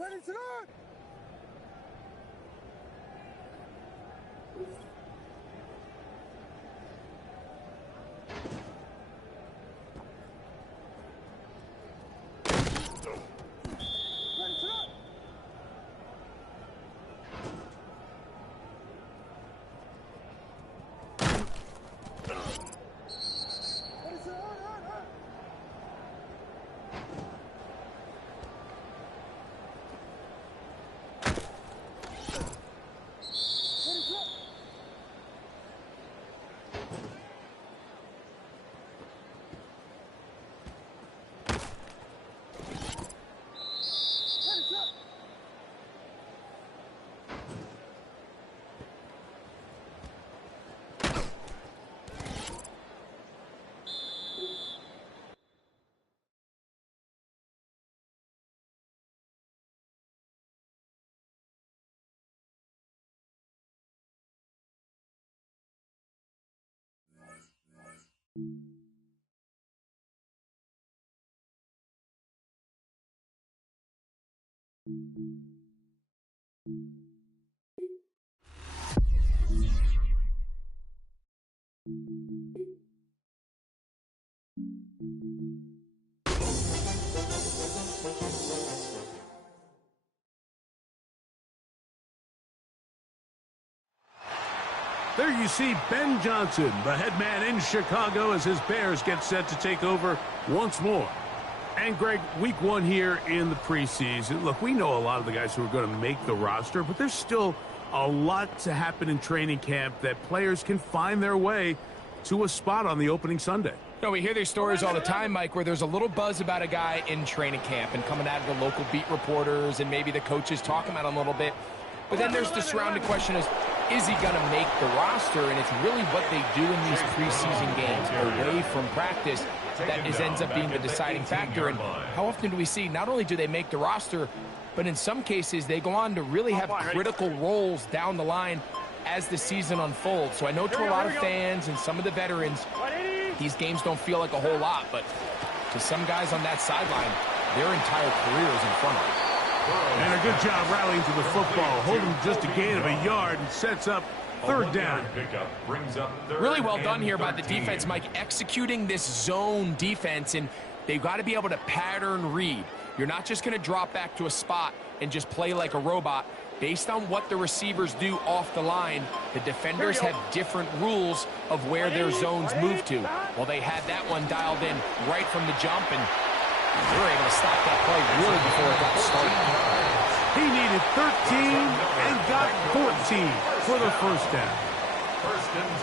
Ready to run! There you see Ben Johnson, the head man in Chicago, as his Bears get set to take over once more. And, Greg, week one here in the preseason. Look, we know a lot of the guys who are going to make the roster, but there's still a lot to happen in training camp that players can find their way to a spot on the opening Sunday. No, we hear these stories all the time, Mike, where there's a little buzz about a guy in training camp and coming out of the local beat reporters and maybe the coaches talking about him a little bit. But then there's the surrounding question is he going to make the roster? And it's really what they do in these preseason games away from practice that ends up being the deciding factor. And how often do we see not only do they make the roster, but in some cases they go on to really have critical roles down the line as the season unfolds. So I know to a lot of fans and some of the veterans, these games don't feel like a whole lot, but to some guys on that sideline, their entire career is in front of them. And a good job rallying to the football, holding just a gain of a yard and sets up third down. Really well done here by the defense, Mike, executing this zone defense, and they've got to be able to pattern read. You're not just going to drop back to a spot and just play like a robot. Based on what the receivers do off the line, the defenders have different rules of where their zones move to. Well, they had that one dialed in right from the jump, and they were able to stop that play really before it got started. He needed 13 and got 14 for the first down.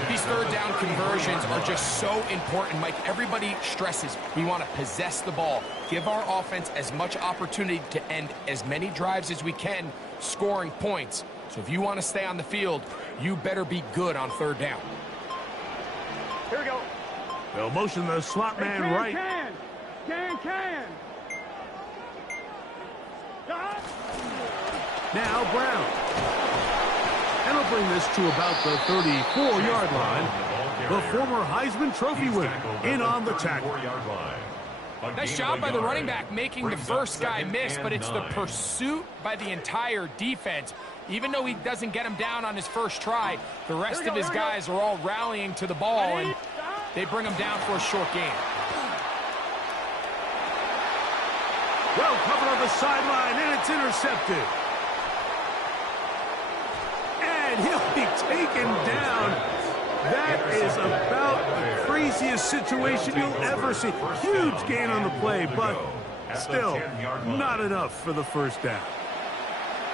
These third down conversions are just so important, Mike. Everybody stresses we want to possess the ball, give our offense as much opportunity to end as many drives as we can, scoring points. So if you want to stay on the field, you better be good on third down. Here we go. They'll motion the slot man right. Can. Now Brown. And he'll bring this to about the 34-yard line. The former Heisman Trophy winner in on the tackle. Nice job by the running back making the first guy miss, but it's the pursuit by the entire defense. Even though he doesn't get him down on his first try, the rest of his guys are all rallying to the ball, and they bring him down for a short gain. Well covered on the sideline, and it's intercepted. And he'll be taken down. That is about the craziest situation you'll ever see. Huge gain on the play, but still not enough for the first down.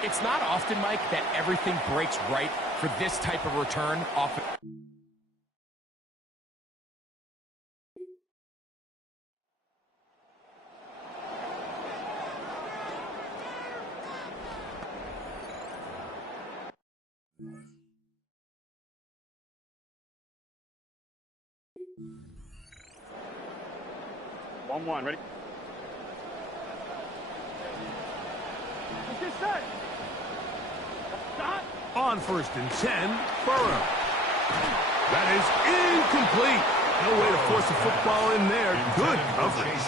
It's not often, Mike, that everything breaks right for this type of return off. One, ready? Let's get set. Stop. On 1st and 10, Burrow. That is incomplete. No way to force the football in there. Good coverage.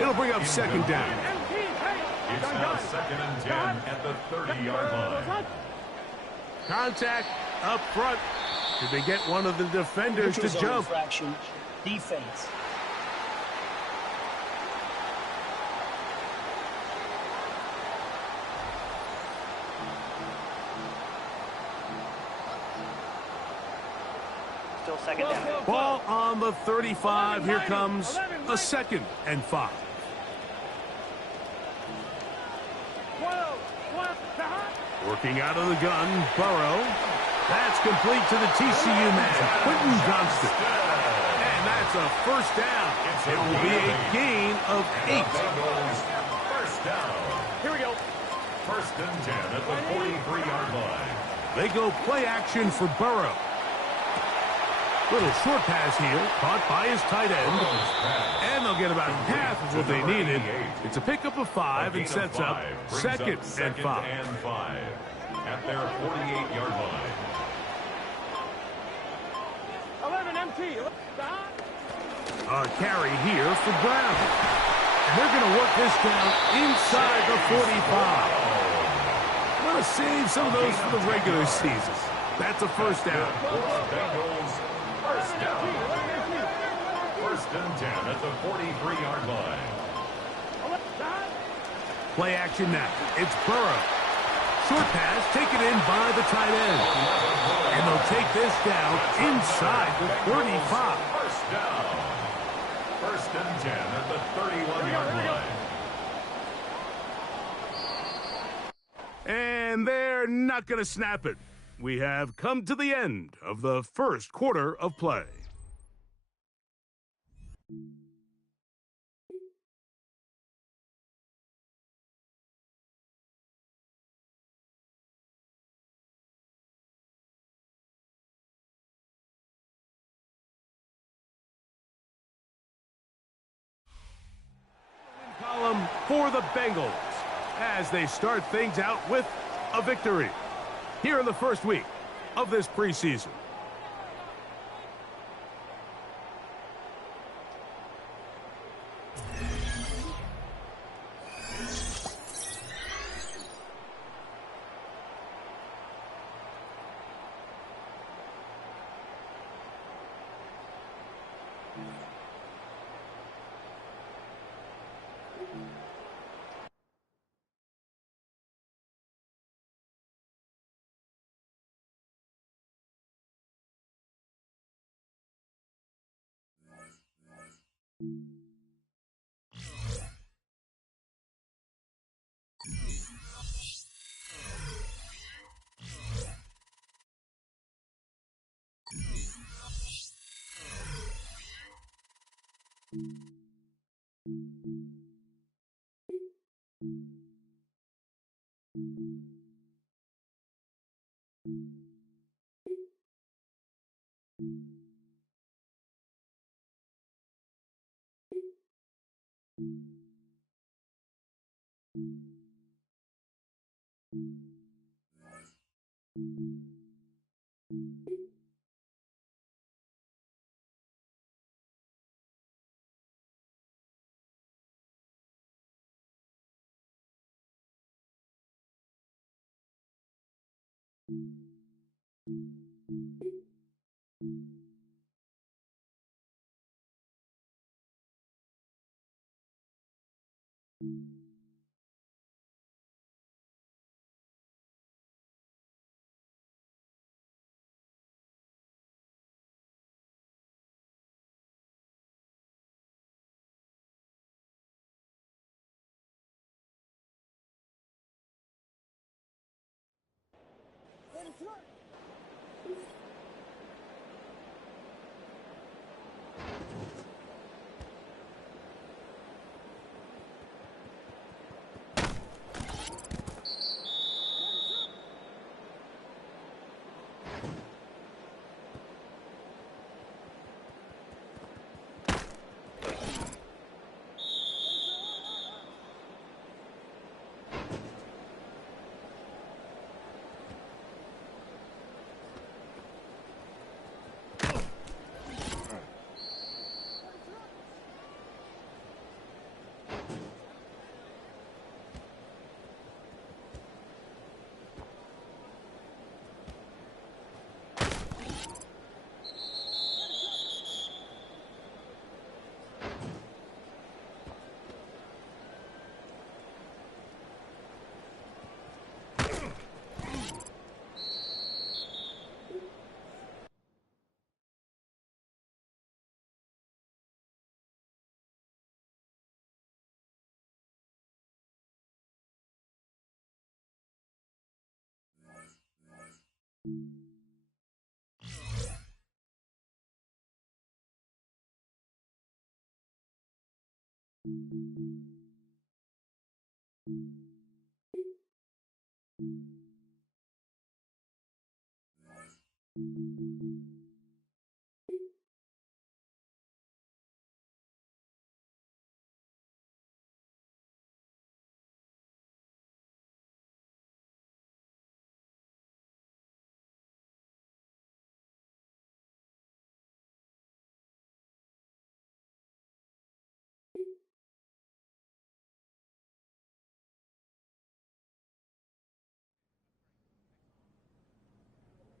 It'll bring up second down. It's now 2nd and 10 at the 30-yard line. Contact up front. Did they get one of the defenders to jump? Defense. Still second down. Ball on the 35. Here comes a 2nd and 5. Working out of the gun, Burrow. That's complete to the TCU man, Quentin Johnston. And that's a first down. It will be a gain of 8. First down. Here we go. 1st and 10 at the 43-yard line. They go play action for Burrow. Little short pass here, caught by his tight end. And they'll get about half of what they needed. It's a pickup of 5 and sets up 2nd and 5. At their 48-yard line. 11 MT. A carry here for Brown. And they're going to work this down inside the 45. What a save some of those for the regular season. That's a first down. Bengals, first down. First and 10 at the 43-yard line. Play action now. It's Burrow. Short pass taken in by the tight end. And they'll take this down inside the 35. First down. First and 10 at the 31-yard line. And they're not going to snap it. We have come to the end of the first quarter of play. Column for the Bengals as they start things out with a victory here in the first week of this preseason.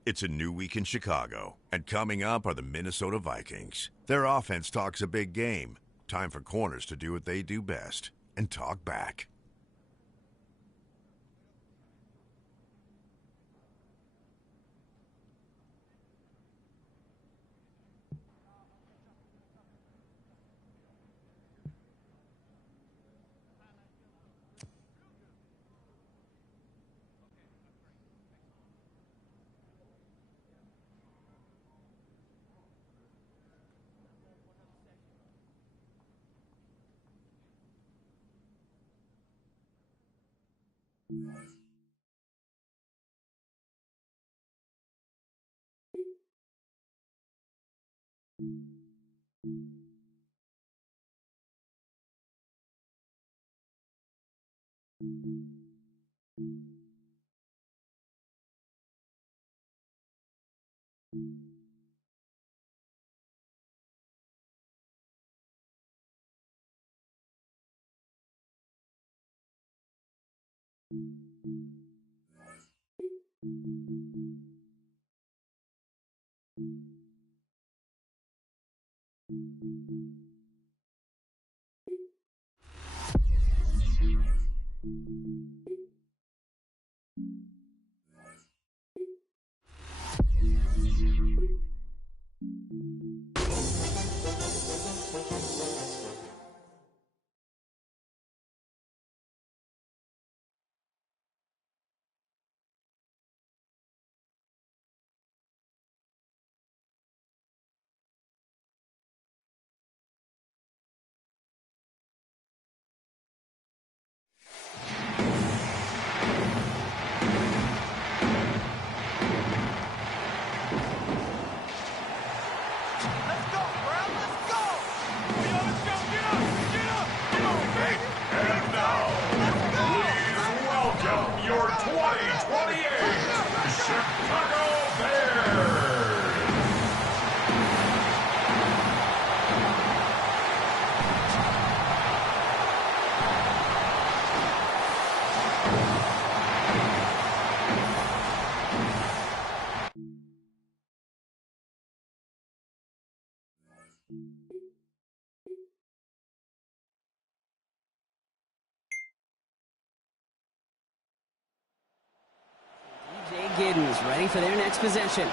It's a new week in Chicago, and coming up are the Minnesota Vikings. Their offense talks a big game. Time for corners to do what they do best and talk back. Giddens ready for their next possession.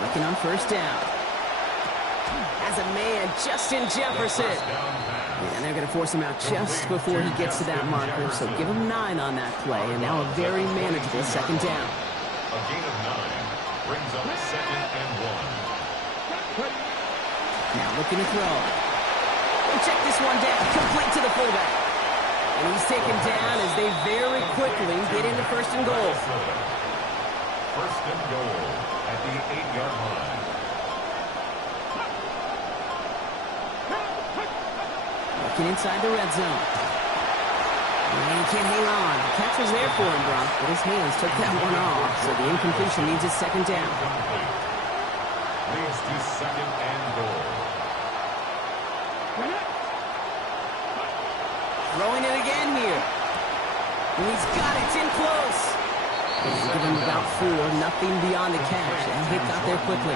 Looking on first down. As a man, Justin Jefferson. And they're going to force him out just before he gets to that marker. So give him 9 on that play. And now a very manageable second down. A gain of 9 brings up 2nd and 1. Now looking to throw. Check this one down. Complete to the fullback. And he's taken down as they very quickly get into 1st and goal. 1st and goal at the 8-yard line. Looking inside the red zone. And he can't hang on. The catch was there for him, Brock, but his hands took that one off, so the incompletion needs a second down. Leads to 2nd and goal. Throwing it again here. And he's got it. It's in close. Give him about 4, nothing beyond the catch, and he got there quickly.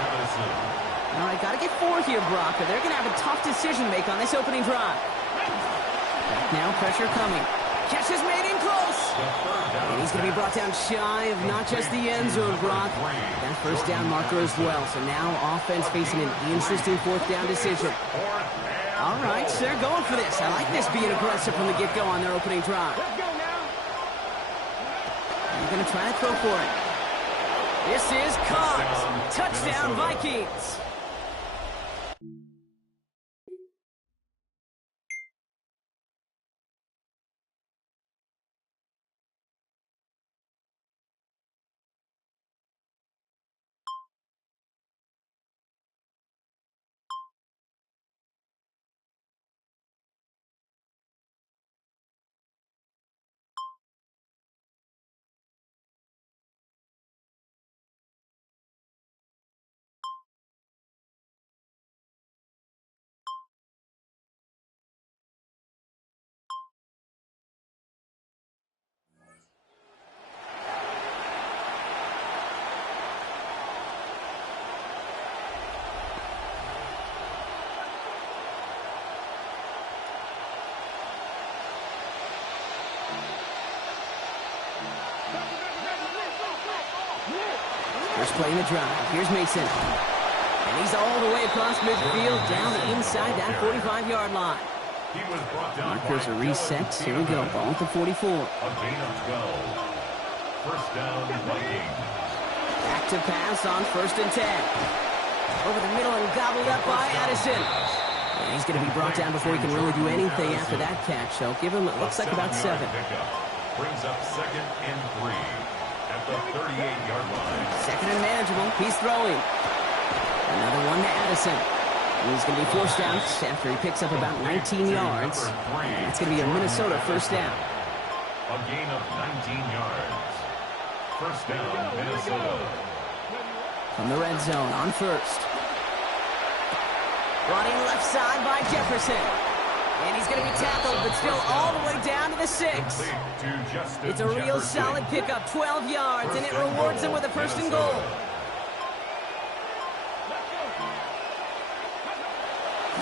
All right, got to get 4 here, Brock, but they're going to have a tough decision to make on this opening drive. Back now, pressure coming. Catch is made in close. And he's going to be brought down shy of not just the end zone, Brock. That first down marker as well. So now offense facing an interesting 4th down decision. All right, so they're going for this. I like this being aggressive from the get-go on their opening drive. They're going to try to throw for it. This is caught. Touchdown, Vikings. First play in the drive. Here's Mason. And he's all the way across midfield, down inside that 45-yard line. He was brought down. Markers are reset. Here we go. Ball at the 44. A gain of 12. First down, Vikings. Back to pass on 1st and 10. Over the middle and gobbled up by Addison. And he's going to be brought down before he can really do anything after that catch. So give him, it looks like about 7. Brings up 2nd and 3 at the 38-yard line. 2nd and manageable. He's throwing. Another one to Addison. He's going to be forced out after he picks up about 19 yards. And it's going to be a Minnesota first down. A gain of 19 yards. First down, Minnesota. From the red zone on 1st. Brought in left side by Jefferson. And he's going to be tackled, but still all the way down to the 6. It's a real solid pickup, 12 yards, and it rewards him with a 1st and goal.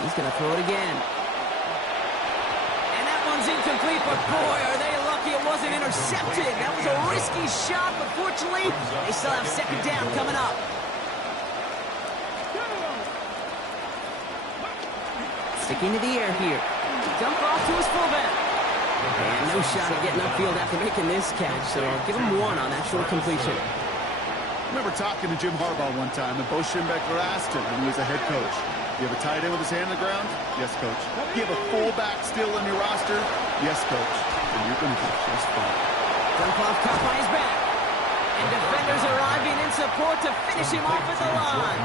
He's going to throw it again. And that one's incomplete, but boy, are they lucky it wasn't intercepted. That was a risky shot, but fortunately, they still have 2nd down coming up. Sticking to the air here. Dump off to his fullback. And no shot at getting upfield after making this catch, so I'll give him 1 on that short completion. I remember talking to Jim Harbaugh one time, and Bo Schembechler asked him when he was a head coach, "You have a tight end with his hand on the ground?" "Yes, coach." "You have a fullback still in your roster?" "Yes, coach." "And you're going to be just fine." Dump-off caught by his back. And defenders arriving in support to finish him off at the line.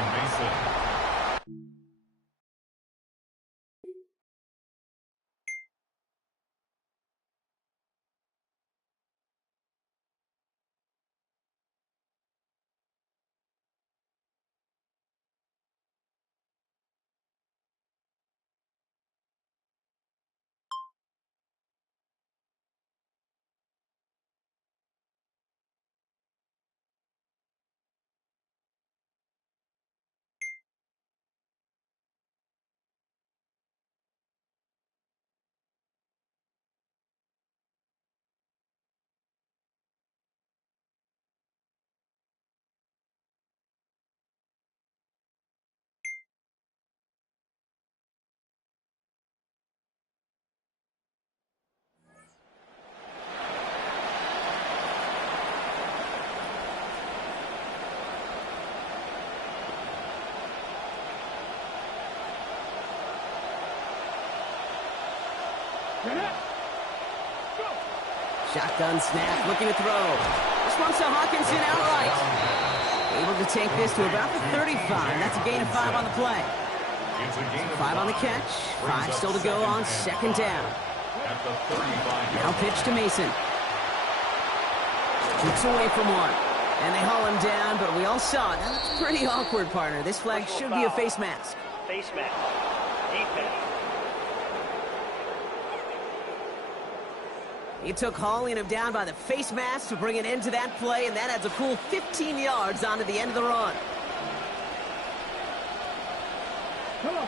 Shotgun snap, looking to throw. This one's to Hawkinson outright. Able to take this to about the 35. That's a gain of 5 on the play. 5 on the catch. 5 still to go on 2nd down. Now pitch to Mason. Kicks away from one. And they haul him down, but we all saw it. That's pretty awkward, partner. This flag should be a face mask. Face mask. Defense. It took hauling him down by the face mask to bring an end to that play, and that adds a cool 15 yards onto the end of the run. Come on.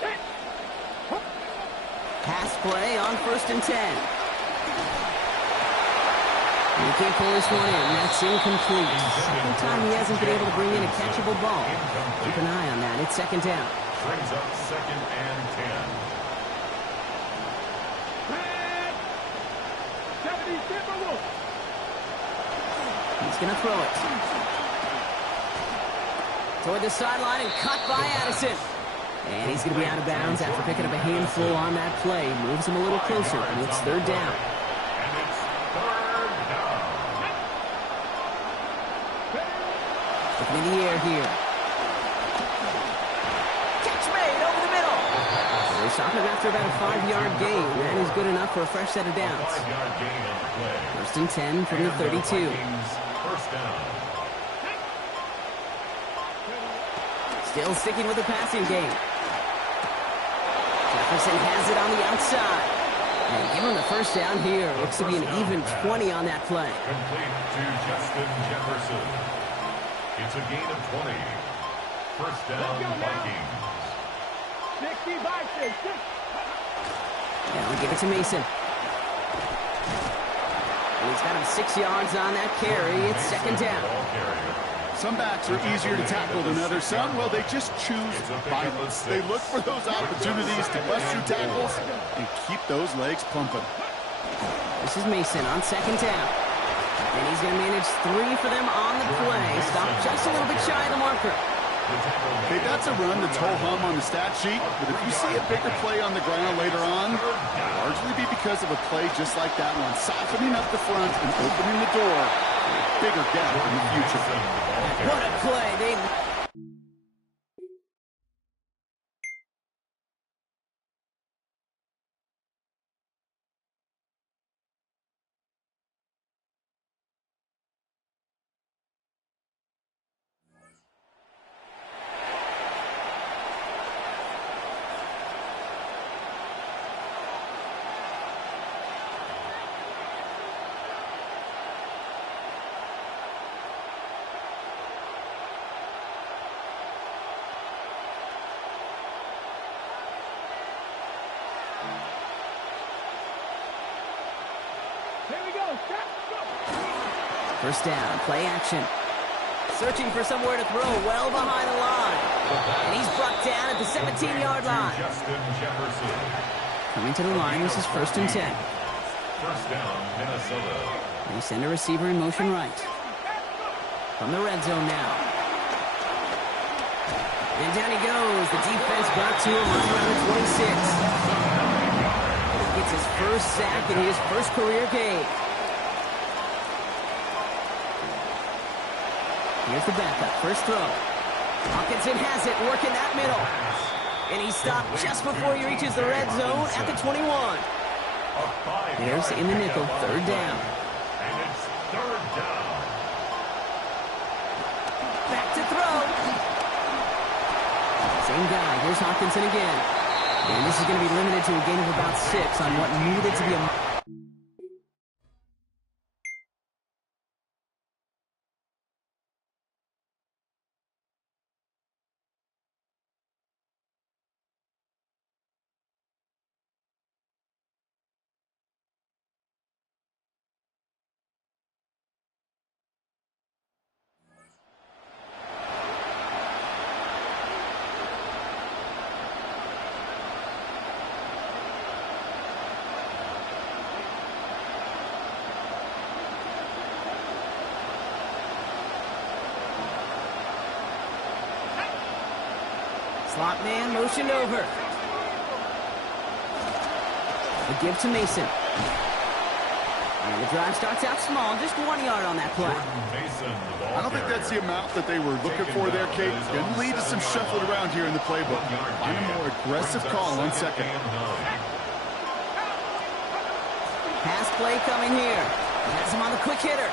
Hit. Pass play on 1st and 10. He can't pull this one in. That's incomplete. Second time he hasn't been able to bring in a catchable ball. Keep an eye on that. It's 2nd down. Brings up 2nd and 10. He's going to throw it. Toward the sideline and cut by Addison. And he's going to be out of bounds after picking up a handful on that play. Moves him a little closer, and it's 3rd down. And it's 3rd down. Looking in the air here. Catch made over the middle. So they stop him after about a 5-yard gain. That is good enough for a fresh set of downs. 5-yard gain on the play. 1st and 10 from the 32. First down. Still sticking with the passing game. Jefferson has it on the outside. And give him the first down here. Looks to be an even 20 on that play. Complete to Justin Jefferson. It's a gain of 20. First down, Vikings. 65, 6. Now we give it to Mason. And he's got him 6 yards on that carry. It's 2nd down. 6 Some backs are easier to tackle than others. Some, well, they just choose violence. They look for those opportunities to bust through tackles and keep those legs pumping. This is Mason on second down. And he's going to manage 3 for them on the play. Stop just a little bit shy of the marker. Okay, that's a run that's ho-hum on the stat sheet, but if you see a bigger play on the ground later on, it'll largely be because of a play just like that one, softening up the front and opening the door for a bigger gap in the future. What a play. Here we go. Stop. Go. First down, play action. Searching for somewhere to throw well behind the line. And he's brought down at the 17-yard line. Justin Jefferson. Coming to the line, this is 1st and 10. First down, Minnesota. They send a receiver in motion right. From the red zone now. And down he goes. The defense got to him right around the 26. He gets his first sack in his first career game. Here's the backup. First throw. Hawkinson has it, working that middle. And he stopped just before he reaches the red zone at the 21. There's in the nickel, 3rd down. And it's 3rd down. Back to throw. Same guy. Here's Hawkinson again. And this is going to be limited to a gain of about 6 on what needed to be a... Slot man motioned over. A give to Mason. And the drive starts out small, just 1 yard on that play. I don't think that's the amount that they were looking for there, Kate. Going to lead to some shuffling around here in the playbook. Find a more aggressive call on second. Pass play coming here. Has him on the quick hitter.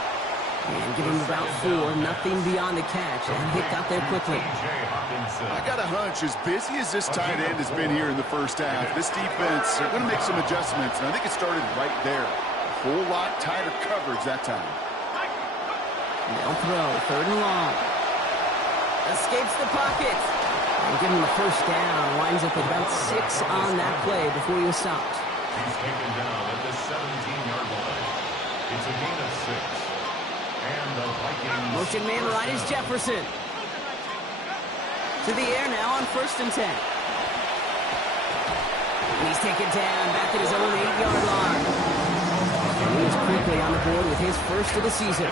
And give him about 4, nothing beyond the catch. And Hick got there quickly. I got a hunch, as busy as this tight end has been here in the first half, this defense are going to make some adjustments, and I think it started right there. A whole lot tighter coverage that time. Now throw, 3rd and long. Escapes the pocket. And give him the first down. Winds up with about 6 on that play before he was stopped. He's taken down at the 17-yard line. It's a gain of 6. And the Vikings... Motion man right is Jefferson. To the air now on 1st and 10. And he's taken down back at his own 8-yard line. And he's quickly on the board with his first of the season.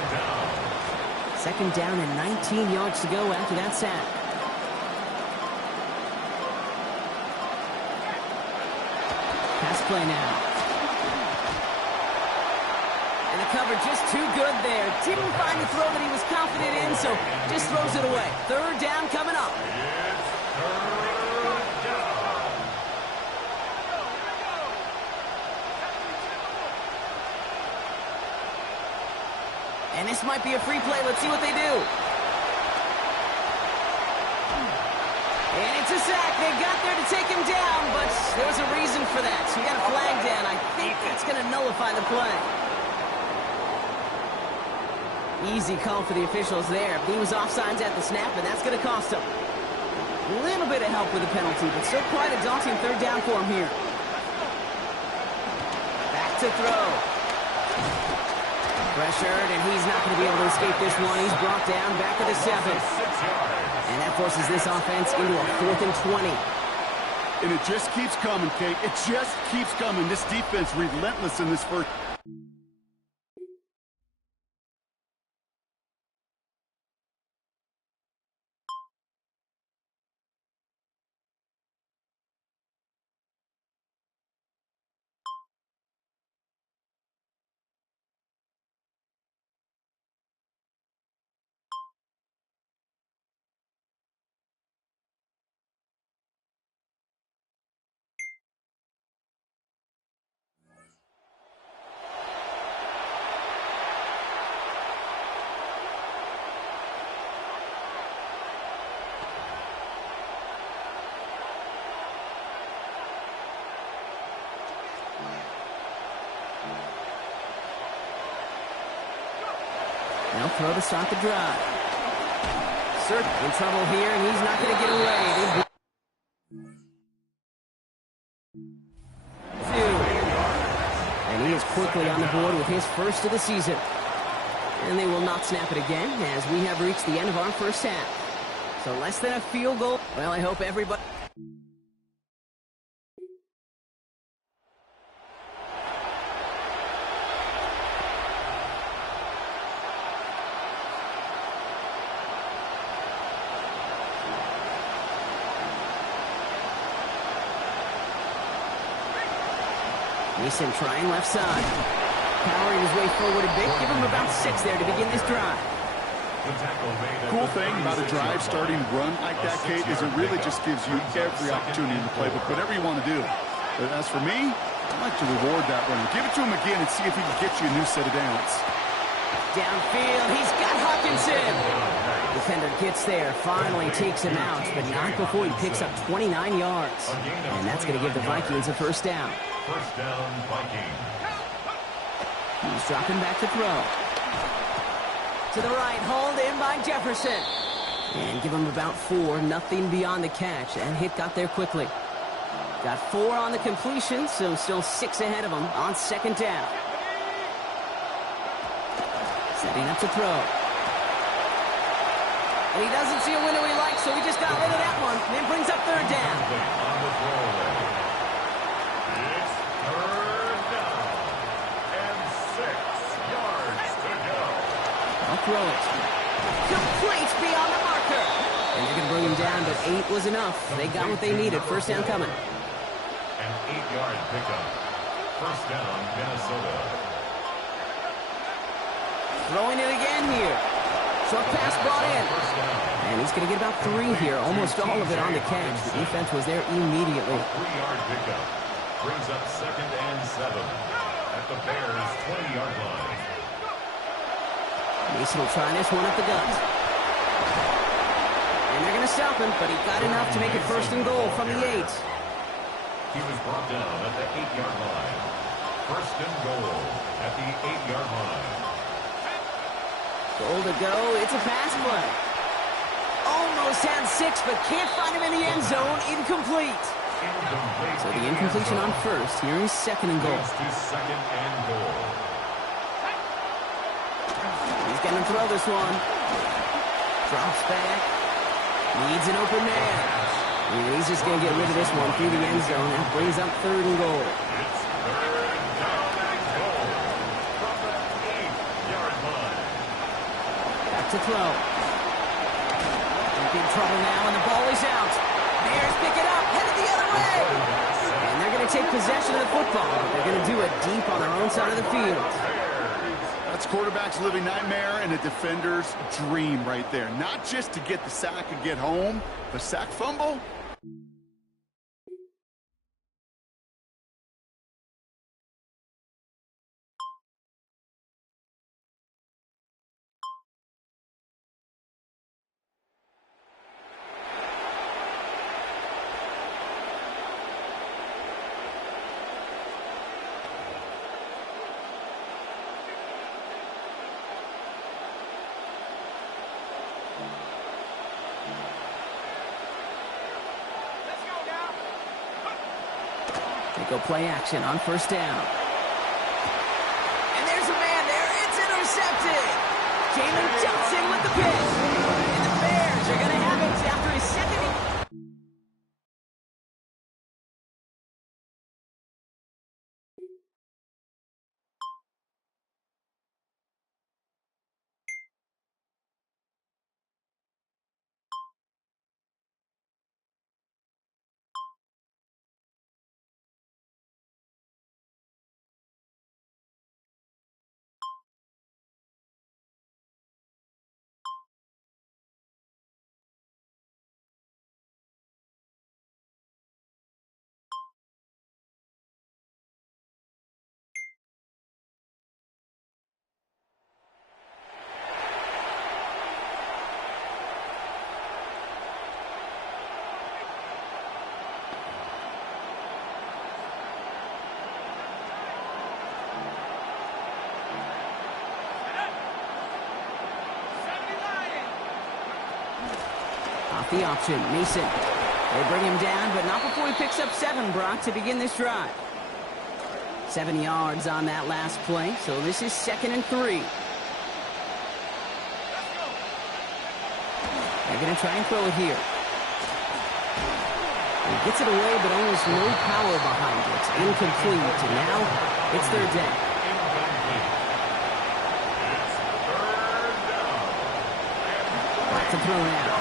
2nd down and 19 yards to go after that sack. Pass play now. And the cover just too good there. Didn't find the throw that he was confident in, so just throws it away. 3rd down coming up. And this might be a free play. Let's see what they do. And it's a sack. They got there to take him down, but there was a reason for that. So we got a flag down. I think that's going to nullify the play. Easy call for the officials there. He was offsides at the snap, and that's going to cost him. A little bit of help with the penalty, but still quite a daunting 3rd down for him here. Back to throw. Pressured, and he's not going to be able to escape this one. He's brought down back at the 7. And that forces this offense into a 4th and 20. And it just keeps coming, Kate. It just keeps coming. This defense relentless in this first. They'll throw to start the drive. Certainly in trouble here, and he's not going to get away. And he is quickly on the board with his first of the season. And they will not snap it again as we have reached the end of our first half. So less than a field goal. Well, I hope everybody... Mason trying left side. Powering his way forward a bit. Give him about 6 there to begin this drive. Cool thing about a drive starting run like that, Kate, is it really just gives you every opportunity in the playbook, whatever you want to do. But as for me, I'd like to reward that run. Give it to him again and see if he can get you a new set of downs. Downfield, he's got Hawkinson. Defender gets there, finally takes him out, but not before he picks up 29 yards. And that's going to give the Vikings a first down. First down, Viking. He's dropping back to throw. To the right, hauled in by Jefferson. And give him about 4, nothing beyond the catch. And hit got there quickly. Got 4 on the completion, so still 6 ahead of him on second down. Setting up to throw. And he doesn't see a window he likes, so he just got rid of that one. And then brings up third down. On the throwaway. It's third down. And 6 yards to go. I'll throw it. Complete beyond the marker. And they're going to bring him down, but 8 was enough. They got what they needed. First down coming. An 8-yard pickup. First down, Minnesota. Throwing it again here. Short pass brought in. And he's going to get about 3 here. Almost all of it on the catch. The defense was there immediately. 3-yard pickup. Brings up second and 7. At the Bears' 20-yard line. Mason will try this one up the gut. And they're going to stop him, but he got enough to make it first and goal from the 8. He was brought down at the 8-yard line. First and goal at the 8-yard line. Goal to go. It's a pass play. Almost had 6, but can't find him in the end zone. Incomplete. So the incompletion on first. Here is second and goal. Second and goal. He's going to throw this one. Drops back. Needs an open man. And he's just going to get rid of this one through the end zone. That brings up third and goal. It's third down and goal from the 8-yard line. Back to throw. In big trouble now, and the ball is out. Bears pick it up, headed the other way. And they're going to take possession of the football. They're going to do it deep on their own side of the field. That's quarterback's living nightmare and a defender's dream right there. Not just to get the sack and get home, the sack fumble. They go play action on first down. And there's a man there. It's intercepted. Jalen Johnson with the pick. And the Bears are going to have it after his second. Off the option, Mason. They bring him down, but not before he picks up 7, Brock, to begin this drive. 7 yards on that last play, so this is 2nd and 3. They're going to try and throw it here. He gets it away, but almost no power behind it. Incomplete, and now it's 3rd down. Back to throw now.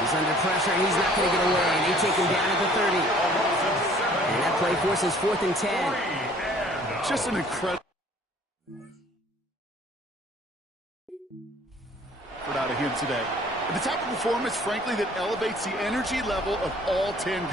He's under pressure, and he's not going to get away, and they take him down at the 30. And that play forces 4th and 10. Just an incredible out of him today. And the type of performance, frankly, that elevates the energy level of all 10.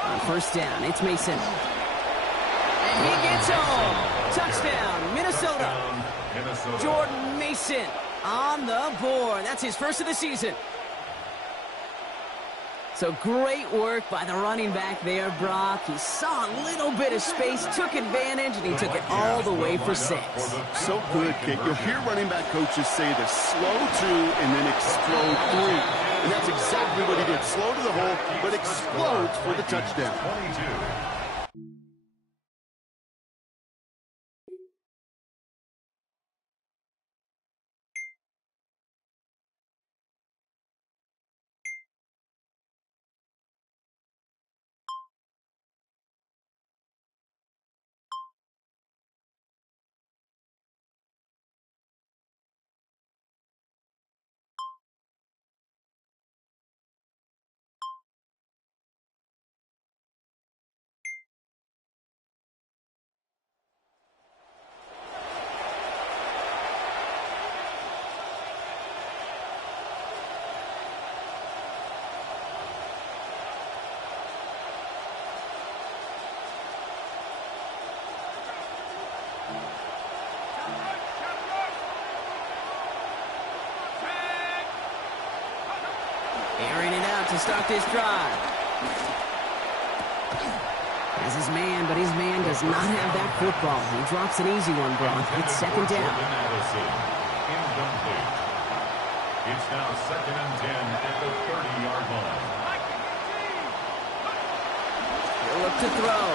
On 1st down, it's Mason. And he gets home. Touchdown, Minnesota. Jordan Mason on the board. That's his first of the season. So great work by the running back there, Brock. He saw a little bit of space, took advantage, and he took it all the way for 6. So good, Kate. You'll hear running back coaches say this: slow 2 and then explode 3. And that's exactly what he did. Slow to the hole, but explodes for the touchdown. 22. Airing it out to start this drive. Has his man, but his man does not have that football. He drops an easy one, Brock. It's 2nd down. Incomplete. It's now 2nd and 10 at the 30-yard line. He'll look to throw.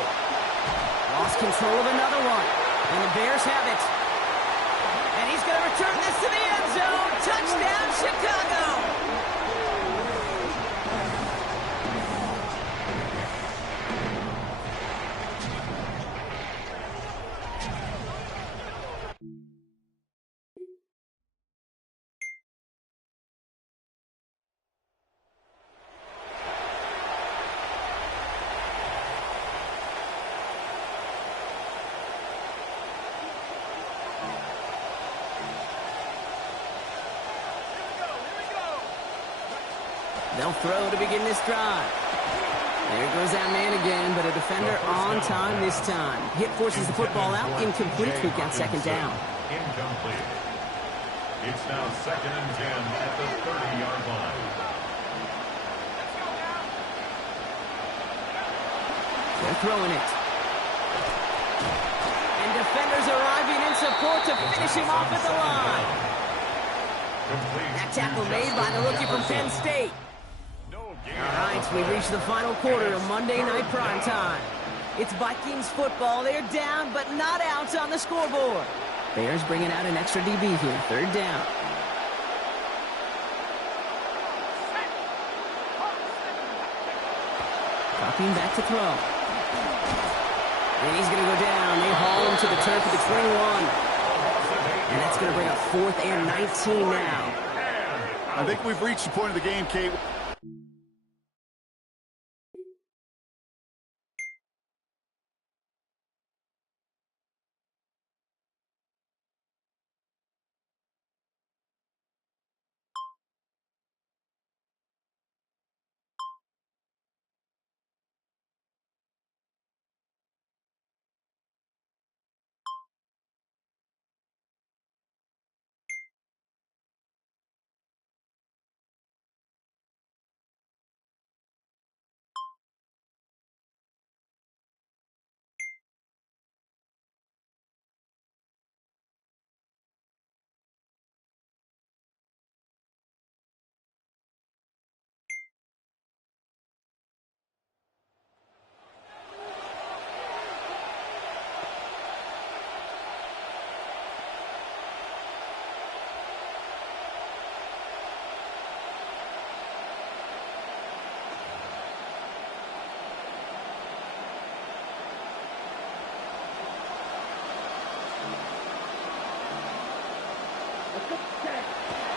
Lost control of another one. And the Bears have it. And he's going to return this to the end zone. Touchdown, Chicago. They'll throw to begin this drive. There goes that man again, but a defender on time this time. Hit forces the football out. Incomplete. We've got second down. Incomplete. It's now 2nd and 10 at the 30-yard line. They're throwing it. And defenders arriving in support to finish him off at the line. That tackle made by the rookie from Penn State. All right, so we've reached the final quarter of Monday Night Primetime. It's Vikings football. They're down, but not out on the scoreboard. Bears bringing out an extra DB here. 3rd down. Dropping back to throw. And he's going to go down. They haul him to the turf at the 21. And that's going to bring up 4th and 19 now. I think we've reached the point of the game, Kate.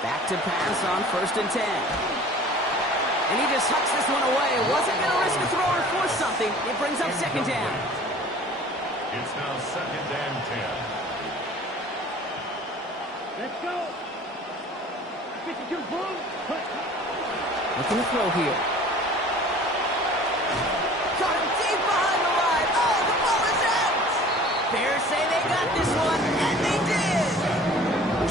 Back to pass on 1st and 10. And he just hucks this one away. Wasn't going to risk a throw or force something. It brings up 2nd down. It's now 2nd and 10. Let's go. 52 boom. Looking to throw here. Got him deep behind the line. Oh, the ball is out. Bears say they got this one, and they did.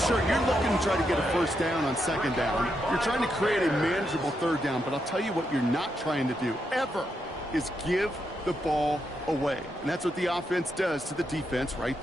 Sure, you're looking to try to get a 1st down on 2nd down. You're trying to create a manageable 3rd down, but I'll tell you what you're not trying to do, ever, is give the ball away. And that's what the offense does to the defense, right?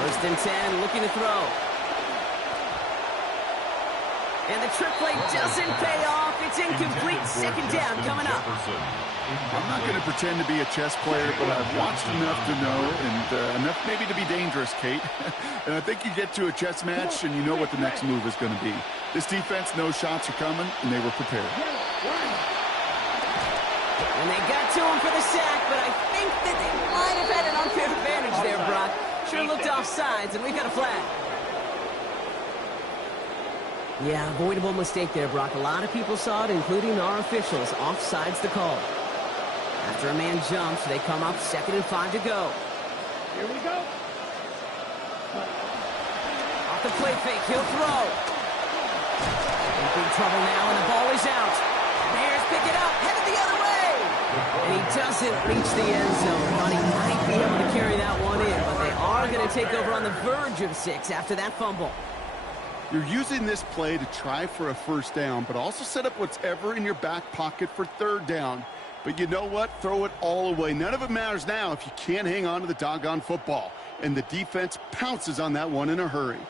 First and 10, looking to throw. And the trick play doesn't pay off. It's incomplete. 2nd down coming up. I'm not going to pretend to be a chess player, but I've watched enough to know, and enough maybe to be dangerous, Kate. And I think you get to a chess match, and you know what the next move is going to be. This defense knows shots are coming, and they were prepared. And they got to him for the sack, but I think that they might have had an unfair advantage there, Brock. Sure looked offsides, and we got a flag. Yeah, avoidable mistake there, Brock. A lot of people saw it, including our officials. Offsides the call. After a man jumps, they come up 2nd and 5 to go. Here we go. Off the play fake, he'll throw. In big trouble now, and the ball is out. Bears pick it up, headed the other way. And he doesn't reach the end zone. Thought he might be able to carry that one in, but they are going to take over on the verge of 6 after that fumble. You're using this play to try for a 1st down, but also set up whatever in your back pocket for 3rd down. But you know what? Throw it all away. None of it matters now if you can't hang on to the doggone football. And the defense pounces on that one in a hurry.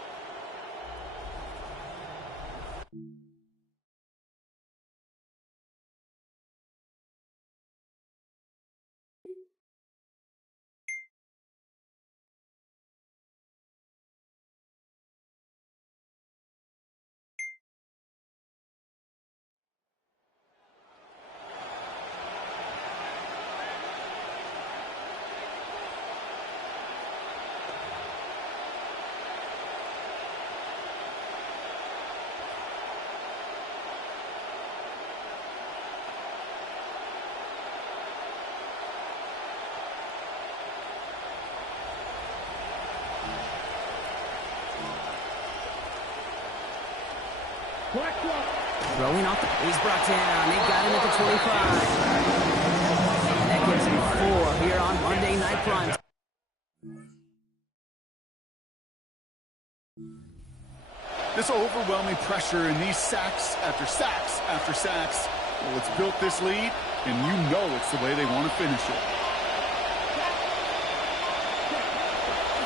Throwing off. He's brought down. They got him at the 25. And that gives him 4 here on Monday Night Prime. This overwhelming pressure and these sacks after sacks after sacks, well, it's built this lead, and you know it's the way they want to finish it.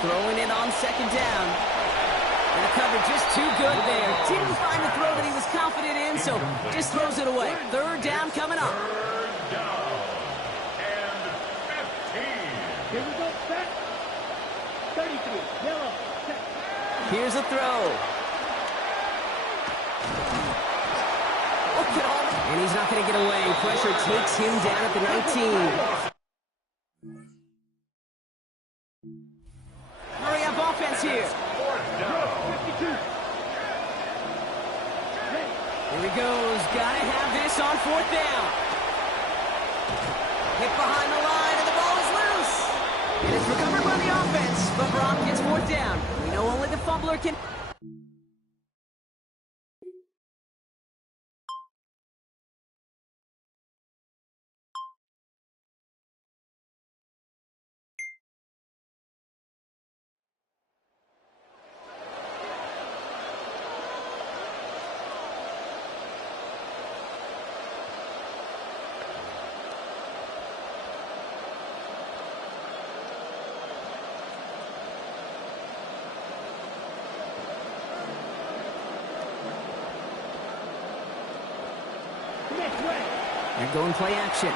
Throwing it on 2nd down. And the cover just too good there. Didn't find the throw that he was confident in, so just throws it away. 3rd down coming up. 3rd down and 15. Here we go, set. 33, yellow, set. Here's a throw. Look at all that. And he's not going to get away. Pressure takes him down at the 19. Hurry up offense here. 4th down. 52. Here he goes. Gotta have this on 4th down. Hit behind the line, and the ball is loose. It is recovered by the offense, but Brock gets 4th down. We know only the fumbler can... They're going play action.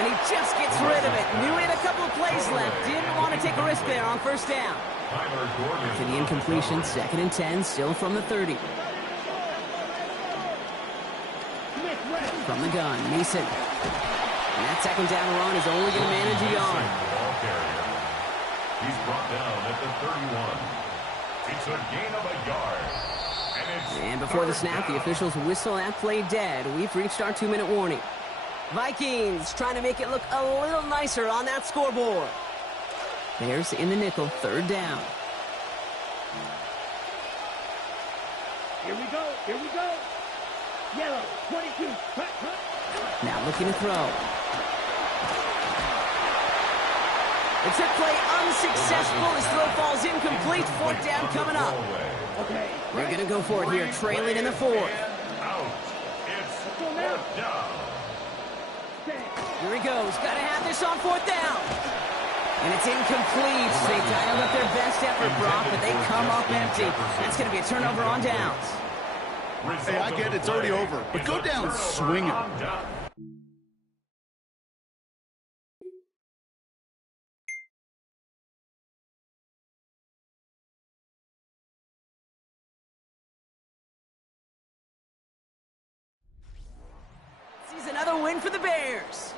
And he just gets rid of it. Knew he had a couple of plays left. Didn't want to take a risk there on 1st down. To the incompletion, 2nd and 10, still from the 30. From the gun, Mason. And that 2nd down run is only going to manage a yard. He's brought down at the 31. It's a gain of a yard. And before the snap, the officials whistle that play dead. We've reached our 2-minute warning. Vikings trying to make it look a little nicer on that scoreboard. Bears in the nickel, 3rd down. Here we go, here we go. Yellow, 22, cut, cut. Now looking to throw. The trick play unsuccessful. His throw falls incomplete. 4th down coming up. Okay. They're going to go for it here, trailing in the 4th. Out. It's 4th down. Here he goes. Got to have this on 4th down. And it's incomplete. They dialed up their best effort, Brock, but they come up empty. That's going to be a turnover on downs. Hey, I get it. It's already over. But go down swinging. Another win for the Bears.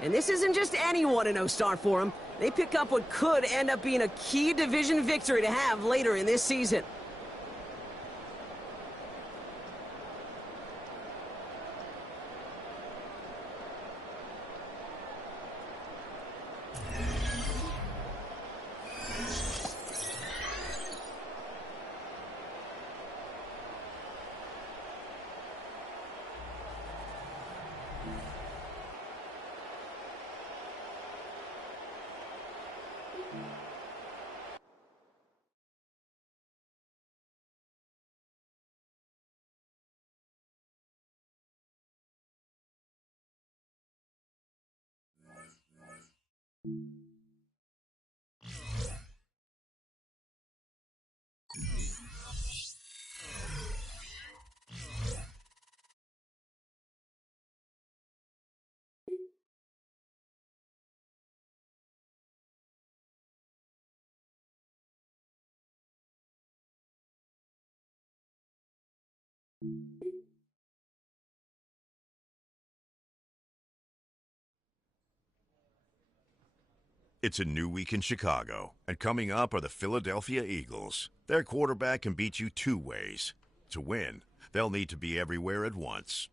And this isn't just any 1-0 start for them. They pick up what could end up being a key division victory to have later in this season. It's a new week in Chicago, and coming up are the Philadelphia Eagles. Their quarterback can beat you 2 ways. To win, they'll need to be everywhere at once.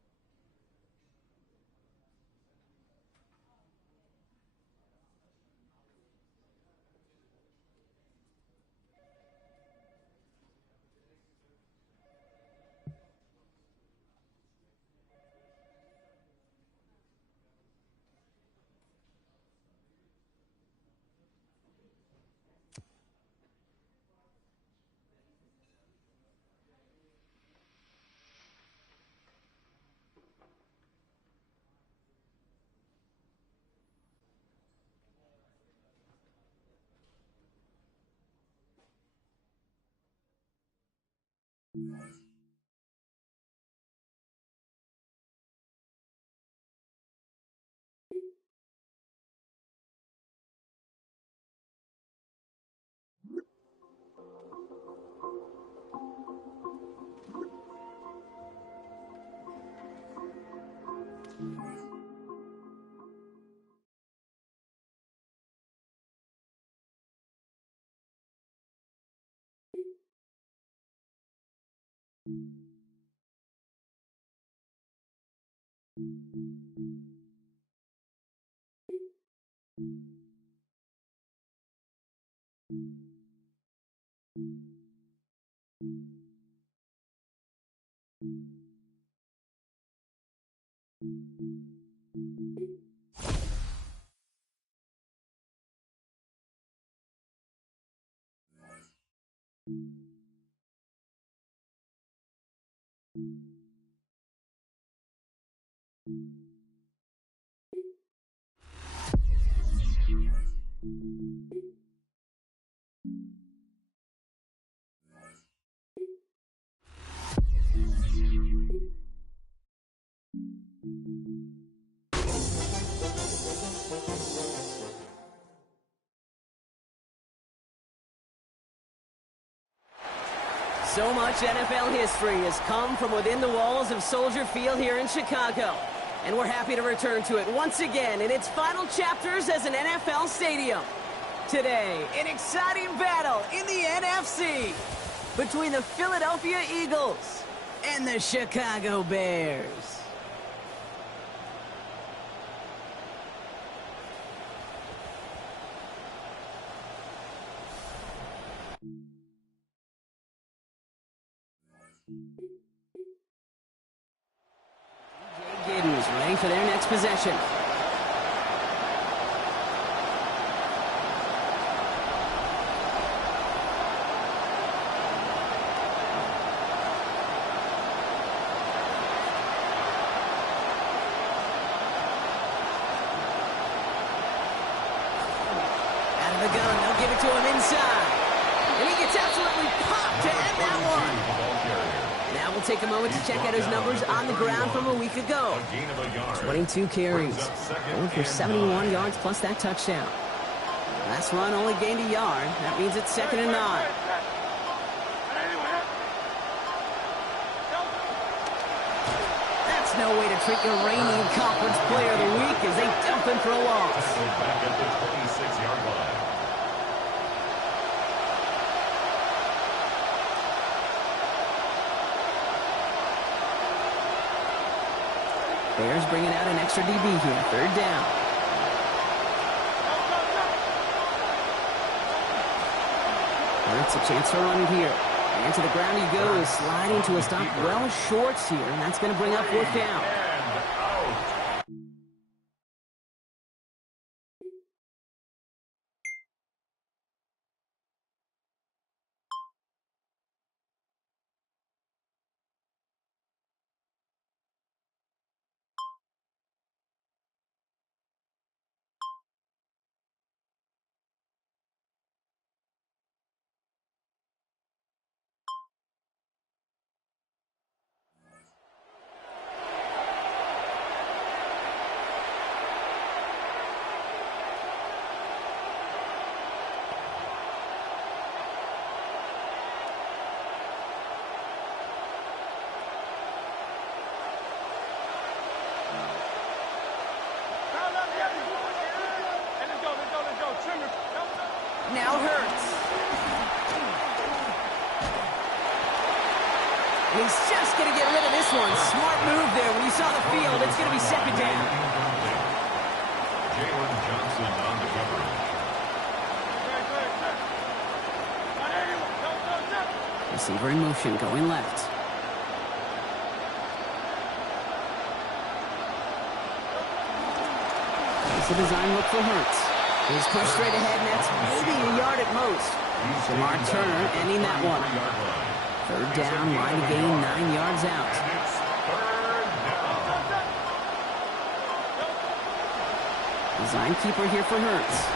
So much NFL history has come from within the walls of Soldier Field here in Chicago. And we're happy to return to it once again in its final chapters as an NFL stadium. Today, an exciting battle in the NFC between the Philadelphia Eagles and the Chicago Bears. Giddens ready for their next possession. Out of the gun, they'll give it to him inside. And he gets absolutely popped to end that one. Now we'll take a moment to check out his numbers on the ground from a week ago. 22 carries, going for 71 yards plus that touchdown. Last run only gained a yard. That means it's 2nd and 9. That's no way to treat your reigning conference player of the week as they dump him for a loss. Back at the 26-yard line. Bears bringing out an extra DB here. 3rd down. Hurts a chance to run it here. And to the ground he goes, sliding to a stop well short here. And that's going to bring up 4th down. Now Hurts. And he's just going to get rid of this one. Smart move there. When you saw the field, it's going to be 2nd down. Jalen Johnson on the coverage. Receiver in motion, going left. It's a design look for Hurts. He's pushed straight ahead, and that's maybe a yard at most. Jamar Turner ending that one. 3rd down, line to gain 9 yards out. Design keeper here for Hurts.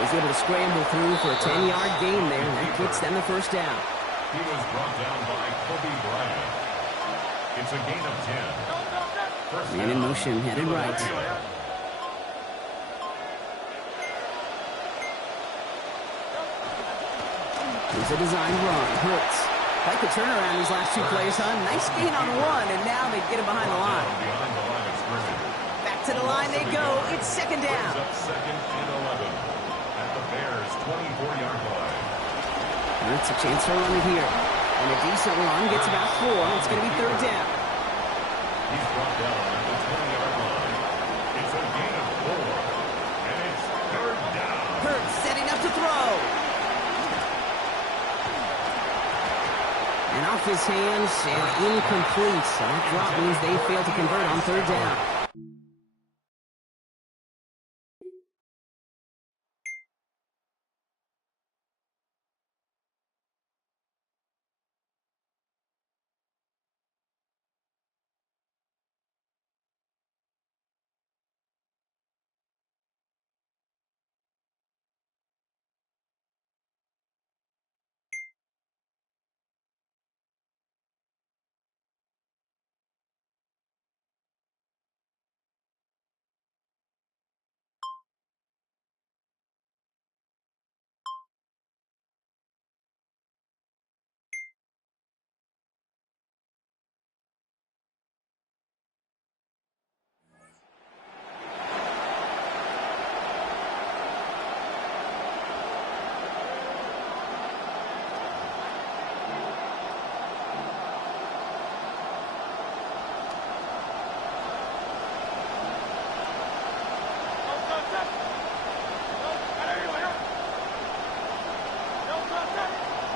He's able to scramble through for a 10-yard gain there, and that gets them the 1st down. He was brought down by Kobe Bryant. It's a gain of 10. Man in motion, headed right. Here's a design run. Hurts. Quite the turnaround these last 2 plays, huh? Nice gain on one, and now they get him behind the line. Back to the line they go. It's 2nd down. 2nd and 11 at the Bears' 24-yard line. Hurts a chance to run it here. And a decent run gets about 4. It's going to be third down. He's brought down at the 20-yard line. It's a gain of 4. And it's third down. Hurts setting up to throw. And off his hands and incomplete. So that drop means they failed to convert on third down.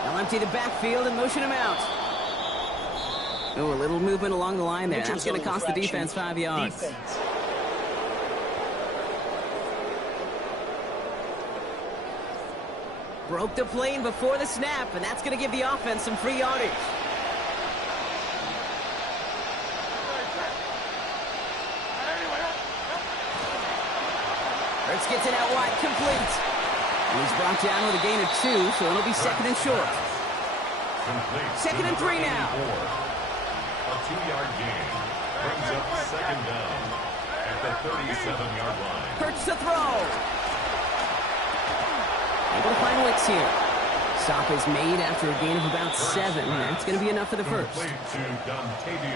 They'll empty the backfield and motion him out. Oh, a little movement along the line there. That's going to cost the defense 5 yards. Broke the plane before the snap, and that's going to give the offense some free yardage. Hurts gets it out wide, complete. And he's brought down with a gain of 2, so it'll be second and short. Second and 3 now. A 2-yard gain brings up second down at the 37-yard line. Hurts to throw. Able to find Wicks here. Stop is made after a gain of about 7. That's going to be enough for the first.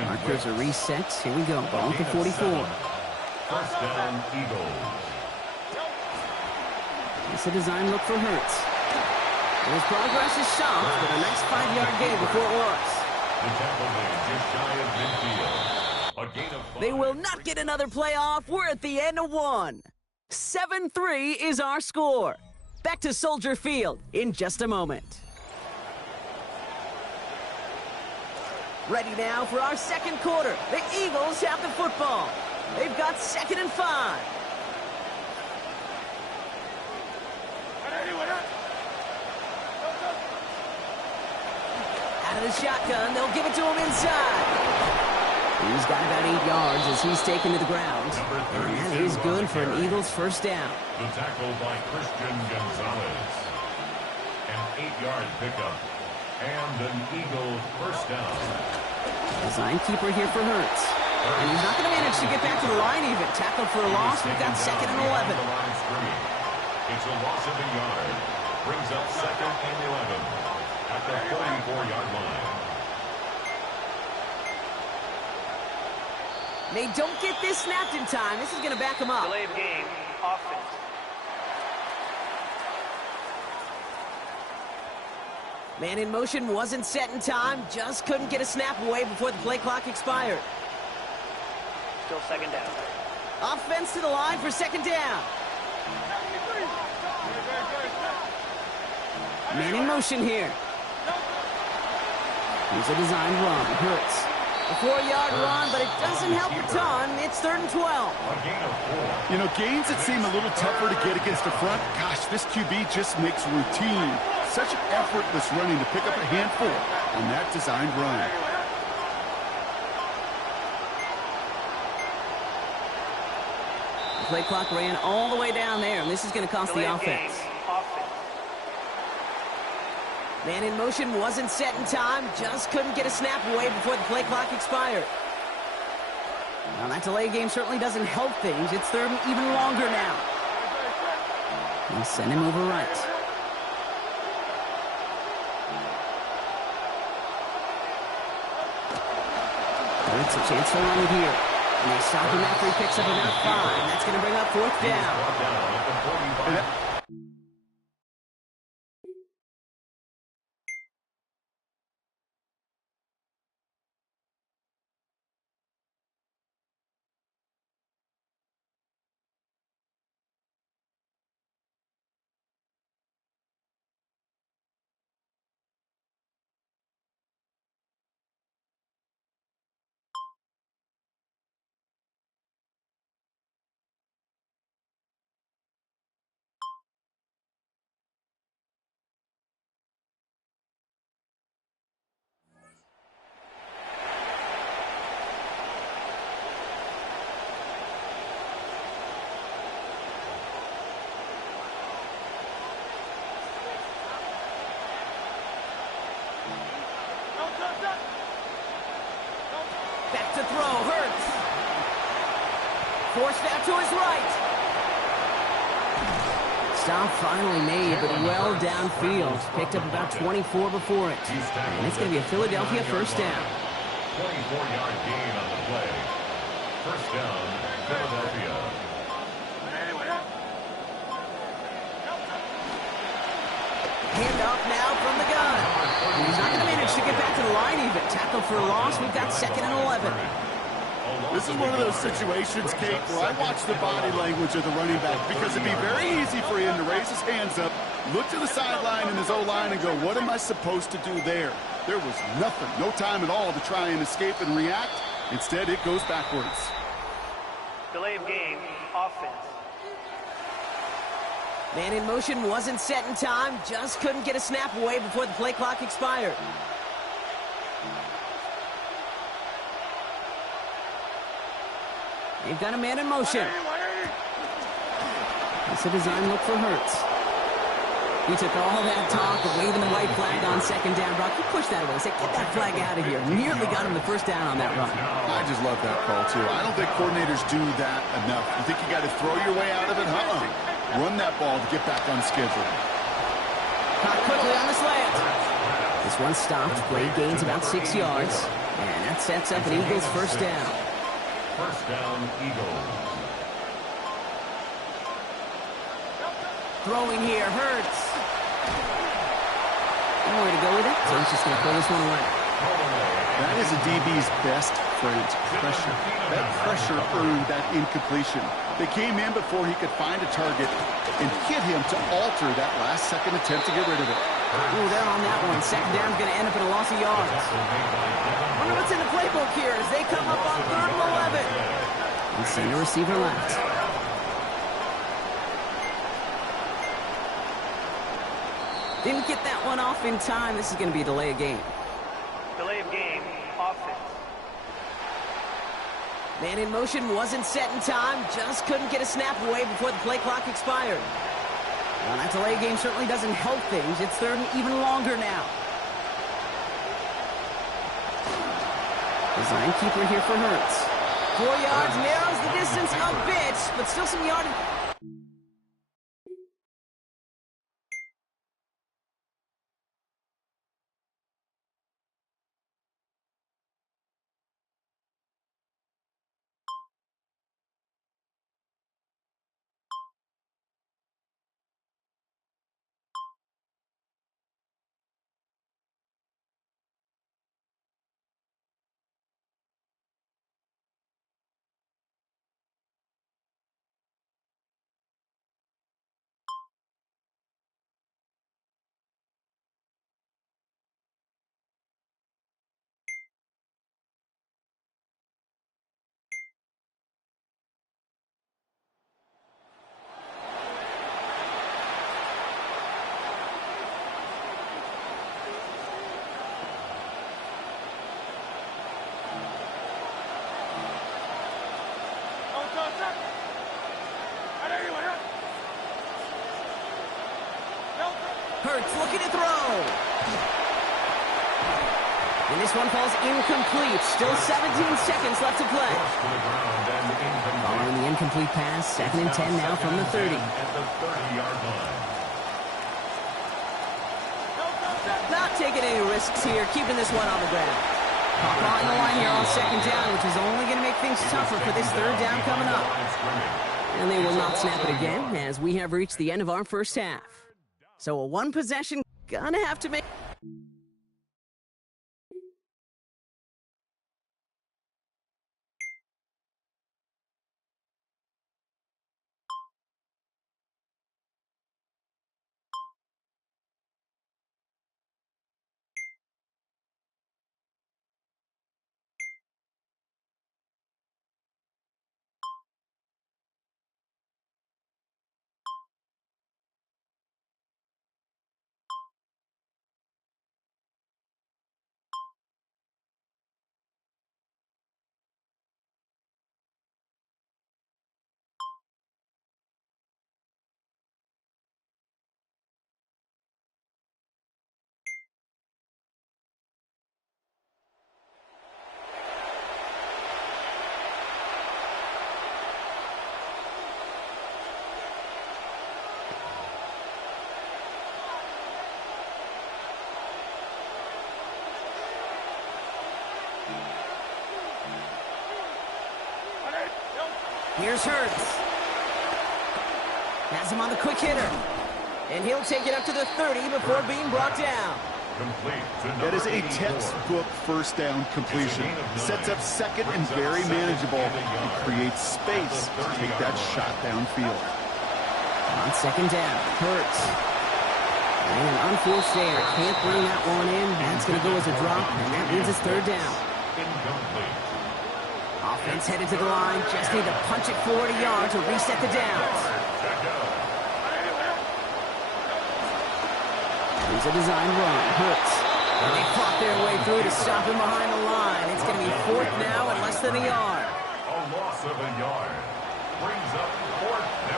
Markers are reset. Here we go. Ball to 44. First down, Eagles. It's a design look for Hurts. And his progress is soft, but a nice 5-yard gain before it was. The tackle made just shy of midfield. A gain of 5. They will not get another playoff. We're at the end of 1. 7-3 is our score. Back to Soldier Field in just a moment. Ready now for our second quarter. The Eagles have the football. They've got second and 5. Out of the shotgun, they'll give it to him inside. He's got about 8 yards as he's taken to the ground. And that is good for an Eagles first down. The tackle by Christian Gonzalez. An 8-yard pickup. And an Eagles first down. Design keeper here for Hurts. And he's not going to manage to get back to the line even. Tackled for a loss. We've got second and 11. It's a loss of a yard. Brings up second and 11 at the 44-yard line. They don't get this snapped in time. This is going to back them up. Delay of game, offense. Man in motion wasn't set in time. Just couldn't get a snap away before the play clock expired. Still second down. Offense to the line for second down. Man in motion here. Here's a design run. Hurts. A 4-yard run, but it doesn't help a ton. It's third and 12. You know, gains that seem a little tougher to get against the front, gosh, this QB just makes routine. Such effortless running to pick up a handful on that designed run. The play clock ran all the way down there, and this is going to cost the offense. Man in motion wasn't set in time. Just couldn't get a snap away before the play clock expired. Now, that delay game certainly doesn't help things. It's third and even longer now. They'll send him over right. It's a chance for run here. And they stop him after he picks up about 5. That's going to bring up fourth down. Back to throw, Hurts. Forced out to his right. Stop finally made, but well downfield. Picked up about 24 before it. And it's going to be a Philadelphia first down. 24-yard gain on the play. First down, Philadelphia. Hand off now from the gun. And he's not going to manage to get back to the line even. Tackle for a loss. We've got 2nd and 11. This is one of those situations, Kate, where I watch the body language of the running back because it'd be very easy for him to raise his hands up, look to the sideline in his O-line and go, what am I supposed to do there? There was nothing, no time at all to try and escape and react. Instead, it goes backwards. Delay of game, offense. Man in motion wasn't set in time. Just couldn't get a snap away before the play clock expired. They've got a man in motion. It's a design look for Hurts. He took all that talk of waving the white flag on 2nd down. Brock, you push that away. Say, get that flag out of here. Nearly got him the first down on that run. I just love that call, too. I don't think coordinators do that enough. You think you got to throw your way out of it? Run that ball to get back on schedule. Caught quickly on the slant. This one stopped. Play gains about 6 yards. And that sets up an Eagles first down. First down, Eagles. Throwing here, Hurts. Nowhere to go with it, so he's just going to pull this one away. That is a DB's best friend, pressure. That pressure earned that incompletion. They came in before he could find a target and hit him to alter that last-second attempt to get rid of it. Ooh, they're on that one. 2nd down's going to end up at a loss of yards. Wonder what's in the playbook here as they come up on 3rd and 11. And center receiver left. Didn't get that one off in time. This is going to be a delay of game. Delay of game, offense. Man in motion wasn't set in time. Just couldn't get a snap away before the play clock expired. Well, that delay game certainly doesn't help things. It's 3rd and even longer now. Design keeper here for Hurts. 4 yards, narrows the distance a bit, but still some yardage. Hurts looking to throw. And this one falls incomplete. Still 17 seconds left to play. Following the incomplete pass, 2nd and 10 now from the 30. At the 30-yard line. Not taking any risks here, keeping this one on the ground. Hop on the line here on 2nd down, which is only going to make things tougher for this 3rd down coming up. And they will not snap it again as we have reached the end of our first half. So a one possession, gonna have to make... Here's Hurts. Has him on the quick hitter. And he'll take it up to the 30 before being brought down. That is a textbook first down completion. Sets up second and very manageable and creates space to take that shot downfield. On second down, Hurts. And an unforced error. Can't bring that one in. That's going to go as a drop, and that means it's third down. Offense headed to the line. Just need to punch it 40 yards to reset the downs. Here's a design run. Hurts. And they fought their way through to stop him behind the line. It's going to be fourth now and less than a yard. A loss of a yard brings up fourth down.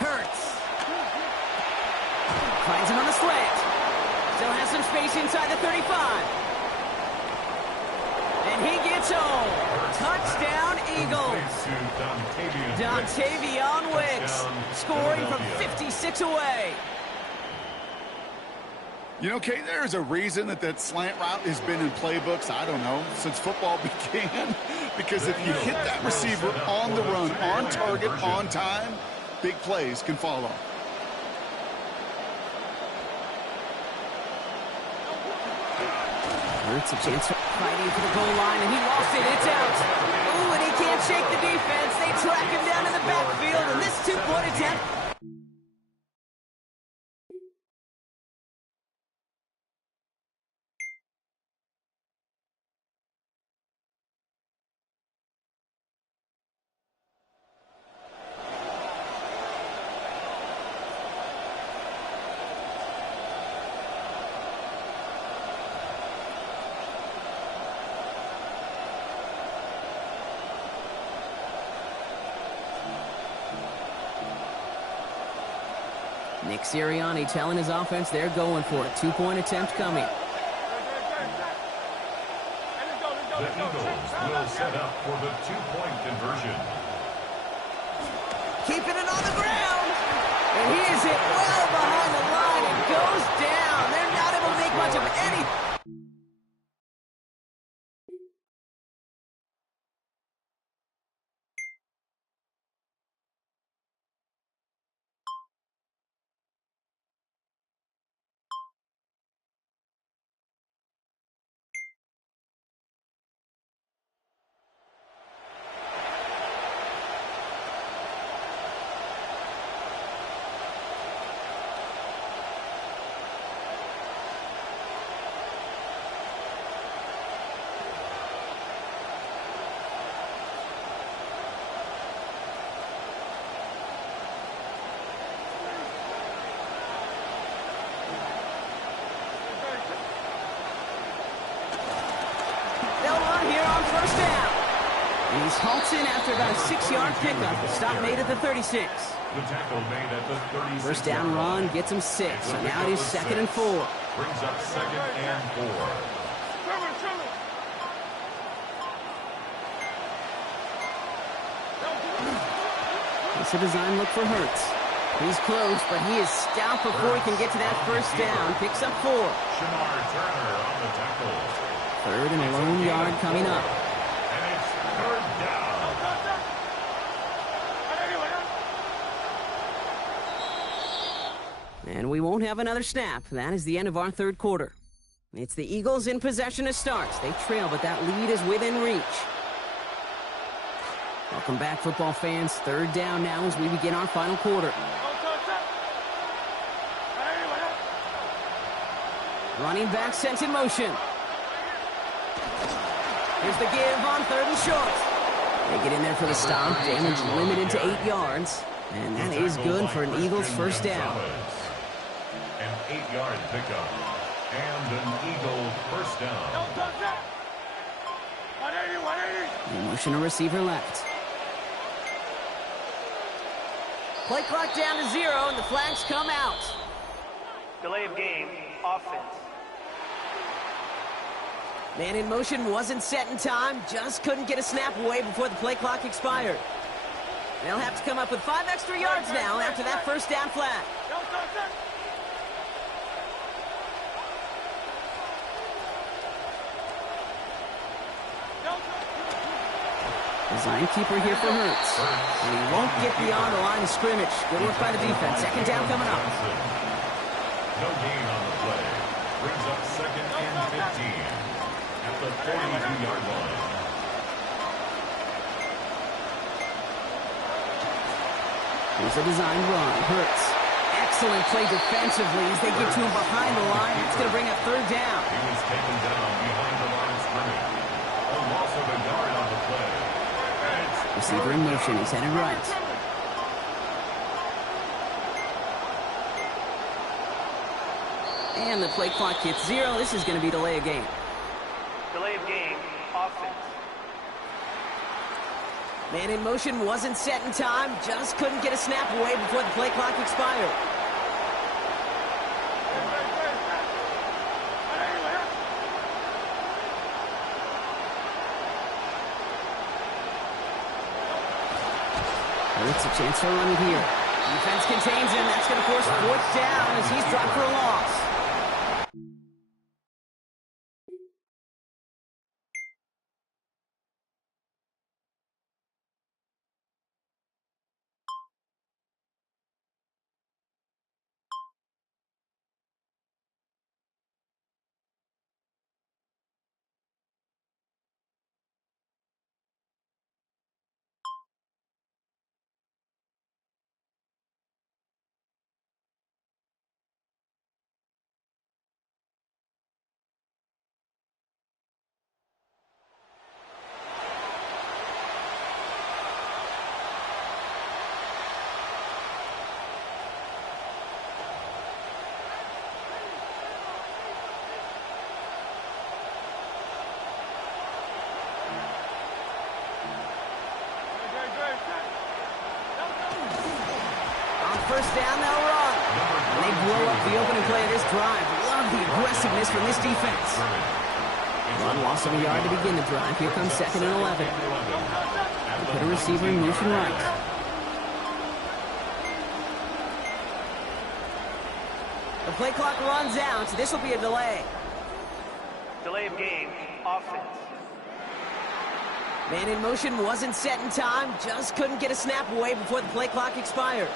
Hurts. Finds him on the slant. Still has some space inside the 35. And he gets home. Touchdown, Eagles. Dontavion Wicks scoring from 56 away. You know, Kate, there's a reason that slant route has been in playbooks, I don't know, since football began. Because if you hit that receiver on the run, on target, on time, big plays can follow. Hurts a chance fighting for the goal line, and he lost it. It's out. Ooh, and he can't shake the defense. They track him down in the backfield, and this two-point attempt. Nick Sirianni telling his offense they're going for it. Two-point attempt coming. The Eagles will set up for the two-point conversion. Keeping it on the ground. And he is hit well behind the line and goes down. They're not able to make much of anything. First down. And he's halts in after about a 6-yard pickup. The stop made at the 36. The tackle made at the 36. First down run gets him 6. So now it is 2nd and 4. Brings up 2nd and 4. It's a design look for Hurts. He's close, but he is stopped before he can get to that first down. Picks up 4. Shamar Turner on the tackle. 3rd and a lone yard coming up. And it's 3rd down. And we won't have another snap. That is the end of our 3rd quarter. It's the Eagles in possession to start. They trail, but that lead is within reach. Welcome back, football fans. Third down now as we begin our final quarter. Running back sent in motion. Here's the give on 3rd and short. They get in there for the stop. Damage limited to 8 yards. And that is good for an Eagles first down. An 8-yard pickup. And an Eagle first down. In motion to receiver left. Play clock down to 0, and the flags come out. Delay of game, offense. Man in motion wasn't set in time, just couldn't get a snap away before the play clock expired. They'll have to come up with 5 extra yards now after that first down flag. Design keeper here for Hurts. And he won't get beyond the line of scrimmage. Good work by the defense. Second down coming up. No gain on the play. Brings up 2nd and 15 at the 42-yard line. Here's a design run. Hurts. Excellent play defensively as they get to him behind the line. It's going to bring up 3rd down. He was taken down behind the line of scrimmage. A loss of a yard on the play. Receiver in motion. He's headed right. And the play clock hits 0. This is going to be delay of game. Delay of game, offense. Man in motion wasn't set in time. Just couldn't get a snap away before the play clock expired. It's a chance to run it here. Defense contains him. That's going to force 4th down as he's dropped for a loss. First down, they'll run. And they blow up the opening play of this drive. Love the aggressiveness from this defense. One loss of a yard to begin the drive. Here comes 2nd and 11. They put a receiver in motion right. The play clock runs out, so this will be a delay. Delay of game, offense. Man in motion wasn't set in time. Just couldn't get a snap away before the play clock expired.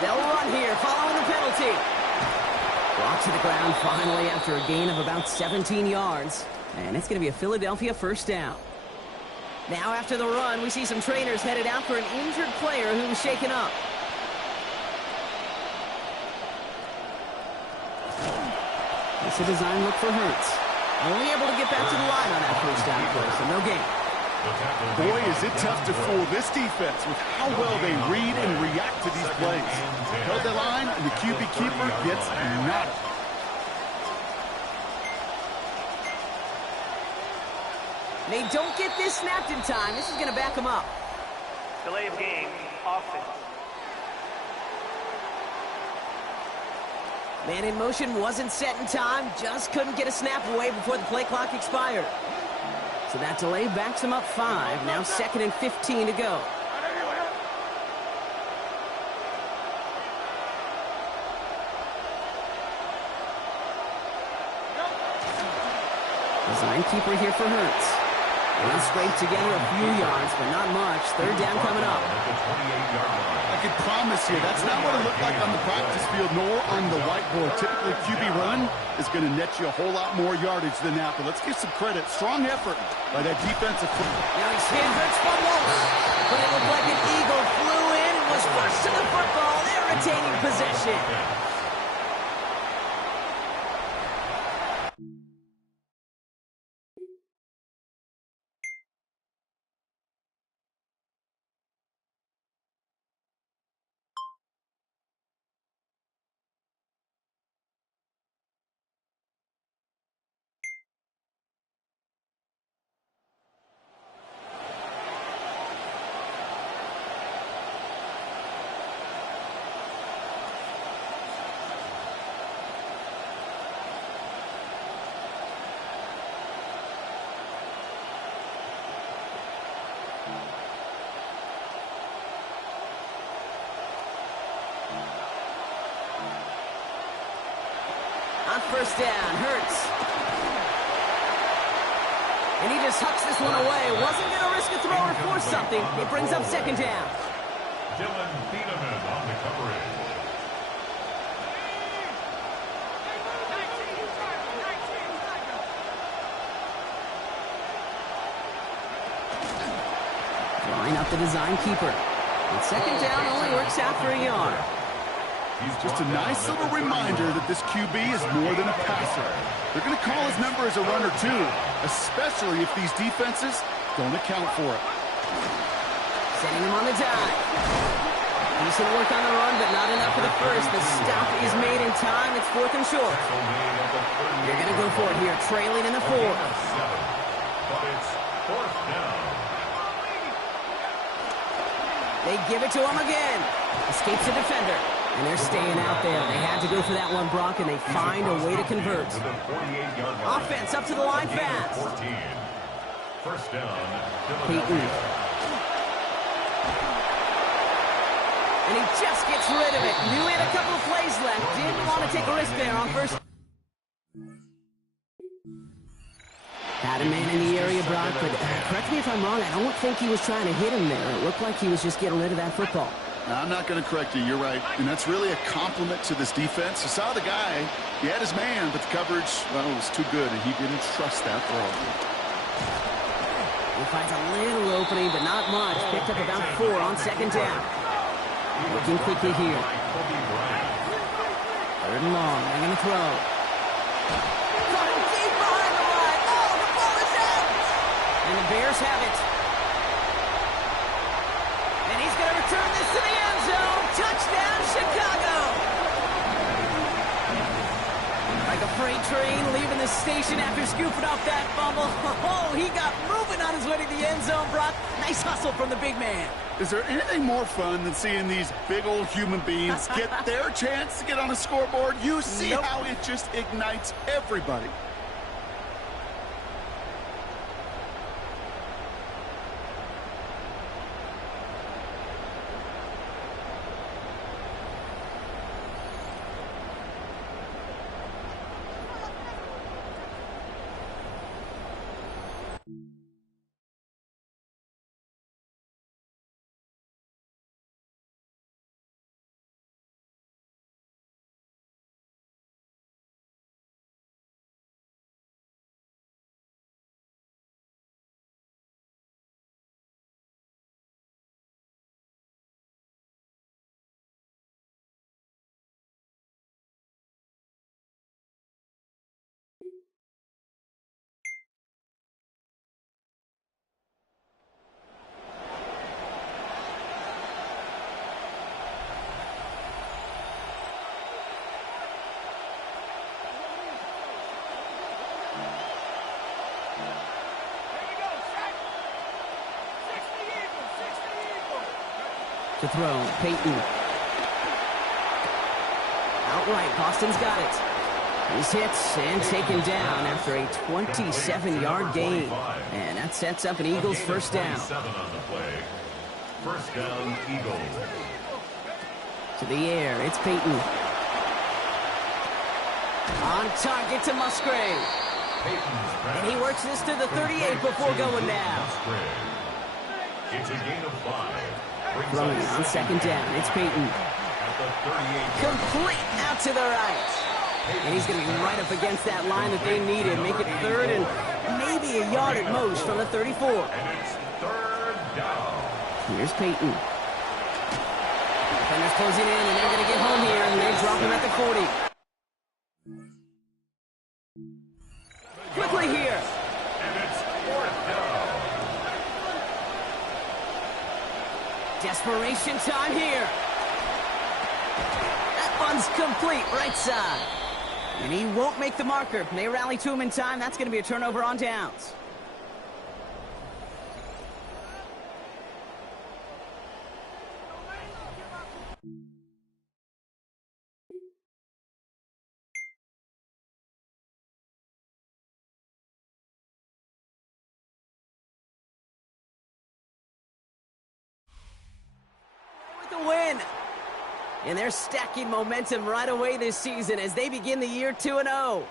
They'll run here, following the penalty. Brought to the ground finally after a gain of about 17 yards. And it's going to be a Philadelphia first down. Now after the run, we see some trainers headed out for an injured player who was shaken up. It's a design look for Hurts. Only able to get back to the line on that first down play, so no gain. Boy, is it tough to fool this defense with how well they read and react to these plays. Held the line, and the QB keeper gets nada. They don't get this snapped in time. This is going to back them up. Delay of game, offense. Man in motion wasn't set in time. Just couldn't get a snap away before the play clock expired. So that delay backs them up 5. Now 2nd and 15 to go. Design keeper here for Hurts. They scraped together a few yards, but not much. Third down coming up. I can promise you that's not what it looked like on the practice field nor on the whiteboard. Typically, QB run is going to net you a whole lot more yardage than that. But let's give some credit. Strong effort by that defensive player. Now he's Hendricks fumbles. But it looked like an eagle flew in and was first to the football. They're retaining possession. On first down, Hurts. And he just hucks this one away. Wasn't going to risk a throw or force something. It brings up second down. Dylan Thieneman on the coverage. Line up the design keeper. And second down only works out for a yard. Just a nice little reminder that this QB is more than a passer. They're going to call his number as a runner, too, especially if these defenses don't account for it. Sending him on the dive. Decent work on the run, but not enough for the first. The stop is made in time. It's fourth and short. They're going to go for it here, trailing in the fourth. But it's fourth down. They give it to him again. Escapes the defender. And they're staying out there. They had to go for that one, Brock, and they find a way to convert. Offense up to the line fast. First down, Peyton. And he just gets rid of it. Knew he had a couple of plays left. Didn't want to take a risk there on first. Had a man in the area, Brock, but correct me if I'm wrong, I don't think he was trying to hit him there. It looked like he was just getting rid of that football. Now, I'm not going to correct you. You're right. And that's really a compliment to this defense. You saw the guy. He had his man, but the coverage, well, it was too good, and he didn't trust that throw. He finds a little opening, but not much. Picked up about 4 on second down. Looking quickly here. Third and long. They're going to throw. Coming deep behind the line. Oh, the ball is out. And the Bears have it. And he's going to return this to the end zone. Touchdown, Chicago. Like a freight train leaving the station after scooping up that fumble. Oh, he got moving on his way to the end zone, Brock. Nice hustle from the big man. Is there anything more fun than seeing these big old human beings get their chance to get on a scoreboard? You see how it just ignites everybody. To throw, Peyton. Outright, Boston's got it. He's hit and taken down after a 27-yard gain. And that sets up an Eagles first down. First down, Eagles. To the air, it's Peyton. On target to Musgrave. And he works this to the 38 before going down. It's a gain of 5. Throwing on second down. It's Peyton. At the 38. Complete out to the right. And he's going to be right up against that line that they needed. Make it third and maybe a yard at most from the 34. And it's third down. Here's Peyton. Defenders closing in, and they're going to get home here, and they drop him at the 40. Quickly here. And it's fourth down. Desperation time here. That one's complete right side. And he won't make the marker. They rally to him in time. That's going to be a turnover on downs. With the win. And they're stacking momentum right away this season as they begin the year 2-0.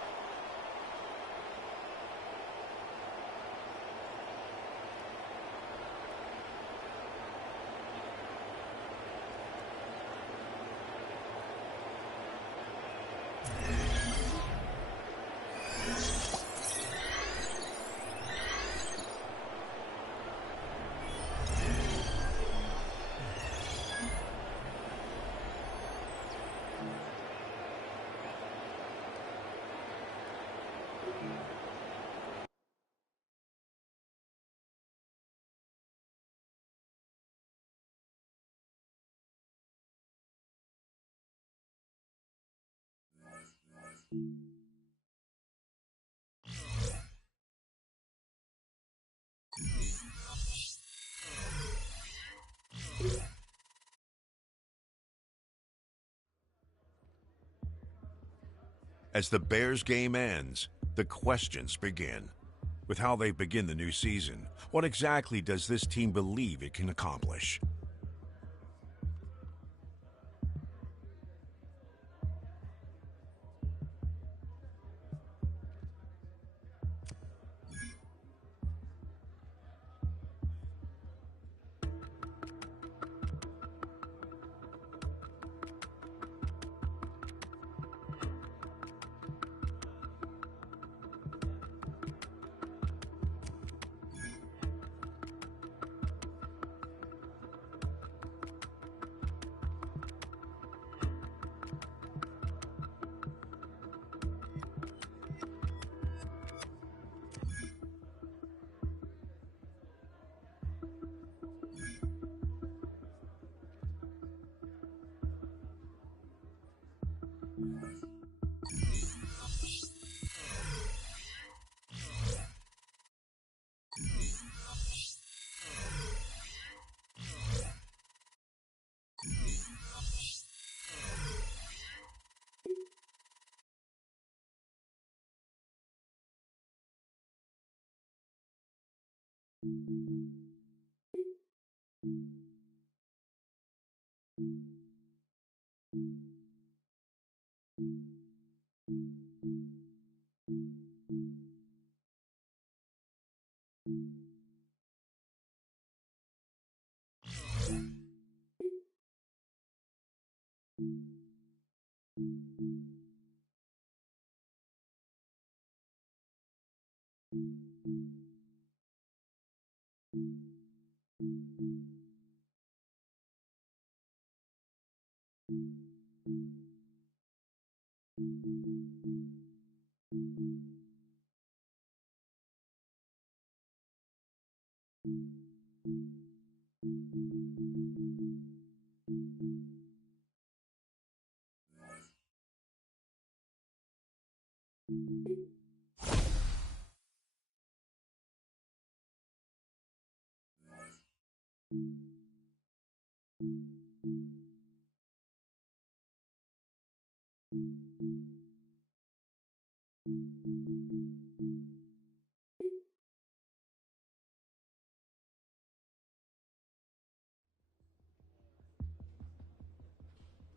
As the Bears game ends, the questions begin. With how they begin the new season, what exactly does this team believe it can accomplish?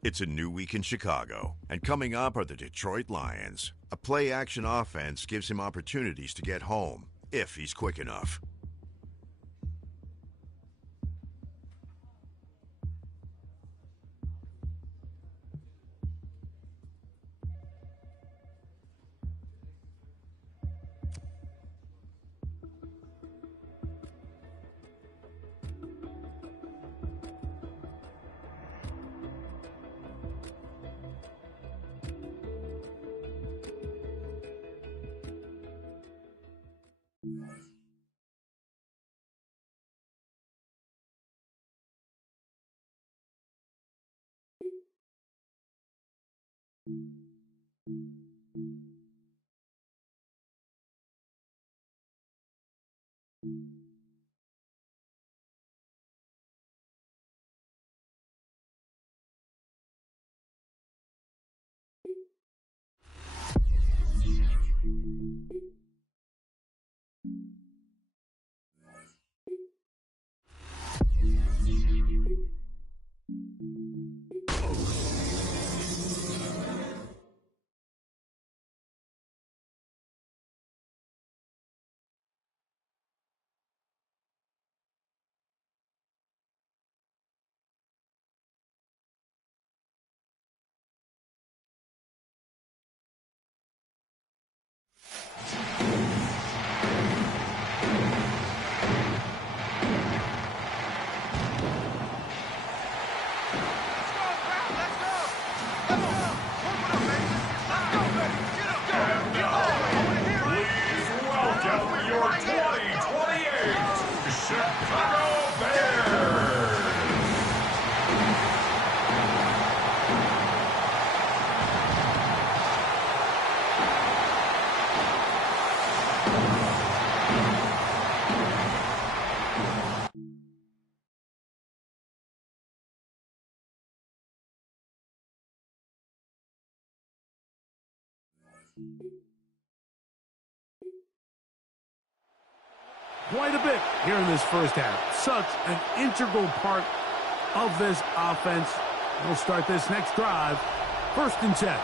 It's a new week in Chicago, and coming up are the Detroit Lions. A play-action offense gives him opportunities to get home, if he's quick enough. Quite a bit here in this first half. Such an integral part of this offense. We'll start this next drive. 1st and 10.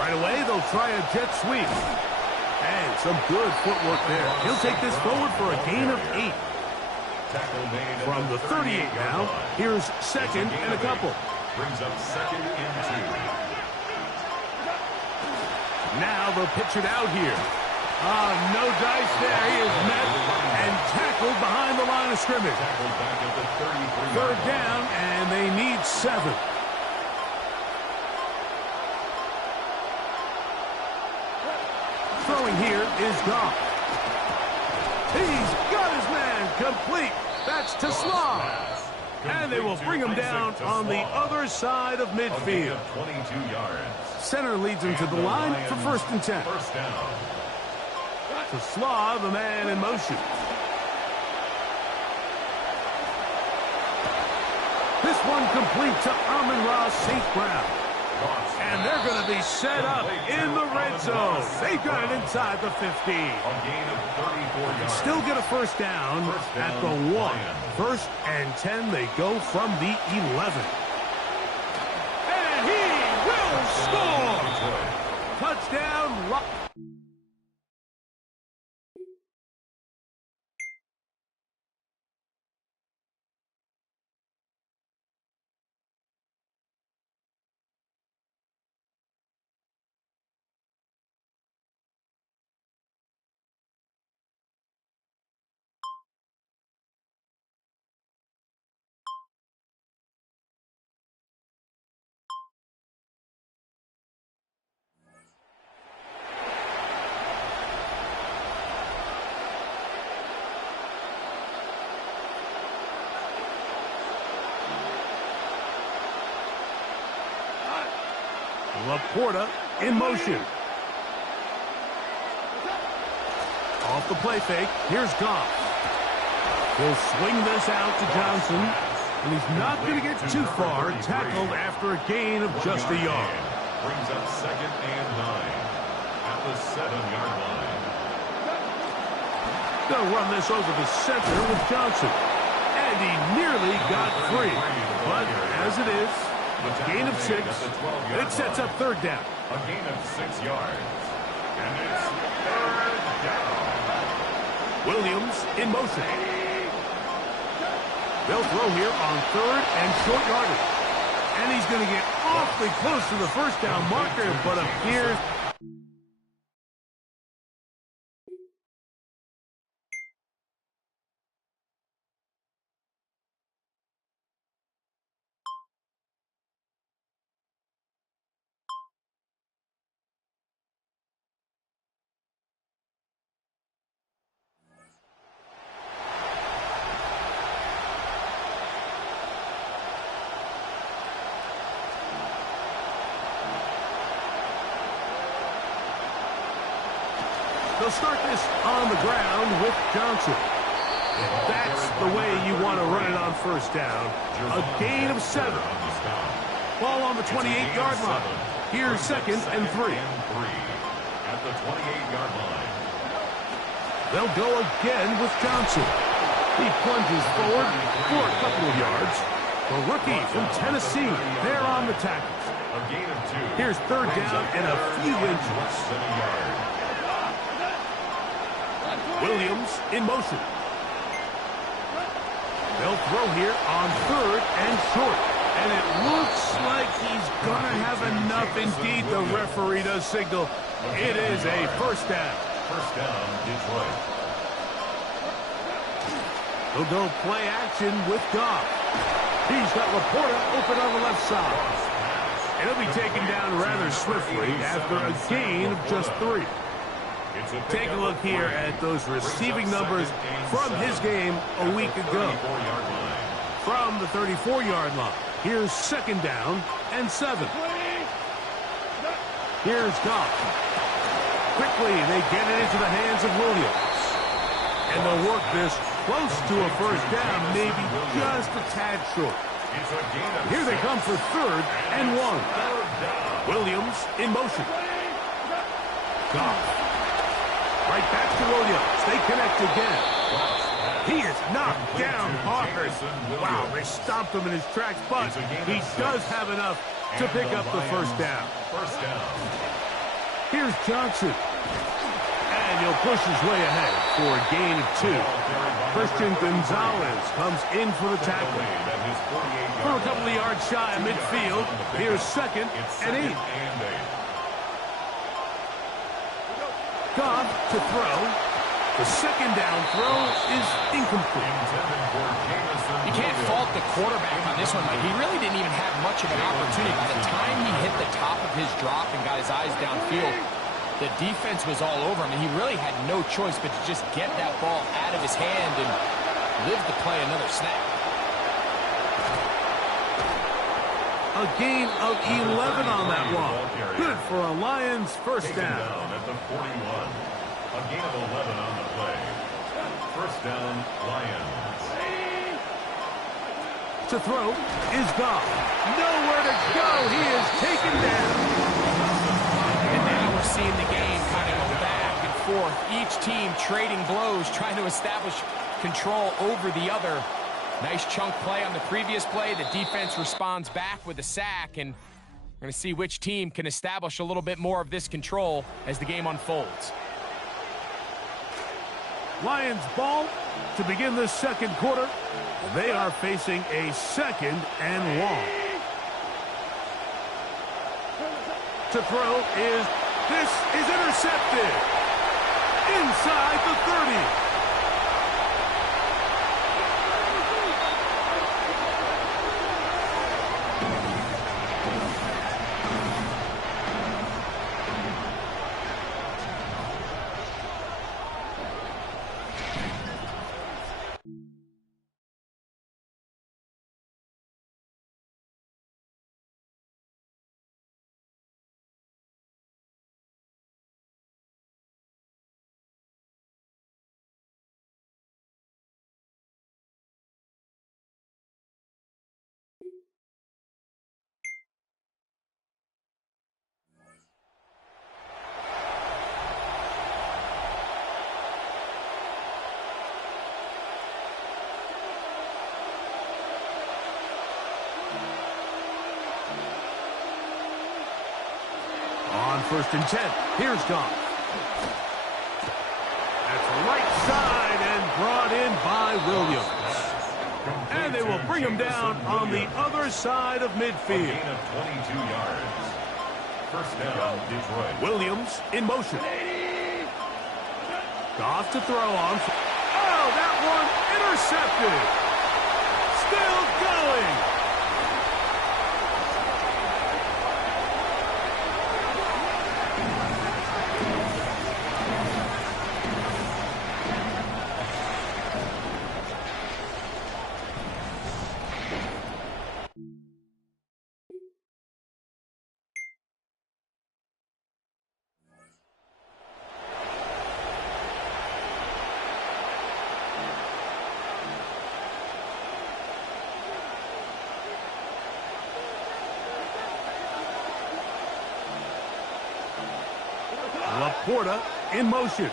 Right away, they'll try a jet sweep. And some good footwork there. He'll take this forward for a gain of 8. From the 38 now, here's 2nd and a couple. Brings up 2nd and 2. Now they'll pitch it out here. No dice there. He is met and tackled behind the line of scrimmage. 3rd down, and they need 7. Throwing here is Goff. He's got his man complete. That's to Slav. And they will bring him down on the other side of midfield. 22 yards. Center leads him to the line for 1st and 10. First down. To Slav, a man in motion. This one complete to Amon-Ra St. Brown. And they're going to be set up in the red zone. They've got it inside the 15. A gain of 34 yards. Still get a first down at the 1. 1st and 10, they go from the 11. And he will score! Touchdown. Laporta in motion. Off the play fake. Here's Goff. He'll swing this out to Johnson. And he's not going to get too far, tackled after a gain of just a yard. Brings up 2nd and 9 at the 7-yard line. Going to run this over the center with Johnson. And he nearly got free. But as it is, gain of 6, and it sets up 3rd down. A gain of 6 yards. And it's 3rd down. Williams in motion. They'll throw here on 3rd and short yardage. And he's going to get awfully close to the 1st down marker, but appears... They'll start this on the ground with Johnson. That's the way you want to run it on 1st down. A gain of 7. Ball on the 28-yard line. Here's 2nd and 3. At the 28-yard line. They'll go again with Johnson. He plunges forward for a couple of yards. The rookie from Tennessee, there on the tackle. A gain of 2. Here's 3rd down and a few inches. Williams in motion. They'll throw here on 3rd and short. And it looks like he's going to have enough. Indeed, the referee does signal. It is a 1st down. 1st down, Detroit. He'll go play action with Goff. He's got Laporta open on the left side. And he'll be taken down rather swiftly after a gain of just 3. Take a look here at those receiving numbers from his game a week ago. From the 34-yard line. Here's 2nd down and 7. Here's Goff. Quickly, they get it into the hands of Williams. And they'll work this close to a 1st down, maybe just a tad short. Here they come for 3rd and 1. Williams in motion. Goff. Right back to Williams. They connect again. He is knocked down hard. Wow, they stopped him in his tracks, but he does have enough to pick up the 1st down. Here's Johnson. And he'll push his way ahead for a gain of 2. Christian Gonzalez comes in for the tackle. From a couple of yards shy of midfield, here's 2nd and 8. Goff to throw. The 2nd down throw is incomplete. You can't fault the quarterback on this one, Mike. He really didn't even have much of an opportunity. By the time he hit the top of his drop and got his eyes downfield, the defense was all over him, and he really had no choice but to just get that ball out of his hand and live to play another snap. A gain of 11 on that one. Good for a Lions 1st down. At the 41. A gain of 11 on the play. 1st down, Lions. To throw is Goff. Nowhere to go. He is taken down. And now we're seeing the game kind of go back and forth. Each team trading blows, trying to establish control over the other. Nice chunk play on the previous play. The defense responds back with a sack, and we're going to see which team can establish a little bit more of this control as the game unfolds. Lions ball to begin the 2nd quarter. They are facing a 2nd and long. To throw this is intercepted. Inside the 30. first and 10. Here's Goff. That's right side and brought in by Williams. And they will bring him down on the other side of midfield. A gain of 22 yards. First down, Detroit. Williams in motion. Goff to throw on. Oh, that one intercepted. Still going. Laporta in motion.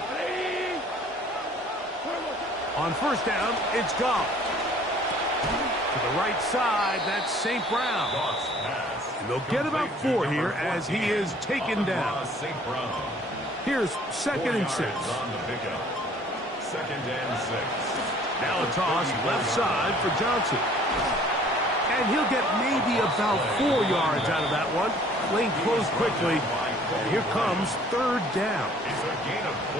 On first down, it's Goff. To the right side, that's St. Brown. And they'll get about 4 here as he is taken down. Here's second and 6. Second and 6. Now a toss left side for Johnson. And he'll get maybe about 4 yards out of that one. Lane closed quickly. And here comes third down. It's a gain of 4.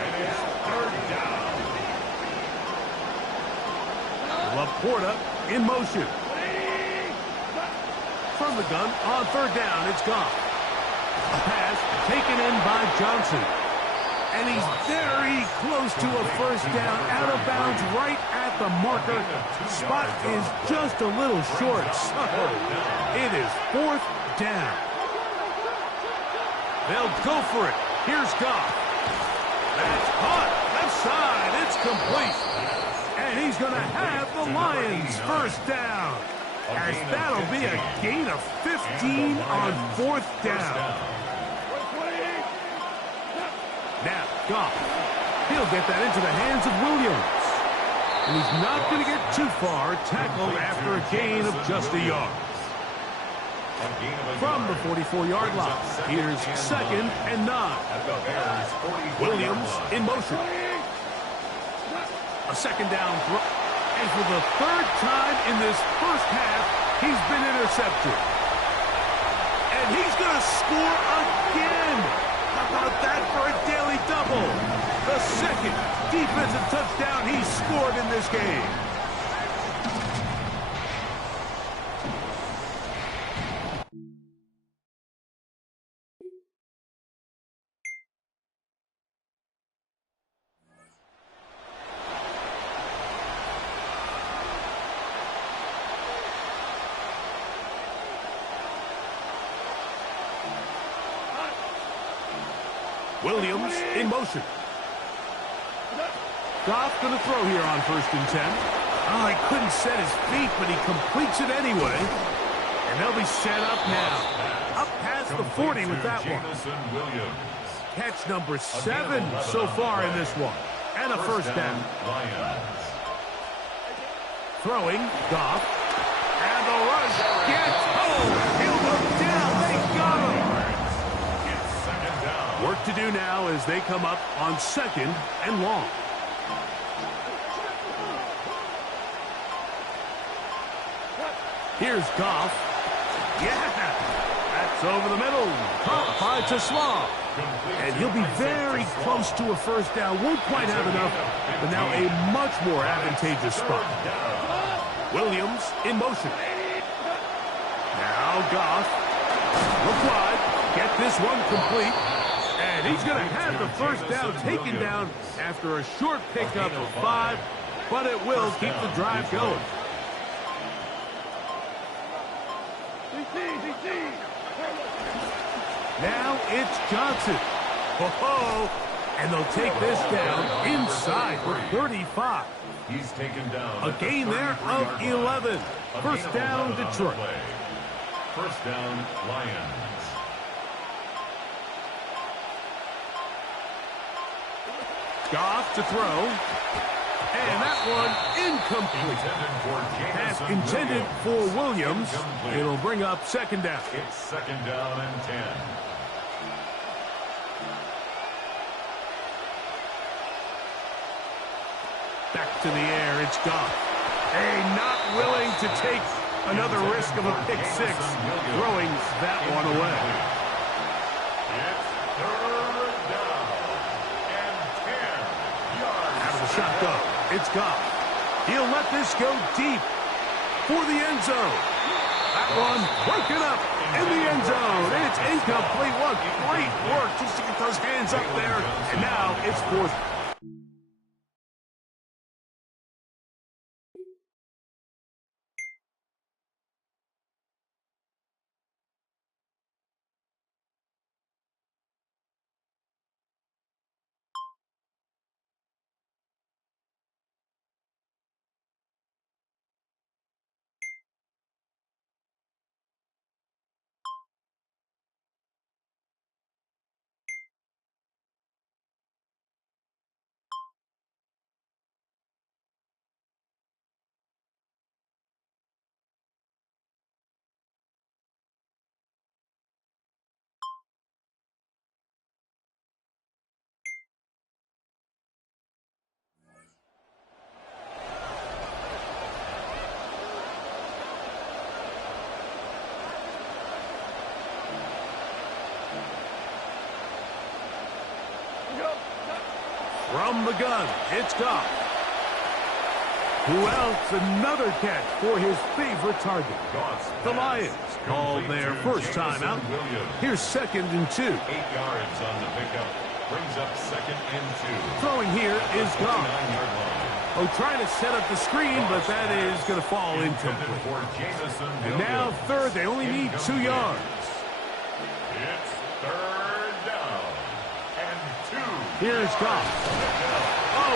And it's third down. Laporta in motion. From the gun on third down, it's Goff. A pass taken in by Johnson. And he's very close to a first down, out of bounds right at the marker. Spot is just a little short, so it is fourth down. They'll go for it. Here's Goff. That's caught. Left side. It's complete. And he's going to have the Lions first down. As that'll be a gain of 15 on fourth down. Now, Goff. He'll get that into the hands of Williams. And he's not going to get too far, tackled after a gain of just a yard. From the 44-yard line, here's second and 9. Williams in motion. A second down throw. And for the third time in this first half, he's been intercepted. And he's going to score again. How about that for a daily double? The second defensive touchdown he's scored in this game. Williams in motion. Goff going to throw here on first and 10. Oh, he couldn't set his feet, but he completes it anyway. And they'll be set up now. Up past the 40 with that one. Catch number 7 so far in this one. And a first down. Throwing, Goff. And the rush gets home. He'll go down. They got him. Work to do now as they come up on second and long. Here's Goff. Yeah, that's over the middle. Caught by Tesla. And he'll be very close to a first down. Won't quite have enough, but now a much more advantageous spot. Williams in motion. Now Goff. Look wide. Get this one complete. And he's going to have the first down taken down after a short pickup of 5, but it will keep the drive going. Now it's Johnson. Ho-ho! And they'll take this down inside for 35. He's taken down. A gain there of 11. First down, Detroit. First down, Lions. Goff to throw. And that one incomplete. Pass intended for Williams. It'll bring up second down. It's second down and 10. Back to the air, it's Goff. Not willing to take another risk of a pick six, throwing that one away. It's third down and 10 yards. Out of the shotgun, it's Goff. He'll let this go deep for the end zone. That one broken up in the end zone. It's incomplete. What great work just to get those hands up there. And now it's fourth. From the gun, it's Goff. Who else? Another catch for his favorite target. The Lions called their first time out. Here's 2nd and 2. 8 yards on the pickup. Brings up 2nd and 2. Throwing here is Goff. 9-yard line. Trying to set up the screen, but that is going to fall incomplete. And now 3rd, they only need 2 yards. It's 3rd down and 2. Here's Goff.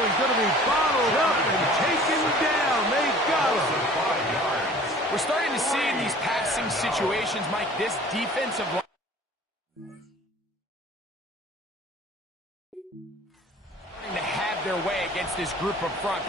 He's going to be bottled up and taken down. They got him. 5 yards. We're starting to see in these passing situations, Mike, this defensive line to have their way against this group up front.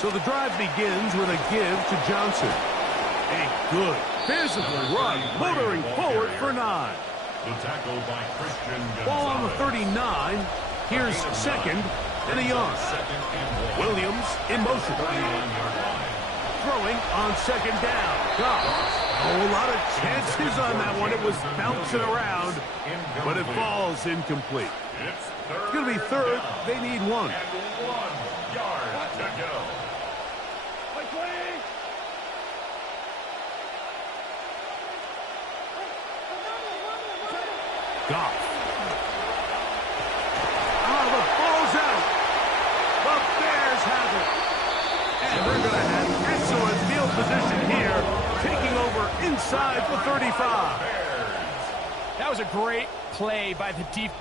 So the drive begins with a give to Johnson. A good physical run, motoring forward for 9. The tackle by Christian Gonzalez. Ball on the 39. Here's 2nd and a yard. Williams in motion. Throwing on 2nd down. Goff. A whole lot of chances on that one. It was bouncing around, but it falls incomplete. It's going to be 3rd. They need 1. And 1 yard to go. Goff. The ball's out. The Bears have it. And they're going to have excellent field position here, taking over inside the 35. That was a great play by the defense.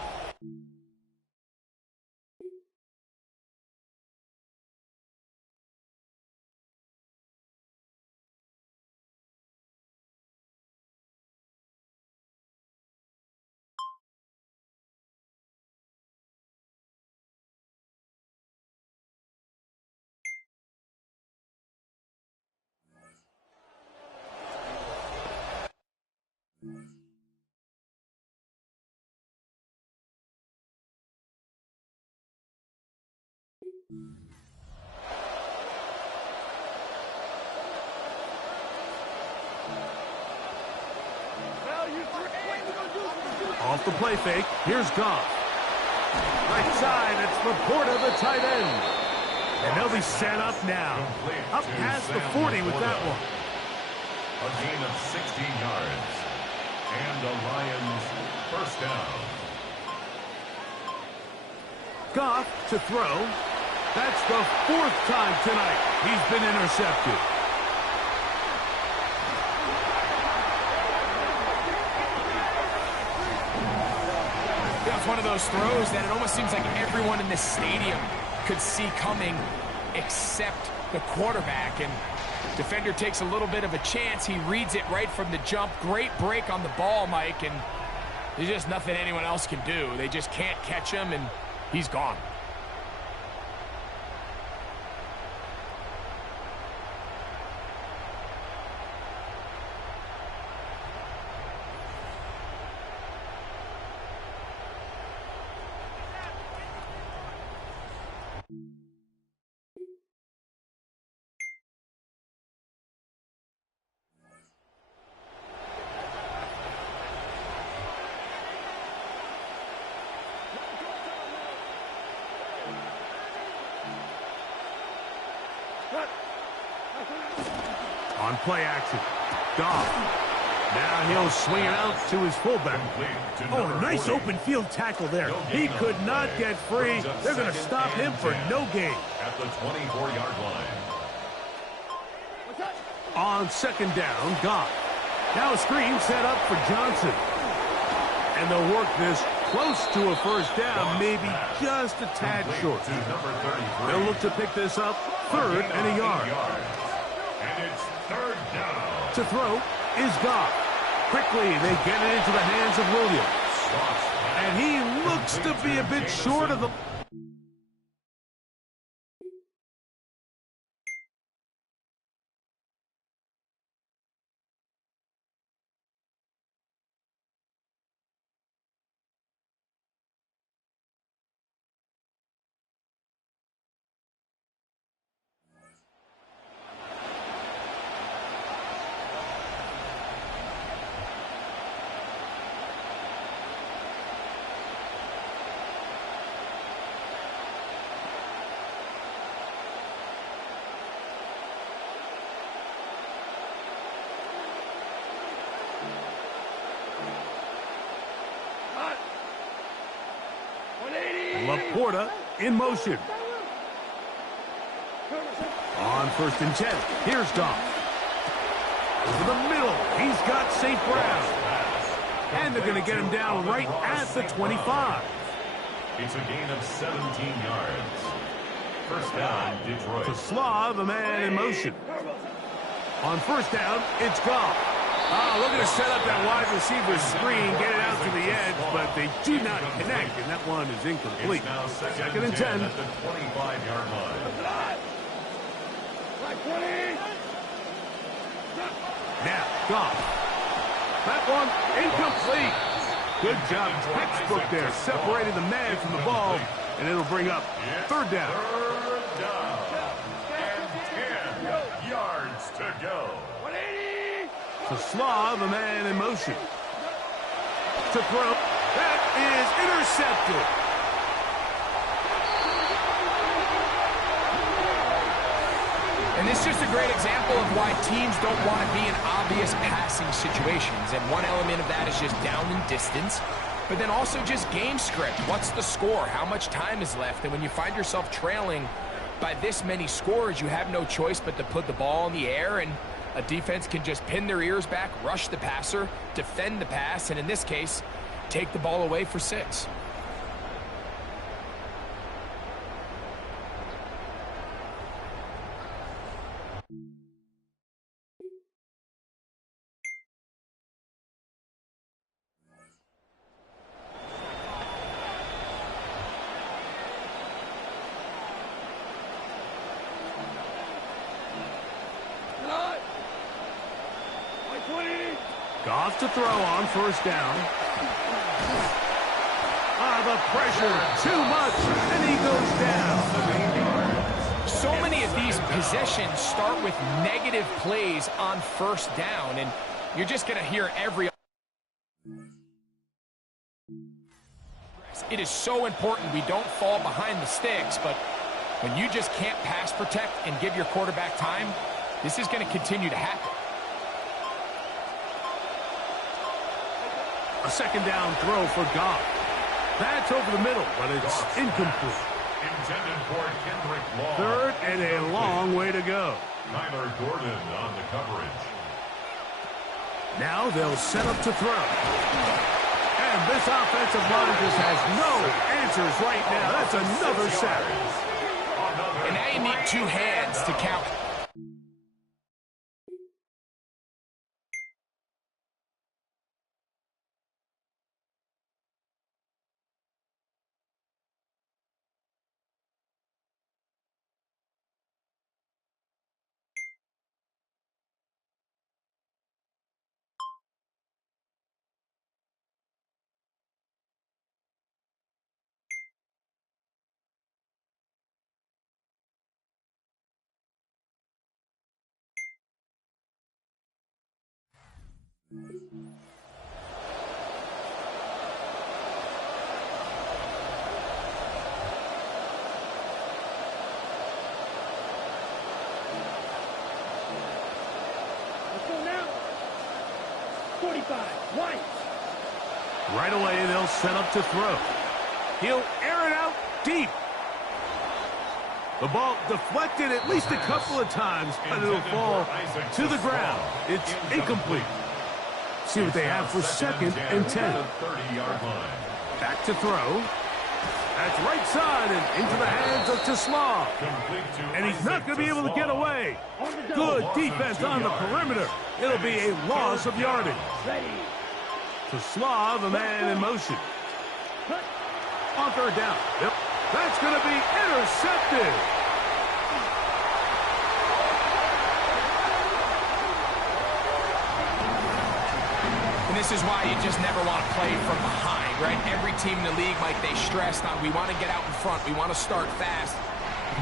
Off the play fake, here's Goff. Right side, it's Laporta, the tight end. And they'll be set up now. Up past the 40 with that one. A gain of 16 yards. And the Lions first down. Goff to throw. That's the 4th time tonight he's been intercepted. It's one of those throws that it almost seems like everyone in this stadium could see coming except the quarterback. And defender takes a little bit of a chance. He reads it right from the jump. Great break on the ball, Mike, and there's just nothing anyone else can do. They just can't catch him, and he's gone. On play action, Goff. Now he'll swing it out to his fullback. Oh, nice open field tackle there. He could not get free. They're going to stop him for no gain. At the 24-yard line. On second down, Goff. Now a screen set up for Johnson. And they'll work this close to a first down, maybe just a tad short. They'll look to pick this up 3rd and a yard. And it's 3rd down. To throw is Goff. Quickly, they get it into the hands of Williams. And he looks to be a bit short of the... Laporta in motion. On 1st and 10, here's Goff. Over the middle, he's got St. Brown. And they're going to get him down right at the 25. It's a gain of 17 yards. First down, Detroit. To Slaw, the man in motion. On 1st down, it's Goff. Looking to set up that wide receiver screen, get it out to the edge, but they do not connect, and that one is incomplete. Second and 10. At the 25-yard line. Now, Goff. That one incomplete. Good job, textbook there, separating the man from the ball, and it'll bring up 3rd down. 3rd down. And 10 yards to go. To Slaw, the man in motion. To throw. That is intercepted. And this is just a great example of why teams don't want to be in obvious passing situations. And one element of that is just down and distance. But then also just game script. What's the score? How much time is left? And when you find yourself trailing by this many scores, you have no choice but to put the ball in the air, and a defense can just pin their ears back, rush the passer, defend the pass, and in this case, take the ball away for 6. Goff to throw on 1st down. The pressure, too much, and he goes down. So many of these possessions start with negative plays on first down, and you're just going to hear every... It is so important we don't fall behind the sticks, but when you just can't pass protect and give your quarterback time, this is going to continue to happen. A second down throw for Goff. That's over the middle, but it's incomplete. Intended for Kendrick Long. Third and a long way to go. Kyler Gordon on the coverage. Now they'll set up to throw. And this offensive line just has no answers right now. That's another sack. And now you need two hands to count. Let's go now. 45, White. Right away, they'll set up to throw. He'll air it out deep. The ball deflected at least a couple of times, but it'll fall to the ground. It's incomplete. See what they have for second and 10. Back to throw. That's right side and into the hands of Tesla. And he's not going to be able to get away. Good defense on the perimeter. It'll be a loss of yardage. Tesla, the man in motion. On third down. Yep. That's going to be intercepted. And this is why you just never want to play from behind, right? Every team in the league, Mike, they stressed on we want to get out in front. We want to start fast,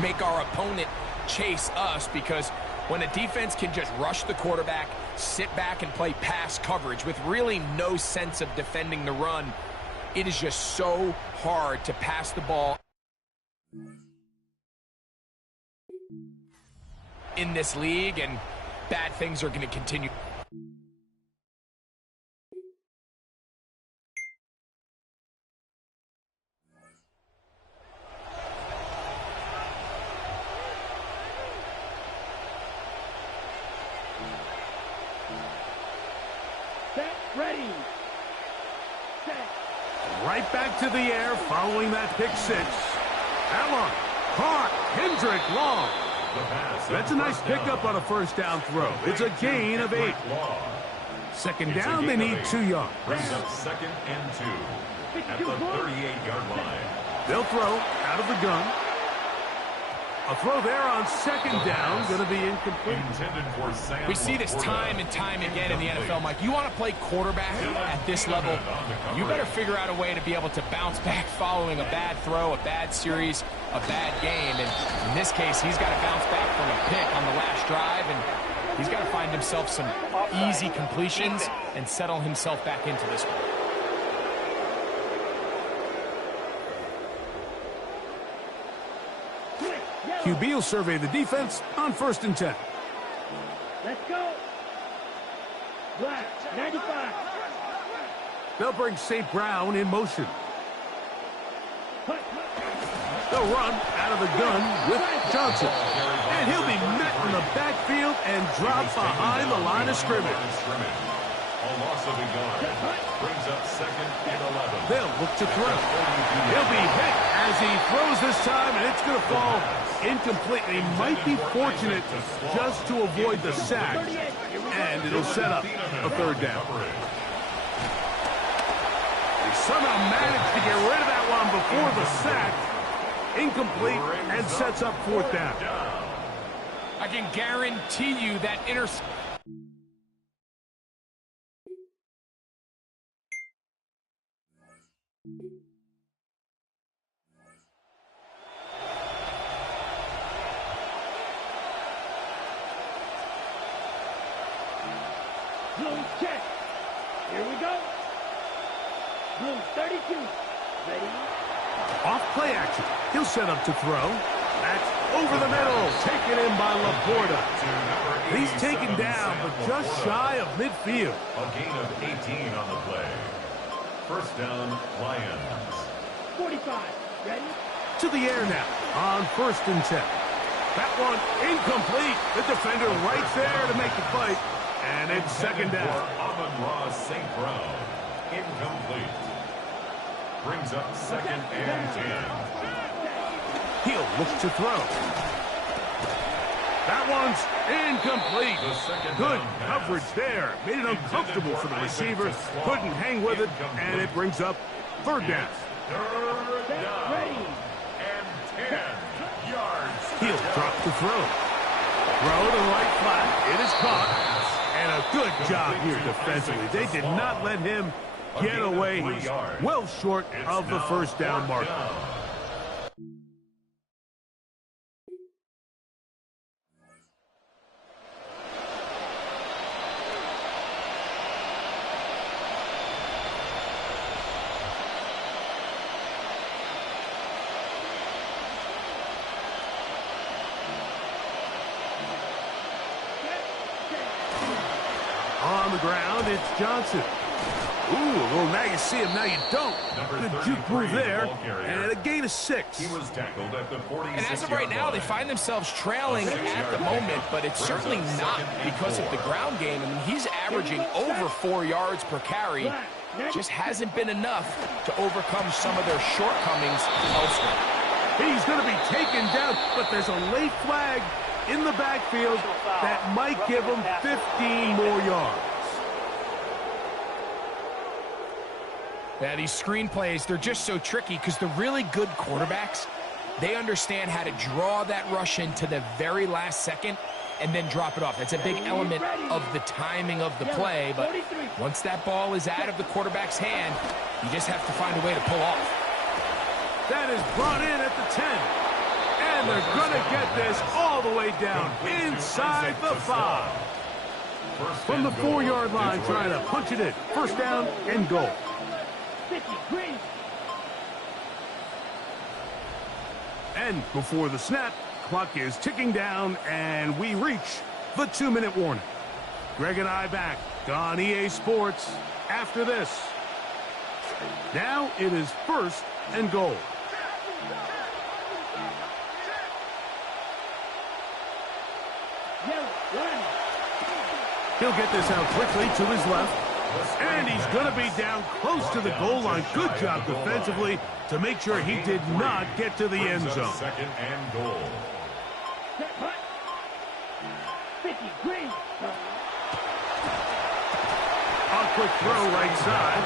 make our opponent chase us, because when a defense can just rush the quarterback, sit back and play pass coverage with really no sense of defending the run, it is just so hard to pass the ball in this league, and bad things are going to continue. Set, ready. Set. Right back to the air following that pick six. Allen, caught, Kendrick Long. That's a nice pickup on a first down throw. It's a gain of 8. Second down, they need 2 yards. Brings up second and 2 at the 38-yard line. They'll throw out of the gun. A throw there on second down, going to be incomplete. We see this time and time again in the NFL, Mike. You want to play quarterback at this level, you better figure out a way to be able to bounce back following a bad throw, a bad series, a bad game. And in this case, he's got to bounce back from a pick on the last drive, and he's got to find himself some easy completions and settle himself back into this one. QB will survey the defense on first and 10. Let's go. Black, 95. They'll bring St. Brown in motion. They'll run out of the gun with Johnson. And he'll be met in the backfield and dropped behind the line of scrimmage. A loss of a yard. Brings up second and 11. They'll look to throw. He'll be hit as he throws this time, and it's going to fall incomplete. He might be fortunate just to avoid the sack, and it'll set up a third down. They somehow managed to get rid of that one before the sack. Incomplete, and sets up fourth down. I can guarantee you that interception. Blue check. Here we go. Blue 32. Ready? Off play action. He'll set up to throw. That's over the middle. Taken in by Laporta. He's taken down, but just shy of midfield. A gain of 18 on the play. First down, Lions. 45. Ready? To the air now on 1st and 10. That one incomplete. The defender right there to make the fight. And it's 2nd down. Amon-Ra St. Brown. Incomplete. Brings up 2nd and 10. He'll look to throw. That one's incomplete. Good coverage there. Made it uncomfortable for the receiver. Couldn't hang with it, and it brings up 3rd down. 3rd down. Ready. And 10 yards. He'll drop the throw. Throw to the right flat. It is caught. And a good job here defensively. They did not let him get away. He's well short of the 1st down marker. On the ground, it's Johnson. Ooh, well, now you see him, now you don't. Good juke move there, and a gain of 6. He was tackled at the 46-yard And as of right now, they find themselves trailing at the moment, but it's certainly not because of the ground game. I mean, he's averaging over 4 yards per carry. Just hasn't been enough to overcome some of their shortcomings elsewhere. He's going to be taken down, but there's a late flag in the backfield that might give him 15 more yards. Yeah, these screenplays, they're just so tricky because the really good quarterbacks, they understand how to draw that rush into the very last second and then drop it off. That's a big element of the timing of the play, but once that ball is out of the quarterback's hand, you just have to find a way to pull off. That is brought in at the 10. And they're going to get this all the way down inside the 5. From the 4-yard line, trying to punch it in. 1st down and goal. 50. Green. And before the snap, clock is ticking down, and we reach the 2-minute warning. Greg and I back on EA Sports after this. Now it is 1st and goal. He'll get this out quickly to his left. And he's going to be down close to the goal line. Good job defensively to make sure he did not get to the end zone. 2nd and goal. 50. Green. A quick throw right side.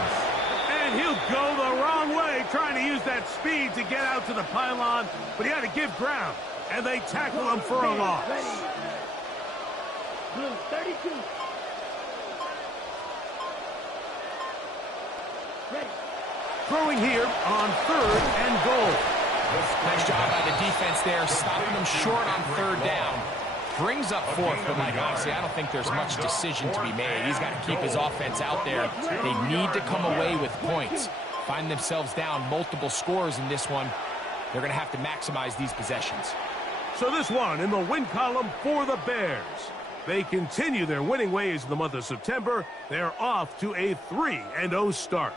And he'll go the wrong way, trying to use that speed to get out to the pylon. But he had to give ground. And they tackle him for a loss. Blue 32. Ready. Throwing here on 3rd and goal. Nice job by the defense there, stopping them short on 3rd down. Brings up 4th, but like honestly, I don't think there's much decision to be made. He's got to keep his offense out there. They need to come away with points. Find themselves down multiple scores in this one. They're going to have to maximize these possessions. So this one in the win column for the Bears. They continue their winning ways in the month of September. They're off to a 3-0 start.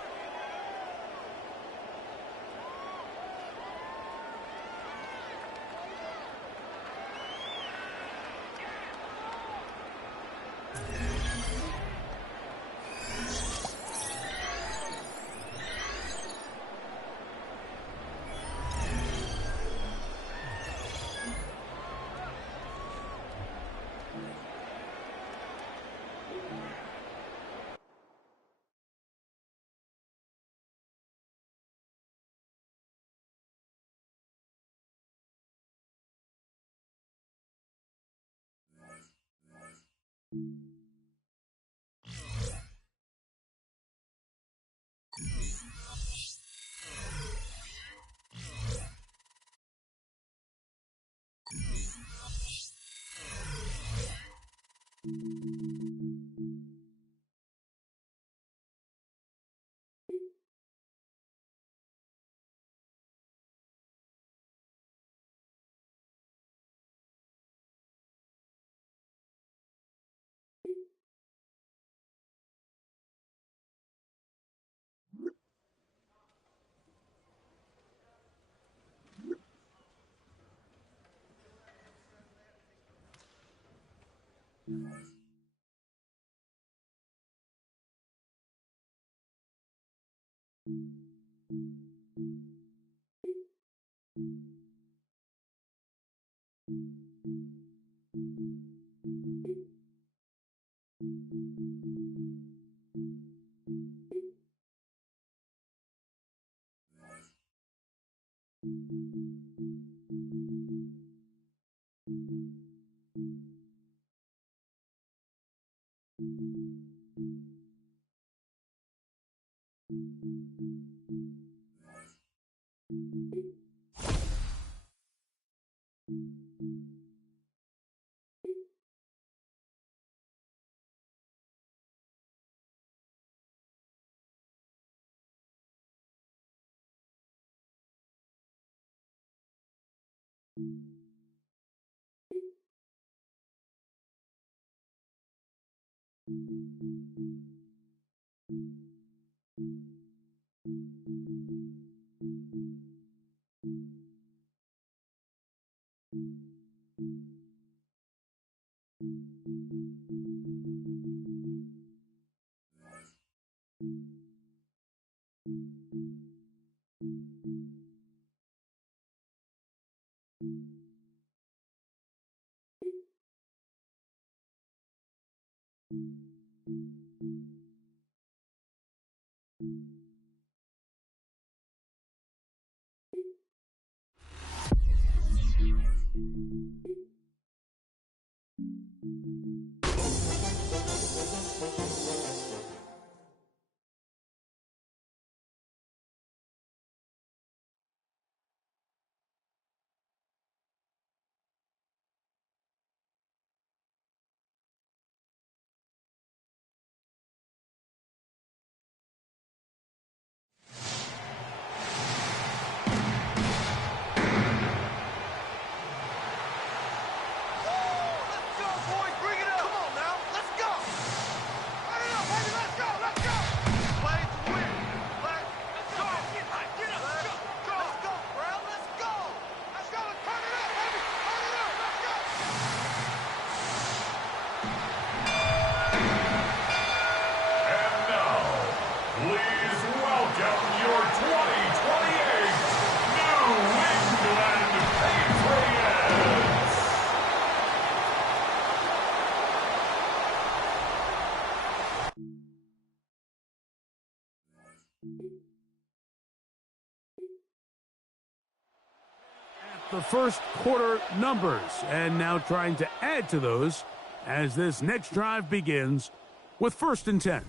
The first quarter numbers, and now trying to add to those as this next drive begins with 1st and 10.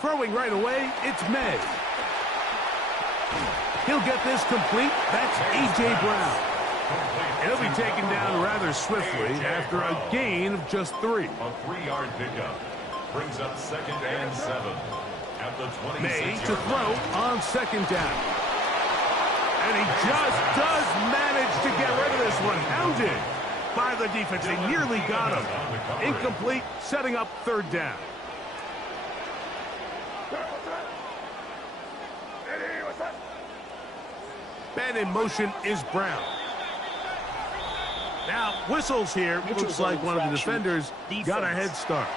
Throwing right away, it's May. He'll get this complete. That's A.J. Brown. He'll be taken down rather swiftly after a gain of just 3. A 3-yard pickup brings up 2nd and 7 at the 26-yard May to throw on 2nd down. And he just does manage to get rid of this one. Hounded by the defense. They nearly got him. Incomplete, setting up 3rd down. Man in motion is Brown. Now, whistles here. It looks like one of the defenders got a head start.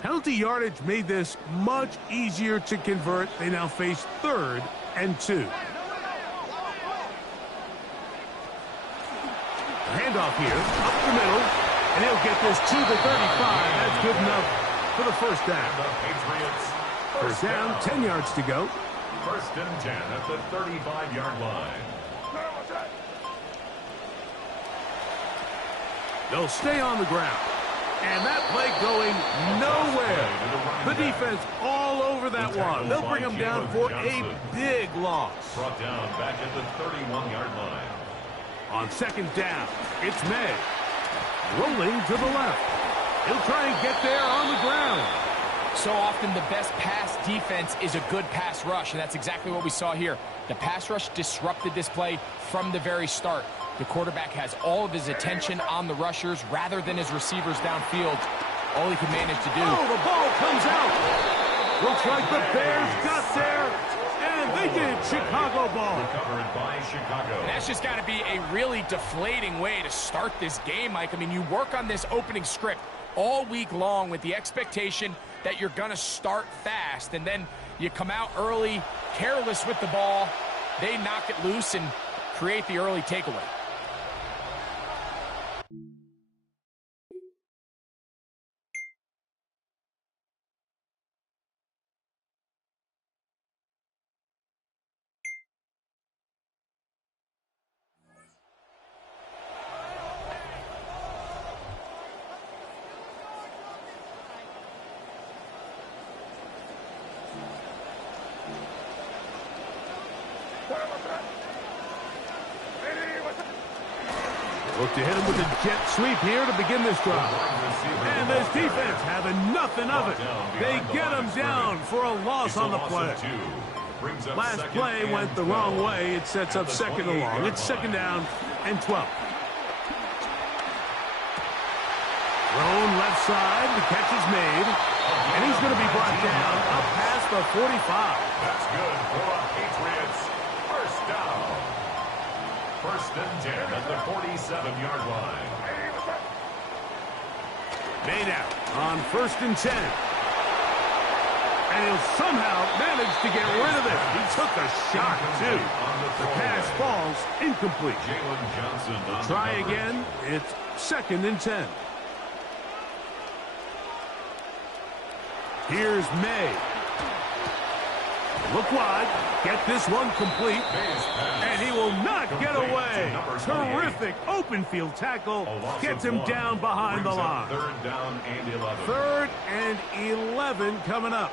Penalty yardage made this much easier to convert. They now face 3rd and 2. Handoff here, up the middle, and he'll get this to the 35. That's good enough for the 1st down. First down, 10 yards to go. 1st and 10 at the 35-yard line. They'll stay on the ground. And that play going nowhere. The defense all over that one. They'll bring them down for a big loss. Brought down back at the 31-yard line. On 2nd down, it's May. Rolling to the left. He'll try and get there on the ground. So often the best pass defense is a good pass rush, and that's exactly what we saw here. The pass rush disrupted this play from the very start. The quarterback has all of his attention on the rushers rather than his receivers downfield. All he could manage to do. Oh, the ball comes out. Looks like the Bears got there, and they did. Chicago ball. Recovered by Chicago. And that's just got to be a really deflating way to start this game, Mike. I mean, you work on this opening script all week long with the expectation that you're going to start fast, and then you come out early, careless with the ball. They knock it loose and create the early takeaway. Look to hit him with a jet sweep here to begin this drive. And this defense having nothing of it. They get him down for a loss on the play. Last play went the wrong way. It sets up second and long. It's second down and 12. Thrown left side. The catch is made. And he's going to be brought down up past the 45. That's good for the Patriots. First down. First and 10 at the 47-yard line. Made out on first and 10. And he'll somehow manage to get rid of it. He took a shot, too. The pass falls incomplete. Jalen Johnson on Try again. It's second and 10. Here's May. Look wide. Get this one complete. And he will not get away. Terrific open field tackle. Gets him down behind the line. Third down and 11. Third and 11 coming up.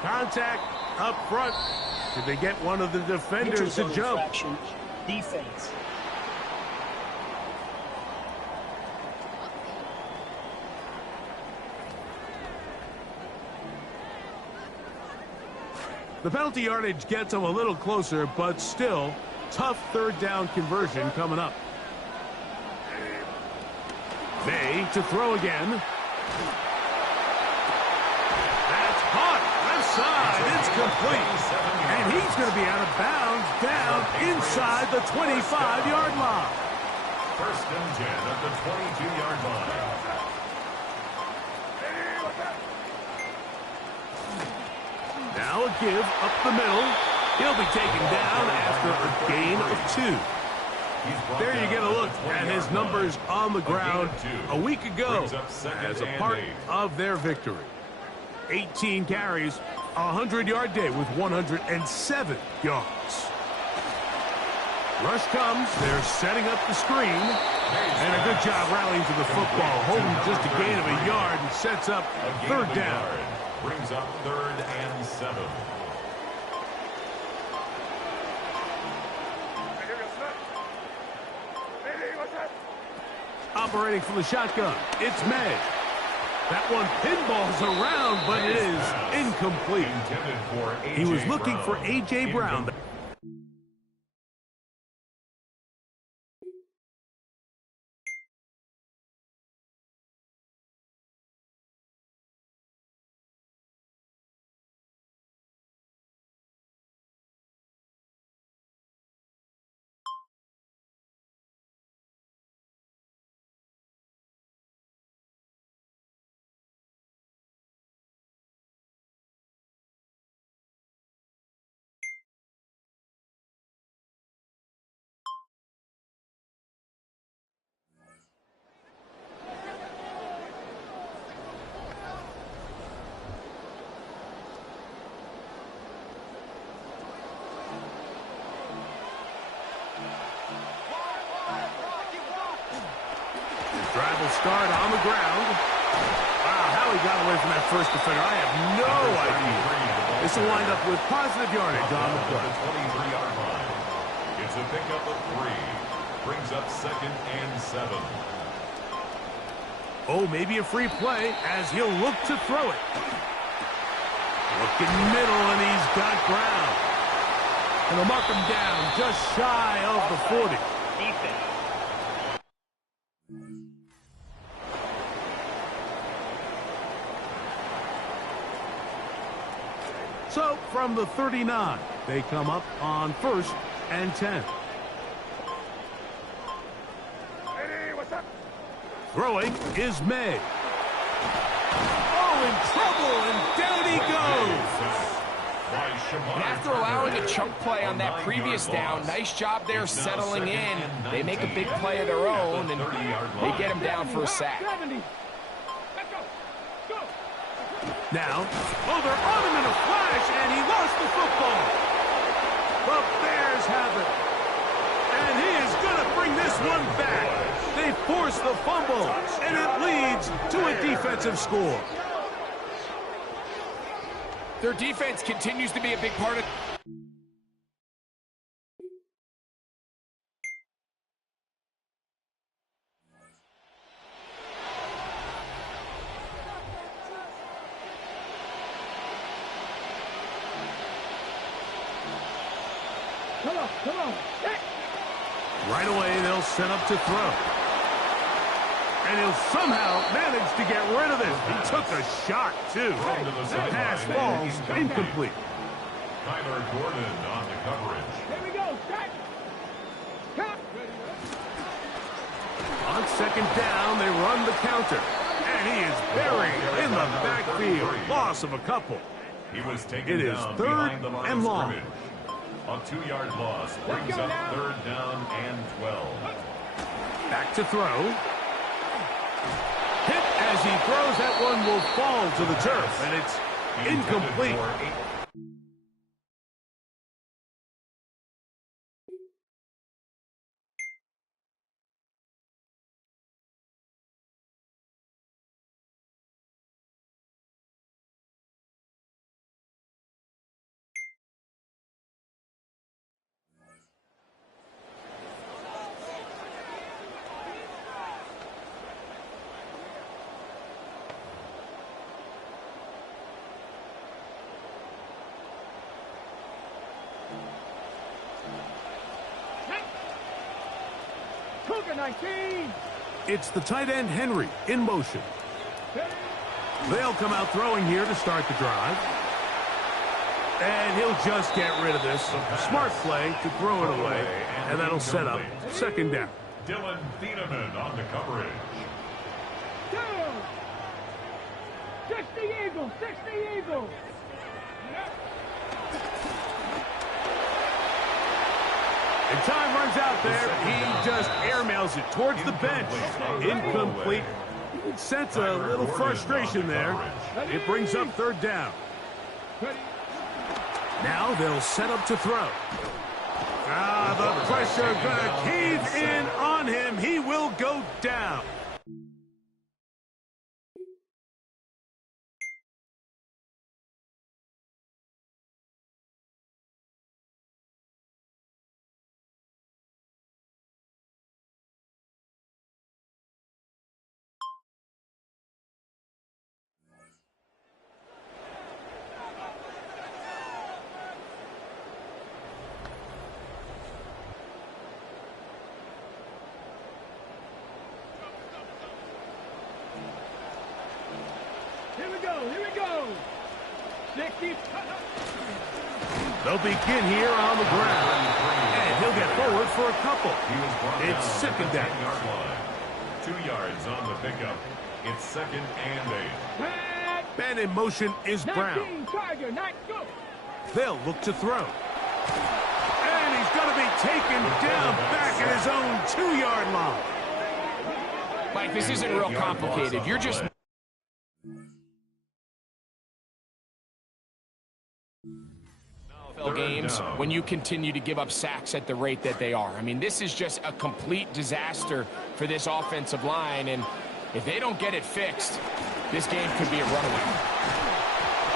Contact up front. Did they get one of the defenders to jump? Defense. The penalty yardage gets them a little closer, but still, tough third down conversion coming up. May to throw again. That's caught. Left side. It's complete. And he's going to be out of bounds down inside the 25-yard line. First and 10 at the 22-yard line. Now a give up the middle. He'll be taken down after a gain of 2. There you get a look at his numbers on the ground a week ago as a part of their victory. 18 carries, a 100-yard day with 107 yards. Rush comes. They're setting up the screen. And a good job rallying to the football. Holding just a gain of a yard and sets up third down. Brings up third and 7. Operating from the shotgun, it's May. That one pinballs around, but it is incomplete. He was looking for A.J. Brown. Drive will start on the ground. Wow, how he got away from that first defender, I have no idea. This will wind up with positive yardage on the play. 23-yard line. It's a pickup of 3. Brings up second and 7. Oh, maybe a free play as he'll look to throw it. Looking middle, and he's got ground. And they'll mark him down just shy of the 40. Defense. So, from the 39, they come up on 1st and 10. Hey, what's up? Throwing is May. Oh, in trouble, and down he goes. And after allowing a chunk play on that previous down, nice job there settling in. They make a big play of their own, and they get him down for a sack. Now, oh, they're on him in a flash, and he lost the football. The Bears have it. And he is going to bring this one back. They force the fumble, and it leads to a defensive score. Their defense continues to be a big part of... Come on. Hey. Right away, they'll set up to throw. And he'll somehow manage to get rid of it. He took a shot, too. The pass falls incomplete. Tyler Gordon on the coverage. Here we go. Set. Cut. On 2nd down, they run the counter. And he is buried in the backfield. Loss of a couple. He was taken It is down 3rd behind the line and of long. scrimmage. A 2-yard loss brings up 3rd down and 12. Back to throw. Hit as he throws. That one will fall to the turf, and it's incomplete. Cougar 19. It's the tight end, Henry, in motion. They'll come out throwing here to start the drive. And he'll just get rid of this. Smart play to throw it away. And that'll set up 2nd down. Dylan Thieneman on the coverage. Down. 60 Eagles. 60 Eagles. And time runs out there. He just airmails it towards the bench. Incomplete. Sense a little frustration there. It brings up 3rd down. Now they'll set up to throw. The pressure gonna cave in on him. He will go down. Here we go. 60. They'll begin here on the ground. And he'll get forward for a couple. It's 2nd down. 2 yards on the pickup. It's 2nd and 8. Man in motion is Brown. 19, Charger, go. They'll look to throw. And he's going to be taken down back at his own 2-yard line. Mike, this isn't real complicated. You're just... games when you continue to give up sacks at the rate that they are. I mean, this is just a complete disaster for this offensive line, and if they don't get it fixed, this game could be a runaway.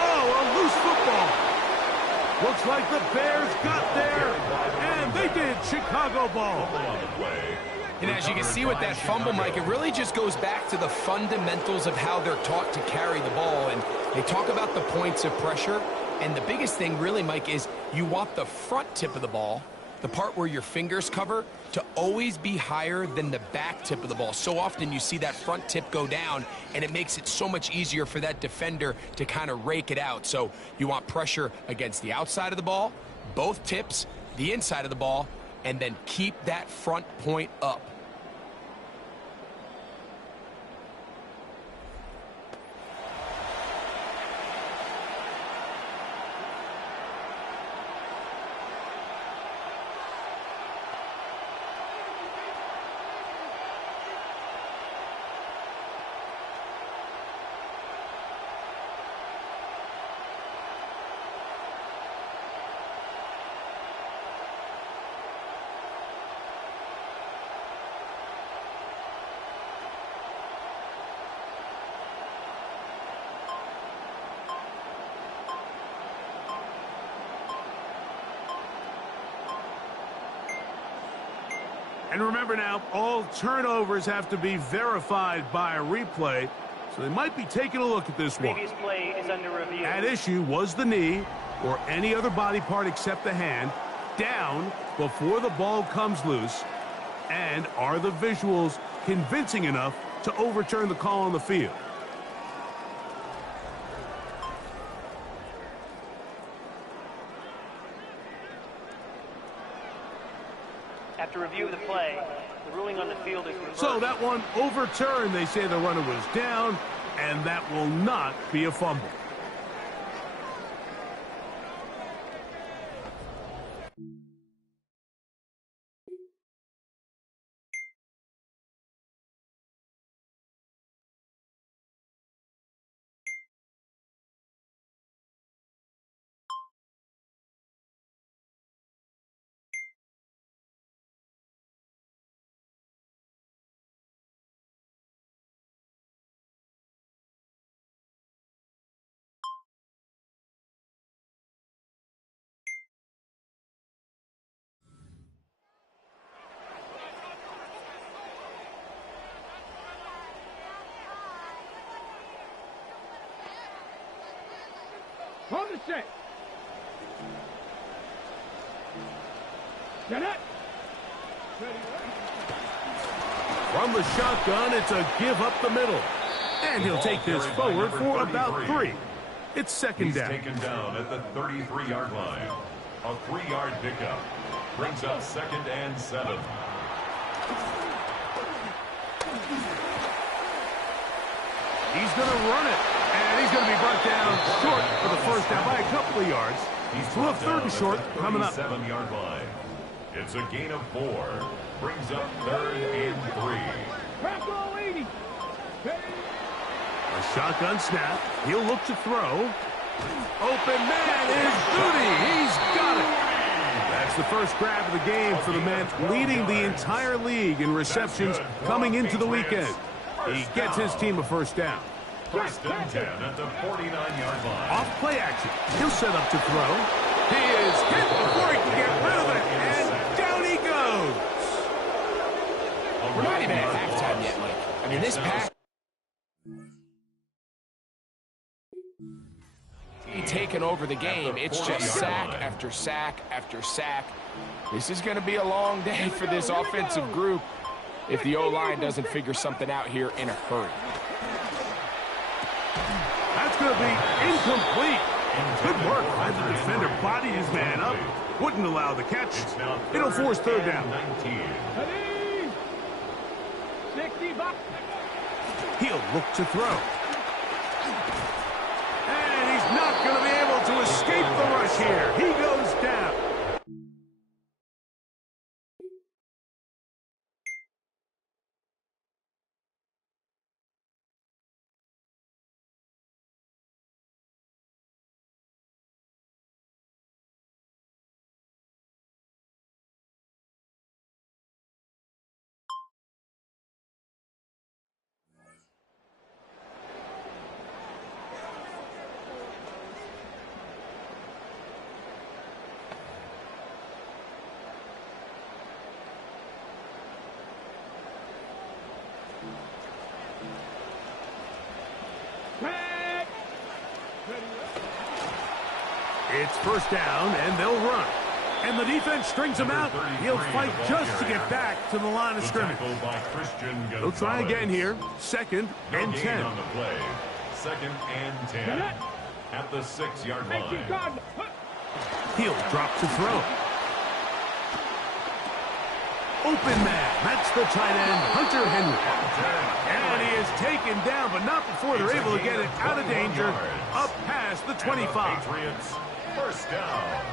Oh, a loose football. Looks like the Bears got there, and they did. Chicago ball. And as you can see with that fumble, Mike, it really just goes back to the fundamentals of how they're taught to carry the ball. And they talk about the points of pressure. And the biggest thing really, Mike, is you want the front tip of the ball, the part where your fingers cover, to always be higher than the back tip of the ball. So often you see that front tip go down, and it makes it so much easier for that defender to kind of rake it out. So you want pressure against the outside of the ball, both tips, the inside of the ball, and then keep that front point up. And remember now, all turnovers have to be verified by a replay, so they might be taking a look at this one. Previous play is under review. At issue was the knee, or any other body part except the hand, down before the ball comes loose, and are the visuals convincing enough to overturn the call on the field? After review of the play, the ruling on the field is reversed. So that one overturned. They say the runner was down, and that will not be a fumble. On the set. Set it. From the shotgun, it's a give up the middle. And he'll take this forward for about 3. It's second down. He's taken down at the 33-yard line. A 3-yard pickup brings up 2nd and 7. He's going to run it. And he's going to be brought down short for the first down by a couple of yards. We'll have 3rd and short coming up. 7-yard line. It's a gain of 4. Brings up 3rd and 3. Crack all 80. A shotgun snap. He'll look to throw. Open man is Duty. He's got it. That's the first grab of the game for the man leading the entire league in receptions coming into the weekend. He gets his team a first down. 1st and 10 at the 49-yard line. Off play action. He'll set up to throw. He is hit before he can get rid of it. And down he goes. We're not even at halftime yet, Mike. I mean, this pass... taken over the game. It's just sack after sack after sack. This is going to be a long day for this offensive group if the O-line doesn't figure something out here in a hurry. That's going to be incomplete. Good work by the defender. Bodied his man up. Wouldn't allow the catch. It'll force 3rd down. 65. He'll look to throw. And he's not going to be able to escape the rush here. He goes down. It's first down, and they'll run. And the defense strings him out. He'll fight just to get back to the line of scrimmage. They'll try again here. Second and 10. On the play. Second and 10. At the 6-yard line. He'll drop to throw. Open man. That's the tight end, Hunter Henry. And he is taken down, but not before they're able to get it out of danger, up past the 25. Patriots, first down.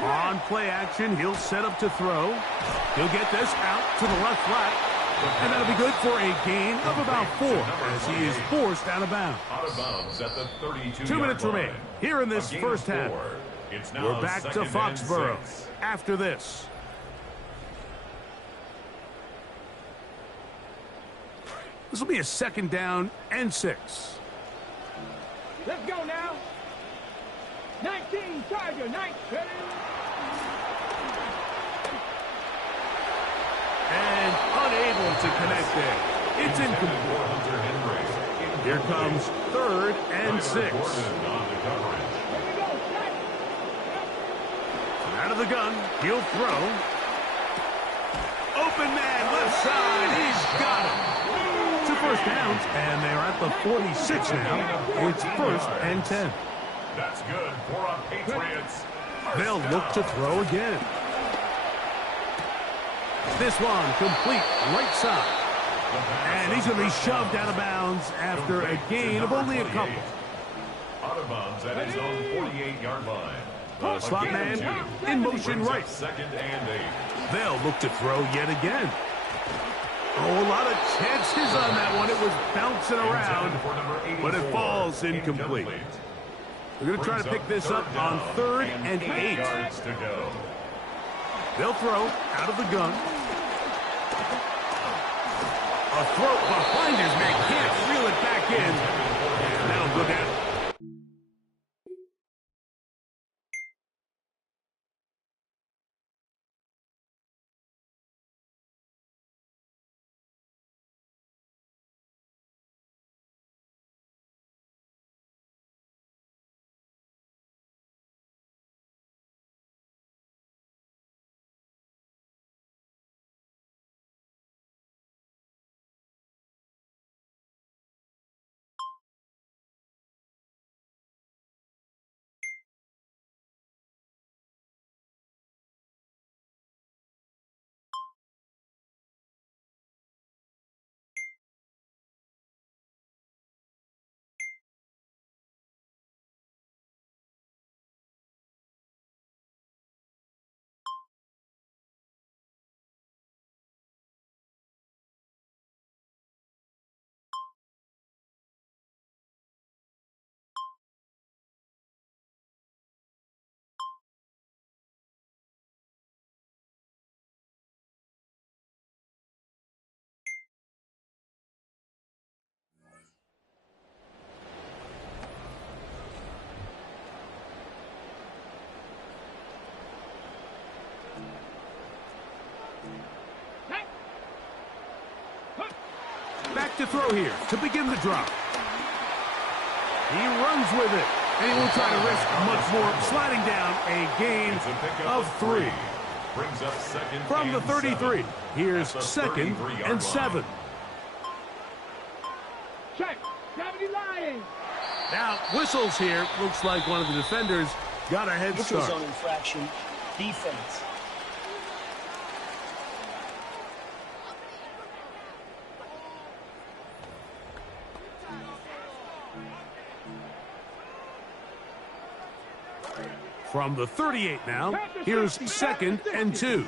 On play action, he'll set up to throw. He'll get this out to the left flat. And that'll be good for a gain of about 4 as he is forced out of bounds. Out of bounds at the 32-yard 2 minutes line. remain here in this first half. We're back to Foxborough after this. This will be a second down and 6. Let's go now. 19, Charger, 19. And unable to connect there. It's incomplete. Here comes third and 6. Out of the gun, he'll throw. Open man, left side, he's got him. 2 first downs, and they're at the 46 now. It's first and 10. That's good for a Patriots. They'll look to throw again. This one complete right side. And he's going to be shoved out of bounds after a gain of only a couple. Out of bounds at his own 48-yard line. Slot man in motion right. Second and 8. They'll look to throw yet again. Oh, a lot of chances on that one. It was bouncing around, but it falls incomplete. They're going to try to pick this up on third and 8. They'll throw out of the gun. A throw behind his man. Can't reel it back in. And that'll go down. Back to throw here to begin the drop. He runs with it, and he won't try to risk much more. Sliding down a gain of 3. Brings up second From the 33, 7. here's second and 7. Check. Gravity line. Now, whistles here. Looks like one of the defenders got a head start. Zone infraction. Defense. From the 38 now, here's second and 2.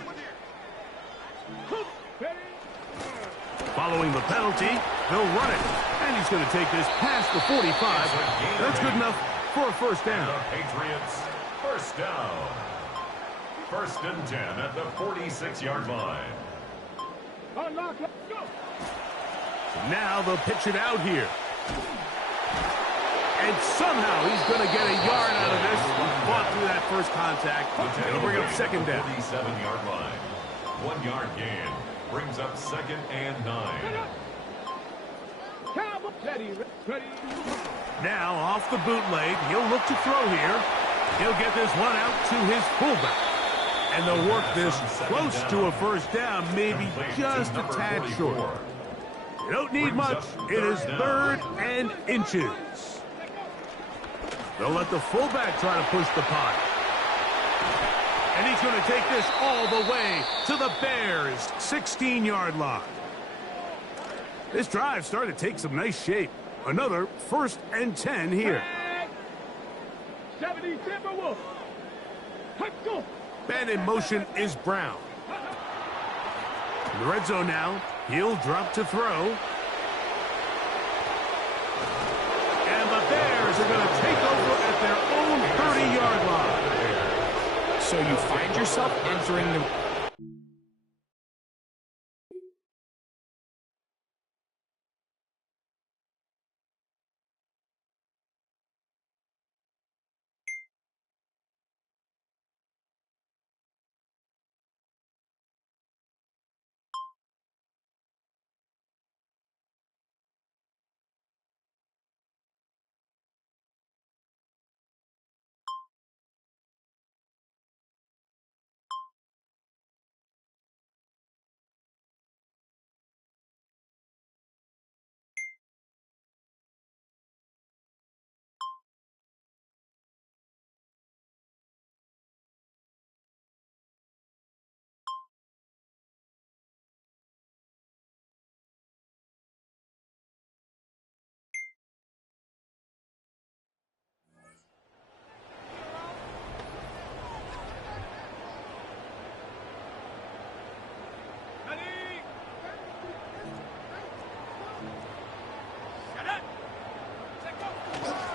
Following the penalty, they'll run it. And he's going to take this past the 45. That's good enough for a first down. The Patriots, first down. First and 10 at the 46-yard line. Now they'll pitch it out here. And somehow he's going to get a yard out of this. He fought through that first contact. It'll bring up second down. 47-yard line. 1 yard gain. Brings up second and 9. Ready. Now off the bootleg, he'll look to throw here. He'll get this one out to his fullback. And they'll work this close to a first down, maybe just a tad short. You don't need much. It is 3rd and inches. They'll let the fullback try to push the punt. And he's going to take this all the way to the Bears' 16-yard line. This drive started to take some nice shape. Another 1st and 10 here. 70 Timberwolves. Let's go. Man in motion is Brown. In the red zone now, he'll drop to throw. And the Bears are going to take over at their own 30-yard line. So you find yourself entering the...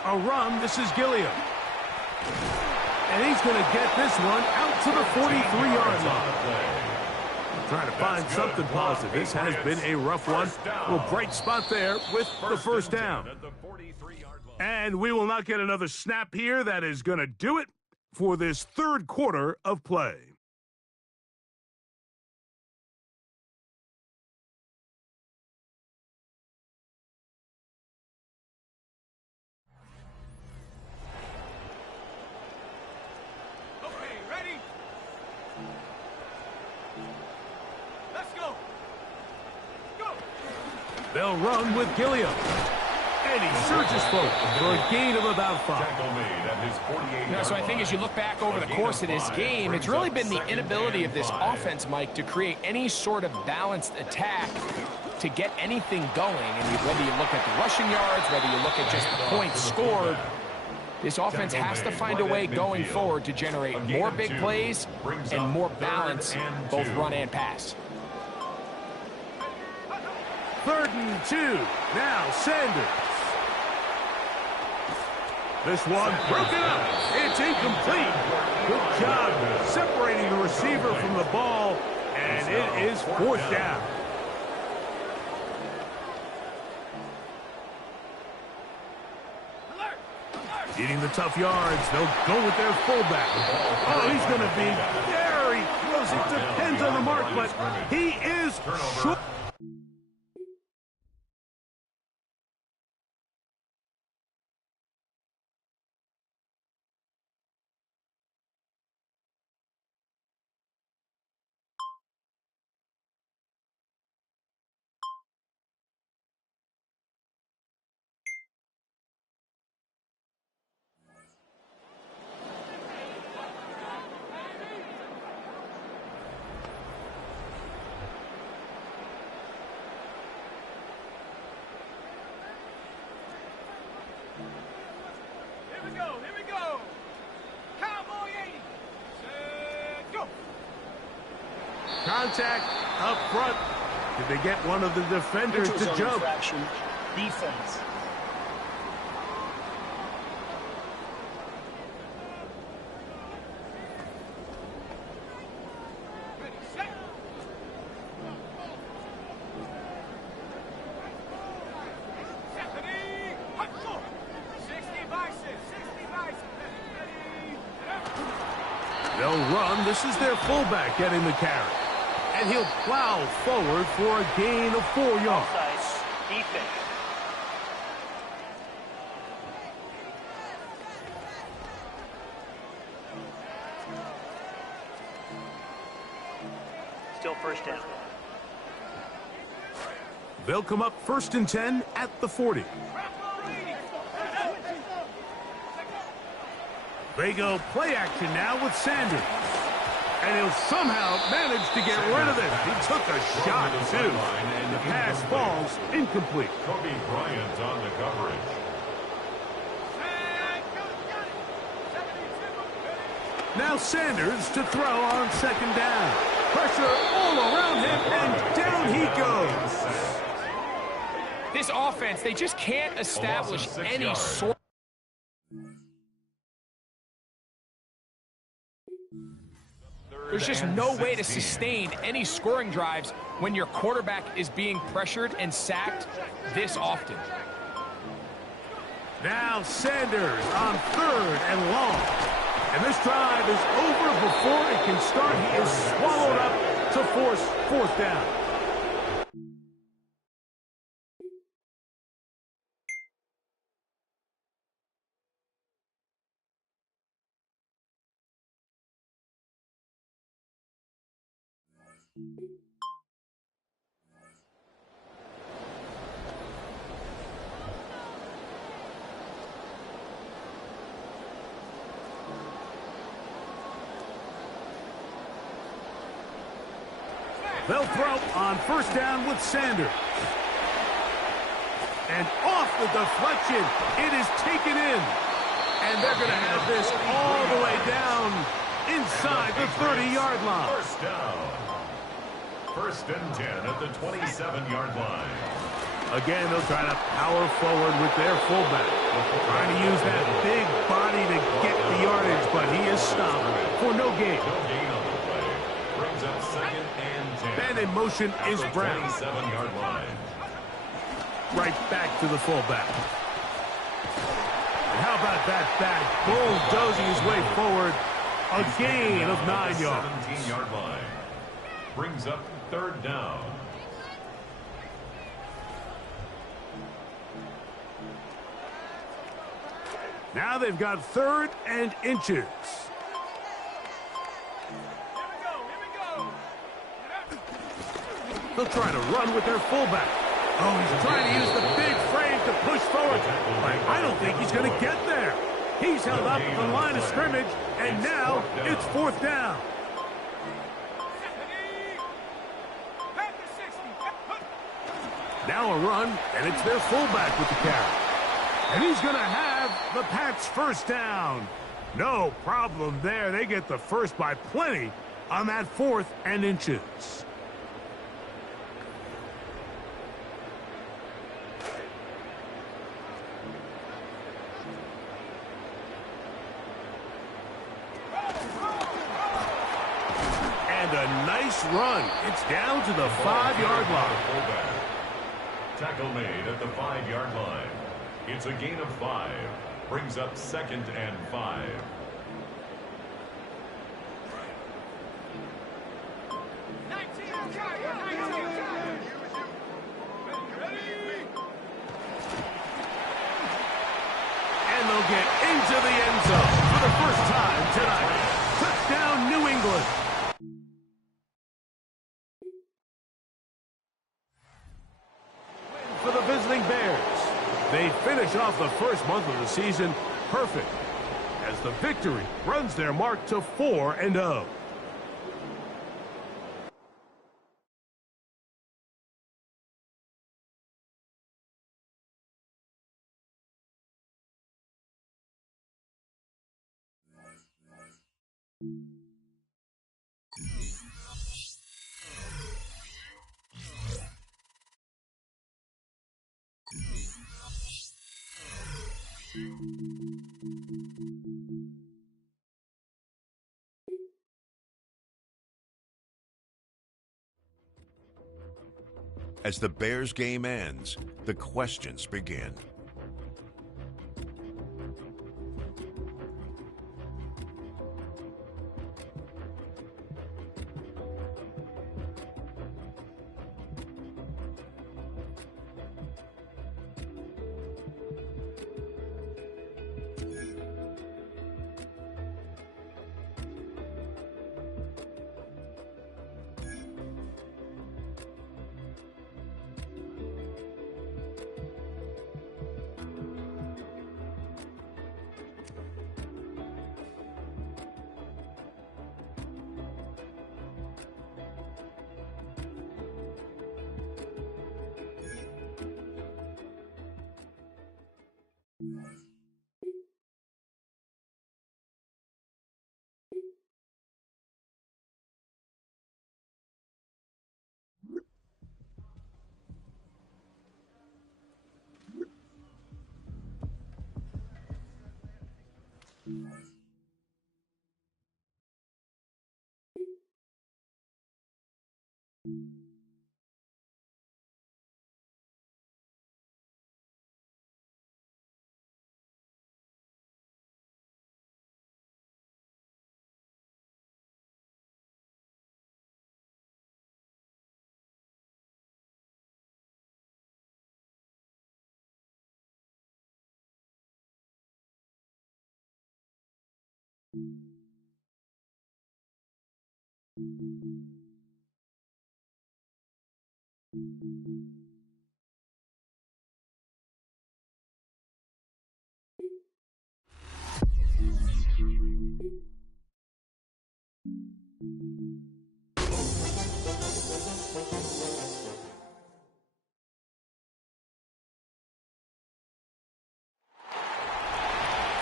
A run, this is Gilliam. And he's going to get this one out to the 43-yard line. Trying to find something positive. This has been a rough one. A little bright spot there with the first down. And we will not get another snap here. That is going to do it for this 3rd quarter of play. They'll run with Gilliam. And he surges forward for a gain of about 5. So I think as you look back over the course of this game, it's really been the inability of this offense, Mike, to create any sort of balanced attack to get anything going. And whether you look at the rushing yards, whether you look at just the points scored, this offense has to find a way going forward to generate more big plays and more balance, both run and pass. 3rd and 2. Now Sanders. This one broken up. It's incomplete. Good job separating the receiver from the ball, and it is 4th down. Eating the tough yards. They'll go with their fullback. Oh, he's going to be very close. It depends on the mark, but he is short. Here we go. Cowboy 80. Set, go. Contact up front. Did they get one of the defenders to jump? Infraction. Defense. Ready, set. Stephanie, hot, go. 60 biceps, 60 biceps. They'll run. This is their fullback getting the carry. And he'll plow forward for a gain of 4 yards. Offside. Defense. Still first down. They'll come up 1st and 10 at the 40. They go play action now with Sanders. And he'll somehow manage to get rid of it. He took a shot, too. The pass falls incomplete. Kobe Bryant on the coverage. Now Sanders to throw on 2nd down. Pressure all around him, and down he goes. This offense, they just can't establish any sort. There's just no way to sustain any scoring drives when your quarterback is being pressured and sacked this often. Now Sanders on 3rd and long. And this drive is over before it can start. He is swallowed up to force 4th down. They'll throw on 1st down with Sanders. And off the deflection, it is taken in. And they're going to have this all the way down inside the 30-yard line. First down. 1st and 10 at the 27-yard line. Again, they'll try to power forward with their fullback. Trying to use that big body to get the yardage, but he is stopped for no gain. No gain on the play. Brings up 2nd and 10. Then in motion is Brown. 27-yard line. Right back to the fullback. And how about that back bulldozing his way forward? A gain of 9 yards. 17-yard line. Brings up 3rd down. Now they've got 3rd and inches. They'll try to run with their fullback. Oh, he's trying to use the big frame to push forward. But I don't think he's going to get there. He's held up at the line of scrimmage, and now it's 4th down. Now a run, and it's their fullback with the carry. And he's going to have the Pats' 1st down. No problem there. They get the first by plenty on that 4th and inches. And a nice run. It's down to the 5-yard line. Tackle made at the 5-yard line. It's a gain of 5. Brings up 2nd and 5. And they'll get into the end zone for the first time tonight. Touchdown, New England. For the visiting Bears. They finish off the first month of the season perfect as the victory runs their mark to 4-0. As the Bears game ends, the questions begin.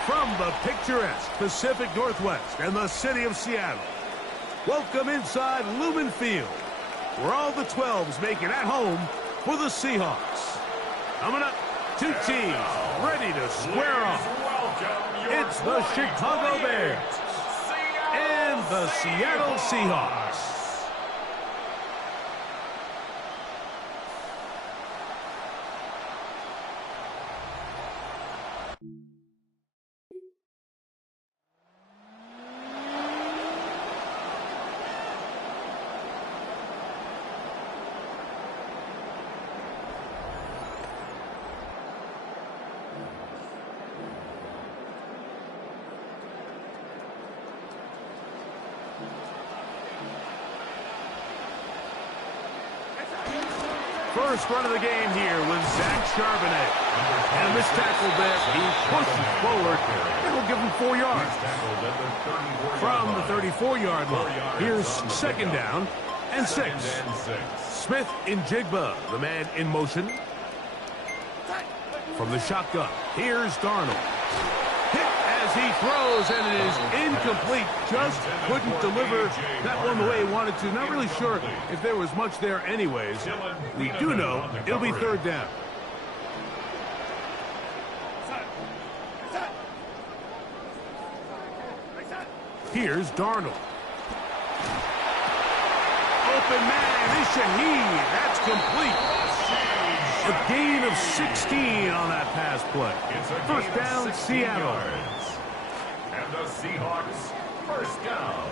From the picturesque Pacific Northwest and the city of Seattle, welcome inside Lumen Field, where all the 12s make it at home for the Seahawks. Coming up, two teams ready to square off. It's the Chicago Bears and the Seattle Seahawks. First run of the game here with Zach Charbonnet. And this tackle that he pushes forward. It'll give him 4 yards. From the 34-yard line, here's second down and 6. Smith in Jigba, the man in motion. From the shotgun, here's Darnold. Hit as he throws, and it is incomplete. Just couldn't deliver that one the way he wanted to. Not really sure if there was much there anyways. We do know it'll be third down. Here's Darnold. Open man is Shaheed. That's complete. A gain of 16 on that pass play. First down, Seattle. And the Seahawks, first down.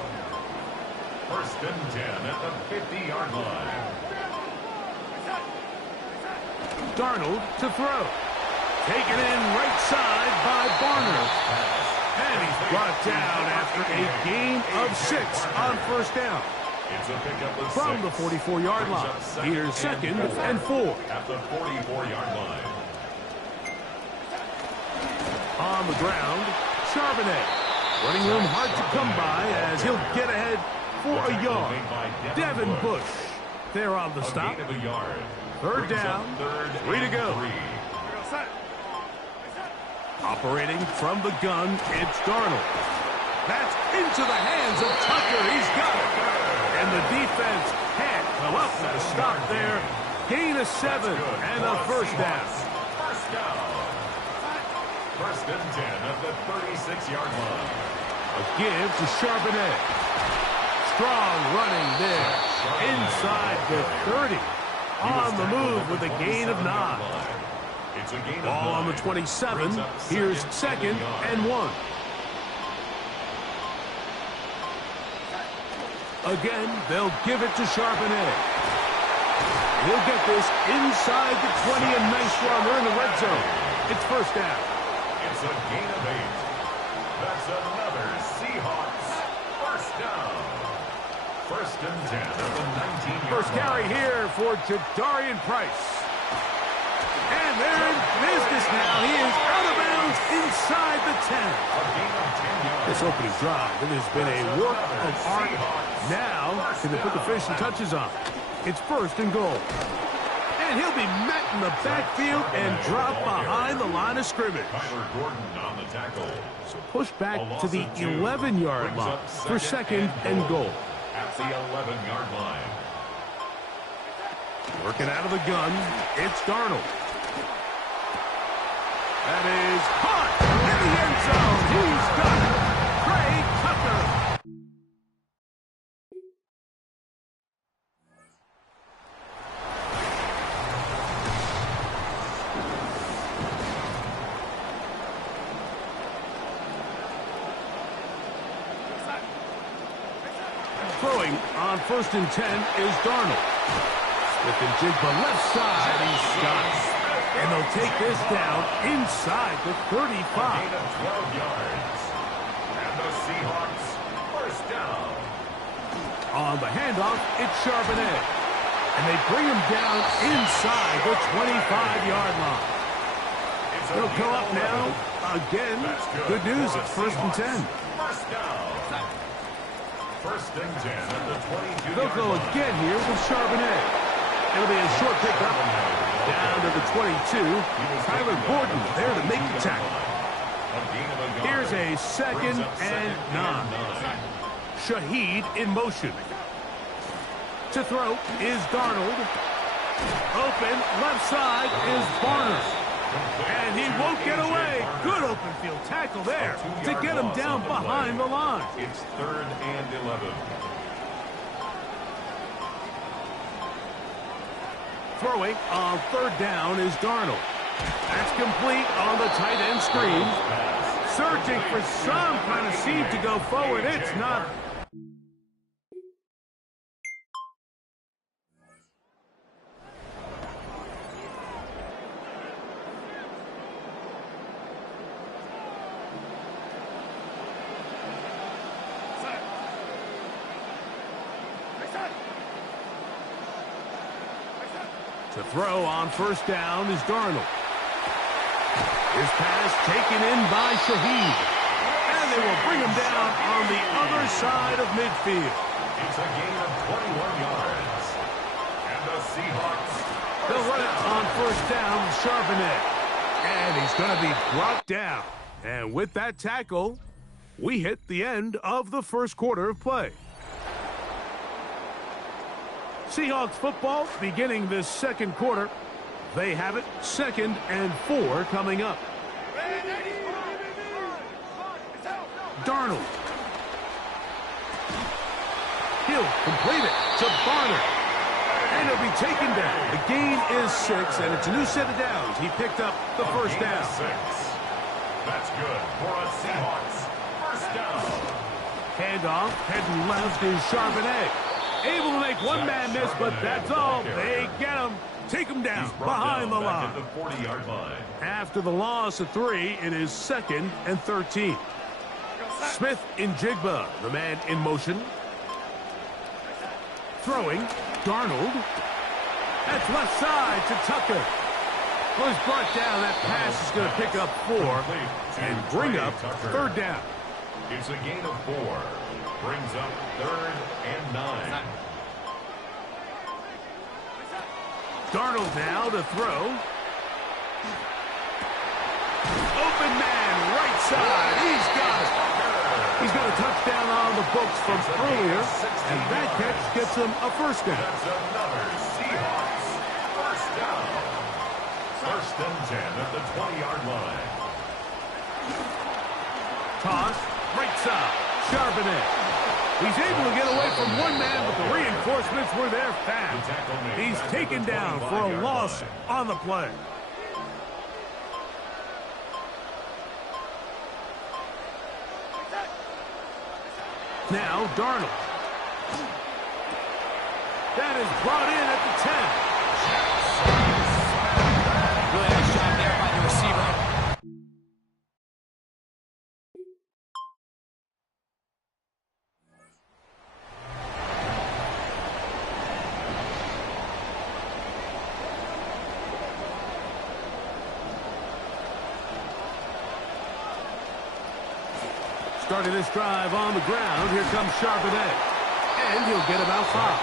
First and 10 at the 50-yard line. Darnold to throw. Taken in right side by Barner. And he's brought down after a gain of 6 on first down. It's a pickup of From the 44-yard line. Here's second and 4. At the 44-yard line. On the ground, Charbonnet. Running room hard to come by as he'll get ahead for a yard. Devin Bush there on the stop. Third down, 3 to go. Operating from the gun, it's Darnold. That's into the hands of Tucker. He's got it. And the defense can't come up with a stop there. Gain of 7 and a first down. First down. First and 10 at the 36-yard line. A give to Charbonnet. Strong running there. Inside the 30. On the move with a gain of 9. Ball on the 27. Here's second and 1. Again, they'll give it to Charbonnet. He'll get this inside the 20, and nice run. They're in the red zone. It's first down. It's a gain of 8. That's another Seahawks first down. First and 10 at the 19-yard First carry line. here for Jadarian Price. And they're in business now. He is out of bounds inside the 10. A gain of 10 yards. This opening drive, it has been a work of art. Now, can they put the finishing touches on? It's first and goal. And he'll be met in the backfield and dropped behind the line of scrimmage. Tyler Gordon on the tackle. So push back to the 11-yard line for second and goal. At the 11-yard line. Working out of the gun, it's Darnold. That is caught in the end zone. He's got it. Trey Tucker. Throwing on 1st and 10 is Darnold. Smith and Jigba left side. He's got it. And they'll take this down inside the 35. A gain of 12 yards. And the Seahawks first down. On the handoff, it's Charbonnet. And they bring him down inside the 25-yard line. They'll come up now. Again, good news, it's 1st and 10. First down. 1st and 10 at the 22. They'll go again here with Charbonnet. It'll be a short pickup. Down to the 22. Tyler Gordon there to make the tackle. Here's a 2nd and 9. Shaheed in motion. To throw is Darnold. Open, left side is Barner. And he won't get away. Good open field tackle there to get him down behind the line. It's 3rd and 11. Throwing on 3rd down is Darnold. That's complete on the tight end screen. Searching for some kind of seam to go forward. It's not. To throw on 1st down is Darnold. His pass taken in by Shaheed. And they will bring him down on the other side of midfield. It's a gain of 21 yards. And the Seahawks. They'll run it on 1st down with Charbonnet. And he's going to be brought down. And with that tackle, we hit the end of the 1st quarter of play. Seahawks football beginning this 2nd quarter. They have it 2nd and 4 coming up. Darnold. He'll complete it to Barner. And he'll be taken down. The gain is 6, and it's a new set of downs. He picked up the 1st down. 6. That's good for a Seahawks first down. Handoff, heading left is Charbonnet. Able to make one man miss, but that's all. They get him. Take him down behind the line. The 40-yard line. After the loss of 3, it is 2nd and 13. Smith in Jigba, the man in motion. Throwing, Darnold. That's left side to Tucker. Was brought down. That pass is going to pick up 4 and bring up 3rd down. It's a gain of 4. Brings up 3rd and 9. Darnold now to throw. Open man, right side. He's got it. He's got a touchdown on the books from earlier, and that catch gets him a 1st down. That's another Seahawks first down. 1st and 10 at the 20-yard line. Toss, right side, Charbonnet. He's able to get away from one man, but the reinforcements were there fast. He's taken down for a loss on the play. Now Darnold. That is brought in at the 10. Really nice job there by the receiver. Starting this drive on the ground, here comes Charbonnet. And he'll get about 5.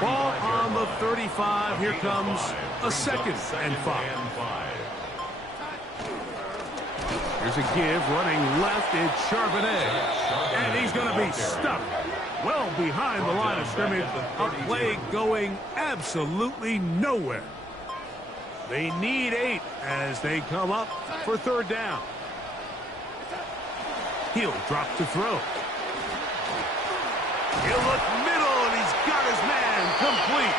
Ball on the 35. Here comes a 2nd and 5. Here's a give running left. It's Charbonnet. And he's going to be stuck well behind the line of scrimmage. A play going absolutely nowhere. They need 8 as they come up for 3rd down. He'll drop to throw. He'll look middle, and he's got his man complete.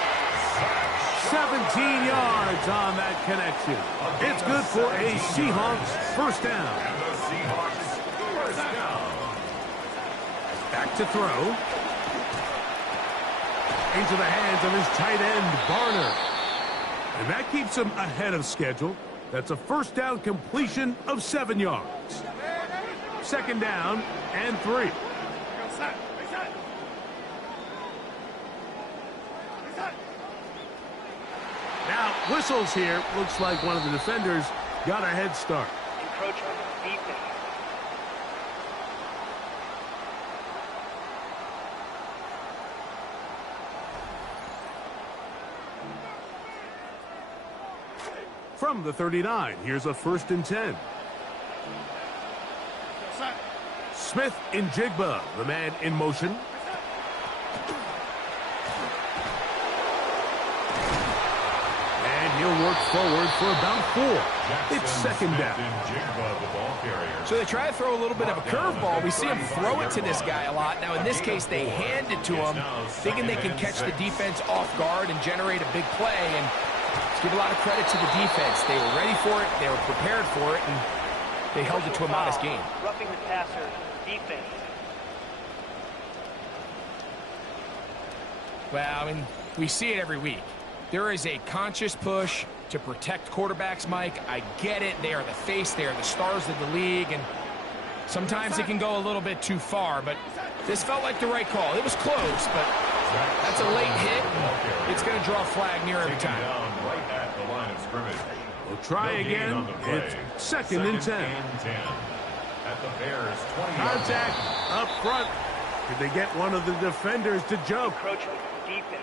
17 yards on that connection. It's good for a Seahawks 1st down. And the Seahawks first down. to throw. Into the hands of his tight end, Barner. And that keeps him ahead of schedule. That's a first down completion of 7 yards. Second down and 3. Now, whistles here. Looks like one of the defenders got a head start. Encroachment, defense. From the 39, here's a 1st and 10. Smith in Jigba, the man in motion. And he'll work forward for about 4. It's second down. So they try to throw a little bit of a curveball. We see him throw it to this guy a lot. Now, in this case, they hand it to him, thinking they can catch the defense off guard and generate a big play. And let's give a lot of credit to the defense. They were ready for it, they were prepared for it, and they held it to a modest gain. Roughing the passer, defense. Well, I mean, we see it every week. There is a conscious push to protect quarterbacks, Mike. I get it. They are the face. They are the stars of the league, and sometimes it can go a little bit too far, but this felt like the right call. It was close, but that's a late hit. It's going to draw a flag near every time. Right at the line of scrimmage. We'll try again. It's second and 10. At the Bears' 20. Contact up front. Did they get one of the defenders to jump? Encroachment, defense.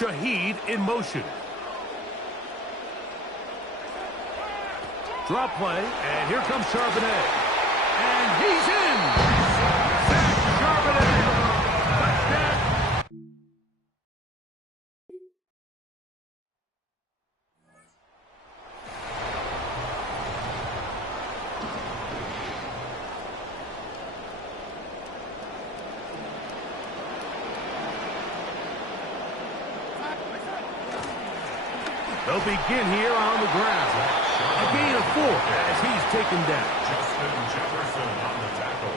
Shaheed in motion. Drop play, and here comes Charbonnet. And he's in! Zach Charbonnet! Touchdown! They'll begin here on the ground. A gain of 4 as he's taken down. Justin Jefferson on the tackle.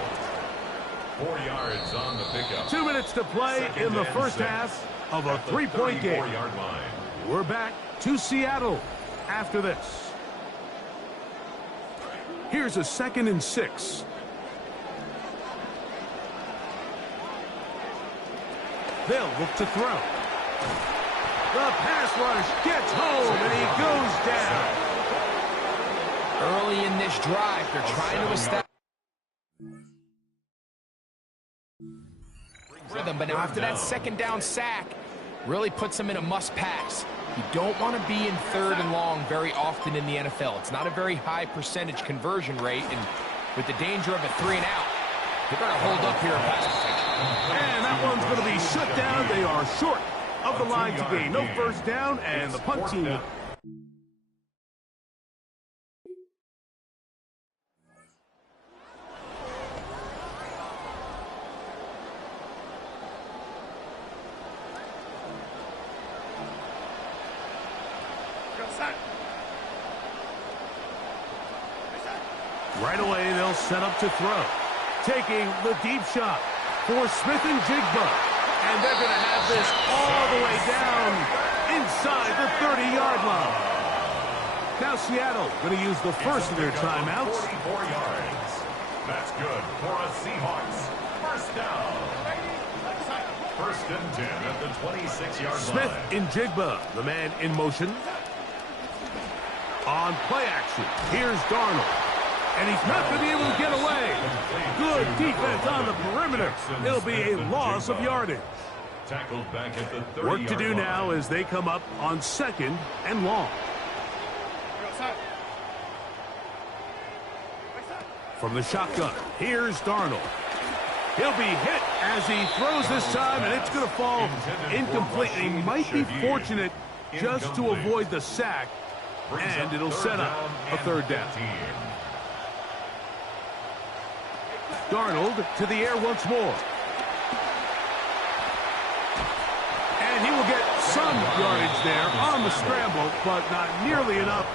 4 yards on the pickup. 2 minutes to play in the first half of a 3-point game. Line. We're back to Seattle after this. Here's a 2nd and 6. They'll look to throw. The pass rush gets home, and he goes down. Early in this drive, they're trying to establish rhythm, but now after that second down sack, really puts them in a must-pass. You don't want to be in 3rd and long very often in the NFL. It's not a very high percentage conversion rate, and with the danger of a 3 and out, they're going to hold up here in pass protection. And that one's going to be shut down. They are short of the line to gain. No first down, and the punt team. Right away, they'll set up to throw. Taking the deep shot for Smith and Jigba. And they're going to have this all the way down inside the 30-yard line. Now Seattle going to use the first of their timeouts. 44 yards. That's good for a Seahawks. First down. 1st and 10 at the 26-yard line. Smith in Jigba, the man in motion. On play action, here's Darnold. And he's not going to be able to get away. Good defense on the perimeter. It'll be a loss of yardage. Tackled back at the 30-yard Work to do now as they come up on 2nd and long. From the shotgun, here's Darnold. He'll be hit as he throws this time, and it's going to fall incomplete. He might be fortunate just to avoid the sack, and it'll set up a 3rd down. Darnold to the air once more. And he will get some yardage there on the scramble, but not nearly enough.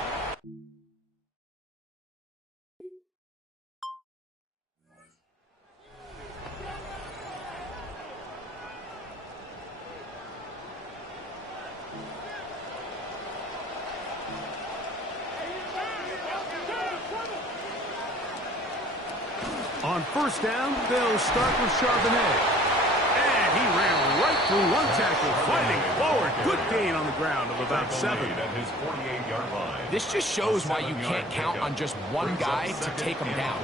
On first down, they'll start with Charbonnet. And he ran right through one tackle, fighting forward. Good gain on the ground of about 7. This just shows why you can't count on just one guy to take him down.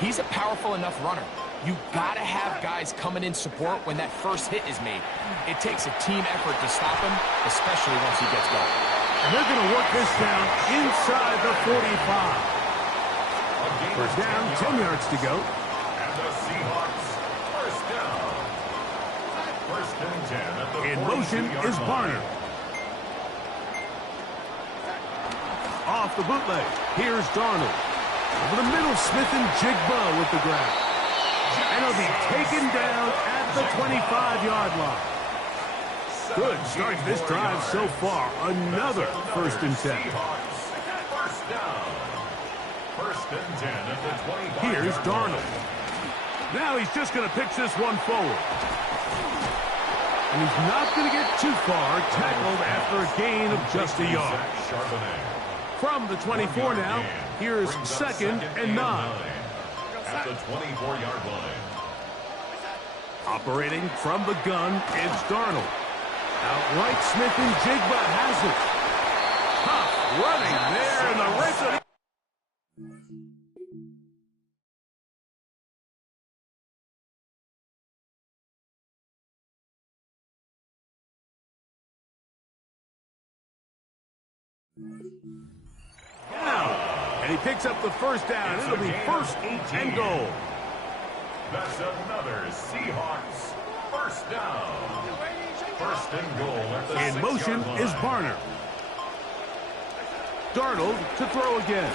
He's a powerful enough runner. You gotta have guys coming in support when that first hit is made. It takes a team effort to stop him, especially once he gets going. And they're going to work this down inside the 45. First down, 10 yards to go. And the Seahawks, first down. First and 10 at the In motion is Barner. Off the bootleg. Here's Darnold. Over the middle, Smith and Jigba with the grab. And he'll be taken down at the 25-yard line. Good start to this drive so far. Another first and 10. First down. First and 10 at the 25. Here's Darnold. Now he's just going to pitch this one forward. And he's not going to get too far. Tackled after a gain of just a yard. From the 24 now, here's second and 9. At the 24-yard line. Operating from the gun, it's Darnold. Outright, Smith and Jigba has it. Tough running there in the red zone. And he picks up the first down. It'll be first and goal. That's another Seahawks first down. First and goal at the 6-yard line. In motion is Barner. Darnold to throw again.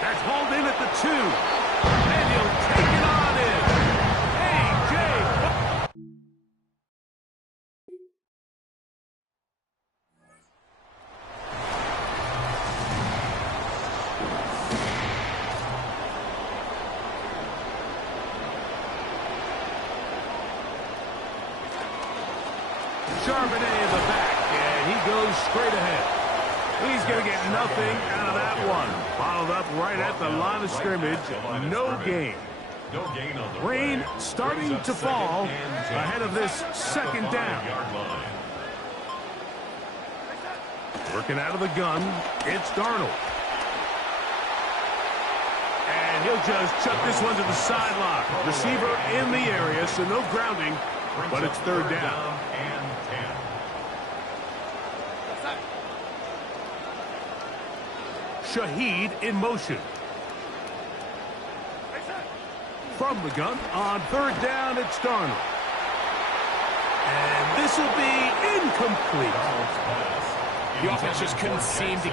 That's hauled in at the 2. And he'll take it on in. A.J. Charbonnet in the back, and he goes straight ahead. He's going to get nothing out of that one. Followed up right at the line of scrimmage. No gain. Rain starting to fall ahead of this second down. Working out of the gun, it's Darnold. And he'll just chuck this one to the sideline. Receiver in the area, so no grounding, but it's third down. Shaheed in motion. From the gun, on third down, it's Darnold. And this will be incomplete. The offense just couldn't seem to...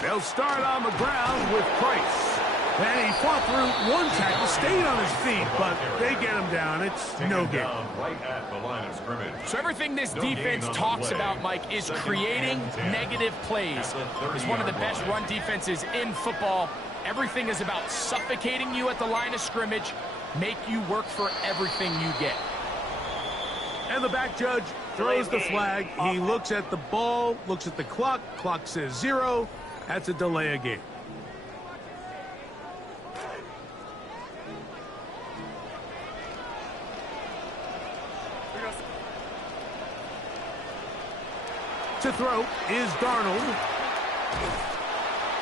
They'll start on the ground with Price. And he fought through one tackle, stayed on his feet, but they get him down. It's no good. Right at the line of scrimmage. So everything this defense talks about, Mike, is creating negative plays. It's one of the best run defenses in football. Everything is about suffocating you at the line of scrimmage, make you work for everything you get. And the back judge throws the flag. He looks at the ball, looks at the clock. Clock says 0. That's a delay of game. To throw is Darnold.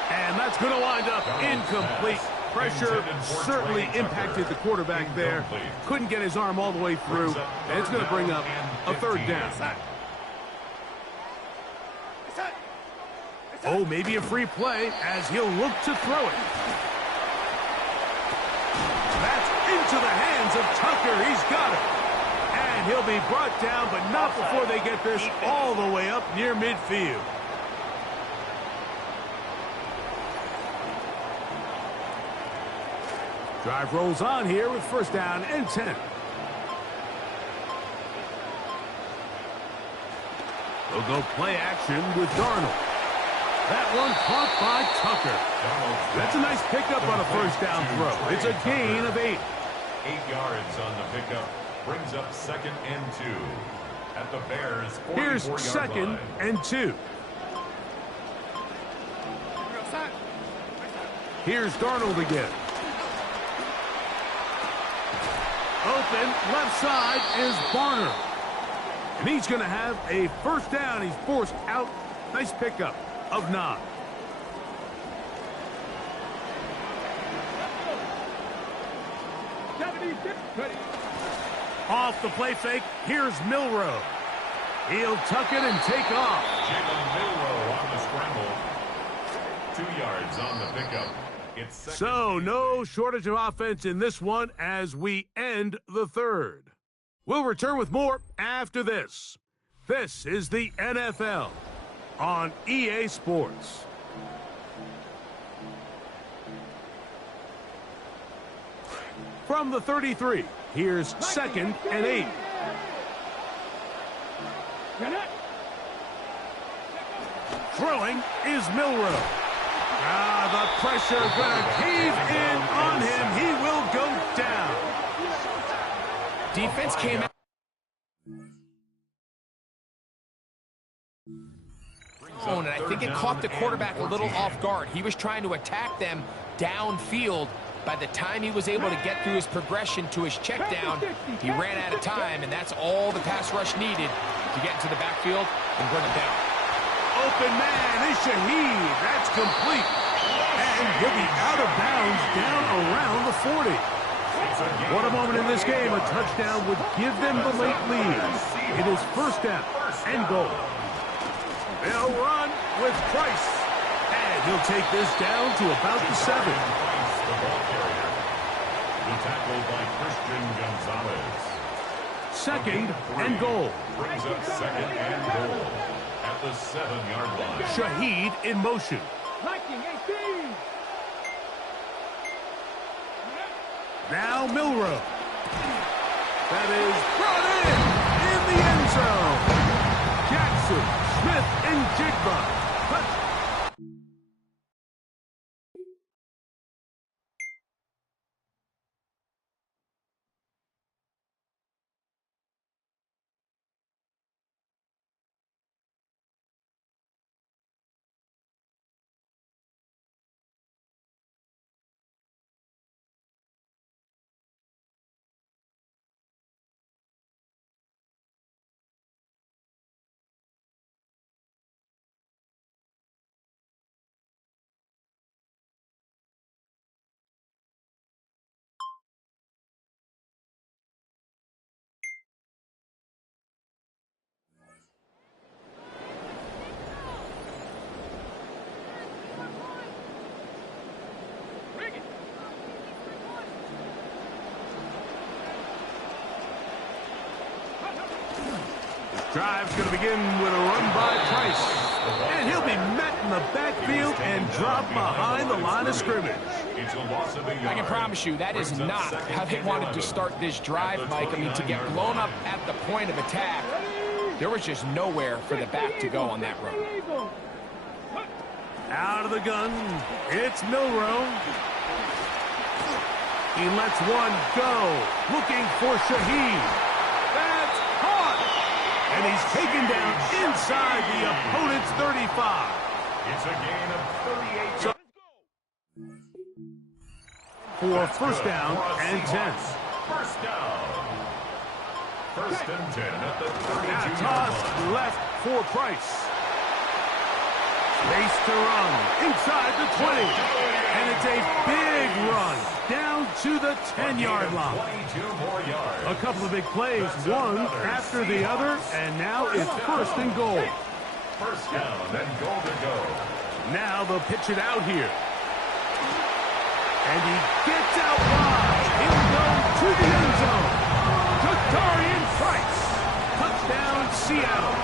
And that's going to wind up incomplete. Pressure certainly impacted the quarterback there. Couldn't get his arm all the way through. And it's going to bring up a third down. Oh, maybe a free play as he'll look to throw it. That's into the hands of Tucker. He's got it. And he'll be brought down, but not before they get this all the way up near midfield. Drive rolls on here with first down and 10. They'll go play action with Darnold. That one caught by Tucker. That's a nice pickup on a first down throw. It's a gain of 8. 8 yards on the pickup. Brings up 2nd and 2. At the Bears' 44-yard Here's 2nd line. and 2. Here's Darnold again. Open, left side is Barner. And he's going to have a first down. He's forced out. Nice pickup of 9. Off the play fake, here's Milroe. He'll tuck it and take off. Jalen Milroe on the scramble. 2 yards on the pickup. So, no shortage of offense in this one as we end the third. We'll return with more after this. This is the NFL on EA Sports. From the 33, here's 2nd and 8. Throwing is Milroe. The pressure going to cave in on him. He will go down. Defense came out. And I think it caught the quarterback a little off guard. He was trying to attack them downfield. By the time he was able to get through his progression to his check down, he ran out of time, and that's all the pass rush needed to get into the backfield and bring him down. Open man is Shaheed. That's complete. And he'll be out of bounds down around the 40. What a moment in this game. A touchdown would give them the late lead. It is first down and goal. They'll run with Price. And he'll take this down to about the 7. The ball carrier. The tackle by Christian Gonzalez. 2nd and goal. Brings up 2nd and goal. At the 7-yard line. Shaheed in motion. Now Milroe. That is brought in the end zone. Jackson, Smith, and Jigba. Drive's going to begin with a run by Price. And he'll be met in the backfield and dropped behind the line of scrimmage. I can promise you that is not how they wanted to start this drive, Mike. I mean, to get blown up at the point of attack, there was just nowhere for the back to go on that run. Out of the gun, it's Milroe. He lets one go. Looking for Shaheed. That's caught. And he's taken down inside the opponent's 35. It's a gain of 38. For first down and 10. First down. First and 10 at the 32-yard Toss line. left for Price. Race to run inside the 20. And it's a big run down to the 10-yard line. 22 more yards. A couple of big plays, one after the other, and now it's first and goal. First down and goal to go. Now they'll pitch it out here. And he gets out wide. He'll go to the end zone. Darian Price. Touchdown, Seattle.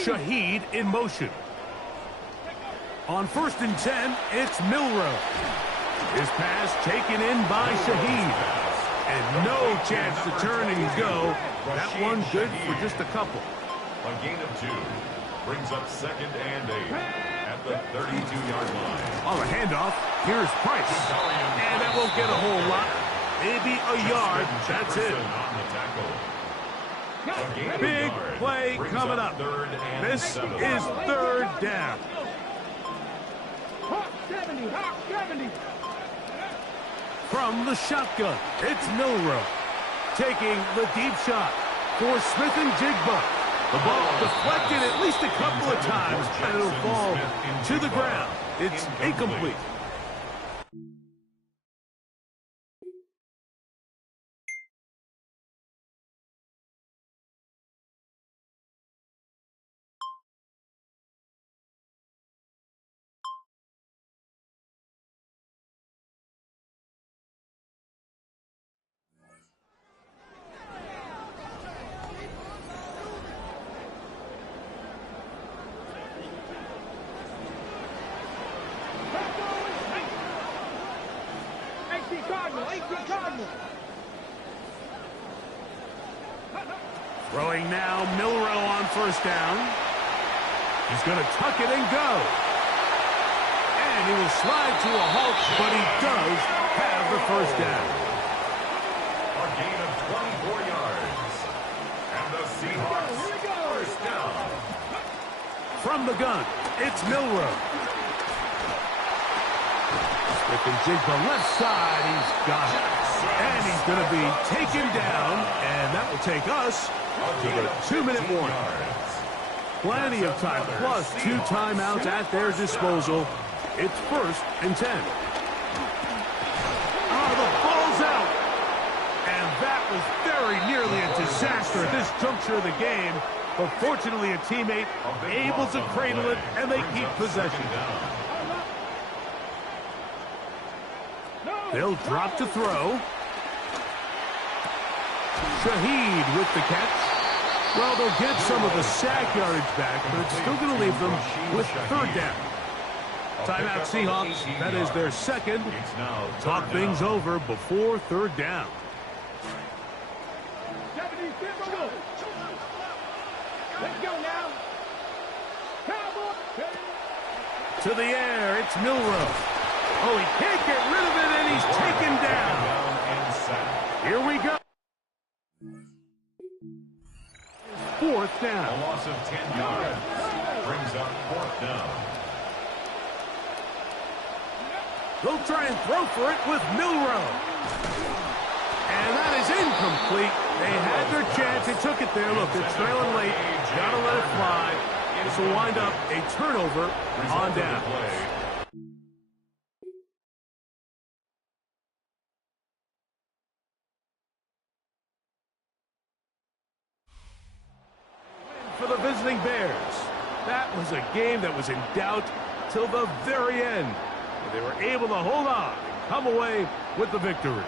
Shaheed in motion. On first and 10, it's Milroe. His pass taken in by Shaheed. And no chance to turn and go. That one good for just a couple. A gain of 2 brings up second and 8 at the 32-yard line. On the handoff, here's Price. And that won't get a whole lot. Maybe a yard. That's it. On the tackle. Big play coming up. This is third down. 70. From the shotgun, it's Milroe. Taking the deep shot for Smith and Jigba. The ball deflected at least a couple of times, and it'll fall to the ground. It's incomplete. Throwing now, Milroe on first down. He's going to tuck it and go. And he will slide to a halt, but he does have the first down. A gain of 24 yards. And the Seahawks first down. From the gun, it's Milroe. Smith and Jigba left side, he's got it. And he's going to be taken down, and that will take us to the 2-minute warning. Plenty of time, plus 2 timeouts at their disposal. It's first and 10. Oh, the ball's out. And that was very nearly a disaster at this juncture of the game. But fortunately, a teammate able to cradle it, and they keep possession. They'll drop to throw. Shaheed with the catch. Well, they'll get some of the sack yardage back, but it's still going to leave them with third down. Timeout Seahawks. That is their second. Talk things over before third down. Let's go now. To the air, it's Milroe. Oh, he can't get rid of it, and he's taken down. Here we go. Fourth down. A loss of 10 yards brings up fourth down. They'll try and throw for it with Milroe. And that is incomplete. They had their chance. They took it there. Look, they're trailing late. Got to let it fly. This will wind up a turnover on down. the visiting Bears. That was a game that was in doubt till the very end. And they were able to hold on and come away with the victory.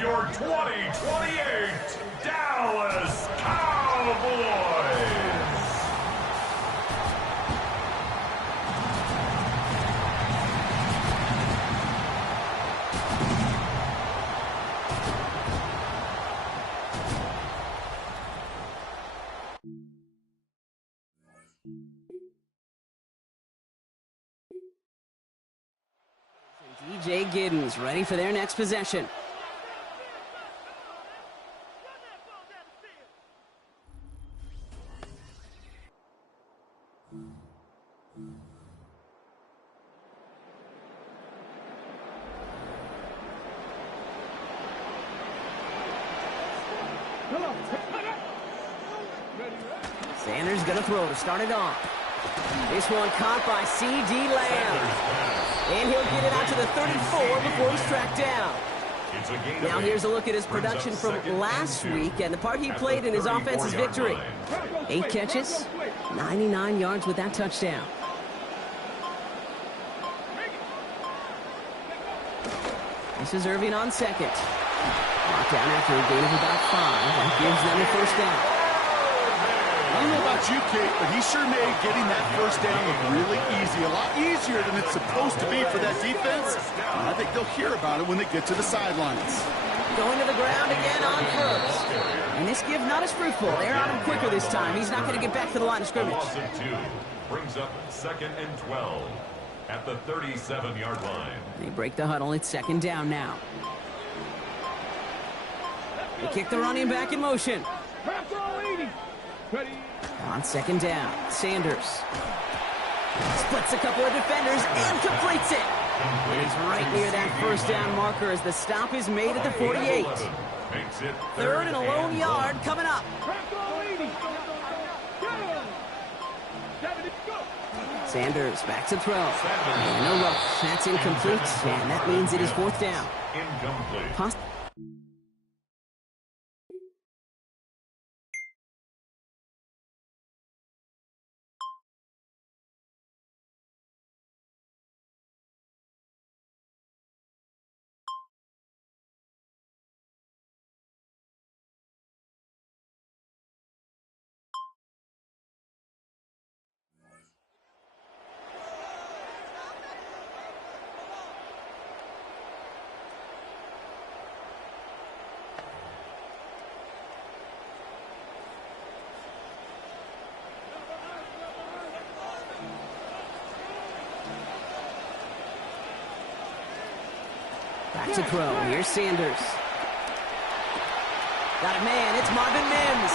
your 2028 Dallas Cowboys. DJ Giddens ready for their next possession. Sanders going to throw to start it off. This one caught by C.D. Lamb. And he'll get it out to the 34 before he's tracked down. Now here's a look at his production from last week and the part he played in his offense's victory. 8 catches, 99 yards with that touchdown. This is Irving on second. Brought down after a gain of about 5. That gives them a first down. I don't know about you, Kate, but he sure made getting that first down look really easy. A lot easier than it's supposed to be for that defense. And I think they'll hear about it when they get to the sidelines. Going to the ground again on first. And this give not as fruitful. They're on him quicker this time. He's not going to get back to the line of scrimmage. Loss of 2 brings up 2nd and 12 at the 37-yard line. They break the huddle. It's 2nd down now. They kick the running back in motion. On 2nd down, Sanders splits a couple of defenders and completes it. And he's right near that first down marker as the stop is made at the 48. 3rd and a lone yard coming up. Sanders back to throw. And no look. That's incomplete. And that means it is 4th down. Incomplete. Back to throw. Here's Sanders. Got a man. It's Marvin Mims.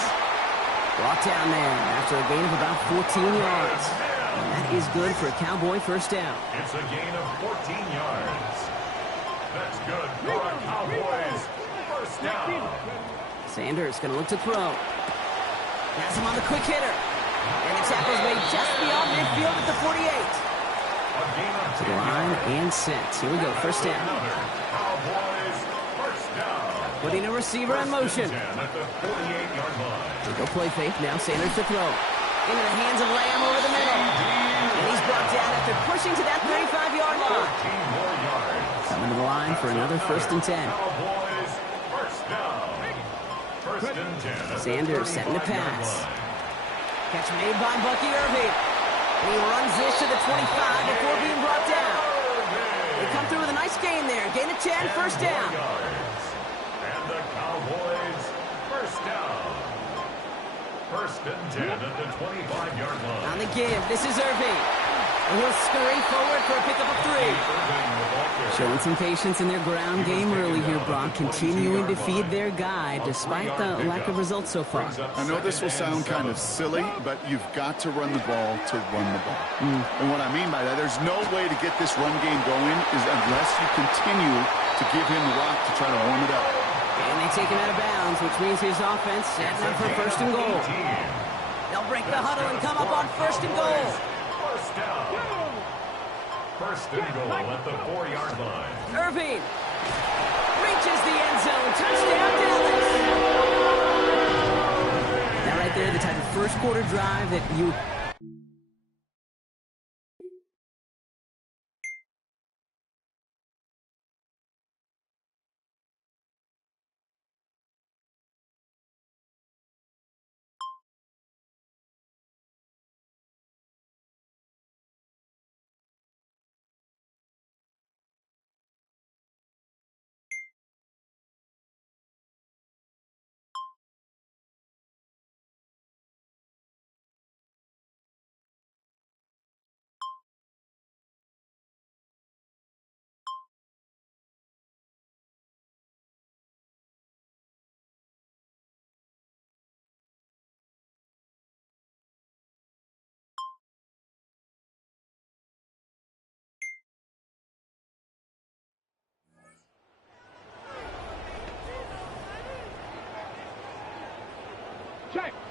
Brought down there after a gain of about 14 yards. And that is good for a Cowboy first down. It's a gain of 14 yards. That's good for a Cowboys first down. Sanders going to look to throw. Has him on the quick hitter. And the tackle's made just beyond midfield at the 48. To the line and set. Here we go. First down. Cowboys first down. Putting a receiver in motion. At the 48-yard line. They go play fake. Now Sanders to throw. Into the hands of Lamb over the middle. And he's brought down after pushing to that 35-yard line. 14 more yards. Coming to the line for another 1st and 10. Cowboys first down. 1st and 10. Sanders setting to pass. Catch made by Bucky Irving. And he runs this to the 25 before being brought down. They come through with a nice gain there. Gain of 10, first down. And the Cowboys first down. 1st and 10 at the 25-yard line. On the give, this is Irving. And he'll scurry forward for a pickup of 3. Showing some patience in their ground game early here, Brock. Continuing to feed their guy despite the lack of results so far. I know this will sound kind of silly, but you've got to run the ball to run the ball. And what I mean by that, there's no way to get this run game going unless you continue to give him the rock to try to warm it up. And they take him out of bounds, which means his offense setting up for 1st and goal. They'll break the huddle and come up on 1st and goal. First down. 1st and goal at the 4-yard line. Irving reaches the end zone. Touchdown, Dallas. Now right there, the type of first quarter drive that you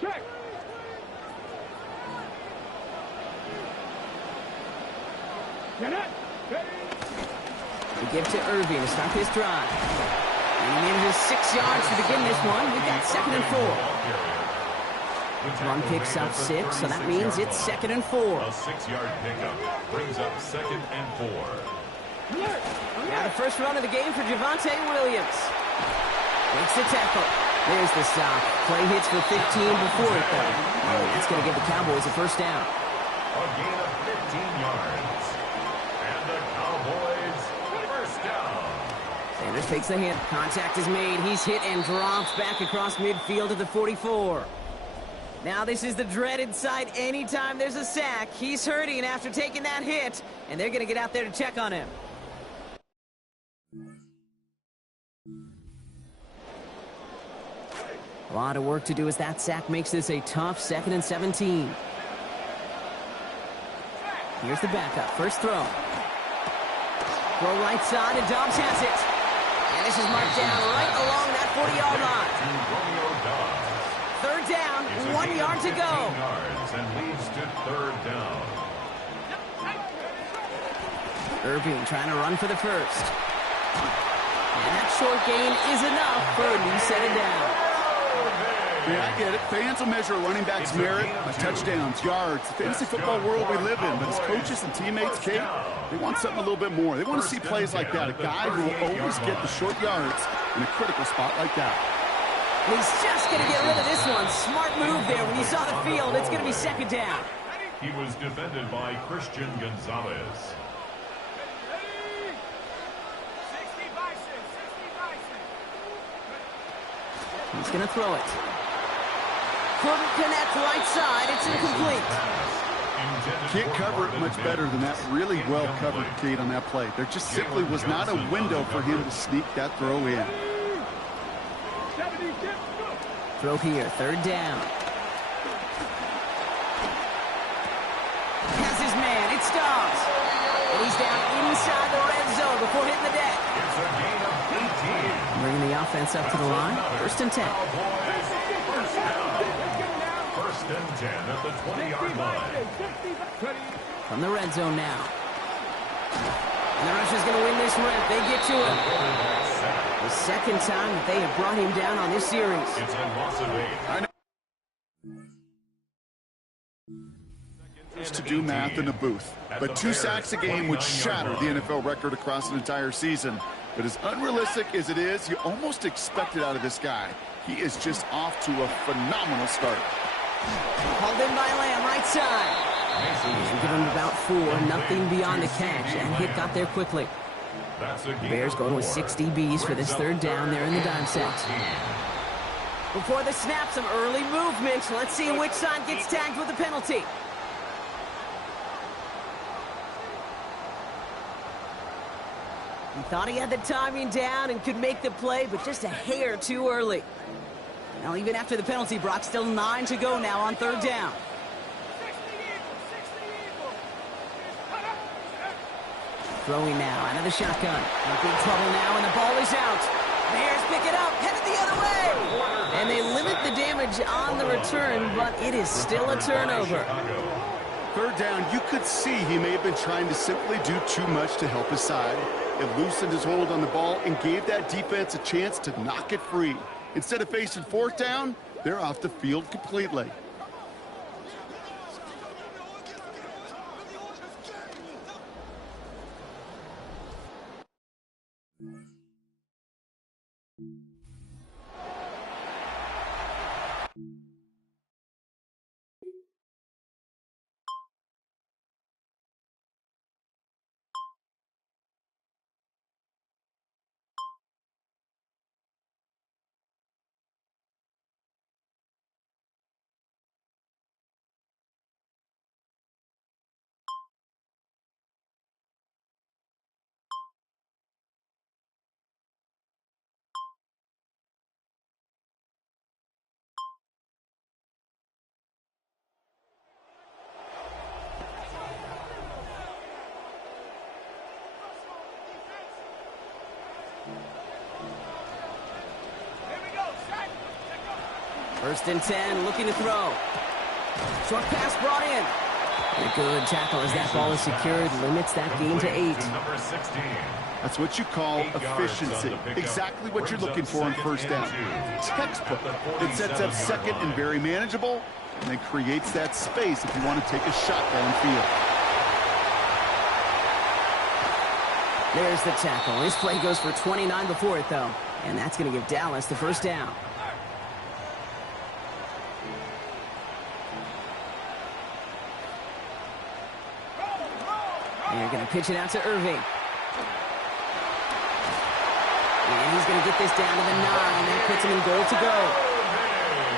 Check. Get it. We give to Irving to start this drive. And he manages 6 yards to begin this one. We've got 2nd and 4. Run picks up 6, so that means it's 2nd and 4. A 6-yard pickup brings up 2nd and 4. Now the first run of the game for Javonte Williams. Makes the tackle. There's the stop. Play hits for 15 before it, though. That's going to give the Cowboys a first down. A gain of 15 yards. And the Cowboys first down. Sanders takes the hit. Contact is made. He's hit and dropped back across midfield to the 44. Now this is the dreaded sight anytime there's a sack. He's hurting after taking that hit, and they're going to get out there to check on him. A lot of work to do as that sack makes this a tough 2nd and 17. Here's the backup. First throw. Throw right side, and Dobbs has it. And this is marked down right along that 40-yard line. 3rd down, 1 yard to go. And leads to 3rd down. Irving trying to run for the first. And that short gain is enough for a new set of downs. Yeah, I get it. Fans will measure a running back's merit by touchdowns, yards, the fantasy football world we live in. But as coaches and teammates, Kate, they want something a little bit more. They want to see plays like that. A guy who will always get the short yards in a critical spot like that. He's just going to get rid of this one. Smart move there. When you saw the field, it's going to be 2nd down. He was defended by Christian Gonzalez. He's going to throw it. Couldn't connect right side. It's incomplete. Can't cover it much better than that. Really well covered, Kate, on that play. There just simply was not a window for him to sneak that throw in. Throw here, 3rd down. Has his man, it's Dobbs. And he's down inside the red zone before hitting the deck. It's a gain of 18. Bringing the offense up to the line, 1st and 10. First down. 1st and 10 at the 20-yard line. From the red zone now. And the Russians going to win this rep. They get to him. The 2nd time that they have brought him down on this series. It's a loss of 8. To do math in the booth, but 2 sacks a game would shatter the NFL record across an entire season. But as unrealistic as it is, you almost expect it out of this guy. He is just off to a phenomenal start. Hauled in by Lamb, right side. We'll give him about 4, nothing beyond the catch, and hit got there quickly. The Bears go to 6 DBs for this 3rd down there in the dime set. Before the snap, some early movement. Let's see which side gets tagged with the penalty. He thought he had the timing down and could make the play, but just a hair too early. Now, even after the penalty, Brock, still 9 to go now on 3rd down. Throwing now out of the shotgun. In big trouble now, and the ball is out. Bears pick it up, headed the other way. And they limit the damage on the return, but it is still a turnover. 3rd down, you could see he may have been trying to simply do too much to help his side. It loosened his hold on the ball and gave that defense a chance to knock it free. Instead of facing 4th down, they're off the field completely. First and 10, looking to throw. Short pass brought in. And a good tackle as that ball is secured, limits that gain to 8. Number 16. That's what you call efficiency. Exactly what you're looking for on first down. Textbook. It sets up second and very manageable, and then creates that space if you want to take a shot downfield. There's the tackle. This play goes for 29 before it, though. And that's going to give Dallas the first down. And you're going to pitch it out to Irving. And he's going to get this down to the 9, and that puts him in goal to go.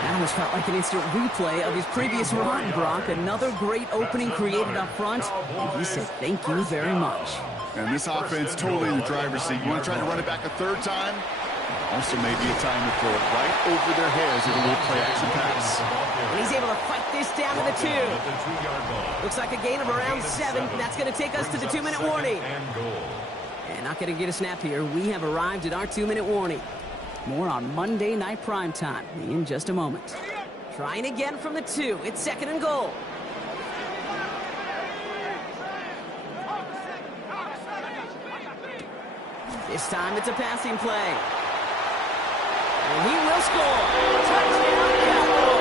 That almost felt like an instant replay of his previous run, Brock. Another great opening created up front, and he said thank you very much. And this offense totally in the driver's seat. You want to try to run it back a third time? Also maybe a time to throw it right over their heads with a little play-action pass. And he's able to fight this down to the 2. Looks like a gain of around 7. That's going to take us to the 2-minute warning. And not going to get a snap here. We have arrived at our 2-minute warning. More on Monday Night Primetime in just a moment. Trying again from the 2. It's second and goal. This time it's a passing play. And he will score. Touchdown, Cowboys.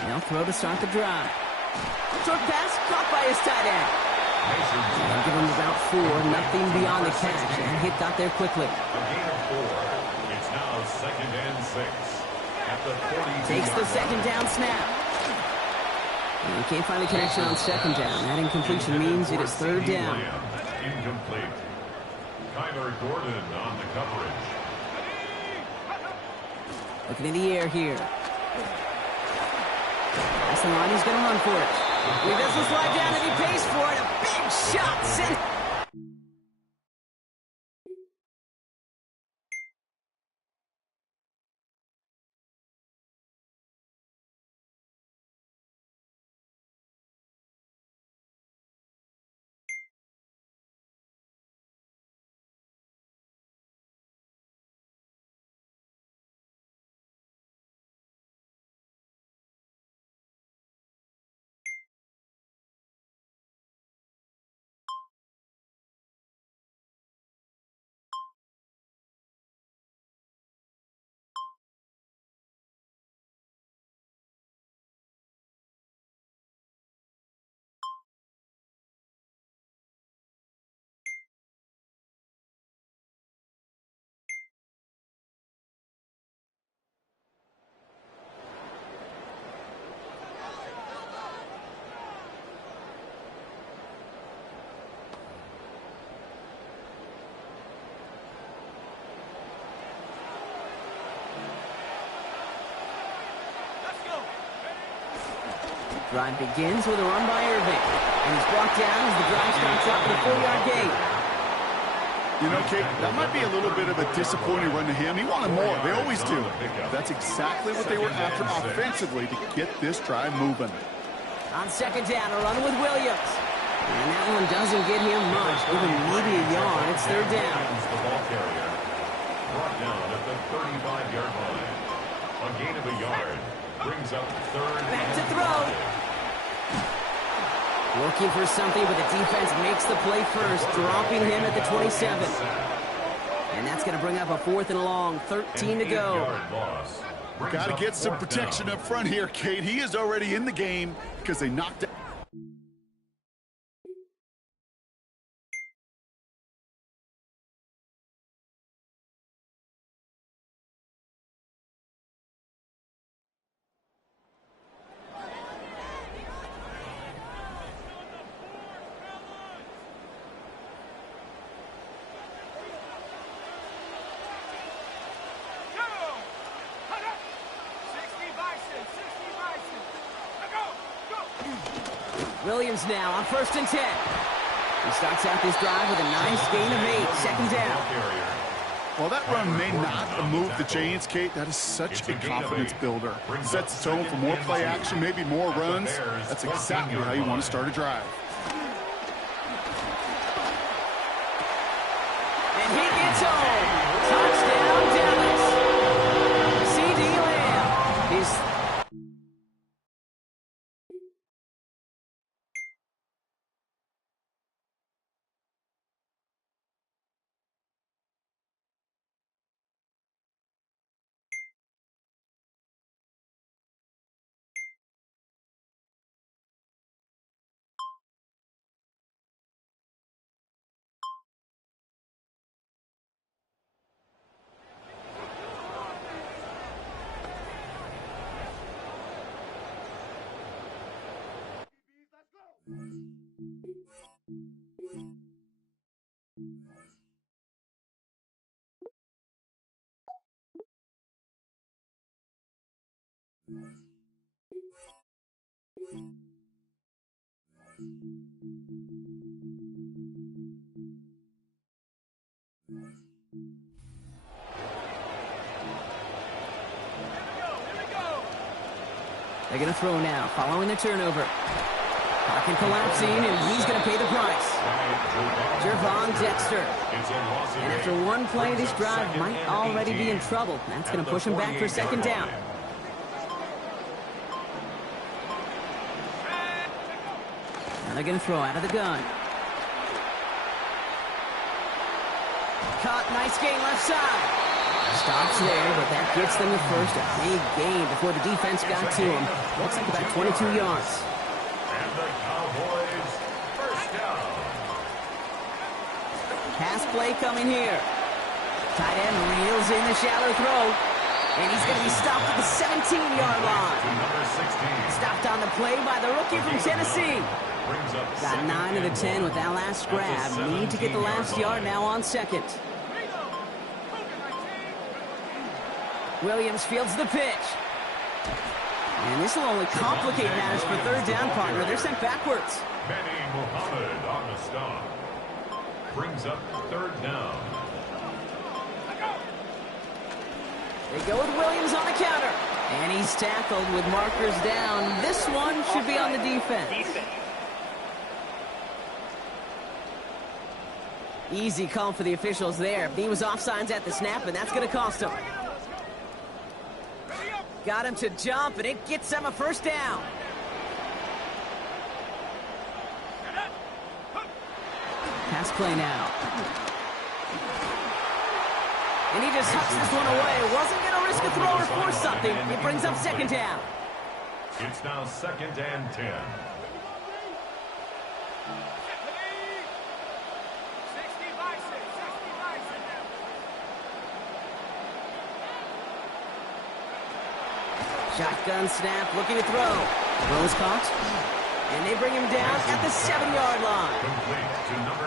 Now throw to start the drive. Short pass caught by his tight end. And give him about 4, nothing beyond the catch. And hit got there quickly. A gain of 4. It's now second and 6. At the 40. Takes the second down snap. And he can't find the connection on second down. That incompletion means it is third down. Incomplete. Kyler Gordon on the coverage. Looking in the air here. That's the line. He's going to run for it. He doesn't slide down and he pays for it. A big shot sent. Drive begins with a run by Irving. And he's brought down as the drive starts up with a 4-yard gain. You know, Kate, that might be a little bit of a disappointing run to him. He wanted more. They always do. That's exactly what they were after offensively to get this drive moving. On second down, a run with Williams. And that one doesn't get him much, even maybe a yard. It's third down. The ball carrier brought down at the 35-yard line. A gain of a yard brings up third. Back to throw. Looking for something, but the defense makes the play first, dropping him at the 27. And that's going to bring up a 4th and long, 13 to go. Got to get some protection up front here, Kate. He is already in the game because they knocked out. Williams now on 1st and 10. He starts out this drive with a nice gain of 8, 2nd down. Well, that run may not move the chains, Kate. That is such a confidence builder. Sets the tone for more play action, maybe more runs. That's exactly how you want to start a drive. And he gets home. Touchdown, Dallas. C.D. Lamb. He's... They're going to throw now, following the turnover. Pocket collapsing, and he's going to pay the price. Jervon Dexter. And after one play, this drive might already be in trouble. That's going to push him back for 2nd down. Now they're going to throw out of the gun. Caught, nice gain left side. Stops there, but that gets them the first. A big gain before the defense got to him. Looks like about 22 yards. And the Cowboys, first down. Pass play coming here. Tight end reels in the shallow throw. And he's going to be stopped at the 17-yard line. Stopped on the play by the rookie from Tennessee. Got 9 of the 10 with that last grab. Need to get the last yard now on 2nd. Williams fields the pitch. And this will only complicate matters for 3rd down, partner. They're sent backwards. Manny Muhammad on the stop. Brings up 3rd down. They go with Williams on the counter. And he's tackled with markers down. This one should be on the defense. Easy call for the officials there. He was offsides at the snap, and that's going to cost him. Got him to jump, and it gets him a 1st down. Pass play now. And he just hucks this one away. Wasn't going to risk a throw or force something. It brings up 2nd down. It's now 2nd and 10. Shotgun snap, looking to throw. Throws caught. And they bring him down at the 7-yard line.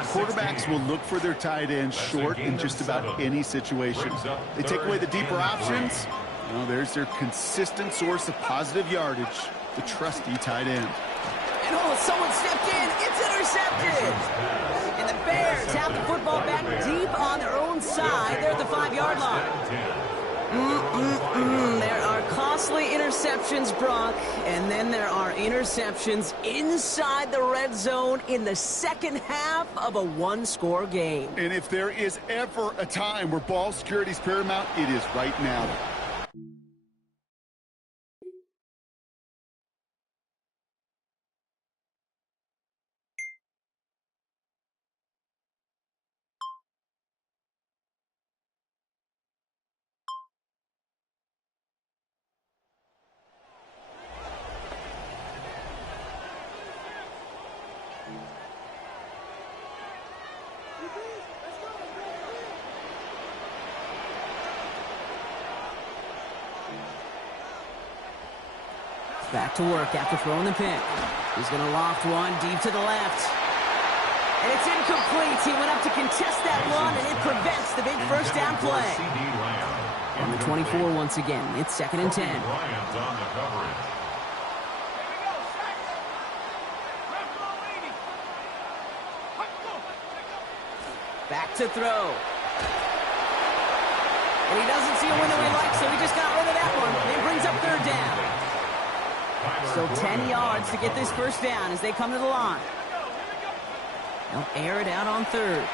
Quarterbacks will look for their tight end short in just about any situation. They take away the deeper options. Well, there's their consistent source of positive yardage, the trusty tight end. And oh, someone stepped in. It's intercepted. And the Bears have the football back deep on their own side. They're at the 5-yard line. There are costly interceptions, Brock, and then there are interceptions inside the red zone in the 2nd half of a 1-score game. And if there is ever a time where ball security is paramount, it is right now. Back to work after throwing the pick. He's going to loft one deep to the left. And it's incomplete. He went up to contest that one, and it prevents the big 1st down play. On the 24 once again. It's 2nd and 10. Back to throw. And he doesn't see a window he likes, so he just got rid of that one. It brings up third down. So 10 yards to get this first down as they come to the line. They'll air it out on third.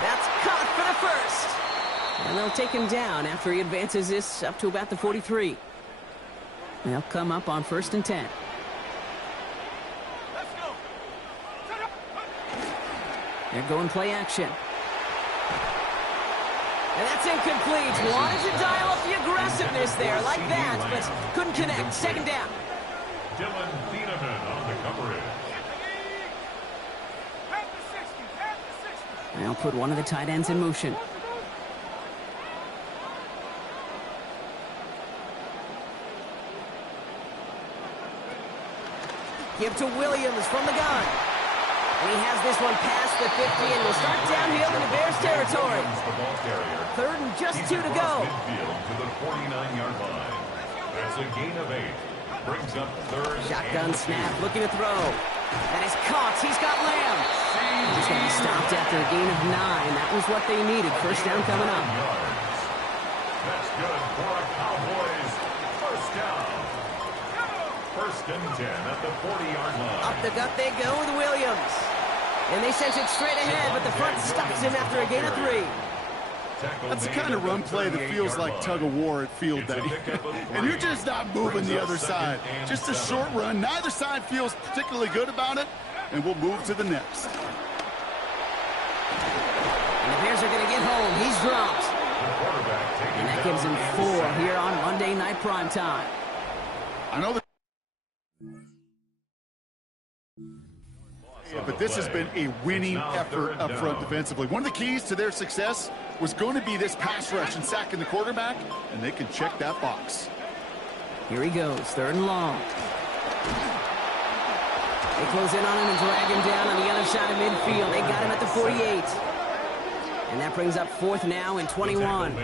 That's caught for the first. And they'll take him down after he advances this up to about the 43. They'll come up on 1st and 10. They're going play action. And that's incomplete. Wanted to dial up the aggressiveness there like that, but couldn't connect. Second down. Dylan Thieneman on the coverage. They'll put one of the tight ends in motion. Give to Williams from the gun. And he has this one past the 50 and will start downhill into Bears territory. 3rd and just 2 to go. Midfield to the 49-yard line. That's a gain of 8. Brings up 3rd. Shotgun snap, looking to throw. That is caught. He's got Lamb. He's going to be stopped after a gain of 9. That was what they needed. First down coming up. That's good for a Cowboys first down. 1st and 10 at the 40-yard line. Up the gut they go with Williams. And they sent it straight ahead, but the front stops him after a gain of 3. That's the kind of run play that feels like tug-of-war at field day. And you're just not moving the other side. Just a short run. Neither side feels particularly good about it, and we'll move to the next. And the Bears are going to get home. He's dropped. And that gives him 4 here on Monday Night Primetime. I know that. But this has been a winning effort up front defensively. One of the keys to their success was going to be this pass rush and sacking the quarterback, and they can check that box. Here he goes, 3rd and long. They close in on him and drag him down on the other side of midfield. They got him at the 48. And that brings up 4th now and 21.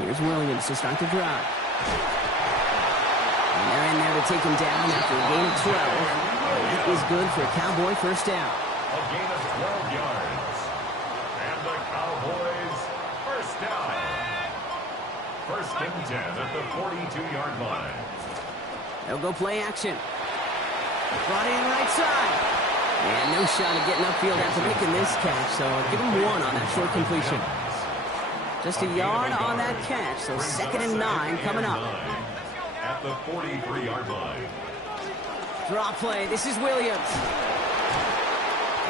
Here's Williams to start the drive. And they're in there to take him down after a gain of 12. That is good for a Cowboy first down. A gain of 12 yards. And the Cowboys first down. 1st and 10 at the 42-yard line. They'll go play action. Brought in right side. And no shot at getting upfield after making this catch, so give him 1 on that short completion. Just a yard on that catch, so 2nd and 9 coming up. At the 43-yard line. Draw play. This is Williams.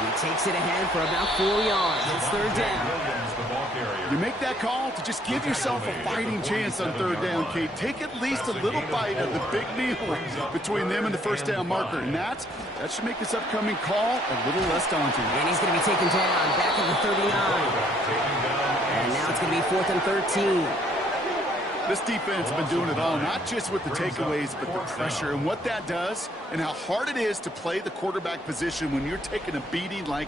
He takes it ahead for about 4 yards. It's 3rd down. You make that call to just give yourself a fighting chance on 3rd down, Kate. Take at least a little bite of the big meal between them and the first down marker. And that should make this upcoming call a little less daunting. And he's going to be taken down back at the 39. And now it's going to be 4th and 13. This defense has been doing it all, not just with the takeaways, but the pressure and what that does and how hard it is to play the quarterback position when you're taking a beating like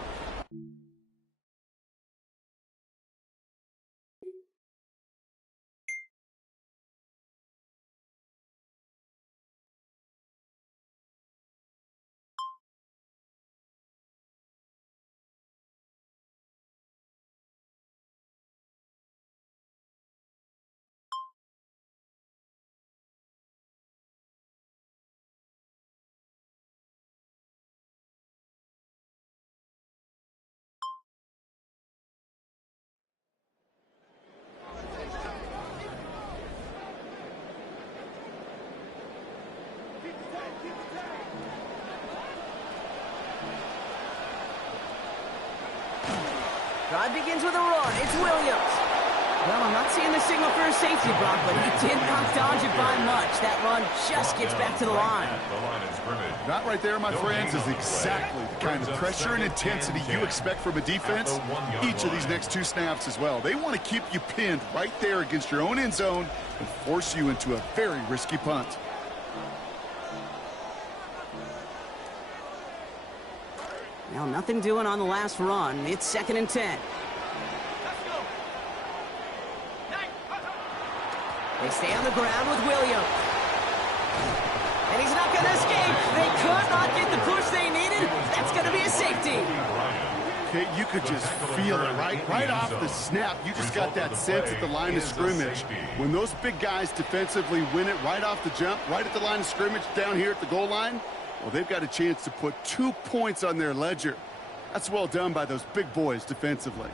Drive begins with a run. It's Williams. Well, I'm not seeing the signal for a safety, Brock, but he did not dodge it by much. That run just gets back to the line. That right there, my friends, is exactly the kind of pressure and intensity you expect from a defense each of these next two snaps as well. They want to keep you pinned right there against your own end zone and force you into a very risky punt. Now, nothing doing on the last run. It's 2nd and 10. They stay on the ground with Williams. And he's not going to escape. They could not get the push they needed. That's going to be a safety. Okay, you could just feel it, right off the snap. You just got that sense at the line of scrimmage. When those big guys defensively win it right off the jump, right at the line of scrimmage down here at the goal line, well, they've got a chance to put 2 points on their ledger. That's well done by those big boys defensively.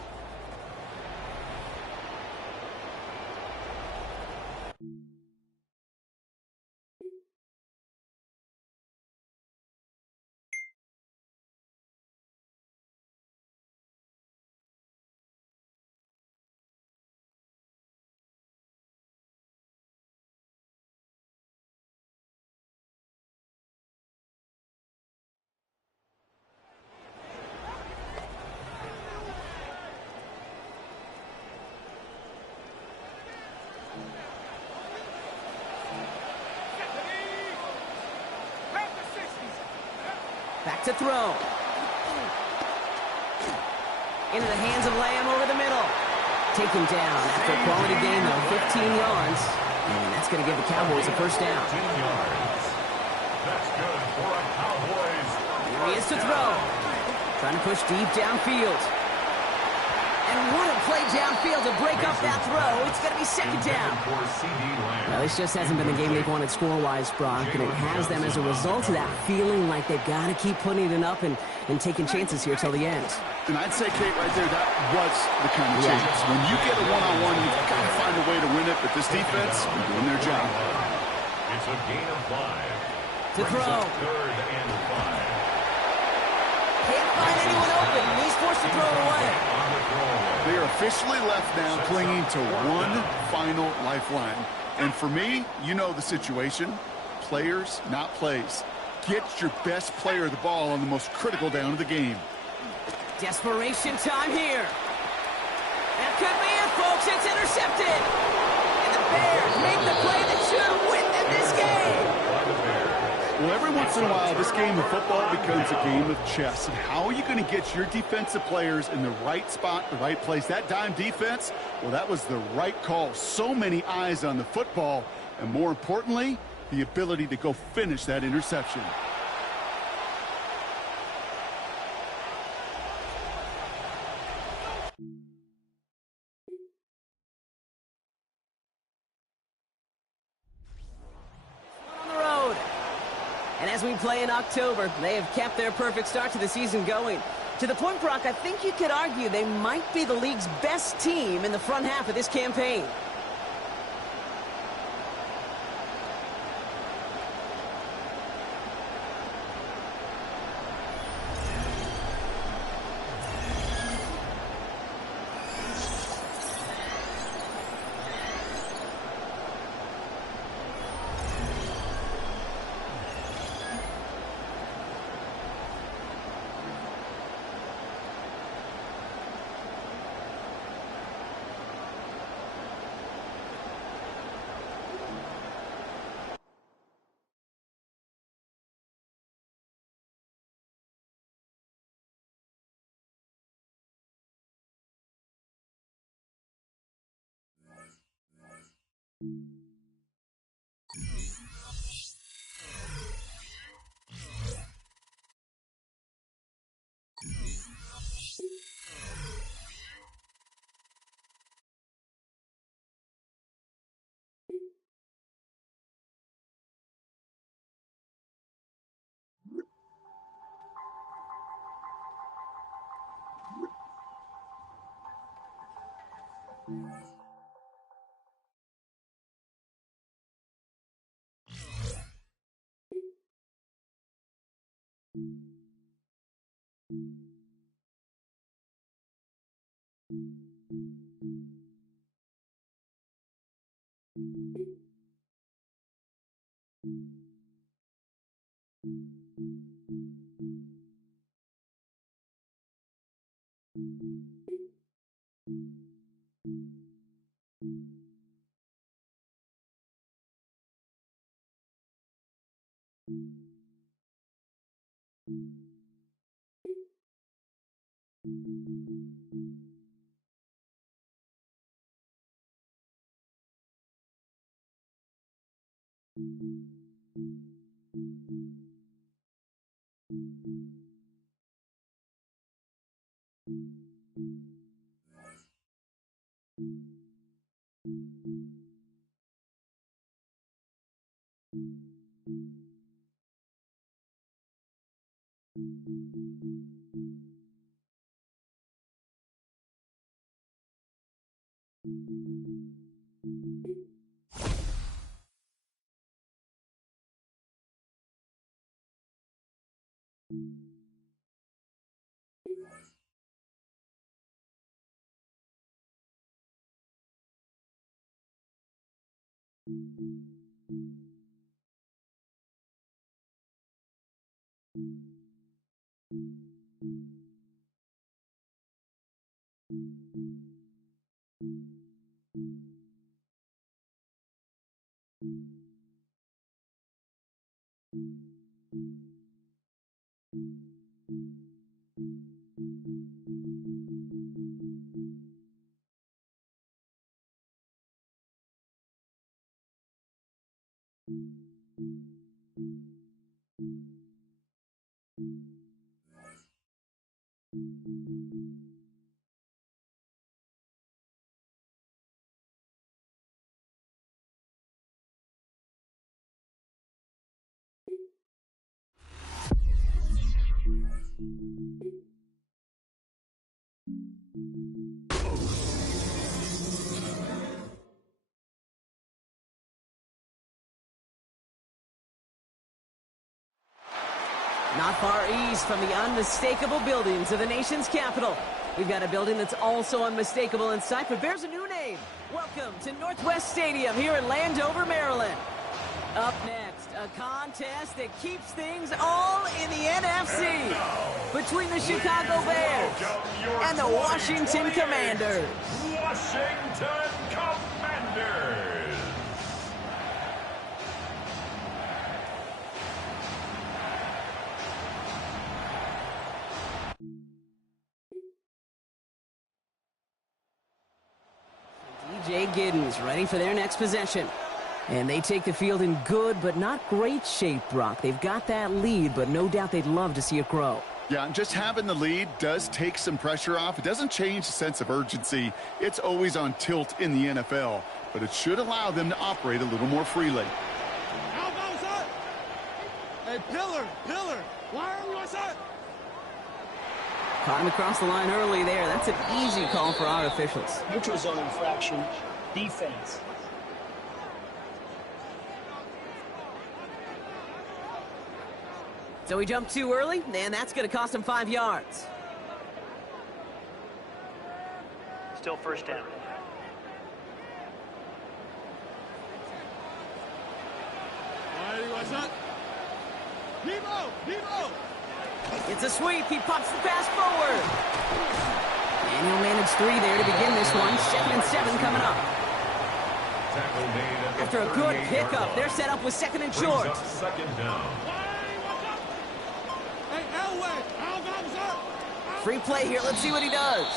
Back to throw. Into the hands of Lamb over the middle. Taken down after a quality gain, though, 15 yards. And that's going to give the Cowboys a first down. 15 yards. That's good for a Cowboys. Here he is to throw. Trying to push deep downfield. And what a play downfield to break up that throw. It's going to be 2nd down. Well, this just hasn't been the game they've wanted score-wise, Brock, and it has them as a result of that feeling like they've got to keep putting it up and taking chances here till the end. And I'd say, Kate, right there, that was the kind of chance. When you get a one-on-one, you've got to find a way to win it, but this defense is doing their job. It's a gain of 5. To throw. 3rd and 5. Can't find anyone open. He's forced to throw it away. They are officially left now clinging to one final lifeline. And for me, you know the situation. Players, not plays. Get your best player the ball on the most critical down of the game. Desperation time here. That could be it, folks. It's intercepted. And the Bears make the play that should win them this game. Well, every once in a while, this game of football becomes a game of chess. And how are you going to get your defensive players in the right spot, the right place? That dime defense, well, that was the right call. So many eyes on the football. And more importantly, the ability to go finish that interception. And as we play in October, they have kept their perfect start to the season going. To the point, Brock, I think you could argue they might be the league's best team in the front half of this campaign. Not far east from the unmistakable buildings of the nation's capital. We've got a building that's also unmistakable in sight, but bears a new name. Welcome to Northwest Stadium here in Landover, Maryland. Up next, a contest that keeps things all in the NFC between the Chicago Bears and the Washington Commanders. Washington Commanders. DJ Giddens ready for their next possession. And they take the field in good but not great shape, Brock. They've got that lead, but no doubt they'd love to see it grow. Yeah, and just having the lead does take some pressure off. It doesn't change the sense of urgency. It's always on tilt in the NFL, but it should allow them to operate a little more freely. How about that? Hey, pillar. Why are we on that? Caught him across the line early there. That's an easy call for our officials. Neutral zone infraction. Defense. So he jumped too early, and that's going to cost him 5 yards. Still first down. It's a sweep. He pops the pass forward. And he'll manage 3 there to begin this one. 2nd and 7 coming up. After a good pickup, they're set up with 2nd and short. Second down. Free play here. Let's see what he does.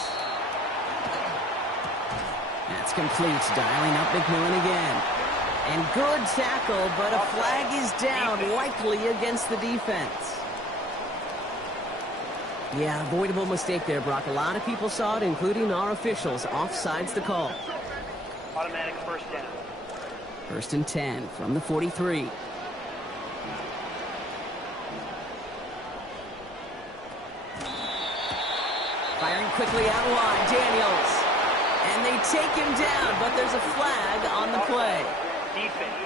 That's complete. Dialing up McMillan again. And good tackle, but a flag is down, likely against the defense. Yeah, avoidable mistake there, Brock. A lot of people saw it, including our officials. Offsides the call. Automatic first down. 1st and 10 from the 43. Firing quickly out wide, Daniels. And they take him down, but there's a flag on the play. Defense.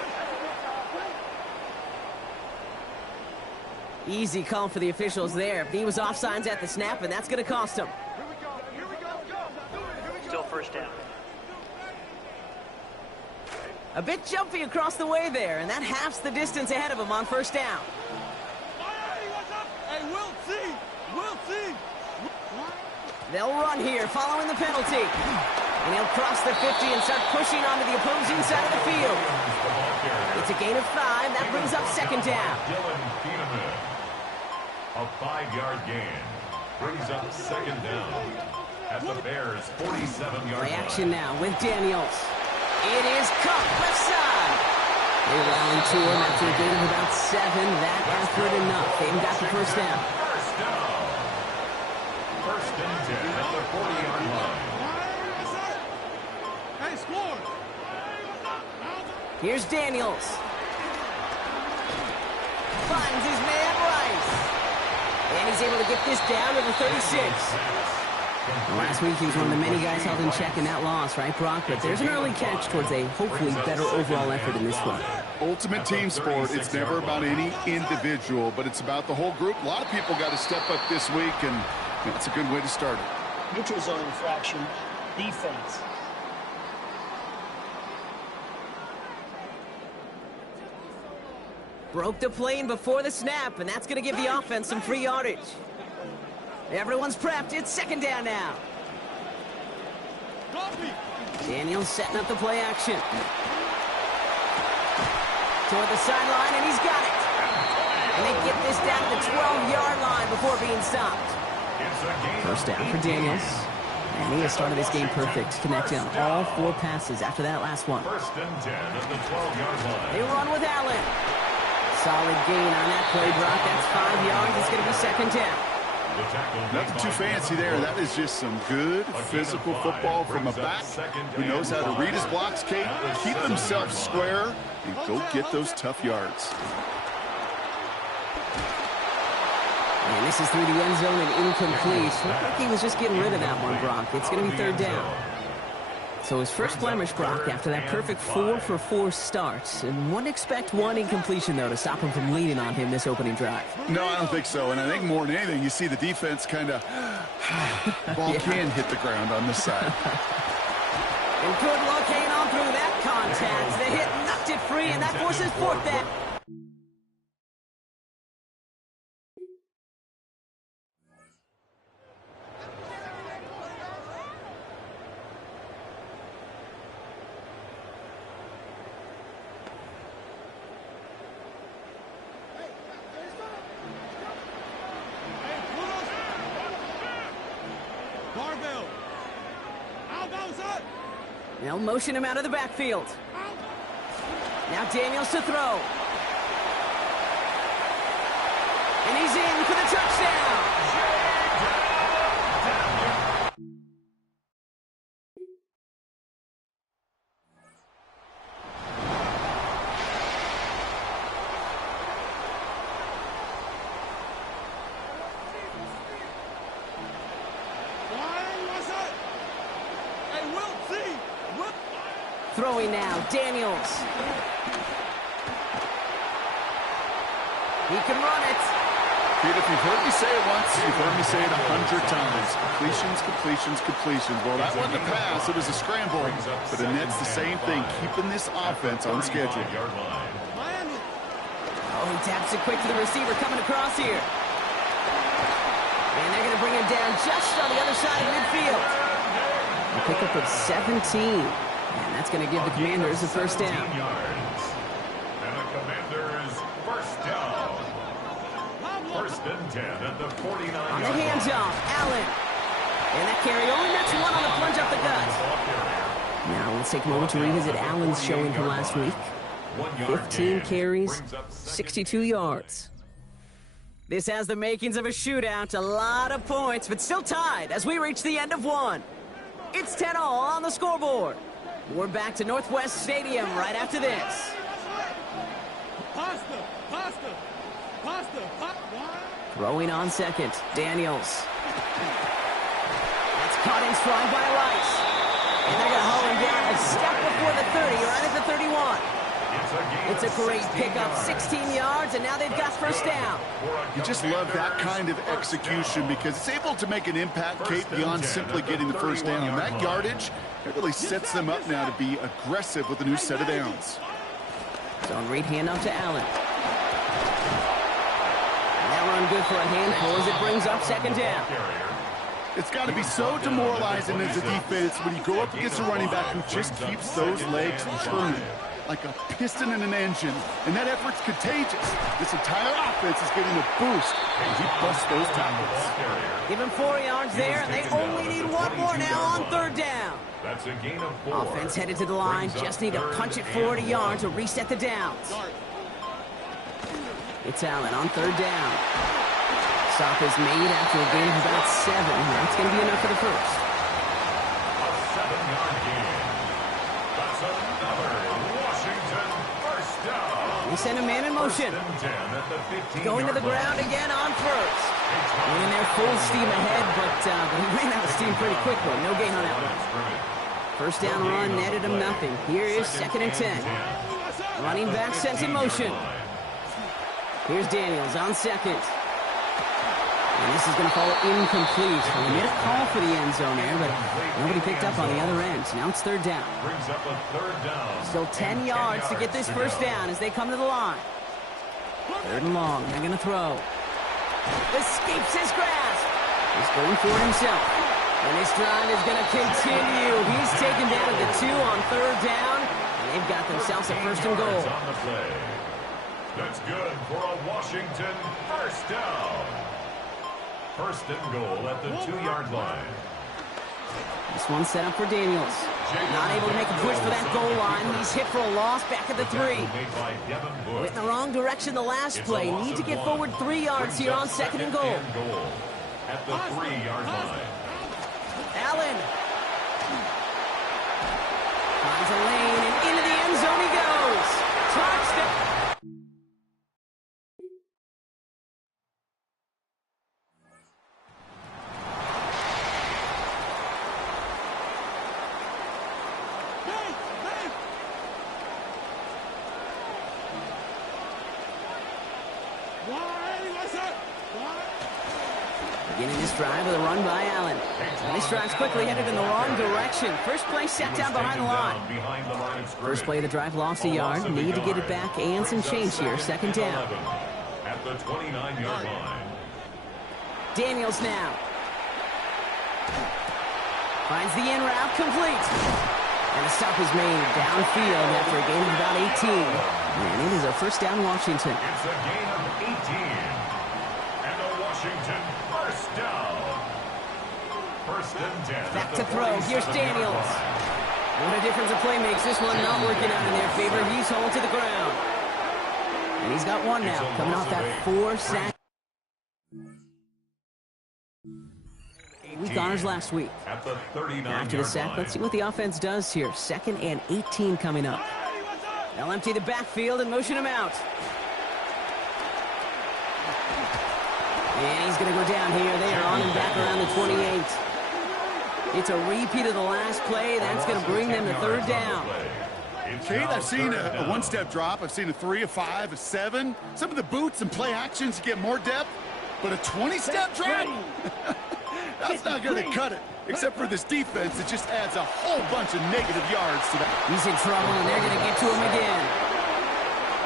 Easy call for the officials there. He was offsides at the snap, and that's going to cost him. Still first first down. A bit jumpy across the way there, and that halves the distance ahead of him on first down. Hey, we'll see. We'll see. They'll run here following the penalty. And he'll cross the 50 and start pushing onto the opposing side of the field. It's a gain of 5. That brings up second down. A 5-yard gain brings up second down at the Bears' 47-yard line. Play action now with Daniels. It is caught left side. They rally to him after a gain of about 7. That effort enough. They've got the first down. First down. First and 10 at the 40-yard line. Hey, score. Here's Daniels. Finds his man Rice. And he's able to get this down to the 36. Last week, he was one of the many guys held in check in that loss, right, Brock? But there's an early catch towards a hopefully better overall effort in this one. Ultimate team sport. It's never about any individual, but it's about the whole group. A lot of people got to step up this week, and that's a good way to start it. Neutral zone infraction, defense. Broke the plane before the snap, and that's going to give the offense some free yardage. Everyone's prepped. It's second down now. Daniels setting up the play action. Toward the sideline, and he's got it. And they get this down to the 12-yard line before being stopped. First down for Daniels. And he has started this game perfect, connecting on all 4 passes after that last one. First and 10 at the 12-yard line. They run with Allen. Solid gain on that play, Brock. That's 5 yards. It's going to be second down. Nothing too fancy there. That is just some good physical football from a back who knows how to read his blocks, Kate, keep himself square, and go get those tough yards. And this is through the end zone and incomplete. Looked like he was just getting rid of that one, Brock. It's going to be third down. So his first blemish, Brock, after that perfect 4-for-4 start. And wouldn't expect one incompletion, though, to stop him from leaning on him this opening drive. No, I don't think so. And I think more than anything, you see the defense kind of ball can hit the ground on this side. And good luck hanging on through that contact. The hit knocked it free, and that forces fourth down. They'll motion him out of the backfield. Now Daniels to throw. And he's in for the touchdown. Throwing now, Daniels. He can run it. Pete, if you've heard me say it once, you've heard me say it 100 times. Completions, completions, completions. Well, that wasn't a pass. It was a scramble. But Annette's the same thing, keeping this offense on schedule. Oh, he taps it quick to the receiver coming across here. And they're going to bring him down just on the other side of midfield. A pickup of 17. And that's going to give the Commanders a first down. And the Commanders first down. First and 10 at the 49-yard On the hands-off, Allen. And that carry only nets one on the plunge up the gut. Now let's take a moment to revisit Allen's showing from last week. 15 carries, 62 yards. This has the makings of a shootout. A lot of points, but still tied as we reach the end of one. It's 10-all on the scoreboard. We're back to Northwest Stadium right after this. Throwing on second, Daniels. That's caught in stride by Rice. And they're going to haul him down a step before the 30, right at the 31. It's a great pickup, 16 yards, and now they've got first down. You just love that kind of execution because it's able to make an impact, Kate, beyond simply getting the first down. That yardage, it really sets them up now to be aggressive with a new set of downs. Zone read handoff to Allen. And that run good for a handful as it brings up second down. It's got to be so demoralizing as a defense when you go up against a running back who just keeps those legs churning like a piston in an engine, and that effort's contagious. This entire offense is getting a boost as he busts those tackles. Give him 4 yards there, and they only need one more now on third down. That's a gain of 4. Offense headed to the line, just need to punch it forward a yard to reset the downs. It's Allen on third down. Stop is made after a gain of about 7. That's going to be enough for the first. A 7-yard gain. That's another Washington first down. They send a man in motion. Going to the ground again on first. Running there full steam ahead, but he ran out of steam pretty quickly. No gain on that one. First down run netted him nothing. Here is 2nd and 10. Running back sent in motion. Here's Daniels on second. And this is going to fall incomplete. They made a call for the end zone there, but nobody picked up on the other end. Now it's third down. Brings up a third down. Still 10 yards to get this first down as they come to the line. Third and long. They're going to throw. Escapes his grasp. He's going for it himself. And this drive is going to continue. He's taken down at the 2 on third down. And they've got themselves a first and goal. That's good for a Washington first down. First and goal at the 2-yard line. This one's set up for Daniels. Not able to make a push for that goal line. He's hit for a loss back at the 3. Went in the wrong direction the last play. Need to get forward 3 yards here on 2nd and goal. At the 3-yard line. Allen finds a lane and into the end zone he goes. Touchdown. Beginning this drive with a run by Allen. And this drive's quickly headed in the wrong direction. First play set down behind the line. First play of the drive lost a yard. Need to get it back and some change here. Second down. At the 29-yard line. Daniels now. Finds the in route complete. And a stop is made downfield after a gain of about 18. And it is a first down Washington. It's a gain of 18. And a Washington first down. First and 10. Back to throw. Here's Daniels. What a difference a play makes. This one not working out in their favor. He's hauled to the ground. And he's got one now. Coming off that 4-sack. Week honors last week. At the 39-yard After the sack, let's see what the offense does here. 2nd and 18 coming up. They'll empty the backfield and motion him out. And he's going to go down here. They are on him back around the 28. It's a repeat of the last play. That's going to bring them to third down. Kate, I've seen a one-step drop. I've seen a 3, a 5, a 7. Some of the boots and play actions get more depth, but a 20-step drop? That's not going to cut it. Except for this defense, it just adds a whole bunch of negative yards to that. He's in trouble, and they're going to get to him again.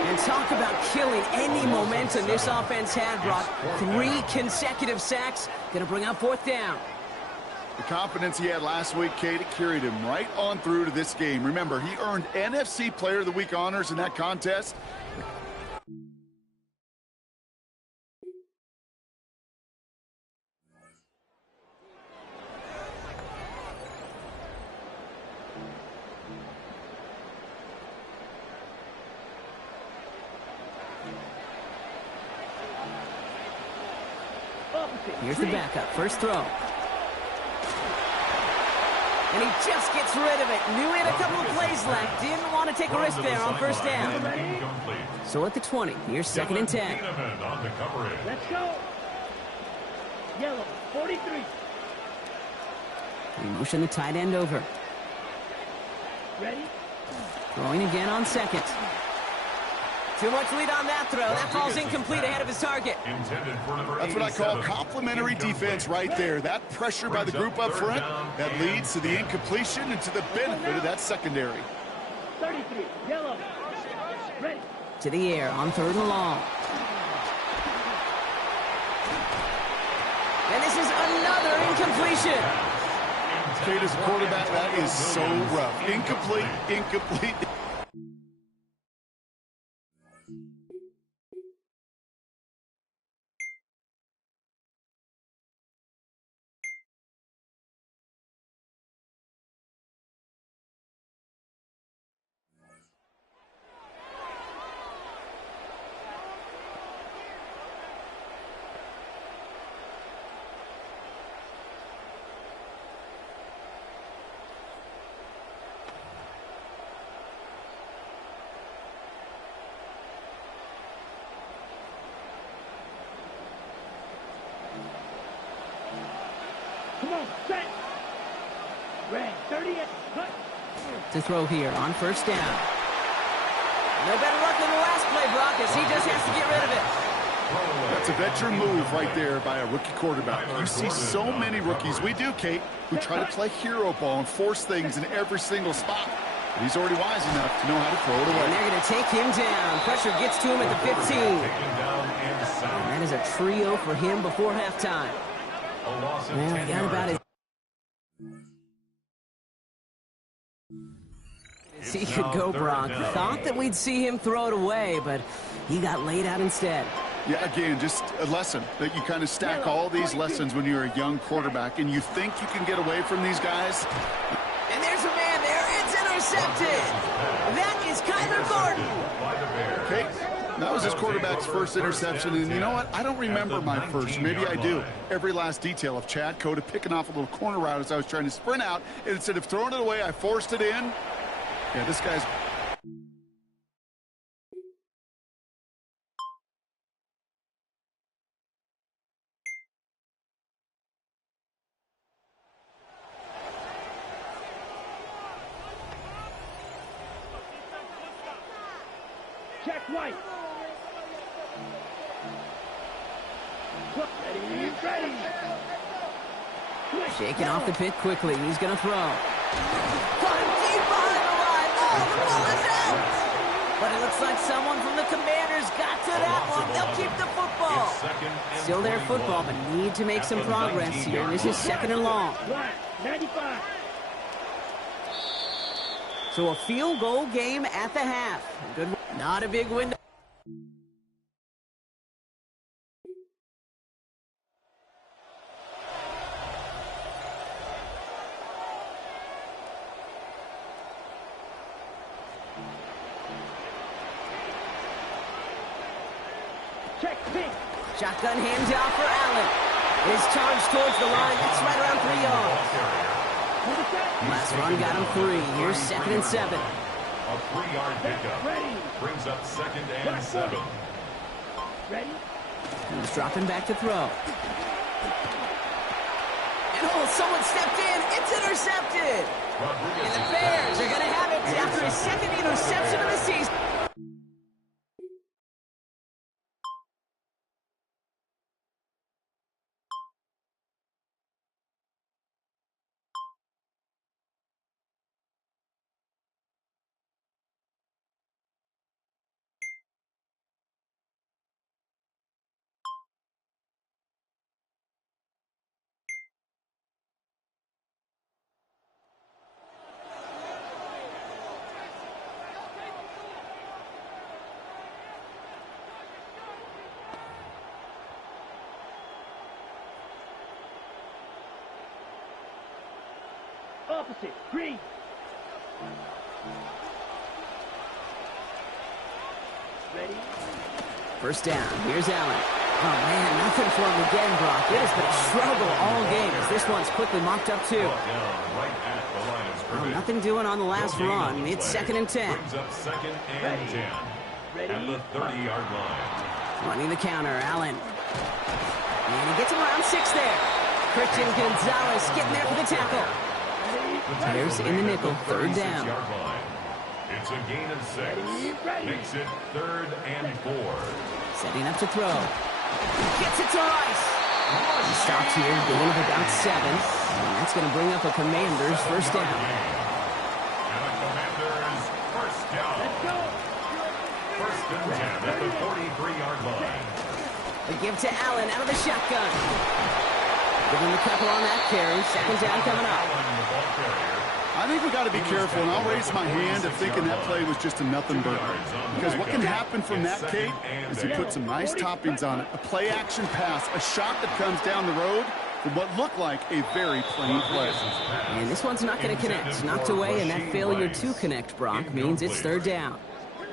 And talk about killing any momentum this offense had, Brock. 3 consecutive sacks. Going to bring up fourth down. The confidence he had last week, Kate, it carried him right on through to this game. Remember, he earned NFC Player of the Week honors in that contest. Here's the backup. First throw. And he just gets rid of it. Knew he had a couple of plays left. Didn't want to take a risk there on first down. So at the 20, here's 2nd and 10. Let's go. Yellow, 43. We motion the tight end over. Ready? Throwing again on second. Too much lead on that throw. That ball's incomplete ahead of his target. That's what I call complimentary defense right there. That pressure by the group up front, that leads to the incompletion and to the benefit of that secondary. 33, yellow. Ready. To the air on 3rd and long. And this is another incompletion. Kate, as a quarterback, that is so rough. Incomplete, incomplete. Come on, set. Red, 30, cut. To throw here on 1st down. No better luck than the last play, Brock, as he just has to get rid of it. That's a veteran move right there by a rookie quarterback. You see so many rookies, we do, Kate, who try to play hero ball and force things in every single spot. But he's already wise enough to know how to throw it away. And they're going to take him down. Pressure gets to him at the 15. And that is a trio for him before halftime. Well, he got about as he could go, Brock. Thought that we'd see him throw it away, but he got laid out instead. Yeah, again, just a lesson that you kind of stack all these lessons when you're a young quarterback, and you think you can get away from these guys. And there's a man there. It's intercepted. That is Kyler Gordon. Okay, that was his quarterback's first interception, and you know what? I don't remember my first. Maybe I do. Every last detail of Chad Cota picking off a little corner route as I was trying to sprint out, and instead of throwing it away, I forced it in. Yeah, this guy's... Check right. Ready, ready. Shaking off the pit quickly. He's going to throw. Caught him deep behind the line. Oh, the ball is out. But it looks like someone from the Commanders got to that one. They'll keep the football. Still their football, but need to make some progress here. This is 2nd and long. 95. So a field goal game at the half. Good. Not a big window. Check pink. Shotgun hands off for Allen. His charge towards the line. That's right around 3 yards. Last run got him 3. Here's 2nd and 7. A 3-yard pickup brings up 2nd and 7. Ready? He's dropping back to throw. And oh, someone stepped in. It's intercepted. And the Bears are going to have it after his 2nd interception of the season. Opposite, green. Ready? 1st down. Here's Allen. Oh, man, nothing for him again, Brock. It has been a struggle all game as this one's quickly mocked up, too. Oh, nothing doing on the last run. It's 2nd and 10. Brings up 2nd and 10. At the 30-yard line. Running the counter, Allen. And he gets him around 6 there. Christian Gonzalez getting there for the tackle. Bears in the nickel, 3rd down. It's a gain of 6. Makes it 3rd and 4. Setting up to throw. Gets it to Rice. He stops here, gain of about 7. And that's going to bring up a Commander's first down. And a Commander's first down. Let's go. 1st and 10 at the 43-yard line. A give to Allen out of the shotgun. Give him the couple on that carry. 2nd down coming up. Allen, the ball carrier. I think we got to be careful, and I'll raise my hand at thinking that play was just a nothing burger. Because what can happen from that, Kate, is you put some nice toppings on it. A play-action pass, a shot that comes down the road for what looked like a very plain play. And this one's not going to connect. Knocked away, and that failure to connect, Brock, means it's 3rd down.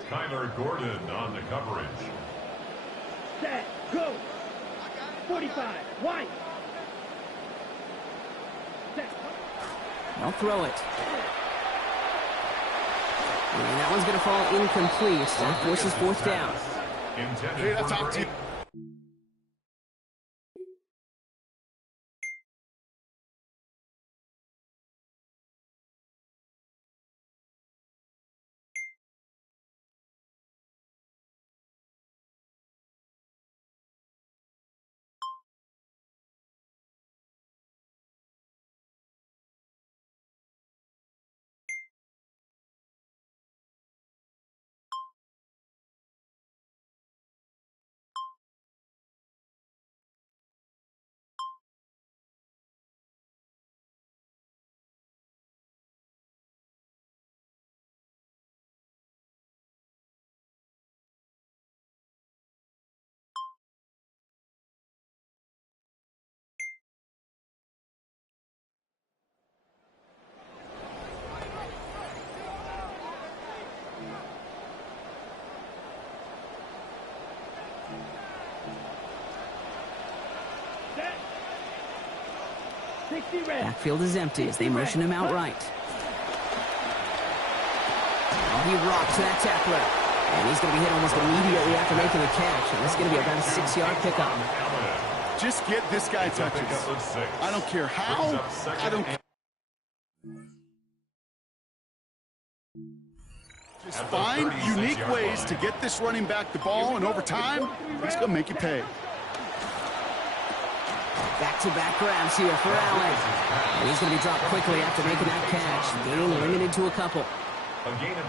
Kyler Gordon on the coverage. Set. Go. 45. White. Set. They'll throw it. And that one's going to fall incomplete. That forces 4th down. Intended That's for out to you. Backfield is empty as they motion him out right. Oh, he rocks that tackler. And he's going to be hit almost immediately after making the catch. And it's going to be about a 6-yard pickup. Just get this guy touches. I don't care how. I don't care. Just find unique ways to get this running back the ball, and over time, he's going to make you pay. Back-to-back grabs here for Allen. And he's going to be dropped quickly after making that catch. Gain limited to a couple.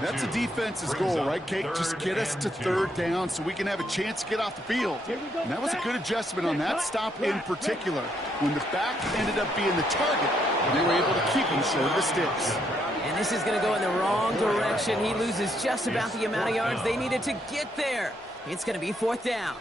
That's the defense's goal, right, Kate? Just get us to 3rd down so we can have a chance to get off the field. And that was a good adjustment on that stop in particular. When the back ended up being the target, they were able to keep him short of the sticks. And this is going to go in the wrong direction. He loses just about the amount of yards they needed to get there. It's going to be 4th down.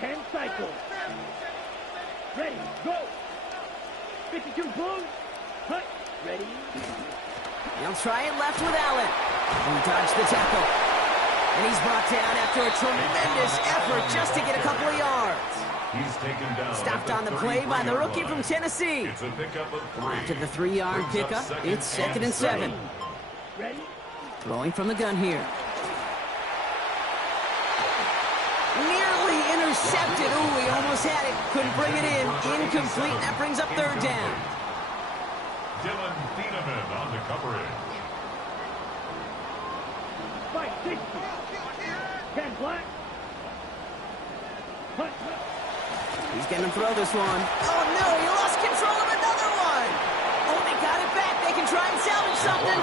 Ten cycles. Ready, go. 52 boom. Cut. Ready. He'll try it left with Allen. He dodged the tackle. And he's brought down after a tremendous effort just to get a couple of yards. He's taken down. Stopped on the play by the rookie from Tennessee. It's a pickup of 3. After the 3-yard pickup, it's 2nd and 7. Ready. Throwing from the gun here. Nearly intercepted. Ooh, he almost had it. Couldn't bring it in. Incomplete. That brings up 3rd down. Dylan Thieneman on the coverage. 560. 10 black. He's going to throw this one. Oh, no, he lost control of another one. Oh, they got it back. They can try and salvage something.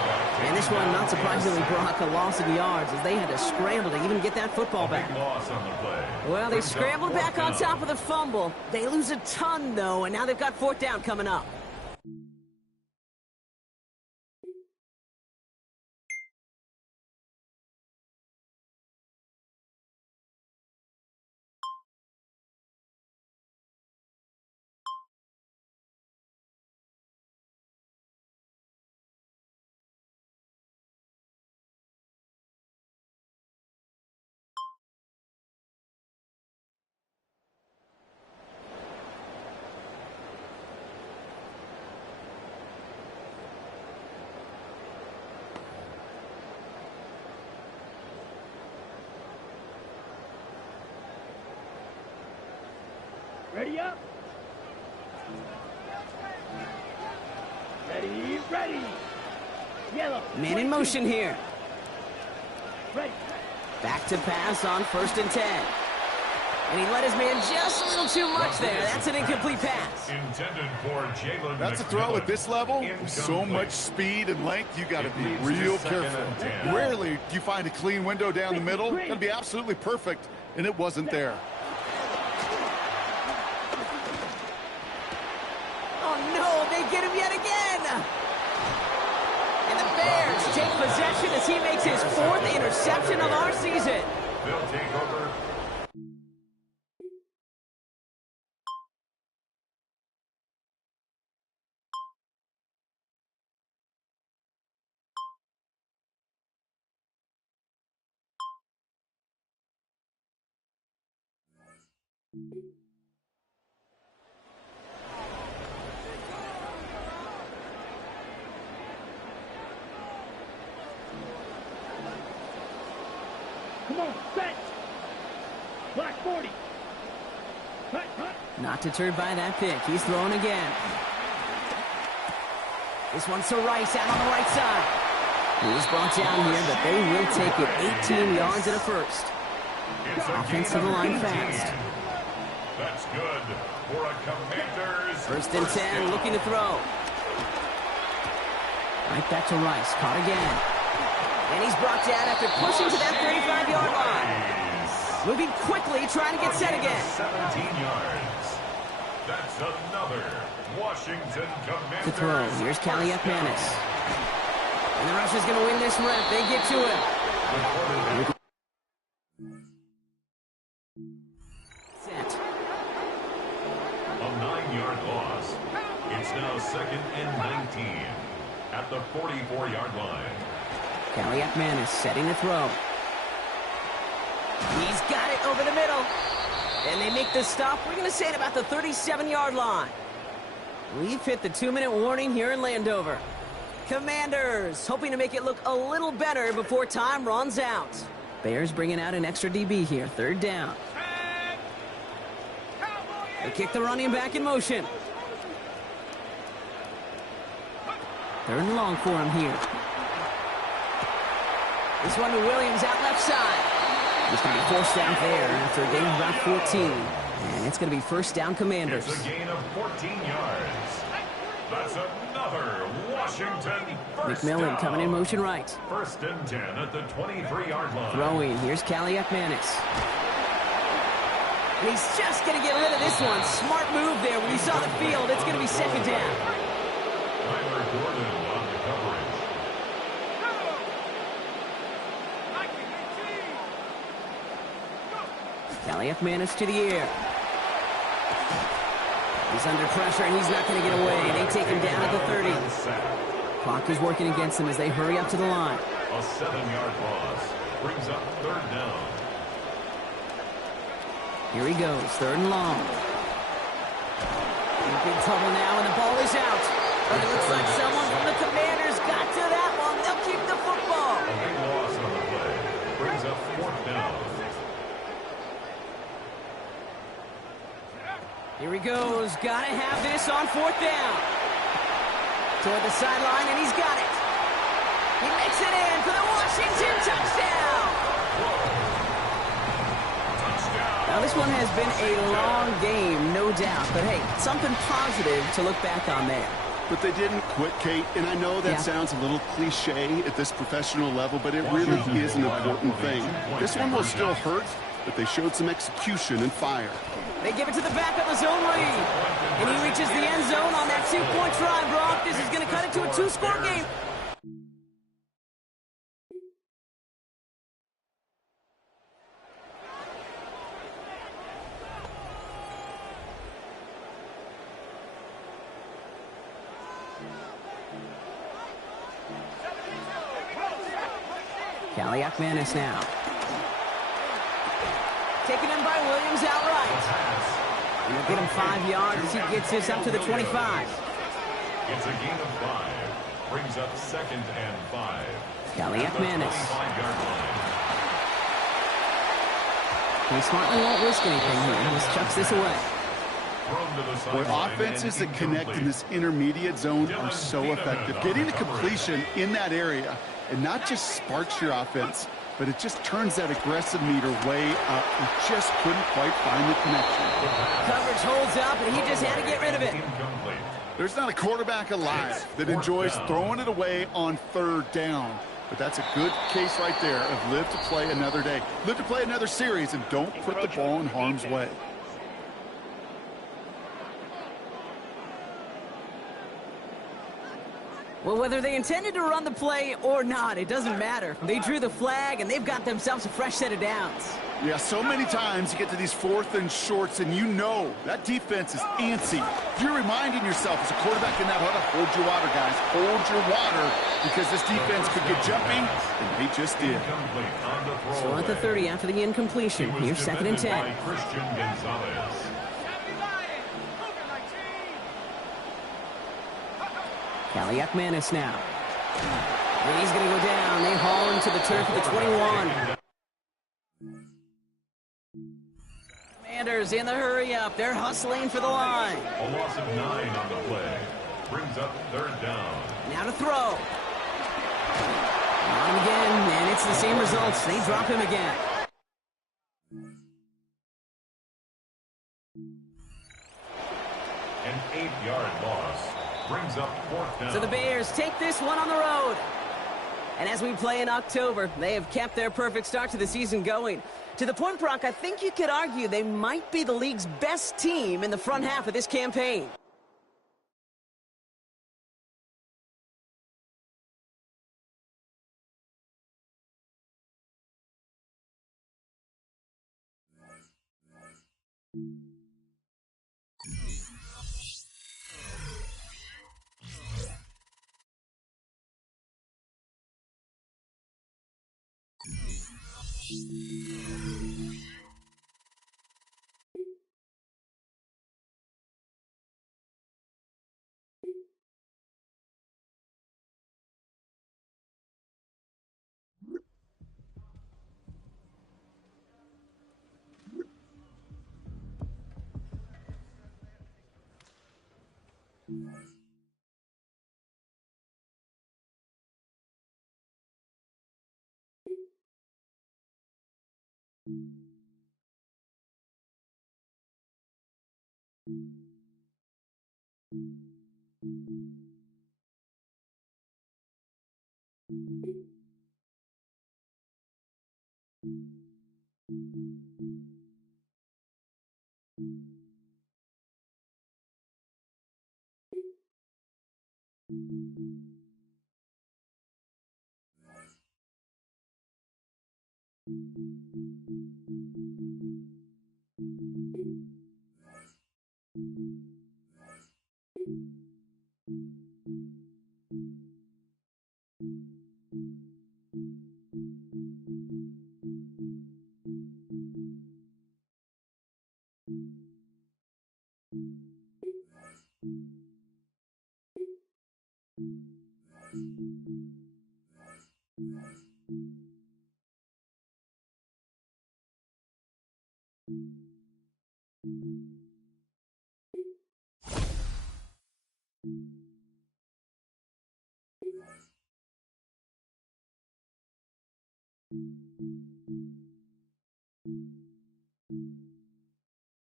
And this one, not surprisingly, brought a loss of yards as they had to scramble to even get that football back. Well, they scrambled back on top of the fumble. They lose a ton, though, and now they've got fourth down coming up. Ready up. Ready, ready. Yellow. Man in motion here. Ready. Back to pass on 1st and 10. And he let his man just a little too much there. That's an incomplete pass. Intended for Jalen. That's a throw at this level. So much speed and length, you got to be real careful. Rarely do you find a clean window down the middle. It's going to be absolutely perfect, and it wasn't there. Get him yet again. And the Bears take possession as he makes his 4th interception of our season. They'll take over. Come on, set. Black 40. Cut. Not deterred by that pick. He's throwing again. This one's to Rice out on the right side. He was brought down here, but they will take it 18 yards and a first. Offense to the line fast. That's good for a Commanders. 1st and 10, looking to throw. Right back to Rice. Caught again. And he's brought down after pushing to that 35-yard line. Moving quickly, trying to get set again. 17 yards. That's another Washington Commanders. To throw. Here's Kaliakmanis. And the Rush is going to win this rep. They get to him. Set. A 9-yard loss. It's now 2nd and 19 at the 44-yard line. Kaliakmanis setting the throw. He's got it over the middle. And they make the stop, we're going to say, at about the 37-yard line. We've hit the 2-minute warning here in Landover. Commanders hoping to make it look a little better before time runs out. Bears bringing out an extra DB here, 3rd down. They kick the running back in motion. 3rd and long for him here. This one to Williams out left side. It's going to be forced down there after a gain of about 14. And it's going to be 1st down Commanders. It's a gain of 14 yards. That's another Washington first McMillan down. coming in motion right. 1st and 10 at the 23-yard line. Throwing. Here's Kaliakmanis. And he's just going to get rid of this one. Smart move there. When he saw the field, it's going to be 2nd down. Tyler Gordon on the coverage. Kaliakmanis to the air. He's under pressure, and he's not going to get away. They take him down at the 30. Clock is working against them as they hurry up to the line. A 7-yard loss brings up 3rd down. Here he goes, 3rd and long. In big trouble now, and the ball is out. But it looks like someone from the Commanders got to that one. They'll keep the football. A big loss on the play brings up 4th down. Here he goes. Got to have this on 4th down. Toward the sideline, and he's got it. He makes it in for the Washington touchdown. Now this one has been a long game, no doubt. But, hey, something positive to look back on there. But they didn't quit, Kate, and I know that sounds a little cliche at this professional level, but it really is an important thing. This one will still hurt, but they showed some execution and fire. They give it to the back of the zone lead. And he reaches the end zone on that 2-point try, Brock. This is going to cut it to a 2-score game. Manis now. Taken in by Williams outright. He'll get him 5 yards as he gets this up to the 25. It's a gain of 5. Brings up 2nd and 5. Manis. He smartly won't risk anything here. He just chucks this away. Boy, offenses that connect in this intermediate zone are so effective. Getting a completion in that area, and not just sparks your offense, but it just turns that aggressive meter way up. He just couldn't quite find the connection. Coverage holds up, and he just had to get rid of it. There's not a quarterback alive that enjoys throwing it away on 3rd down. But that's a good case right there of live to play another day. Live to play another series, and don't put the ball in harm's way. Well, whether they intended to run the play or not, it doesn't matter. They drew the flag, and they've got themselves a fresh set of downs. Yeah, so many times you get to these 4th and shorts, and you know that defense is antsy. You're reminding yourself as a quarterback in that huddle, hold your water, guys. Hold your water, because this defense could get jumping, and they just did. So at the 30 after the incompletion. Here's 2nd and 10. Manis now. And he's going to go down. They haul him to the turf at the 21. Commanders in the hurry up. They're hustling for the line. A loss of 9 on the play. Brings up 3rd down. Now to throw. On him again, and it's the same results. They drop him again. An 8-yard loss. Brings up 4th down. So the Bears take this one on the road. And as we play in October, they have kept their perfect start to the season going. To the point, Brock, I think you could argue they might be the league's best team in the front half of this campaign.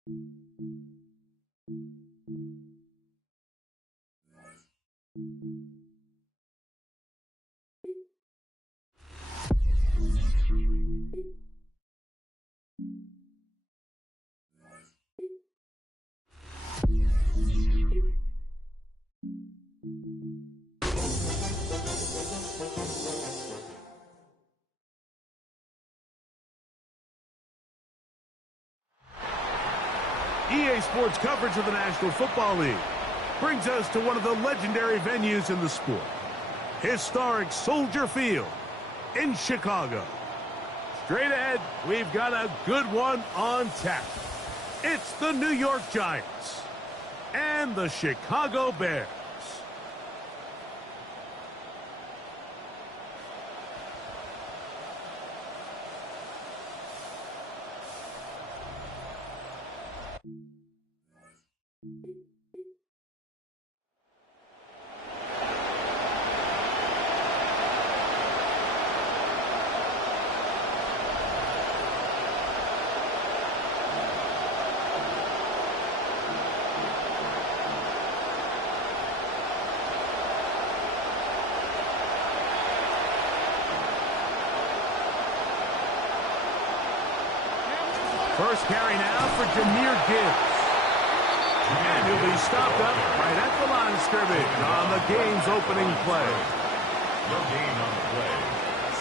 EA Sports coverage of the National Football League brings us to one of the legendary venues in the sport, historic Soldier Field in Chicago. Straight ahead, we've got a good one on tap. It's the New York Giants and the Chicago Bears. First carry now for Jahmyr Gibbs. And he'll be stopped up right at the line of scrimmage on the game's opening play. No gain on the play.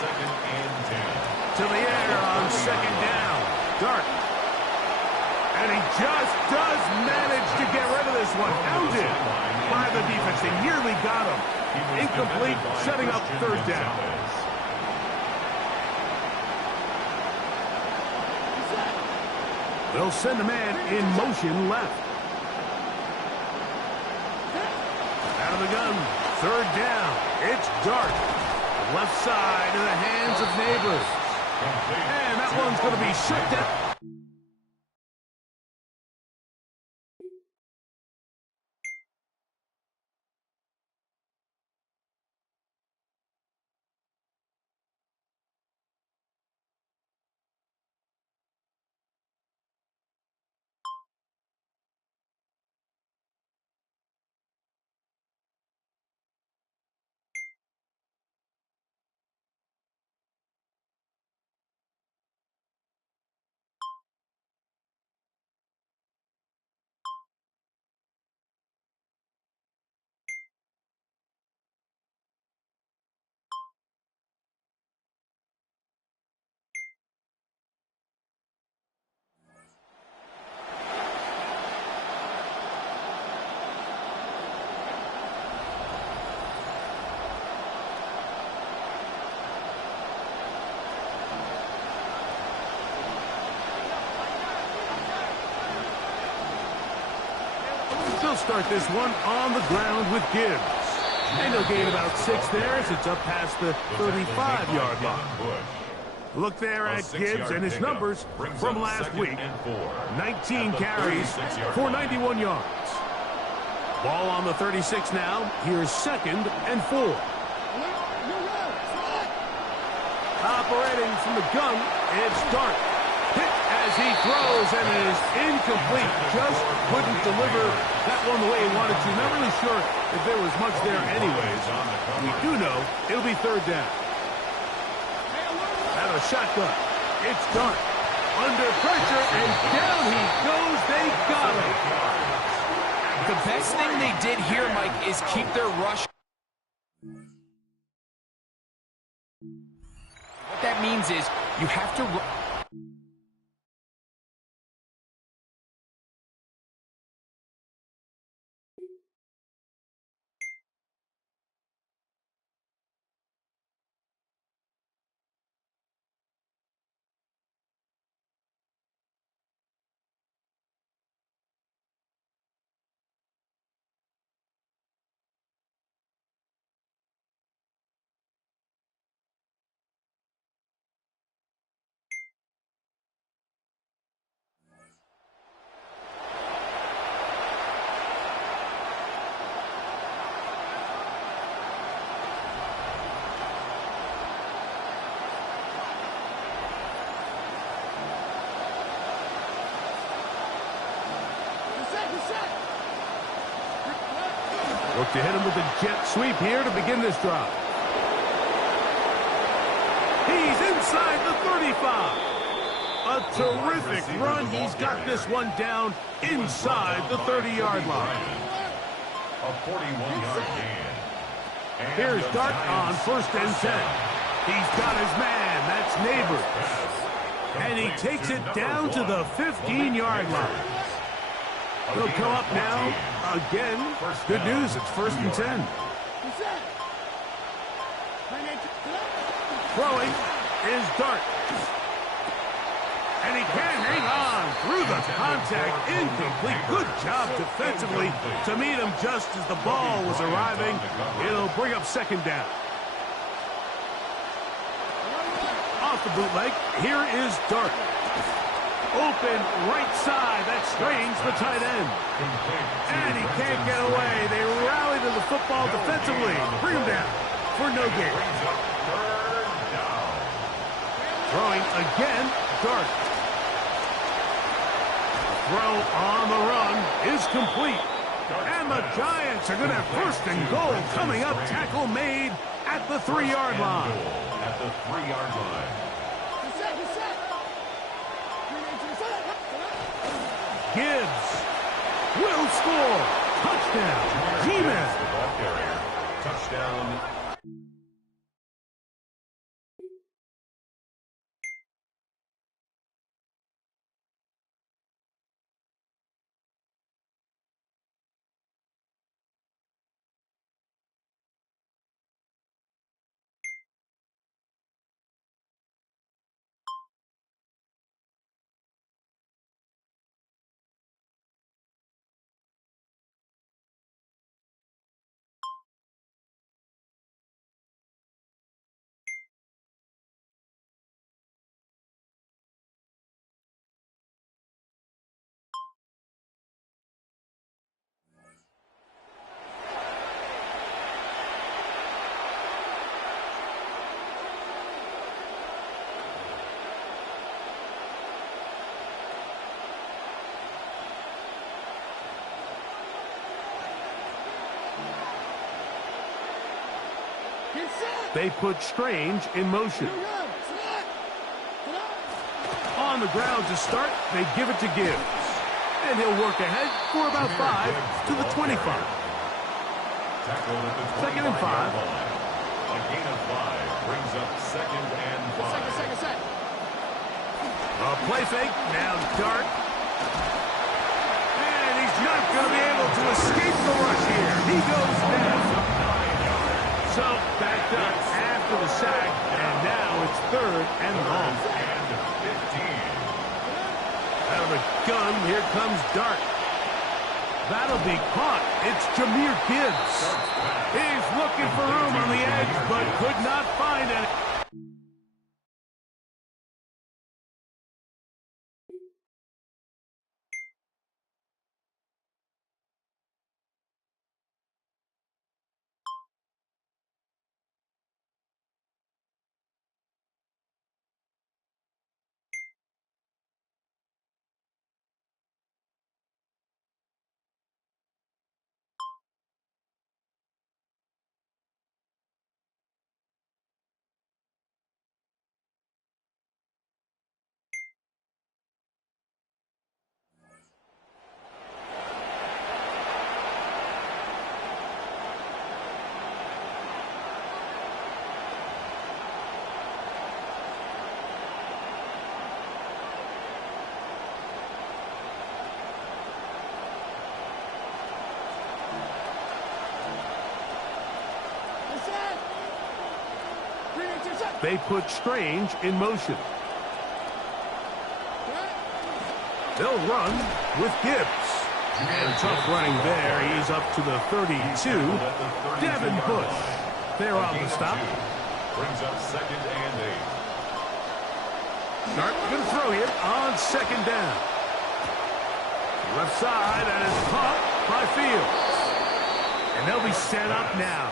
2nd and 10. To the air on 2nd down. Dart. And he just does manage to get rid of this one. Hounded by the defense. They nearly got him. Incomplete, setting up 3rd down. They'll send a man in motion left. Out of the gun, 3rd down. It's Dart. Left side in the hands of Neighbors. And that one's going to be shut down. They'll start this one on the ground with Gibbs. And he'll gain about 6 there as it's up past the 35-yard line. Look there at Gibbs and his numbers from last week. 19 carries for 91 yards. Ball on the 36 now. Here's 2nd and 4. Operating from the gun, it's Dart. Hit as he throws, and it is incomplete. Just couldn't deliver that one the way he wanted to. Not really sure if there was much there anyways. We do know it'll be 3rd down. Out of shotgun. It's Dart. Under pressure, and down he goes. They got him. The best thing they did here, Mike, is keep their rush. What that means is you have to... Look to hit him with a jet sweep here to begin this drive. He's inside the 35. A terrific run. He's got this one down inside the 30-yard line. A 41-yard gain. Here's Dart on 1st and 10. He's got his man. That's Neighbors. And he takes it down to the 15-yard line. He'll come up now again. Good news, it's 1st and 10. Throwing is Dart. And he can hang on through the contact. Incomplete. Good job defensively to meet him just as the ball was arriving. It'll bring up 2nd down. Off the bootleg, here is Dart. Open right side. That's Strange, the tight end. And he can't get away. They rally to the football defensively. Bring him down for no gain. Throwing again, Dart. Throw on the run is complete. And the Giants are going to have 1st and goal coming up. Tackle made at the 3-yard line. At the 3-yard line. Gibbs will score. Touchdown. G-Man. Touchdown. They put Strange in motion. On the ground to start, they give it to Gibbs. And he'll work ahead for about 5 to the 25. 2nd and 5. A gain of 5 brings up 2nd and 5. A play fake, now Dart. And he's not going to be able to escape the rush here. He goes down. So, backed up after the sack, and now it's 3rd and long. And 15. Out of the gun, here comes Dart. That'll be caught. It's Jahmyr Gibbs. He's looking for room on the edge, but could not find it. They put Strange in motion. They'll run with Gibbs. And tough running there. He's up to the 32. Devin Bush. They're on the stop. Brings up 2nd and 8. Dart going to throw here on 2nd down. Left side, and it's caught by Fields. And they'll be set up now.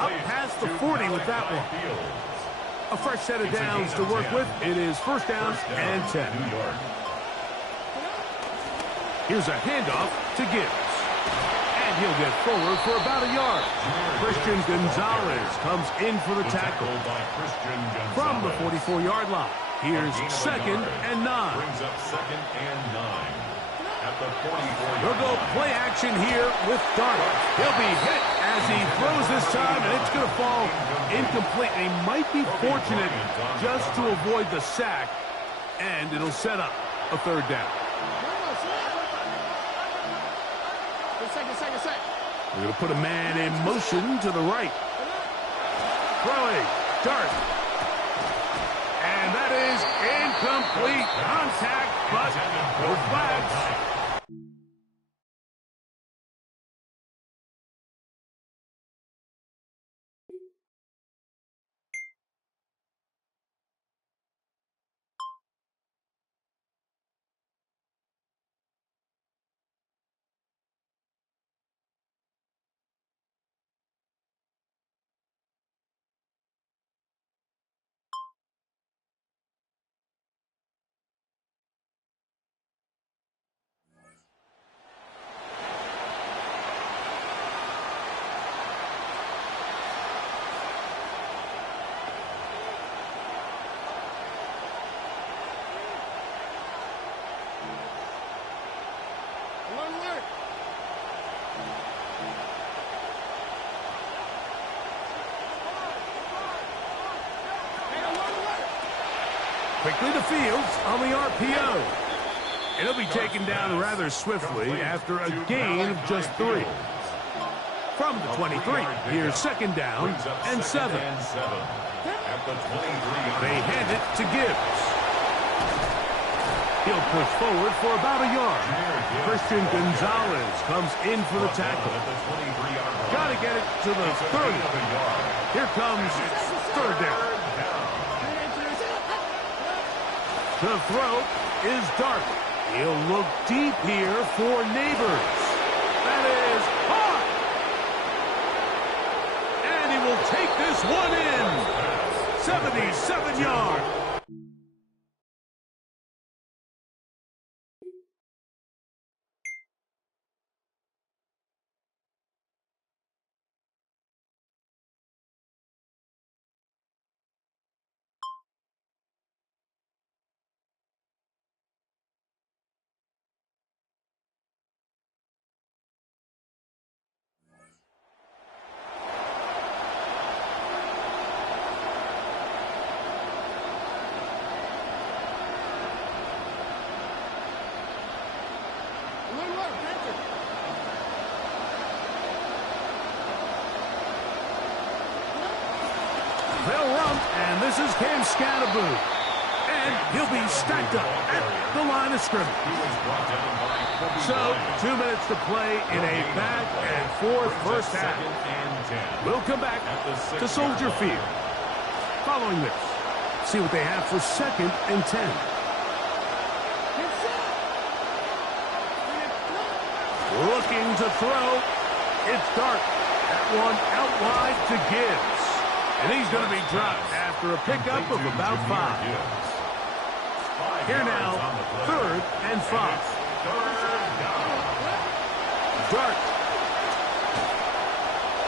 Up past the 40 with that one. A fresh set of downs to work with. It is 1st down and 10. Here's a handoff to Gibbs. And He'll get forward for about a yard. Christian Gonzalez comes in for the tackle. From the 44-yard line, here's 2nd and 9. Brings up 2nd and 9. At the 44-yard He'll go play action here with Dart. He'll be hit as he throws this time, and it's going to fall incomplete. He might be fortunate just to avoid the sack, and it'll set up a 3rd down. We're going to put a man in motion to the right. Throwing, Dart. And that is incomplete. Contact, but no flags. Quickly to Fields on the RPO. It'll be taken down rather swiftly after a gain of just 3. From the 23, here's 2nd down and 7. They hand it to Gibbs. He'll push forward for about a yard. Christian Gonzalez comes in for the tackle. Got to get it to the 30. Here comes 3rd down. The throw is Dart. He'll look deep here for Neighbors. That is hot. And he will take this one in. 77 yards. They'll run, and this is Cam Scatterboo. And he'll be stacked up at the line of scrimmage. So, 2 minutes to play in a back-and-forth first half. We'll come back to Soldier Field. Following this, see what they have for 2nd and 10. Looking to throw. It's Dart. That one out wide to Gibbs. And he's going to be dropped after a pickup of about 5. Here now, 3rd and 5. Dart.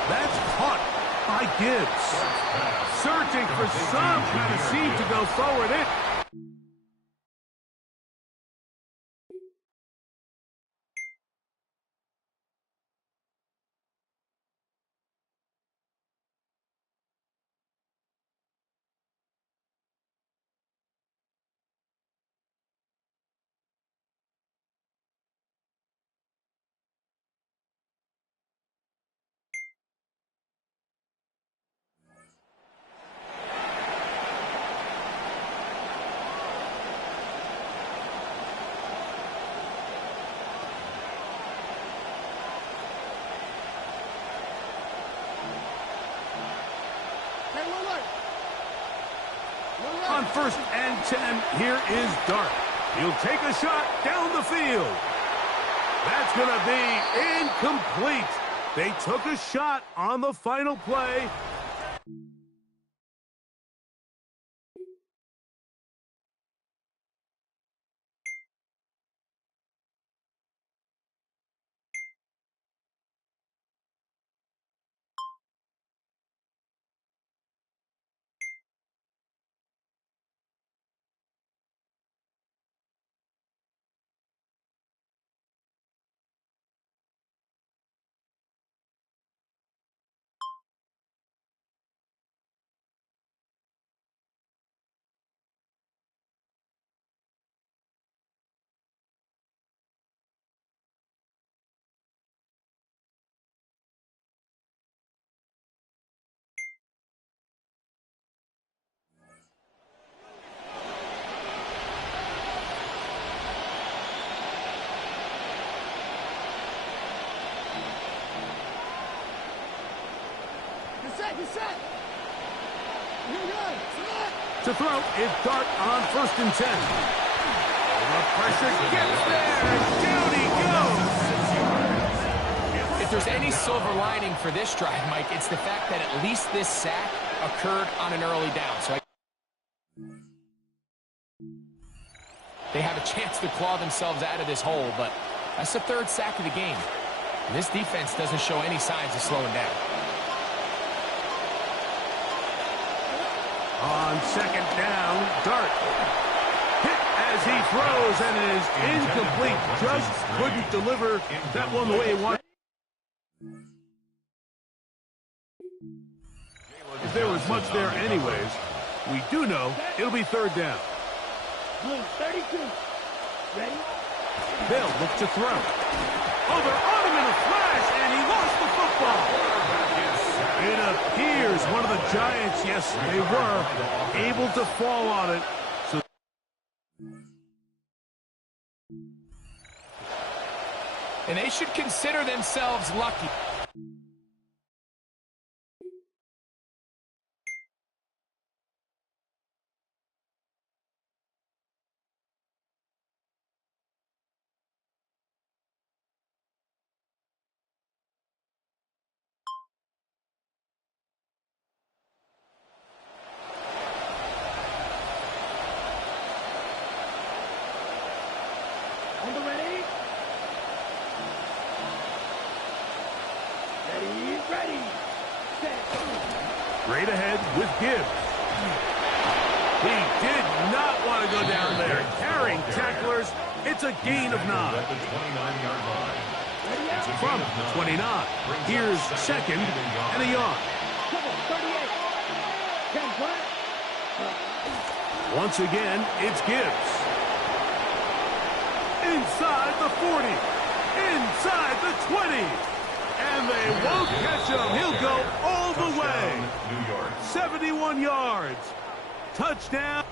That's caught by Gibbs. Searching for some kind of seam to go forward. On 1st and 10, here is Dart. He'll take a shot down the field. That's going to be incomplete. They took a shot on the final play. To throw, it's Dart on 1st and 10. The pressure gets there, and down he goes. If there's any silver lining for this drive, Mike, it's the fact that at least this sack occurred on an early down. So they have a chance to claw themselves out of this hole, but that's the 3rd sack of the game. And this defense doesn't show any signs of slowing down. On 2nd down, Dart hit as he throws, and it is incomplete. Just couldn't deliver that one the way he wanted. If there was much there anyways, we do know it'll be 3rd down. Blue 32. Ready? They'll look to throw. Oh, they're on him in a flash, and he lost the football. It appears one of the Giants, yes, they were able to fall on it. So and they should consider themselves lucky. On the ready? Ready. Set. straight ahead with Gibbs. He did not want to go down there. Carrying tacklers, it's a gain of 9. At the 29-yard line. From 29, here's 2nd and a yard. Once again, it's Gibbs. Inside the 40. Inside the 20. And they won't catch him. He'll go all the way. 71 yards. Touchdown.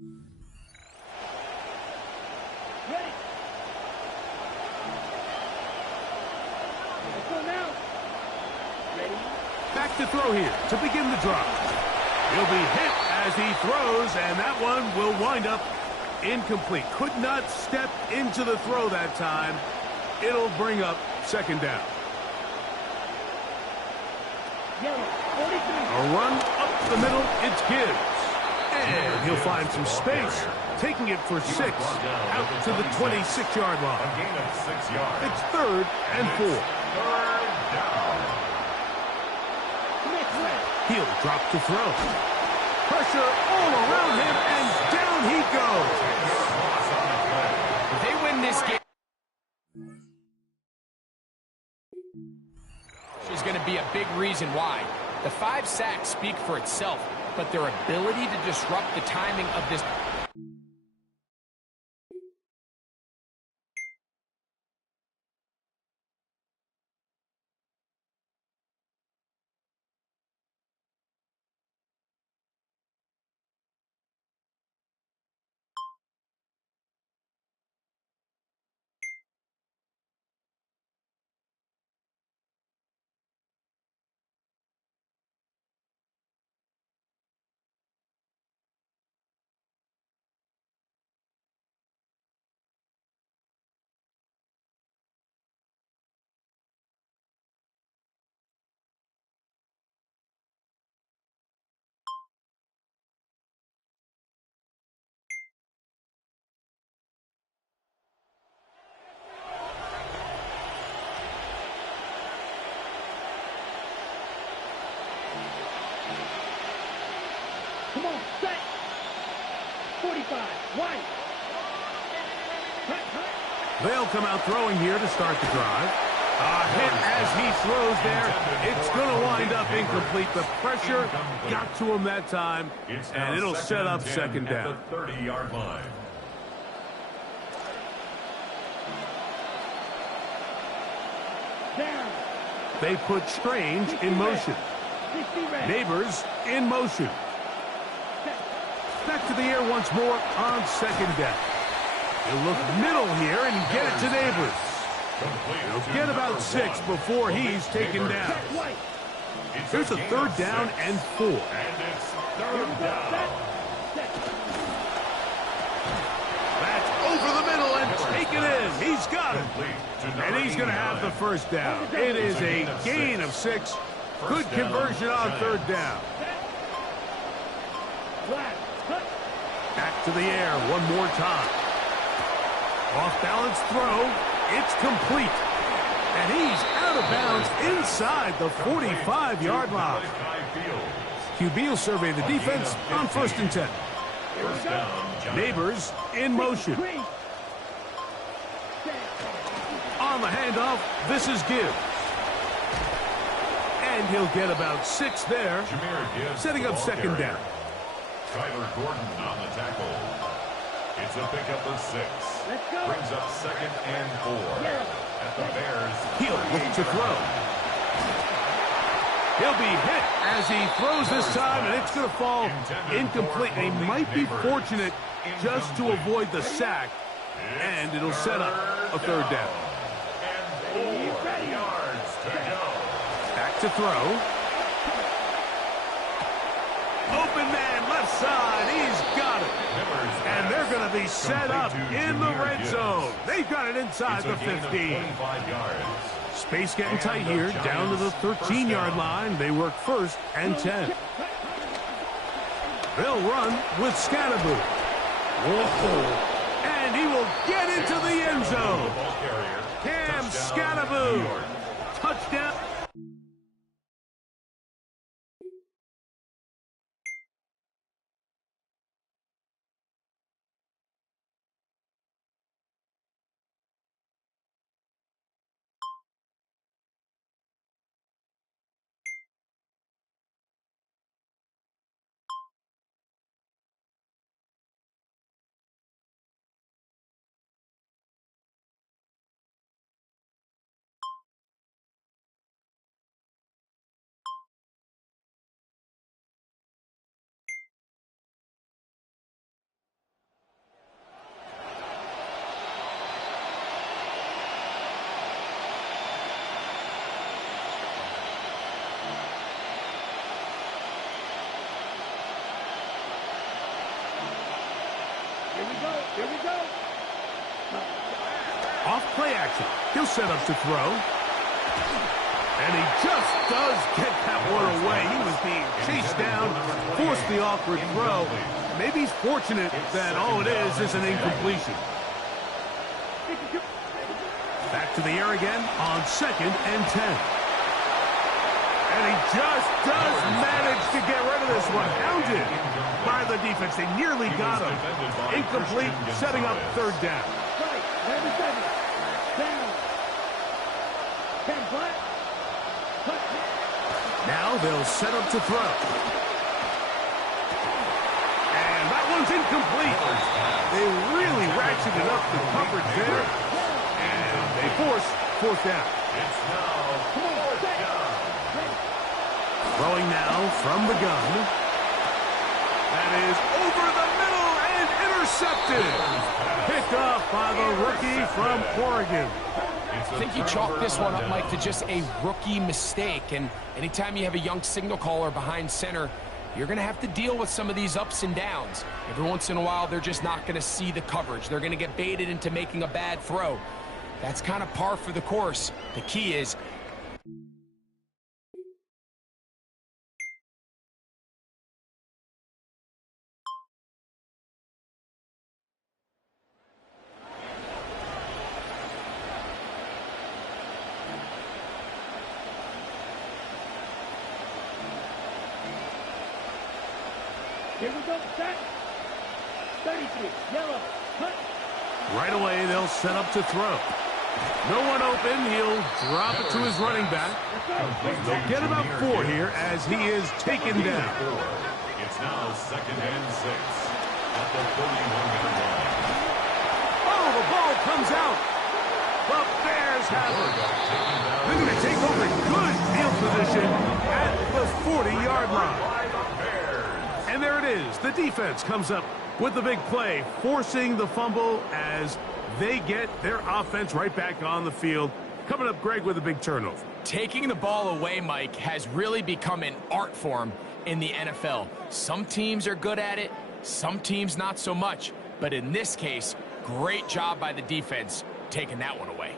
Ready. Let's go now. Ready. Back to throw here to begin the drive. He'll be hit as he throws, and that one will wind up incomplete. Could not step into the throw that time. It'll bring up second down. A run up the middle, it's Gibbs. And he'll find some space, taking it for 6 out to the 26-yard line. A gain of 6 yards. It's 3rd and 4. Third down. He'll drop to throw. Pressure all around him, and down he goes. If they win this game, is going to be a big reason why. The 5 sacks speak for itself, but their ability to disrupt the timing of this. Come on, set. 45, wide. They'll come out throwing here to start the drive. A hit as he throws there. It's going to wind up incomplete. The pressure got to him that time, and it'll set up second down. At the 30-yard line. Down. They put Strange in motion. Neighbors in motion. Back to the air once more on second down. He'll look middle here and get it to Neighbors. He'll get about 6 before he's taken down. Here's a 3rd down and 4. And it's 3rd down. That's over the middle and taken in. He's got it. And he's going to have the first down. It is a gain of 6. Good conversion on 3rd down. Back to the air one more time. Off-balance throw. It's complete. And he's out of bounds inside the 45-yard line. QB will survey the defense on 1st and 10. Neighbors in motion. On the handoff, this is Gibbs. And he'll get about 6 there, setting up second down. Tyler Gordon on the tackle. It's a pickup of 6. Brings up 2nd and 4. At the Bears. He'll look to throw. He'll be hit as he throws this time, and it's going to fall incomplete. They might be fortunate just to avoid the sack, and it'll set up a 3rd down. And 4 yards to go. Back to throw. Open man, left side. He's got it. And they're going to be set up in the red zone. They've got it inside the 15. Space getting tight here, down to the 13-yard line. They work 1st and 10. They'll run with Scatterboo. Whoa. And he will get into the end zone. Cam Scatterboo. Touchdown. Here we go. Here we go. Off play action. He'll set up to throw. And he just does get that one away. He was being chased down, forced the awkward throw. Maybe he's fortunate that all it is an incompletion. Back to the air again on 2nd and 10. And he just does manage to get rid of this one. Hounded by the defense. They nearly got him. Incomplete, setting up 3rd down. Right, 97. Down. 10 flat. Now they'll set up to throw. And that one's incomplete. They really ratcheted up the coverage there. And they force 4th down. It's now 4th down. Throwing now from the gun. That is over the middle and intercepted. Picked off by the rookie from Oregon. I think you chalk this one up, Mike, to just a rookie mistake. And anytime you have a young signal caller behind center, you're going to have to deal with some of these ups and downs. Every once in a while, they're just not going to see the coverage. They're going to get baited into making a bad throw. That's kind of par for the course. The key is Here we go. Set. 33. Yellow. Cut. Right away, they'll set up to throw. No one open. He'll drop it to his running back. They'll get about 4 here as he is taken down. It's now 2nd and 6 at the 31-yard line. Oh, the ball comes out. The Bears have it. They're going to take over good field position at the 40-yard line. And there it is. The defense comes up with the big play, forcing the fumble as they get their offense right back on the field. Coming up, Greg, with a big turnover. taking the ball away, Mike, has really become an art form in the NFL. Some teams are good at it, some teams not so much. But in this case, great job by the defense taking that one away.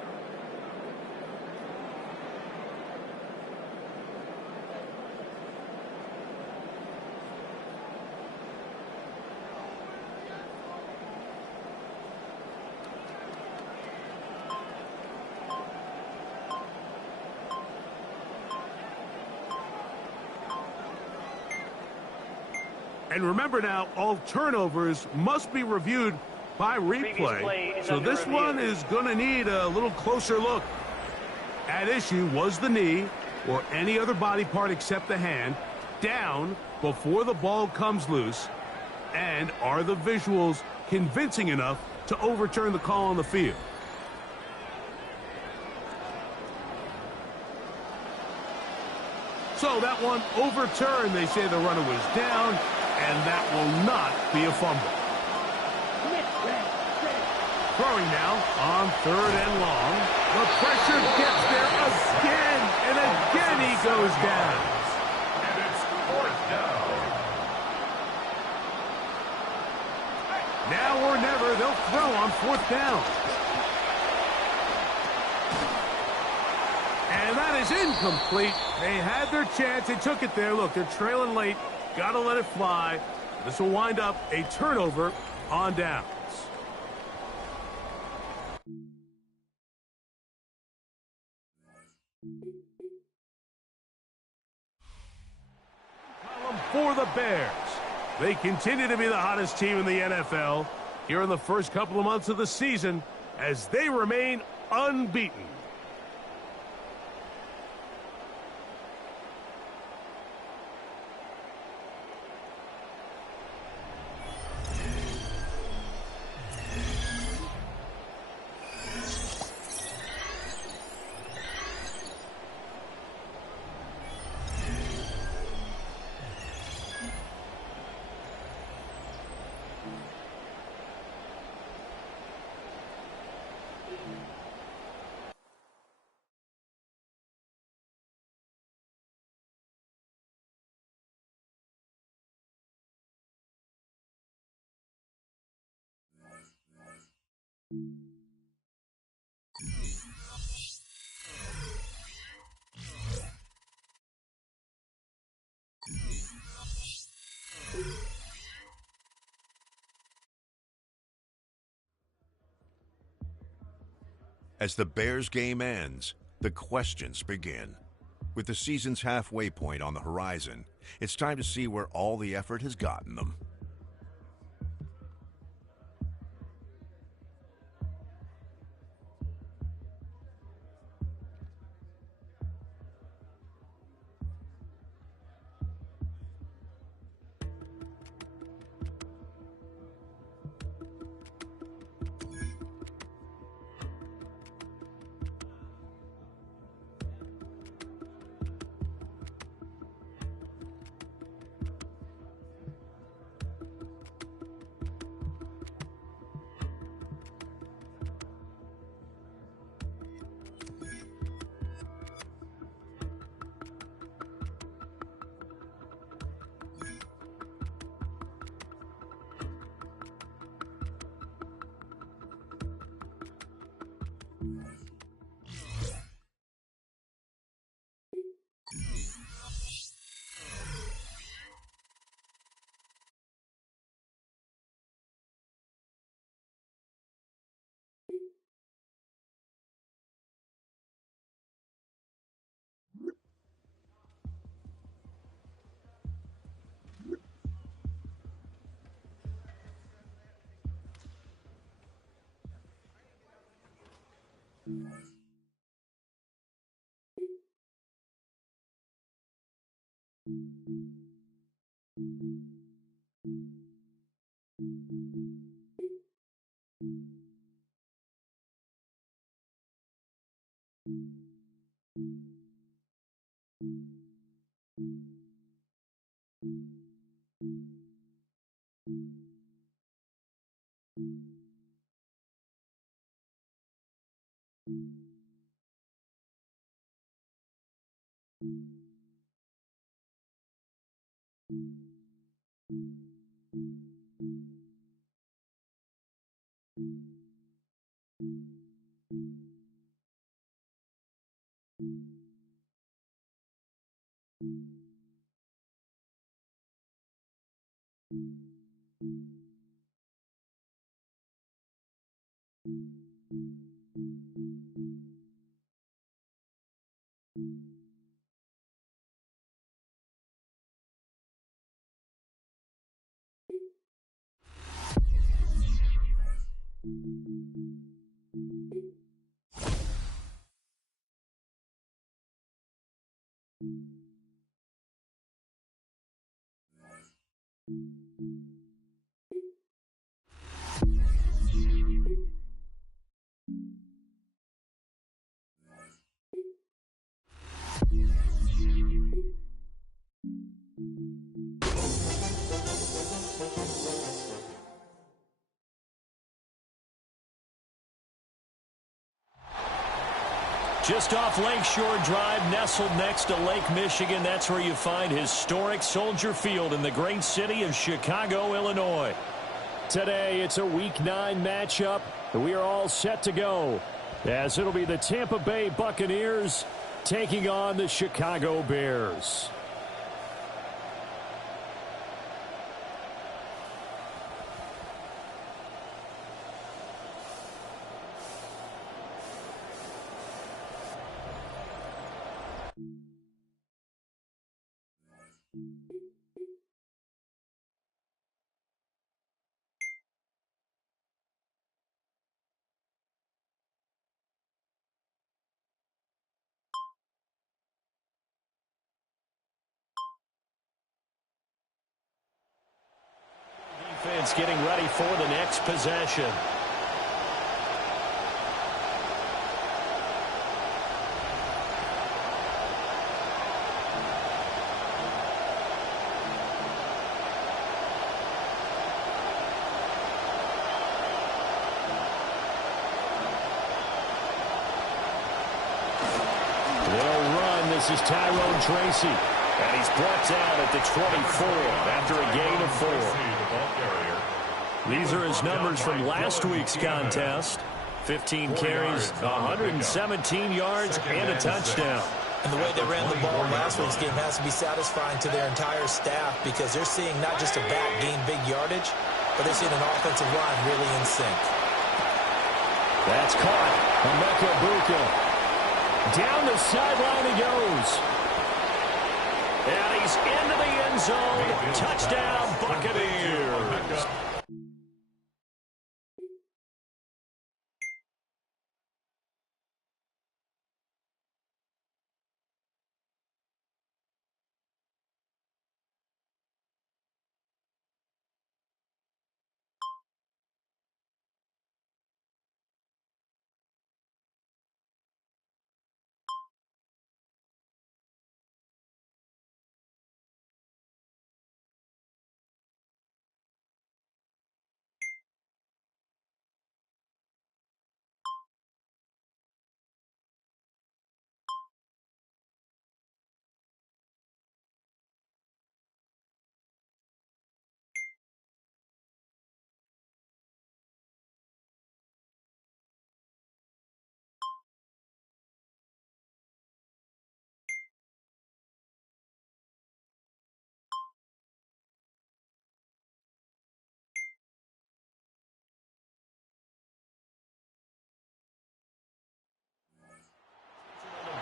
And remember now, all turnovers must be reviewed by replay. So this one is going to need a little closer look. At issue was the knee or any other body part except the hand down before the ball comes loose. And are the visuals convincing enough to overturn the call on the field? So that one overturned. They say the runner was down, and that will not be a fumble. Throwing now on 3rd and long. The pressure gets there again, and again he goes down. And it's 4th down. Now or never, they'll throw on 4th down. And that is incomplete. They had their chance. They took it there. Look, they're trailing late. Got to let it fly. This will wind up a turnover on downs. For the Bears. They continue to be the hottest team in the NFL here in the first couple of months of the season as they remain unbeaten. As the Bears game ends, the questions begin. With the season's halfway point on the horizon, it's time to see where all the effort has gotten them. Just off Lakeshore Drive, nestled next to Lake Michigan. That's where you find historic Soldier Field in the great city of Chicago, Illinois. Today, it's a Week 9 matchup. We are all set to go, as it'll be the Tampa Bay Buccaneers taking on the Chicago Bears. Defense getting ready for the next possession. They'll run. This is Tyrone Tracy. And he's brought down at the 24 after a gain of 4. These are his numbers from last week's contest. 15 carries, 117 yards, and a touchdown. And the way they ran the ball last week's game has to be satisfying to their entire staff because they're seeing not just a back gain big yardage, but they're seeing an offensive line really in sync. That's caught. Emeka Buka. Down the sideline he goes. And he's into the end zone. Touchdown, Buccaneers.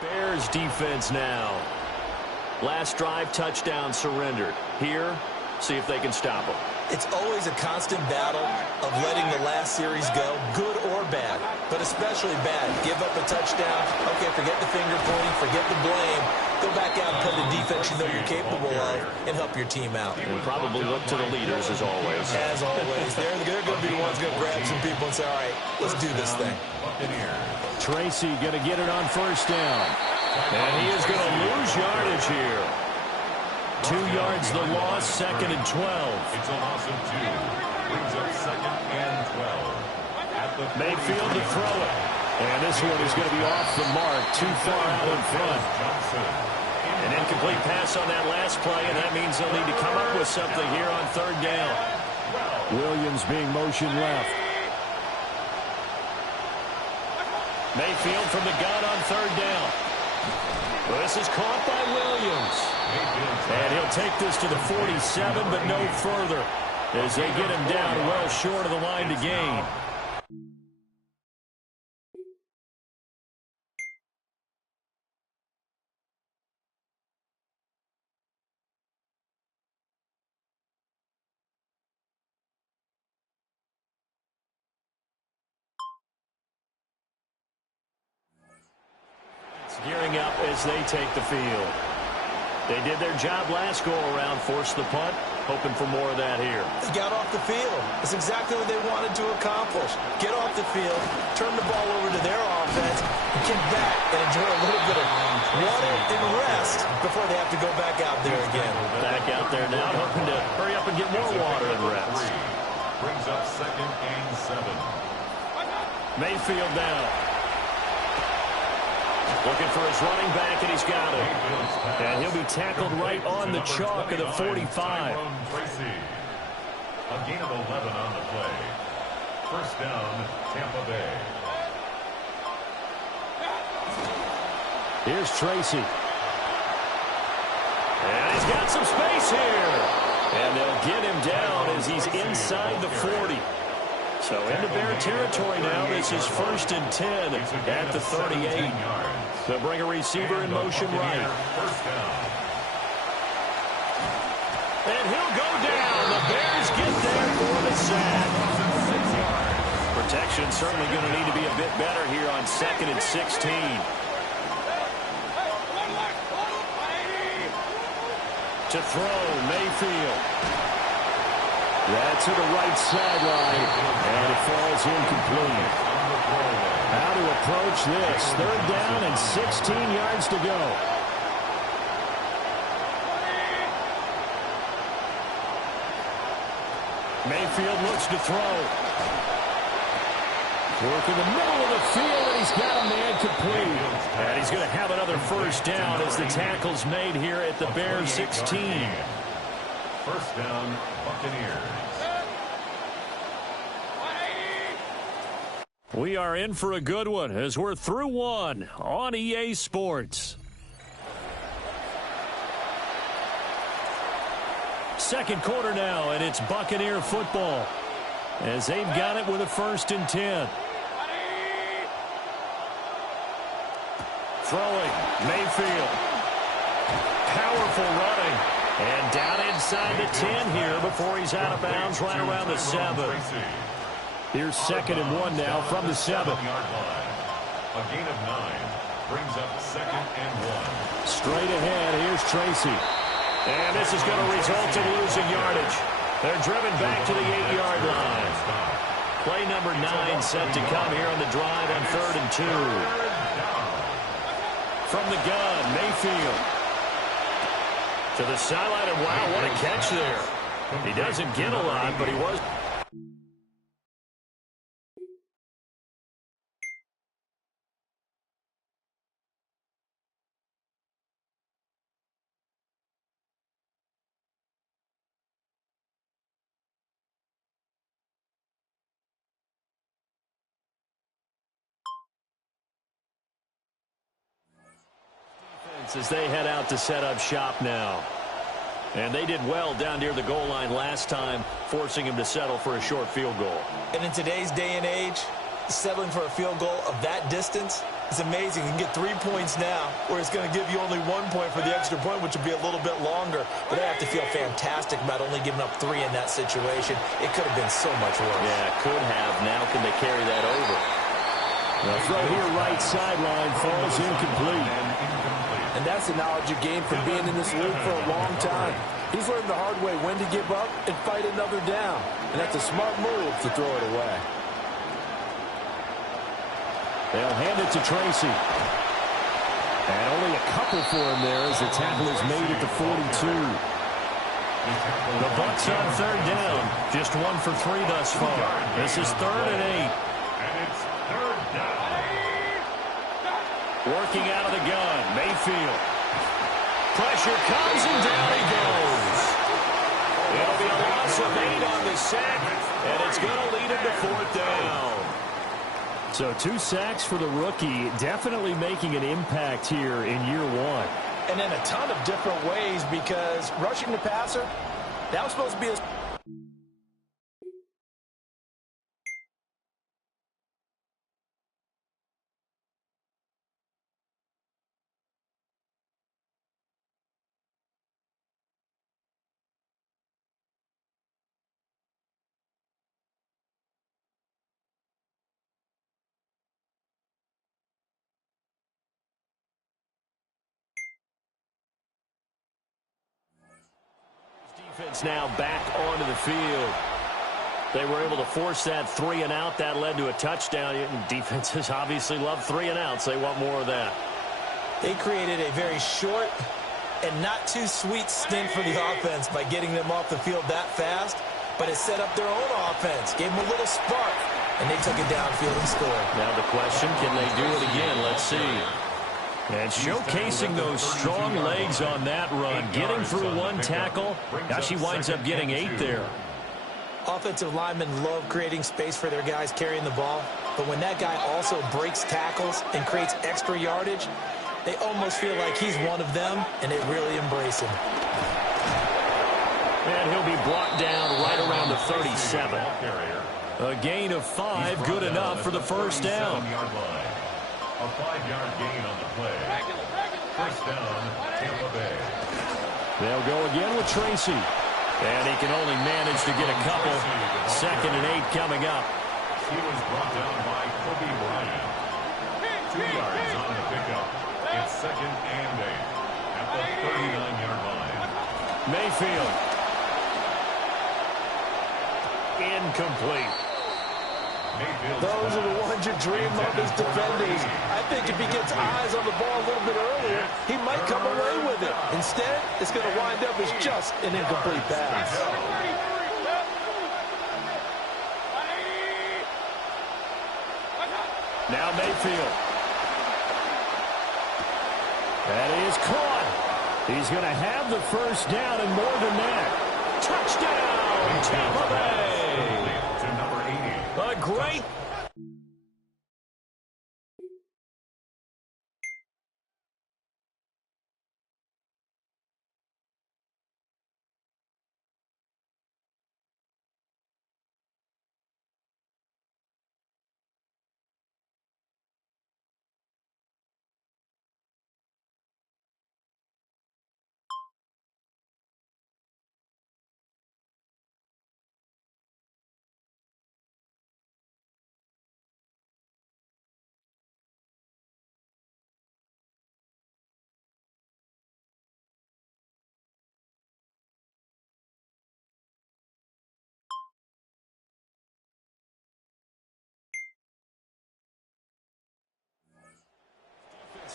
Bears defense now. Last drive, touchdown surrendered. Here, see if they can stop them. It's always a constant battle of letting the last series go, good or bad, but especially bad. Give up a touchdown. Okay, forget the finger pointing, forget the blame. Go back out and play the defense you know you're capable of and help your team out. And probably look to the leaders as always. As always. They're going to be the ones going to grab some people and say, all right, let's do this thing. Tracy going to get it on first down. And he is going to lose yardage here. 2 yards the loss, 2nd and 12. It's a loss of 2. Brings up 2nd and 12. Mayfield to throw it. And this one is going to be off the mark, too far out in front. An incomplete pass on that last play, and that means they'll need to come up with something here on 3rd down. Williams being motioned left. Mayfield from the gun on 3rd down. Well, this is caught by Williams. And he'll take this to the 47, but no further as they get him down well short of the line to gain. It's gearing up as they take the field. They did their job last go-around, forced the punt, hoping for more of that here. They got off the field. That's exactly what they wanted to accomplish. Get off the field, turn the ball over to their offense, and get back and enjoy a little bit of water and rest before they have to go back out there again. Back out there now, hoping to hurry up and get more water and rest. Brings up 2nd and 7. Mayfield now. Looking for his running back, and he's got it. And he'll be tackled right on the chalk of the 45. A gain of 11 on the play. First down, Tampa Bay. Here's Tracy. And he's got some space here. And they'll get him down as he's inside the 40. So into Bear territory now. This is 1st and 10 at the 38. They'll bring a receiver in motion right. And he'll go down. The Bears get there for the sack. Protection certainly going to need to be a bit better here on 2nd and 16. To throw, Mayfield. That's to the right sideline, and it falls incomplete. How to approach this? 3rd down and 16 yards to go. Mayfield looks to throw. Work in the middle of the field, and he's got a man complete. And he's going to have another first down as the tackle's made here at the Bears 16. First down, Buccaneers. We are in for a good one as we're through one on EA Sports. Second quarter now, and it's Buccaneer football as they've got it with a 1st and 10. Throwing, Mayfield. Powerful running. And down inside the 10 here before he's out of bounds right around the 7. Here's 2nd and 1 now from the 7. A gain of 9 brings up 2nd and 1. Straight ahead, here's Tracy. And this is going to result in losing yardage. They're driven back to the 8-yard line. Play number 9 set to come here on the drive on 3rd and 2. From the gun, Mayfield. To the sideline, and wow, what a catch there. He doesn't get a lot, but he was. As they head out to set up shop now. And they did well down near the goal line last time, forcing him to settle for a short field goal. And in today's day and age, settling for a field goal of that distance is amazing. You can get 3 points now, where it's going to give you only 1 point for the extra point, which would be a little bit longer. But they have to feel fantastic about only giving up 3 in that situation. It could have been so much worse. Yeah, could have. Now can they carry that over? The throw here right sideline falls incomplete. And that's the knowledge you gain from being in this league for a long time. He's learned the hard way when to give up and fight another down. And that's a smart move to throw it away. They'll hand it to Tracy. And only a couple for him there as the tackle is made at the 42. The Bucs on 3rd down. Just 1 for 3 thus far. This is 3rd and 8. And it's 3rd down. Working out of the gun, Mayfield. Pressure comes and down he goes. It'll be a loss of 8 on the sack, and it's going to lead him to 4th down. So 2 sacks for the rookie, definitely making an impact here in year 1. And in a ton of different ways, because rushing the passer, that was supposed to be a... Defense now back onto the field. They were able to force that 3 and out. That led to a touchdown. And defenses obviously love 3 and outs. They want more of that. They created a very short and not too sweet stint for the offense by getting them off the field that fast, but it set up their own offense, gave them a little spark, and they took it downfield and scored. Now the question, can they do it again? Let's see. And showcasing those strong legs on that run, getting through 1 tackle. Now she winds up getting 8 there. Offensive linemen love creating space for their guys carrying the ball, but when that guy also breaks tackles and creates extra yardage, they almost feel like he's one of them, and they really embrace him. And he'll be brought down right around the 37. A gain of 5, good enough for the 1st down. A 5-yard gain on the play. 1st down, Tampa Bay. They'll go again with Tracy. And he can only manage to get a couple. 2nd and 8 coming up. He was brought down by Kobe Bryant. 2 yards on the pickup. It's 2nd and 8 at the 39-yard line. Mayfield. Incomplete. Those are the ones you dream of as defenders. I think if he gets eyes on the ball a little bit earlier, he might come away with it. Instead, it's going to wind up as just an incomplete pass. Now Mayfield. That is caught. He's going to have the 1st down and more than that. Touchdown, Tampa Bay. A great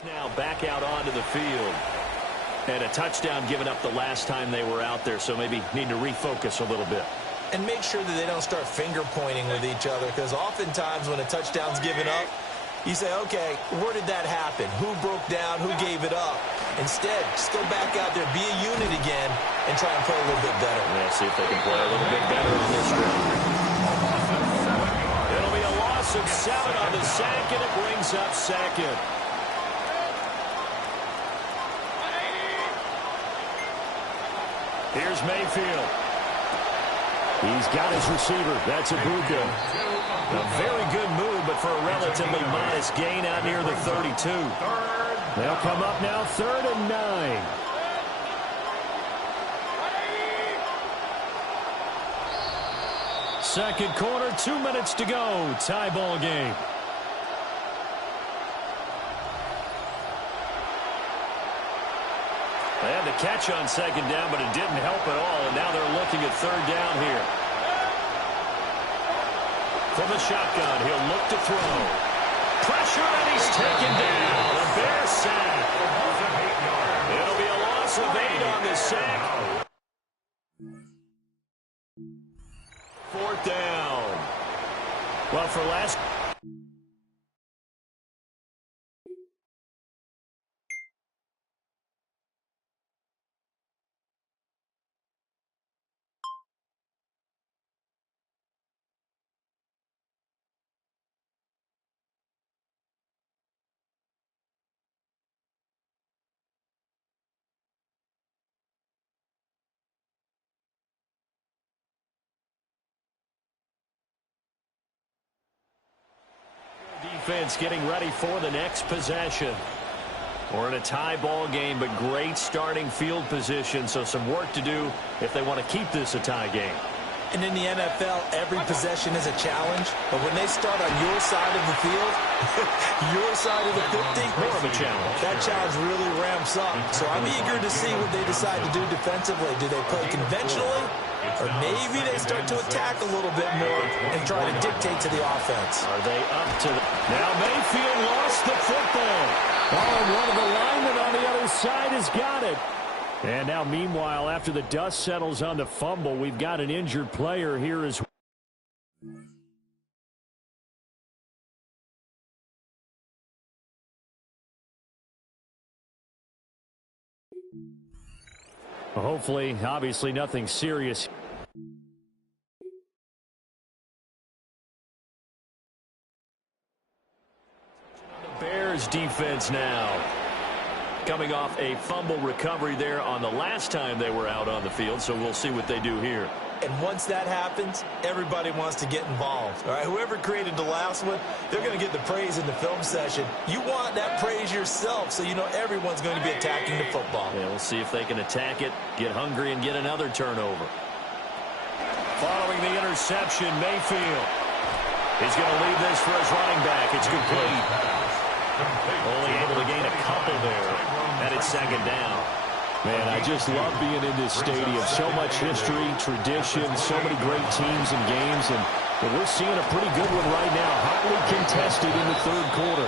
Now back out onto the field. And a touchdown given up the last time they were out there, so maybe need to refocus a little bit. And make sure that they don't start finger-pointing with each other, because oftentimes when a touchdown's given up, you say, okay, where did that happen? Who broke down? Who gave it up? Instead, just go back out there, be a unit again, and try and play a little bit better. Yeah, see if they can play a little bit better on this drive. It'll be a loss of 7 on the sack, and it brings up second. Here's Mayfield. He's got his receiver. That's Ibuka. A very good move, but for a relatively modest gain out near the 32. They'll come up now 3rd and 9. Second quarter, 2 minutes to go. Tie ball game. They had the catch on second down, but it didn't help at all, and now they're looking at 3rd down here. From the shotgun, he'll look to throw. Pressure, and he's taken down. The Bears sack. It'll be a loss of 8 on the sack. 4th down. Well, for last... Defense getting ready for the next possession. We're in a tie ball game, but great starting field position, so some work to do if they want to keep this a tie game. And in the NFL, every possession is a challenge, but when they start on your side of the field, your side of the 50, more of a challenge. That challenge really ramps up. So I'm eager to see what they decide to do defensively. Do they play conventionally? Or maybe they start to attack a little bit more and try to dictate to the offense. Are they up to the... Now Mayfield lost the football. Oh, and one of the linemen on the other side has got it. And now, meanwhile, after the dust settles on the fumble, we've got an injured player here as well. Hopefully, obviously, nothing serious. The Bears defense now. Coming off a fumble recovery there on the last time they were out on the field, so we'll see what they do here. And once that happens, everybody wants to get involved. All right, whoever created the last one, they're going to get the praise in the film session. You want that praise yourself, so you know everyone's going to be attacking the football. Yeah, we'll see if they can attack it, get hungry, and get another turnover. Following the interception, Mayfield. He's going to leave this for his running back. It's complete. Only able to gain a couple there, and it's 2nd down. Man, I just love being in this stadium. So much history, tradition, so many great teams and games, and we're seeing a pretty good one right now. Hotly contested in the 3rd quarter.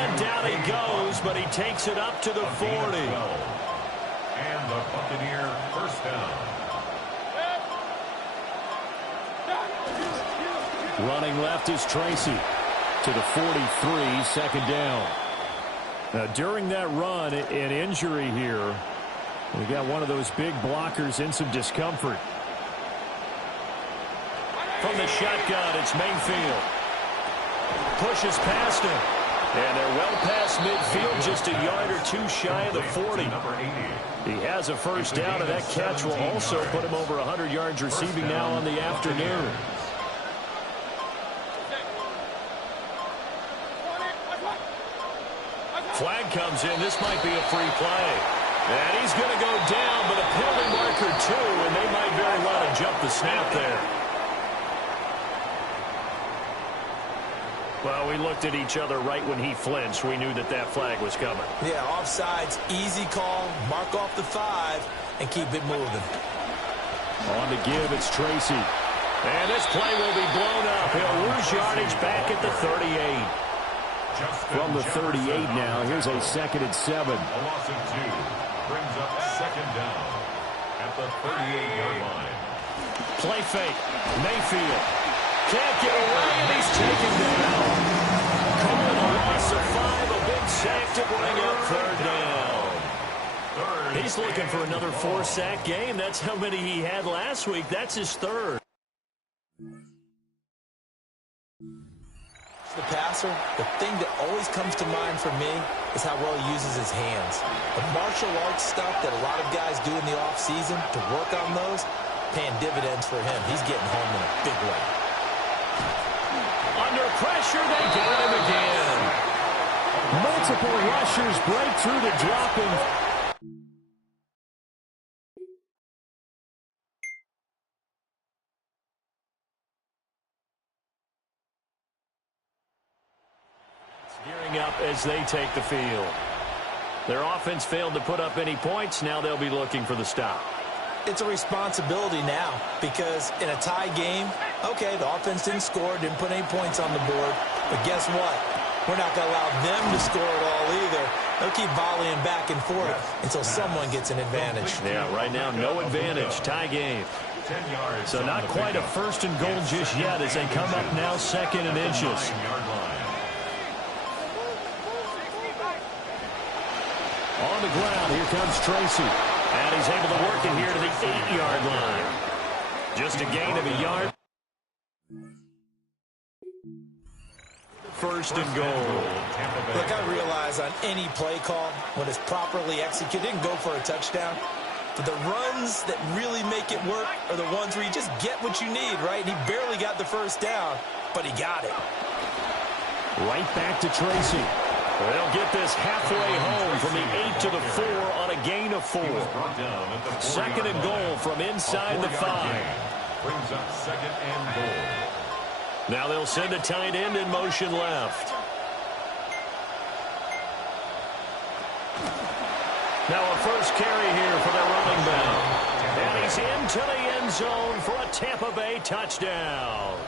And down he goes, but he takes it up to the 40. And the Buccaneer 1st down. Running left is Tracy. To the 43, 2nd down. Now, during that run, an injury here. We got one of those big blockers in some discomfort. From the shotgun, it's Mayfield. Pushes past him. And they're well past midfield, just a yard or two shy of the 40. He has a 1st down, and that catch will also put him over 100 yards receiving now on the afternoon. Flag comes in. This might be a free play. And he's going to go down, but a penalty marker too, and they might very well have jumped the snap there. Well, we looked at each other right when he flinched. We knew that that flag was coming. Yeah, offsides, easy call, mark off the 5, and keep it moving. On to give, it's Tracy. And this play will be blown up. He'll lose yardage back at the 38. from the 38 now. Here's a 2nd and 7. A loss of 2 brings up 2nd down at the 38-yard line. Play fake. Mayfield can't get away, and he's taken down. Calling a loss of 5, a big sack to bring up 3rd down. He's looking for another 4-sack game. That's how many he had last week. That's his 3rd. The passer, the thing that always comes to mind for me is how well he uses his hands. The martial arts stuff that a lot of guys do in the offseason to work on those, paying dividends for him. He's getting home in a big way. Under pressure, they got him again. Multiple rushers break through to drop him. Gearing up as they take the field. Their offense failed to put up any points. Now they'll be looking for the stop. It's a responsibility now because in a tie game, okay, the offense didn't score, didn't put any points on the board. But guess what? We're not going to allow them to score it all either. They'll keep volleying back and forth until someone gets an advantage. Yeah, right now, no advantage. Tie game. So not quite a 1st and goal just yet as they come up now 2nd and inches. On the ground, here comes Tracy. And he's able to work it here to the 8-yard line. Just a gain of a yard. 1st and goal. Look, I realize on any play call, when it's properly executed, it can go for a touchdown. But the runs that really make it work are the ones where you just get what you need, right? And he barely got the 1st down, but he got it. Right back to Tracy. They'll get this halfway home from the 8 to the 4 on a gain of 4. 2nd and goal from inside the 5. Brings up 2nd and goal. Now they'll send a tight end in motion left. Now a first carry here for their running back. And he's into the end zone for a Tampa Bay touchdown.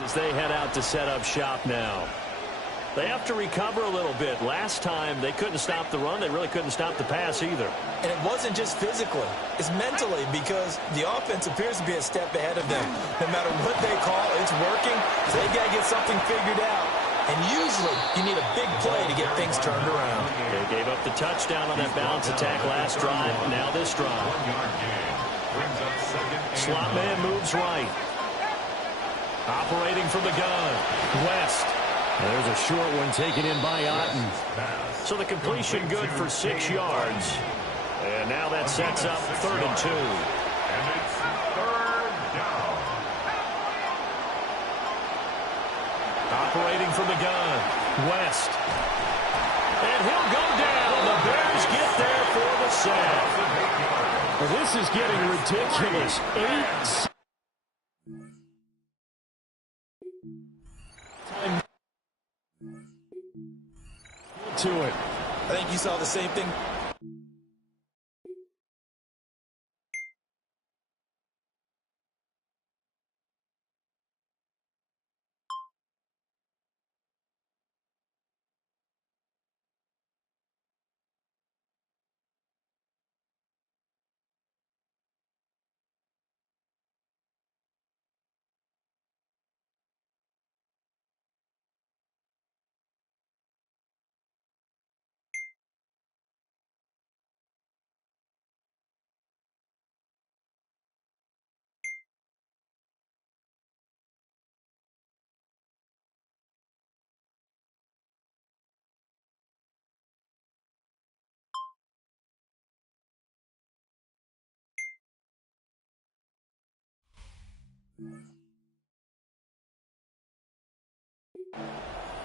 As they head out to set up shop now. They have to recover a little bit. Last time they couldn't stop the run. They really couldn't stop the pass either. And it wasn't just physically. It's mentally because the offense appears to be a step ahead of them. No matter what they call, it's working. So they got to get something figured out. And usually you need a big play to get things turned around. They gave up the touchdown on that bounce attack last drive. Now this drive. Slot man moves right. Operating from the gun. West. There's a short one taken in by Otten. So the completion good for 6 yards. And now that sets up 3rd and 2. And it's 3rd down. Operating from the gun. West. And he'll go down. The Bears get there for the sack. Well, this is getting ridiculous. 8 to it. I think you saw the same thing.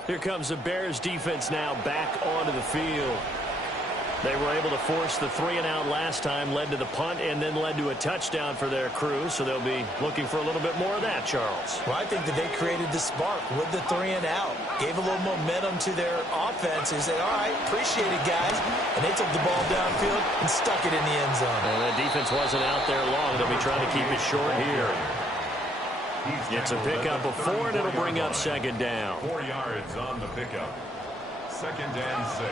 Here comes the Bears defense now back onto the field. They were able to force the 3-and-out last time, led to the punt, and then led to a touchdown for their crew, so they'll be looking for a little bit more of that, Charles. Well, I think that they created the spark with the 3-and-out, gave a little momentum to their offense. They said, all right, appreciate it, guys. And they took the ball downfield and stuck it in the end zone. And that defense wasn't out there long. They'll be trying to keep it short here. It's a pickup of 4, and it'll bring up second down. 4 yards on the pickup. 2nd and 6.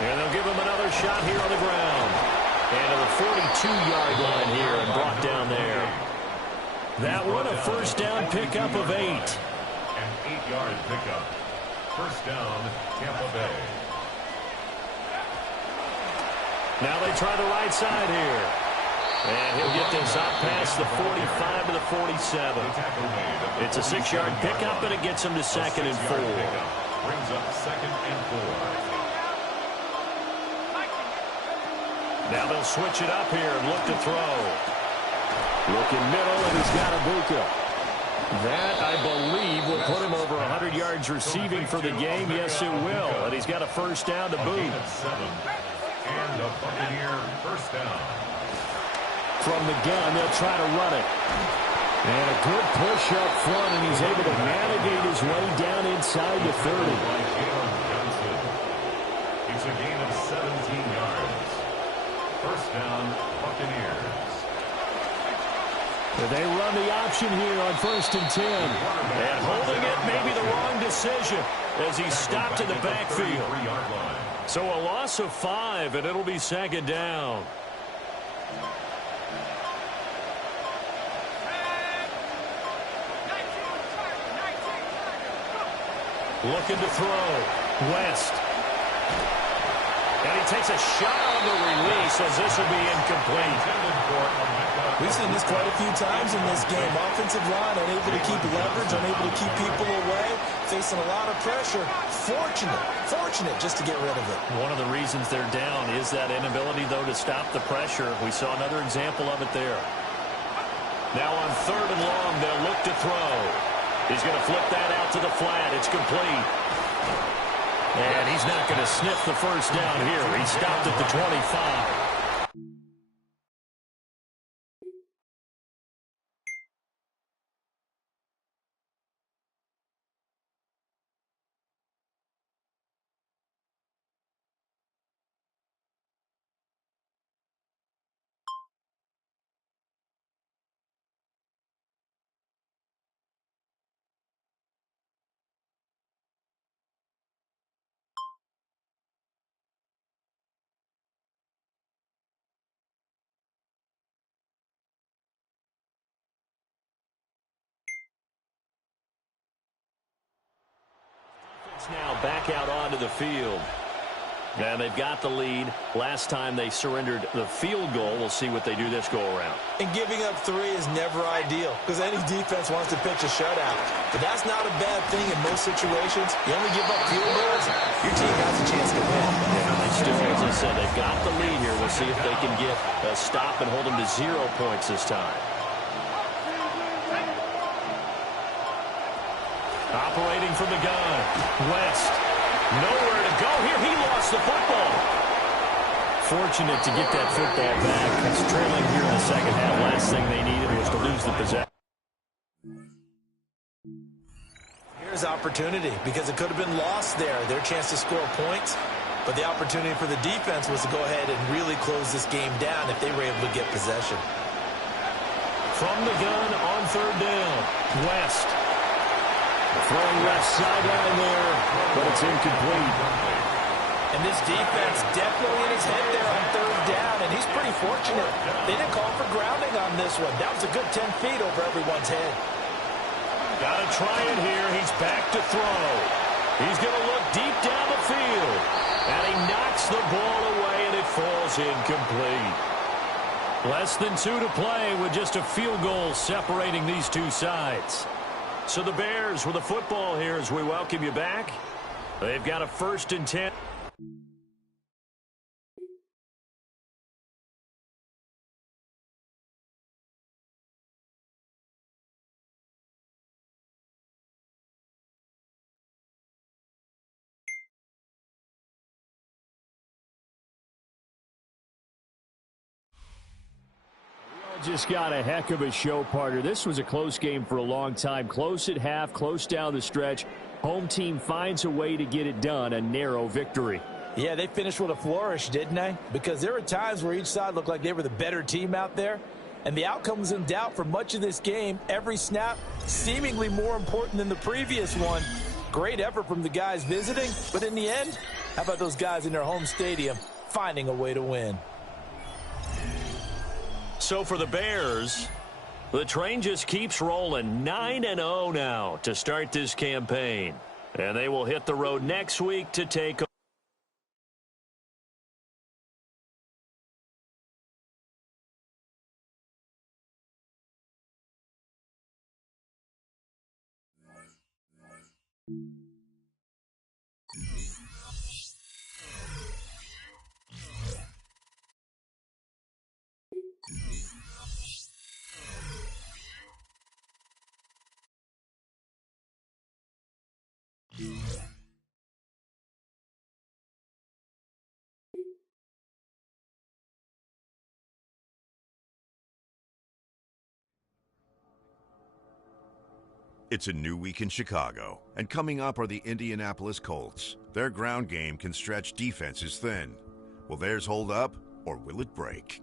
And they'll give him another shot here on the ground. And to the 42-yard line here and brought down there. That one a first down pickup of 8. An 8-yard pickup. First down, Tampa Bay. Now they try the right side here. And he'll get this up past the 45 to the 47. It's a 6-yard pickup, and it gets him to 2nd and 4. Brings up 2nd and 4. Now they'll switch it up here and look to throw. Looking middle, and he's got Ibuka. That, I believe, will put him over 100 yards receiving for the game. Yes, it will. And he's got a first down to boot. And the Buccaneer first down. From the gun, they'll try to run it. And a good push up front, and he's able to navigate his way down inside the 30. It's a gain of 17 yards. First down, Buccaneers. They run the option here on 1st and 10. And holding it may be the wrong decision as he stopped in the backfield. So a loss of 5, and it'll be 2nd down. Looking to throw. West. And he takes a shot on the release as this will be incomplete. We've seen this quite a few times in this game. Offensive line unable to keep leverage, unable to keep people away, facing a lot of pressure. Fortunate just to get rid of it. One of the reasons they're down is that inability, though, to stop the pressure. We saw another example of it there. Now on 3rd and long, they'll look to throw. He's going to flip that out to the flat. It's complete. And he's not going to sniff the first down here. He stopped at the 25. Now back out onto the field. And they've got the lead. Last time they surrendered the field goal. We'll see what they do this go around. And giving up 3 is never ideal because any defense wants to pitch a shutout. But that's not a bad thing in most situations. You only give up field goals, your team has a chance to win. Yeah, they still, as I said, they've got the lead here. We'll see if they can get a stop and hold them to 0 points this time. Operating from the gun. West. Nowhere to go here. He lost the football. Fortunate to get that football back. It's trailing here in the second half. Last thing they needed was to lose the possession. Here's opportunity because it could have been lost there. Their chance to score points. But the opportunity for the defense was to go ahead and really close this game down if they were able to get possession. From the gun on 3rd down. West. Throwing left sideline there, but it's incomplete. And this defense definitely in his head there on 3rd down, and he's pretty fortunate. They didn't call for grounding on this one. That was a good 10 feet over everyone's head. Got to try it here. He's back to throw. He's going to look deep down the field. And he knocks the ball away, and it falls incomplete. Less than 2 to play with just a field goal separating these two sides. So the Bears with the football here as we welcome you back. They've got a 1st and 10. Just got a heck of a show, partner. This was a close game for a long time. Close at half, close down the stretch. Home team finds a way to get it done. A narrow victory. Yeah, they finished with a flourish, didn't they? Because there were times where each side looked like they were the better team out there. And the outcome was in doubt for much of this game. Every snap seemingly more important than the previous one. Great effort from the guys visiting. But in the end, how about those guys in their home stadium finding a way to win? So for the Bears, the train just keeps rolling. 9-0 now to start this campaign. And they will hit the road next week to take It's a new week in Chicago, and coming up are the Indianapolis Colts. Their ground game can stretch defenses thin. Will theirs hold up, or will it break?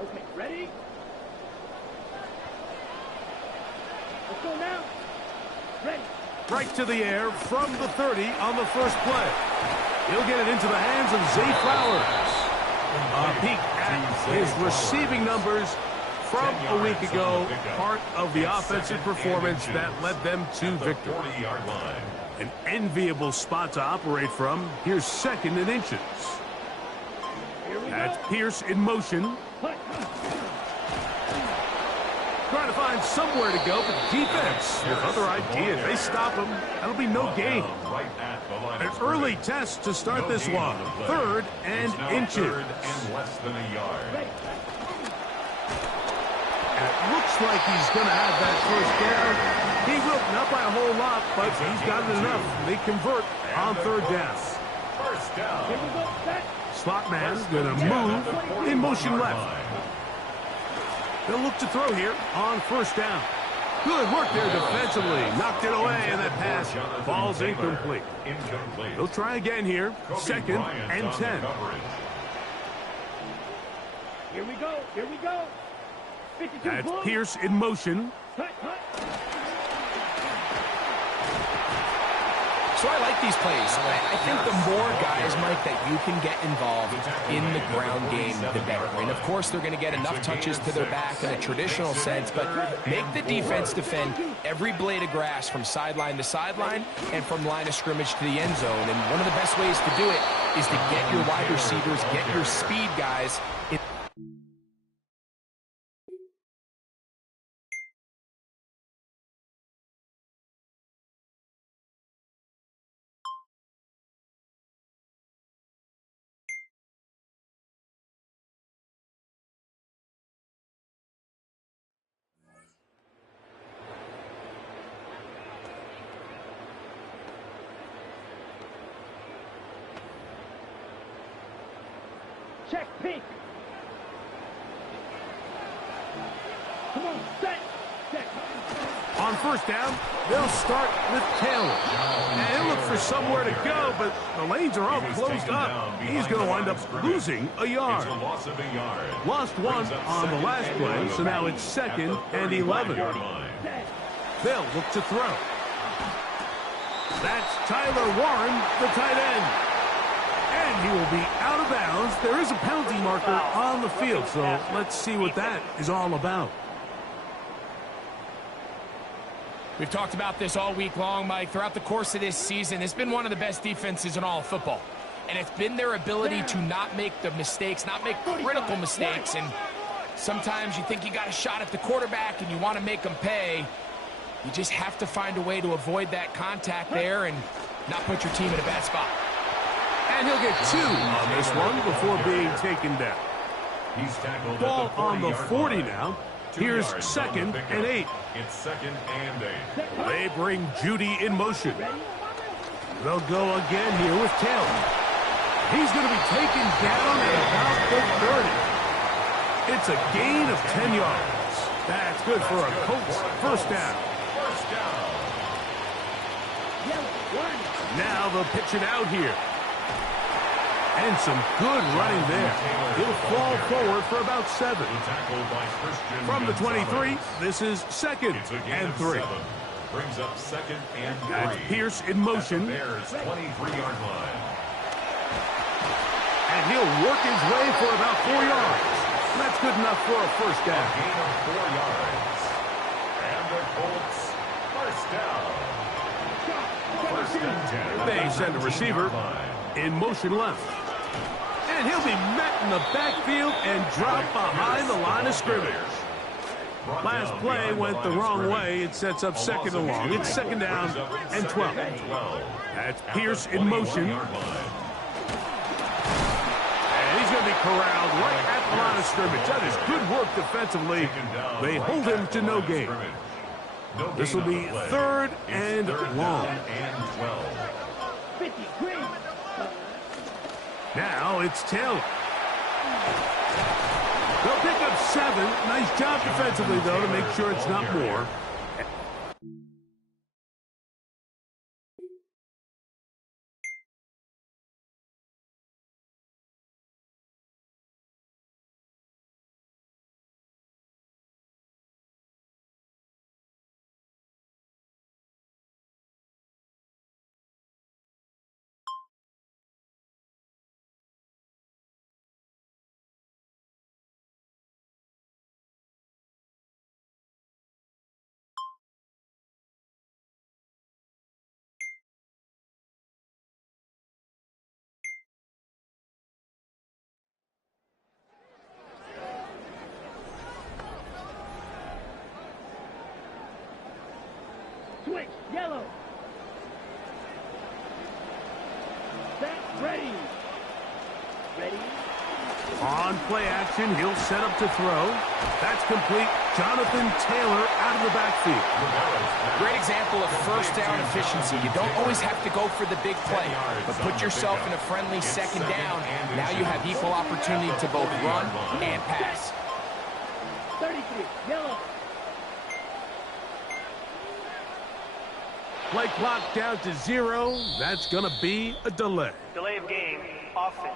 Okay, ready? Let's go now. Ready. Right to the air from the 30 on the first play. He'll get it into the hands of Zay Flowers. A peek at his receiving numbers from a week ago, part of the offensive performance that led them to victory. An enviable spot to operate from. Here's second and inches. That's Pierce in motion. Trying to find have somewhere to go, but the defense with other ideas. They stop him. That'll be no gain. An early test to start this one. 3rd and inches. It looks like he's going to have that first down. He will, not by a whole lot, but he's got it enough. They convert on 3rd down. First down. Slot man's going to move in motion left. They'll look to throw here on 1st down. Good work there defensively. Knocked it away, and that pass falls incomplete. They'll try again here. 2nd and 10. Here we go. Here we go. That's Pierce in motion. So I like these plays. I think the more guys, Mike, that you can get involved in the ground game, the better. And, of course, they're going to get enough touches to their back in a traditional sense, but make the defense defend every blade of grass from sideline to sideline and from line of scrimmage to the end zone. And one of the best ways to do it is to get your wide receivers, get your speed guys in. Check pink. Come on, set. On 1st down, they'll start with Taylor. And he'll look for somewhere to go, but the lanes are all closed up. He's going to wind up losing a yard. Lost 1 on the last play, so now it's 2nd and 11. They'll look to throw. That's Tyler Warren, the tight end. And he will be out of bounds. There is a penalty marker on the field, so let's see what that is all about. We've talked about this all week long, Mike. Throughout the course of this season, it's been one of the best defenses in all of football. And it's been their ability to not make the mistakes, not make critical mistakes. And sometimes you think you got a shot at the quarterback and you want to make them pay. You just have to find a way to avoid that contact there and not put your team in a bad spot. And he'll get 2 on this one before being taken down. Ball on the 40 now. Here's 2nd and 8. It's 2nd and 8. They bring Judy in motion. They'll go again here with Taylor. He's going to be taken down at about the 30. It's a gain of 10 yards. That's good for a Colts first down. Now they'll pitch it out here. And some good running there. He'll fall forward for about 7. From the 23, this is 2nd and 3. Brings up 2nd and 3. That's Pierce in motion. Bears 23-yard line. And he'll work his way for about 4 yards. That's good enough for a first down. A gain of 4 yards. And the Colts first down. 1st and 10. They send a receiver in motion left. And he'll be met in the backfield and dropped behind the line of scrimmage. Last play went the wrong way. It sets up 2nd and long. It's 2nd down and 12. That's Pierce in motion. And he's going to be corralled right at the line of scrimmage. That is good work defensively. They hold him to no gain. This will be 3rd and long. Now it's Taylor. They'll pick up 7. Nice job defensively, though, to make sure it's not more. Yellow. Set. Ready. Ready. On play action, he'll set up to throw. That's complete. Jonathan Taylor out of the backfield. Great example of first down efficiency. You don't always have to go for the big play, but put yourself in a friendly second down. Now you have equal opportunity to both run and pass. 33. Yellow. Play clock down to 0. That's going to be a delay. Delay of game, offense.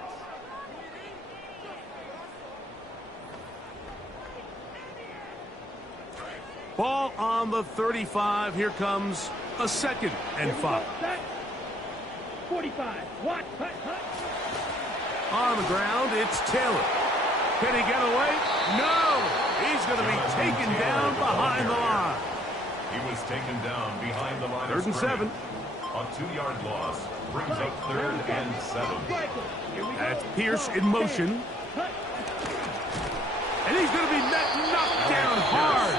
Ball on the 35. Here comes a 2nd and 5. 45. Watch. Hut, hut. On the ground, it's Taylor. Can he get away? No! He's going to be taken down behind the line. He was taken down behind the line. 3rd and 7. A 2-yard loss brings up 3rd and 7. That's Pierce in motion. And he's going to be knocked down hard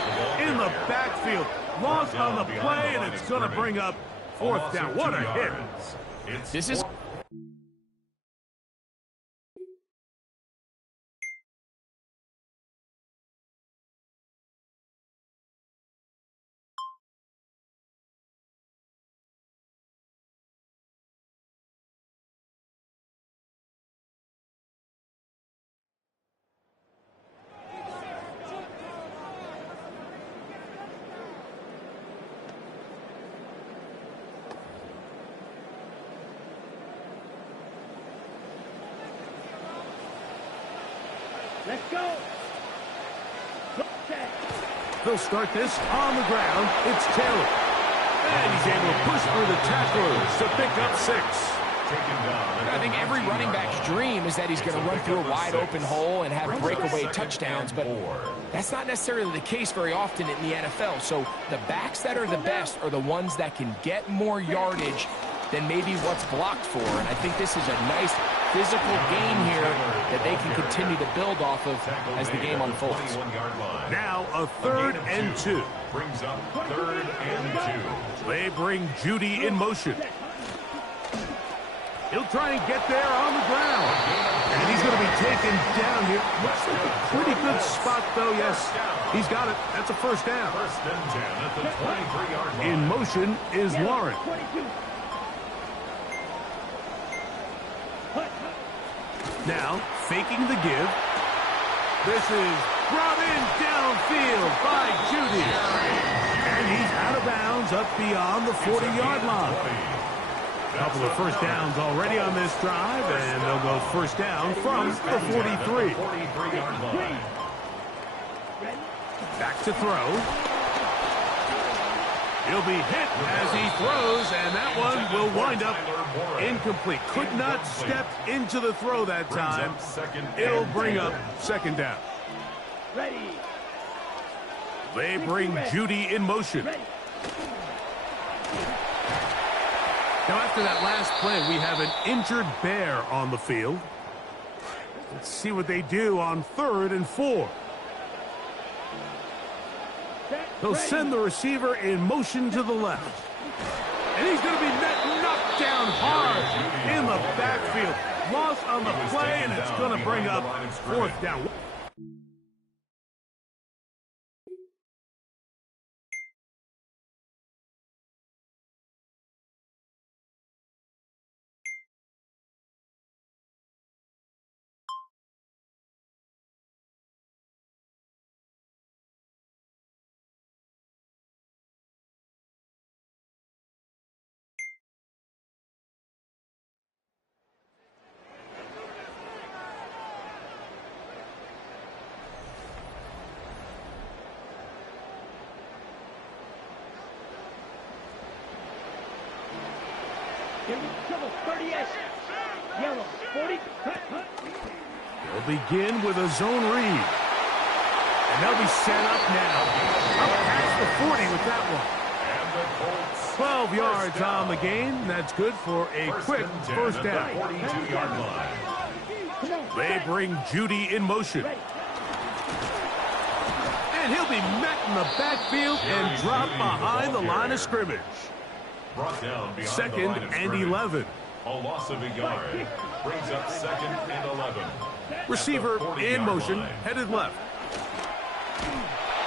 in the backfield. Loss on the play, and it's going to bring up 4th down. What a hit. This is... Let's go. They'll start this on the ground. It's Taylor. And he's able to push through the tacklers to pick up 6. I think every running back's dream is that he's going to run through a wide open hole and have breakaway touchdowns, but that's not necessarily the case very often in the NFL. So the backs that are the best are the ones that can get more yardage than maybe what's blocked for. And I think this is a nice physical game here that they can continue to build off of as the game unfolds. Now a 3rd and 2. Brings up 3rd and 2. They bring Judy in motion. He'll try and get there on the ground. And he's going to be taken down here. Looks like a pretty good spot, though. Yes, he's got it. That's a 1st down. 1st and 10 at the 23-yard line. In motion is Warren. Now, faking the give. This is brought in downfield by Judy. And he's out of bounds up beyond the 40-yard line. A couple of 1st downs already on this drive, and they'll go 1st down from the 43. Back to throw. He'll be hit as he throws, and that one will wind up incomplete. Could not step into the throw that time. It'll bring up 2nd down. They bring Judy in motion. Now, after that last play, we have an injured Bear on the field. Let's see what they do on 3rd and 4. He'll send the receiver in motion to the left. And he's going to be knocked down hard in the backfield. Loss on the play, and it's going to bring up 4th down. Double 38. Yellow 40. They'll begin with a zone read. And they'll be set up now. Up past the 40 with that one. 12 yards on the game. That's good for a quick 1st down. 42-yard line. They bring Judy in motion. And he'll be met in the backfield and dropped behind the line of scrimmage. Brought down behind Second the line of and scrimmage. 11. A loss of a yard brings up second and 11. Receiver in motion, headed left.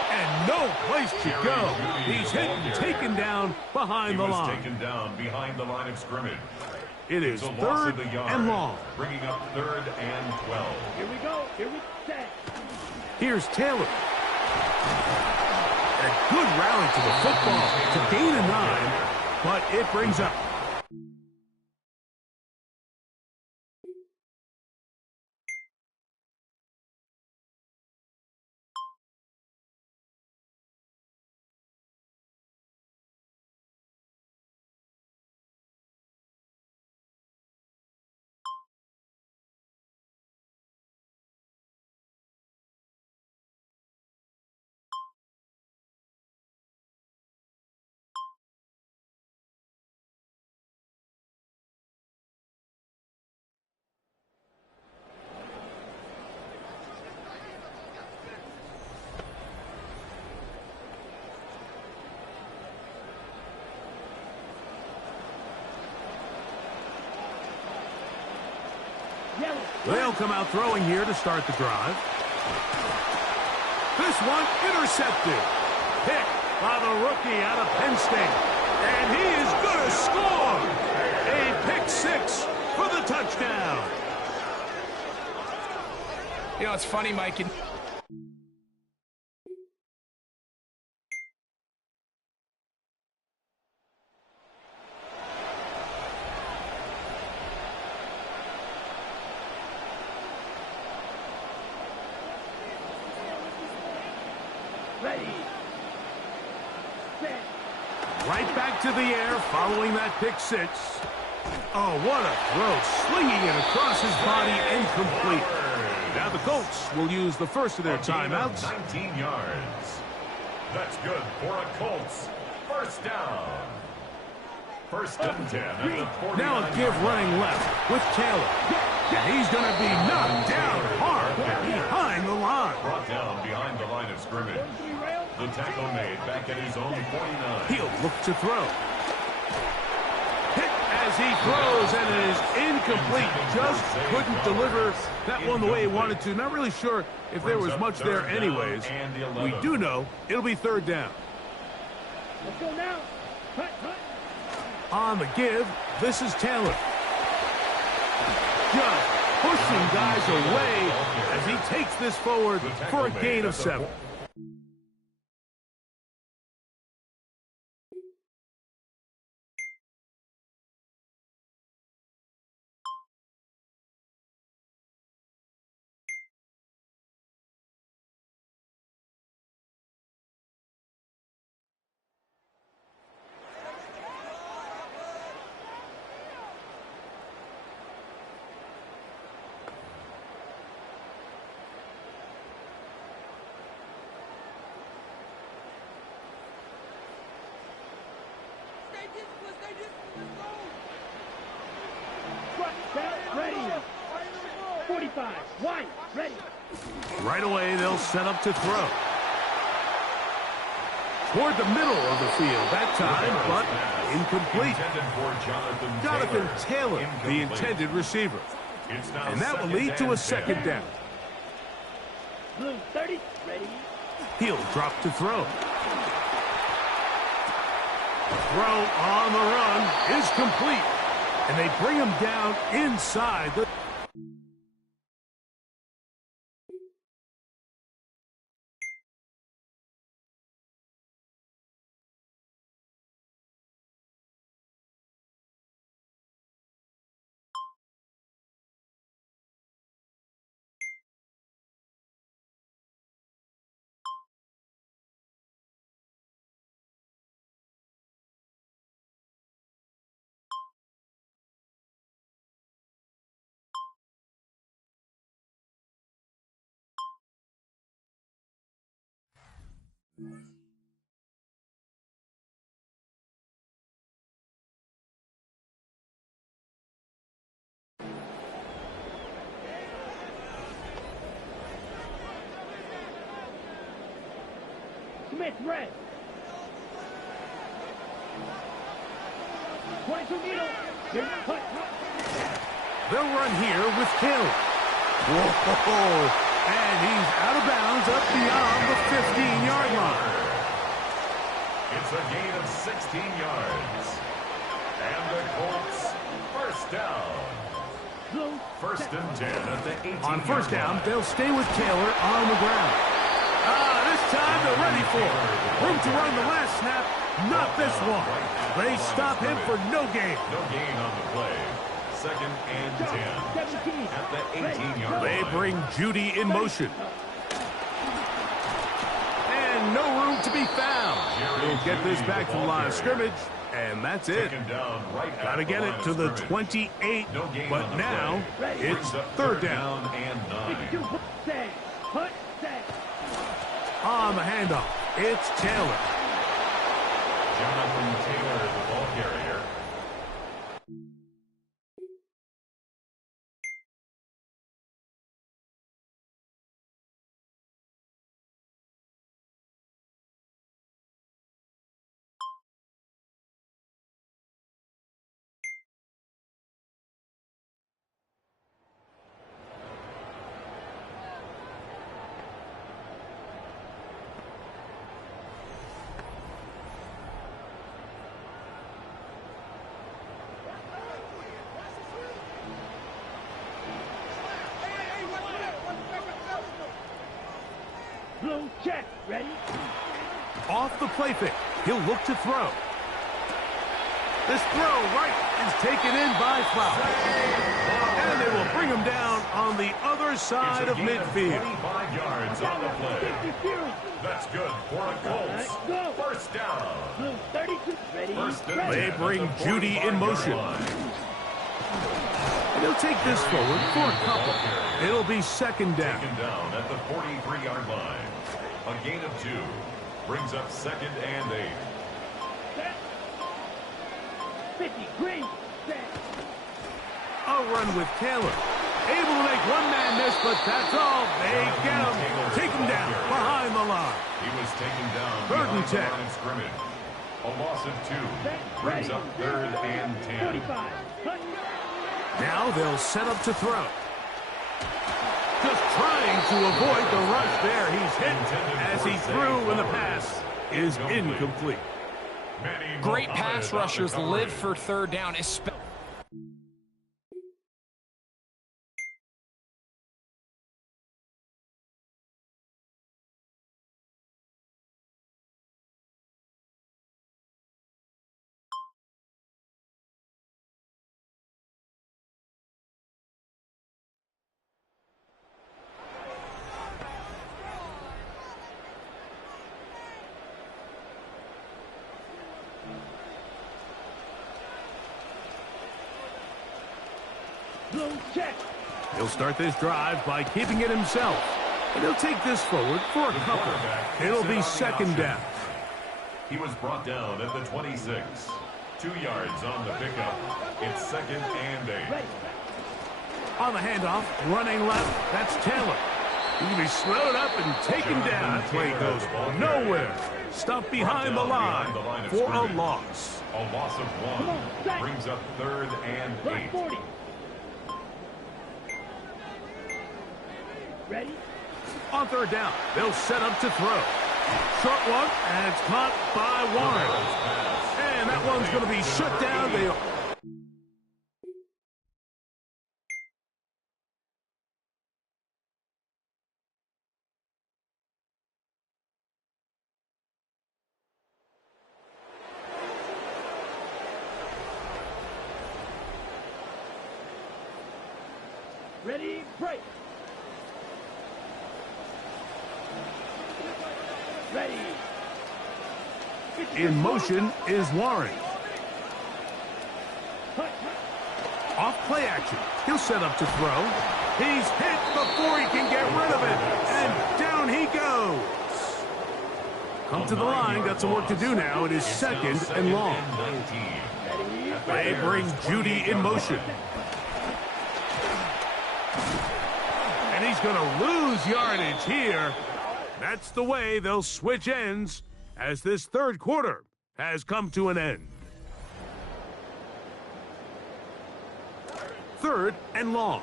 And no place to go. He's hit and taken down behind the line. Taken down behind the line of scrimmage. It is It's a loss third of a yard, and long. bringing up third and 12. Here we go. Here we set. Here's Taylor. A good rally to the football to gain a 9, but it brings up. They'll come out throwing here to start the drive. This one intercepted. Picked by the rookie out of Penn State. And he is going to score. A pick 6 for the touchdown. You know, it's funny, Mike. Ready. Set. Right back to the air following that pick 6. Oh, what a throw. Slinging it across his body, incomplete. Now the Colts will use the first of their timeouts. 19 yards. That's good for a Colts. First down. First and 10 at the 49. Now a give running left with Taylor. And he's going to be knocked down hard behind the line. Brought down behind the line of scrimmage. The tackle made back at his own 49. He'll look to throw. Hit as he throws, and it is incomplete. Just couldn't deliver that one the way he wanted to. Not really sure if there was much there anyways. We do know it'll be third down. Let's go now. Cut, cut. On the give, this is Taylor. Just pushing guys away as he takes this forward for a gain of 7. Ready. 45. Wide. Ready. Right away, they'll set up to throw. Toward the middle of the field that time, but incomplete. Jonathan Taylor, the intended receiver. And that will lead to a second down. Blue 30. Ready. He'll drop to throw. Throw on the run is complete. And they bring him down inside the... Smith, red. 22 needle. Here's the punt. They'll run here with Taylor. Whoa! And he's out of bounds up beyond the 15-yard line. It's a gain of 16 yards. And the Colts, first down. First and 10 at the 18-yard line. On first down, they'll stay with Taylor on the ground. This time they're ready for it. Room to run the last snap, not this one. They stop him for no gain. No gain on the play. Second and 10 at the 18-yard line. They bring Judy in motion. And no room to be found. He'll get this back to the line of scrimmage, and that's it. Got to get it to the 28, but now it's third down. On the handoff, it's Taylor. Jonathan Taylor, the ball carrier. Blue check. Ready? Off the play fake. He'll look to throw. This throw right is taken in by Flower. And they will bring him down on the other side of midfield. 25 yards on the play. That's good for the Colts. First down. Blue 32. Ready? They bring Judy in motion. And he'll take this forward for a couple. It'll be second down. Taken down at the 43-yard line. A gain of 2. Brings up second and 8. 50, green, set. A run with Taylor. Able to make one man miss, but that's all. They get him. Take him down behind the line. He was taken down third and 10. Line of scrimmage. A loss of 2. Brings up third and 10. Now they'll set up to throw. Just trying to avoid the rush there. He's hit as he threw, and the pass is incomplete. Great pass rushers live for third down, especially. He'll start this drive by keeping it himself. And he'll take this forward for a couple. It'll be second down. He was brought down at the 26. 2 yards on the pickup. It's second and 8. On the handoff, running left, that's Taylor. He can be slowed up and taken down. That play goes nowhere. Stuffed behind the line for a loss. A loss of 1. Brings up third and 8. Ready? On third down, they'll set up to throw. Short one, and it's caught by Warren. And that one's going to be shut down. Ready, break. Ready. In motion is Warren. Off play action. He'll set up to throw. He's hit before he can get rid of it. And down he goes. Come to the line. Got some work to do now. It is second and long. They bring Judy in motion. And he's going to lose yardage here. That's the way they'll switch ends as this third quarter has come to an end. 3rd and long.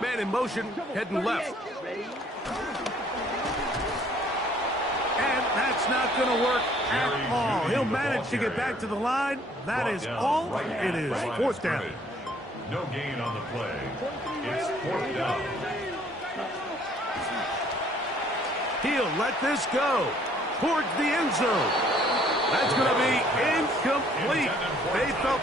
Man in motion, heading left. And that's not going to work at all. He'll manage to get back to the line. That is all. It is 4th down. No gain on the play. It's 4th down. He'll let this go towards the end zone. That's going to be incomplete. They felt...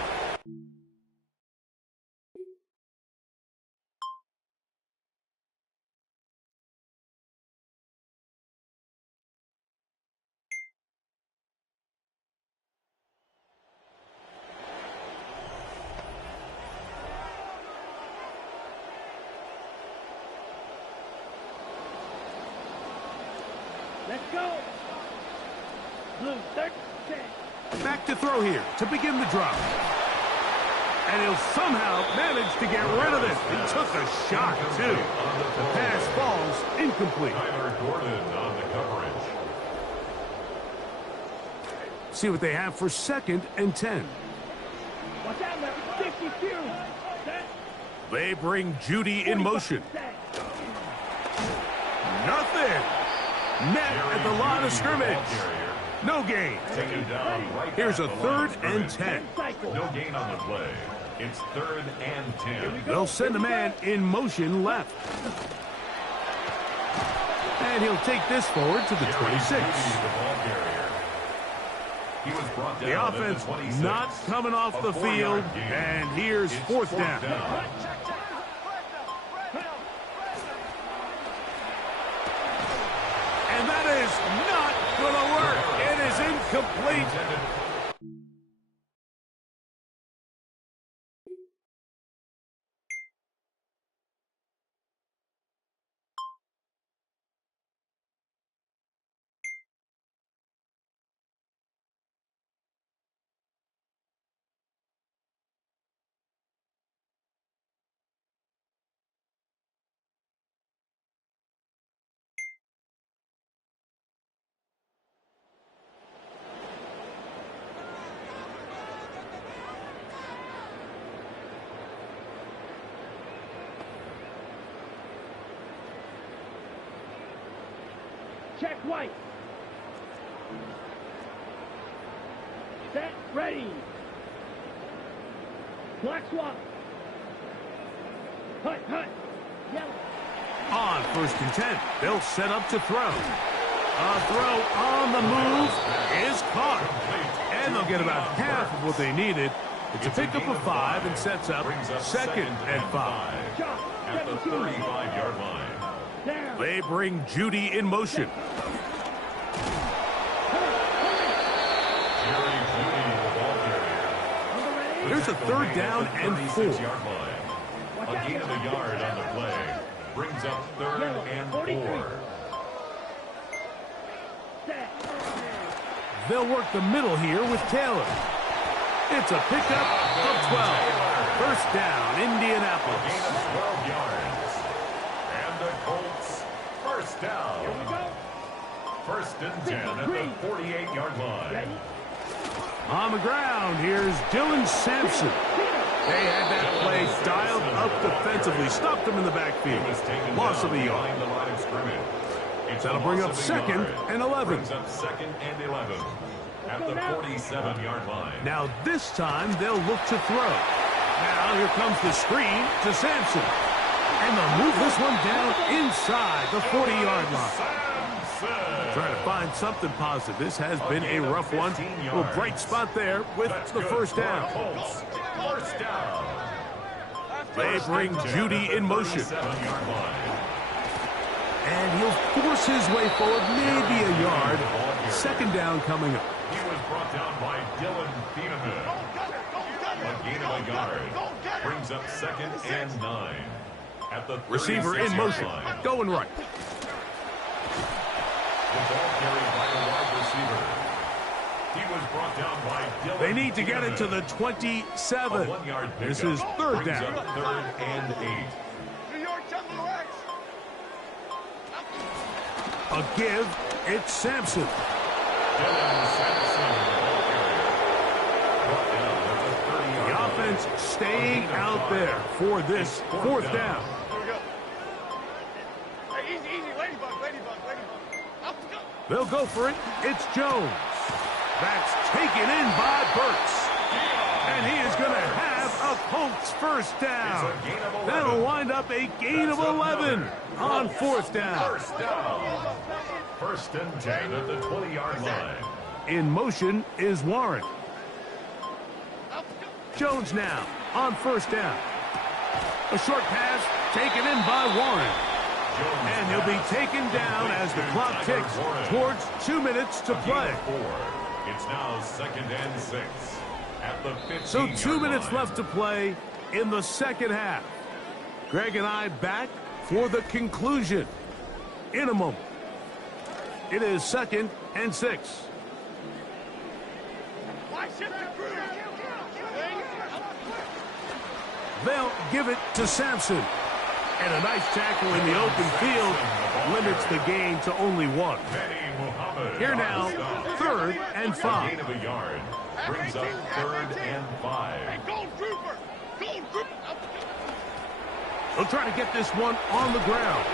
Let's go. Blue, 13. Back to throw here to begin the drop. And he'll somehow manage to get rid of it. He took a shot, too. The pass falls incomplete. Tyler Gordon on the coverage. See what they have for 2nd and 10. Watch out, man. 52. They bring Judy in motion. Nothing. Net at the line of scrimmage. No gain. Here's a 3rd and 10. No gain on the play. It's 3rd and 10. They'll send a man in motion left. And he'll take this forward to the 26. The offense not coming off the field. And here's 4th down. And that is not going to work. It is incomplete. Check White. Set, ready. Black swap. Hut, hut. Yellow. On 1st and 10, they'll set up to throw. A throw on the move is caught. And they'll get about half of what they needed. It's a pickup of 5 and sets up 2nd and 5. At the 35-yard line. They bring Judy in motion. Here's a 3rd down and 4. A gain of a yard on the play. Brings up 3rd and 4. They'll work the middle here with Taylor. It's a pickup of 12. 1st down, Indianapolis. A gain of 12 yards. And the Colts, 1st down. 1st and 10 at the 48-yard line. On the ground, here's Dylan Sampson. They had that play dialed up defensively, stopped him in the backfield. Loss of a yard. That'll bring up 2nd and 11. Brings up 2nd and 11 at the 47-yard line. Now this time they'll look to throw. Now here comes the screen to Sampson. And they'll move this one down inside the 40-yard line. Trying to find something positive. This has been a rough one. A little bright spot there with the 1st down. They bring Judy in motion. And he'll force his way forward, maybe a yard. 2nd down coming up. He was brought down by Dylan Thieneman. A gain of a yard. Brings up 2nd and 9. At the receiver in motion. Line. Going right. The ball carried by the wide receiver. He was brought down by Dylan. They need to get it to the 27. A 1-yard pickup. This is 3rd down. Brings up 3rd and 8. New York, X. A give. It's Sampson. Dylan Sampson, the ball carrier. defense staying out there for this fourth down. Here we go. Hey, easy, easy. Ladybug, ladybug, ladybug. Up we go. They'll go for it. It's Jones. That's taken in by Burks. And he is going to have a Colts first down. That'll wind up a gain of 11 on fourth down. First down. First and 10 at the 20-yard line. In motion is Warren. Jones now on first down. A short pass taken in by Warren. And he'll be taken down as the clock ticks towards 2 minutes to play. It's now 2nd and 6 at the 15-yard So 2 minutes line. left to play in the second half. Greg and I back for the conclusion in a moment. It is 2nd and 6. They'll give it to Sampson. And a nice tackle in the open field limits the gain to only 1. Here now, 3rd and 5. Gain of a yard brings up 3rd and 5. They'll try to get this one on the ground.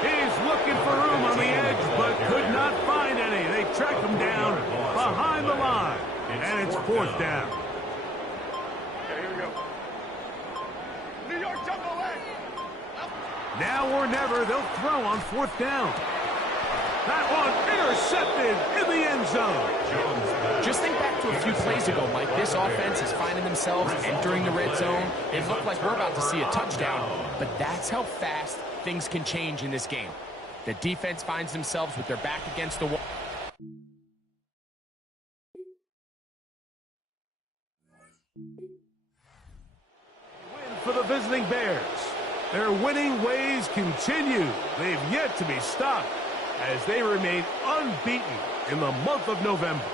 He's looking for room on the edge, but could not find any. They track him down behind the line, and it's 4th down. Okay, here we go. New York jumbo leg. Now or never, they'll throw on 4th down. That one intercepted in the end zone. Just think back to a few plays ago, Mike. This offense is finding themselves entering the red zone. It looked like we're about to see a touchdown, but that's how fast things can change in this game. The defense finds themselves with their back against the wall. Win for the visiting Bears. Their winning ways continue. They've yet to be stopped as they remain unbeaten in the month of November.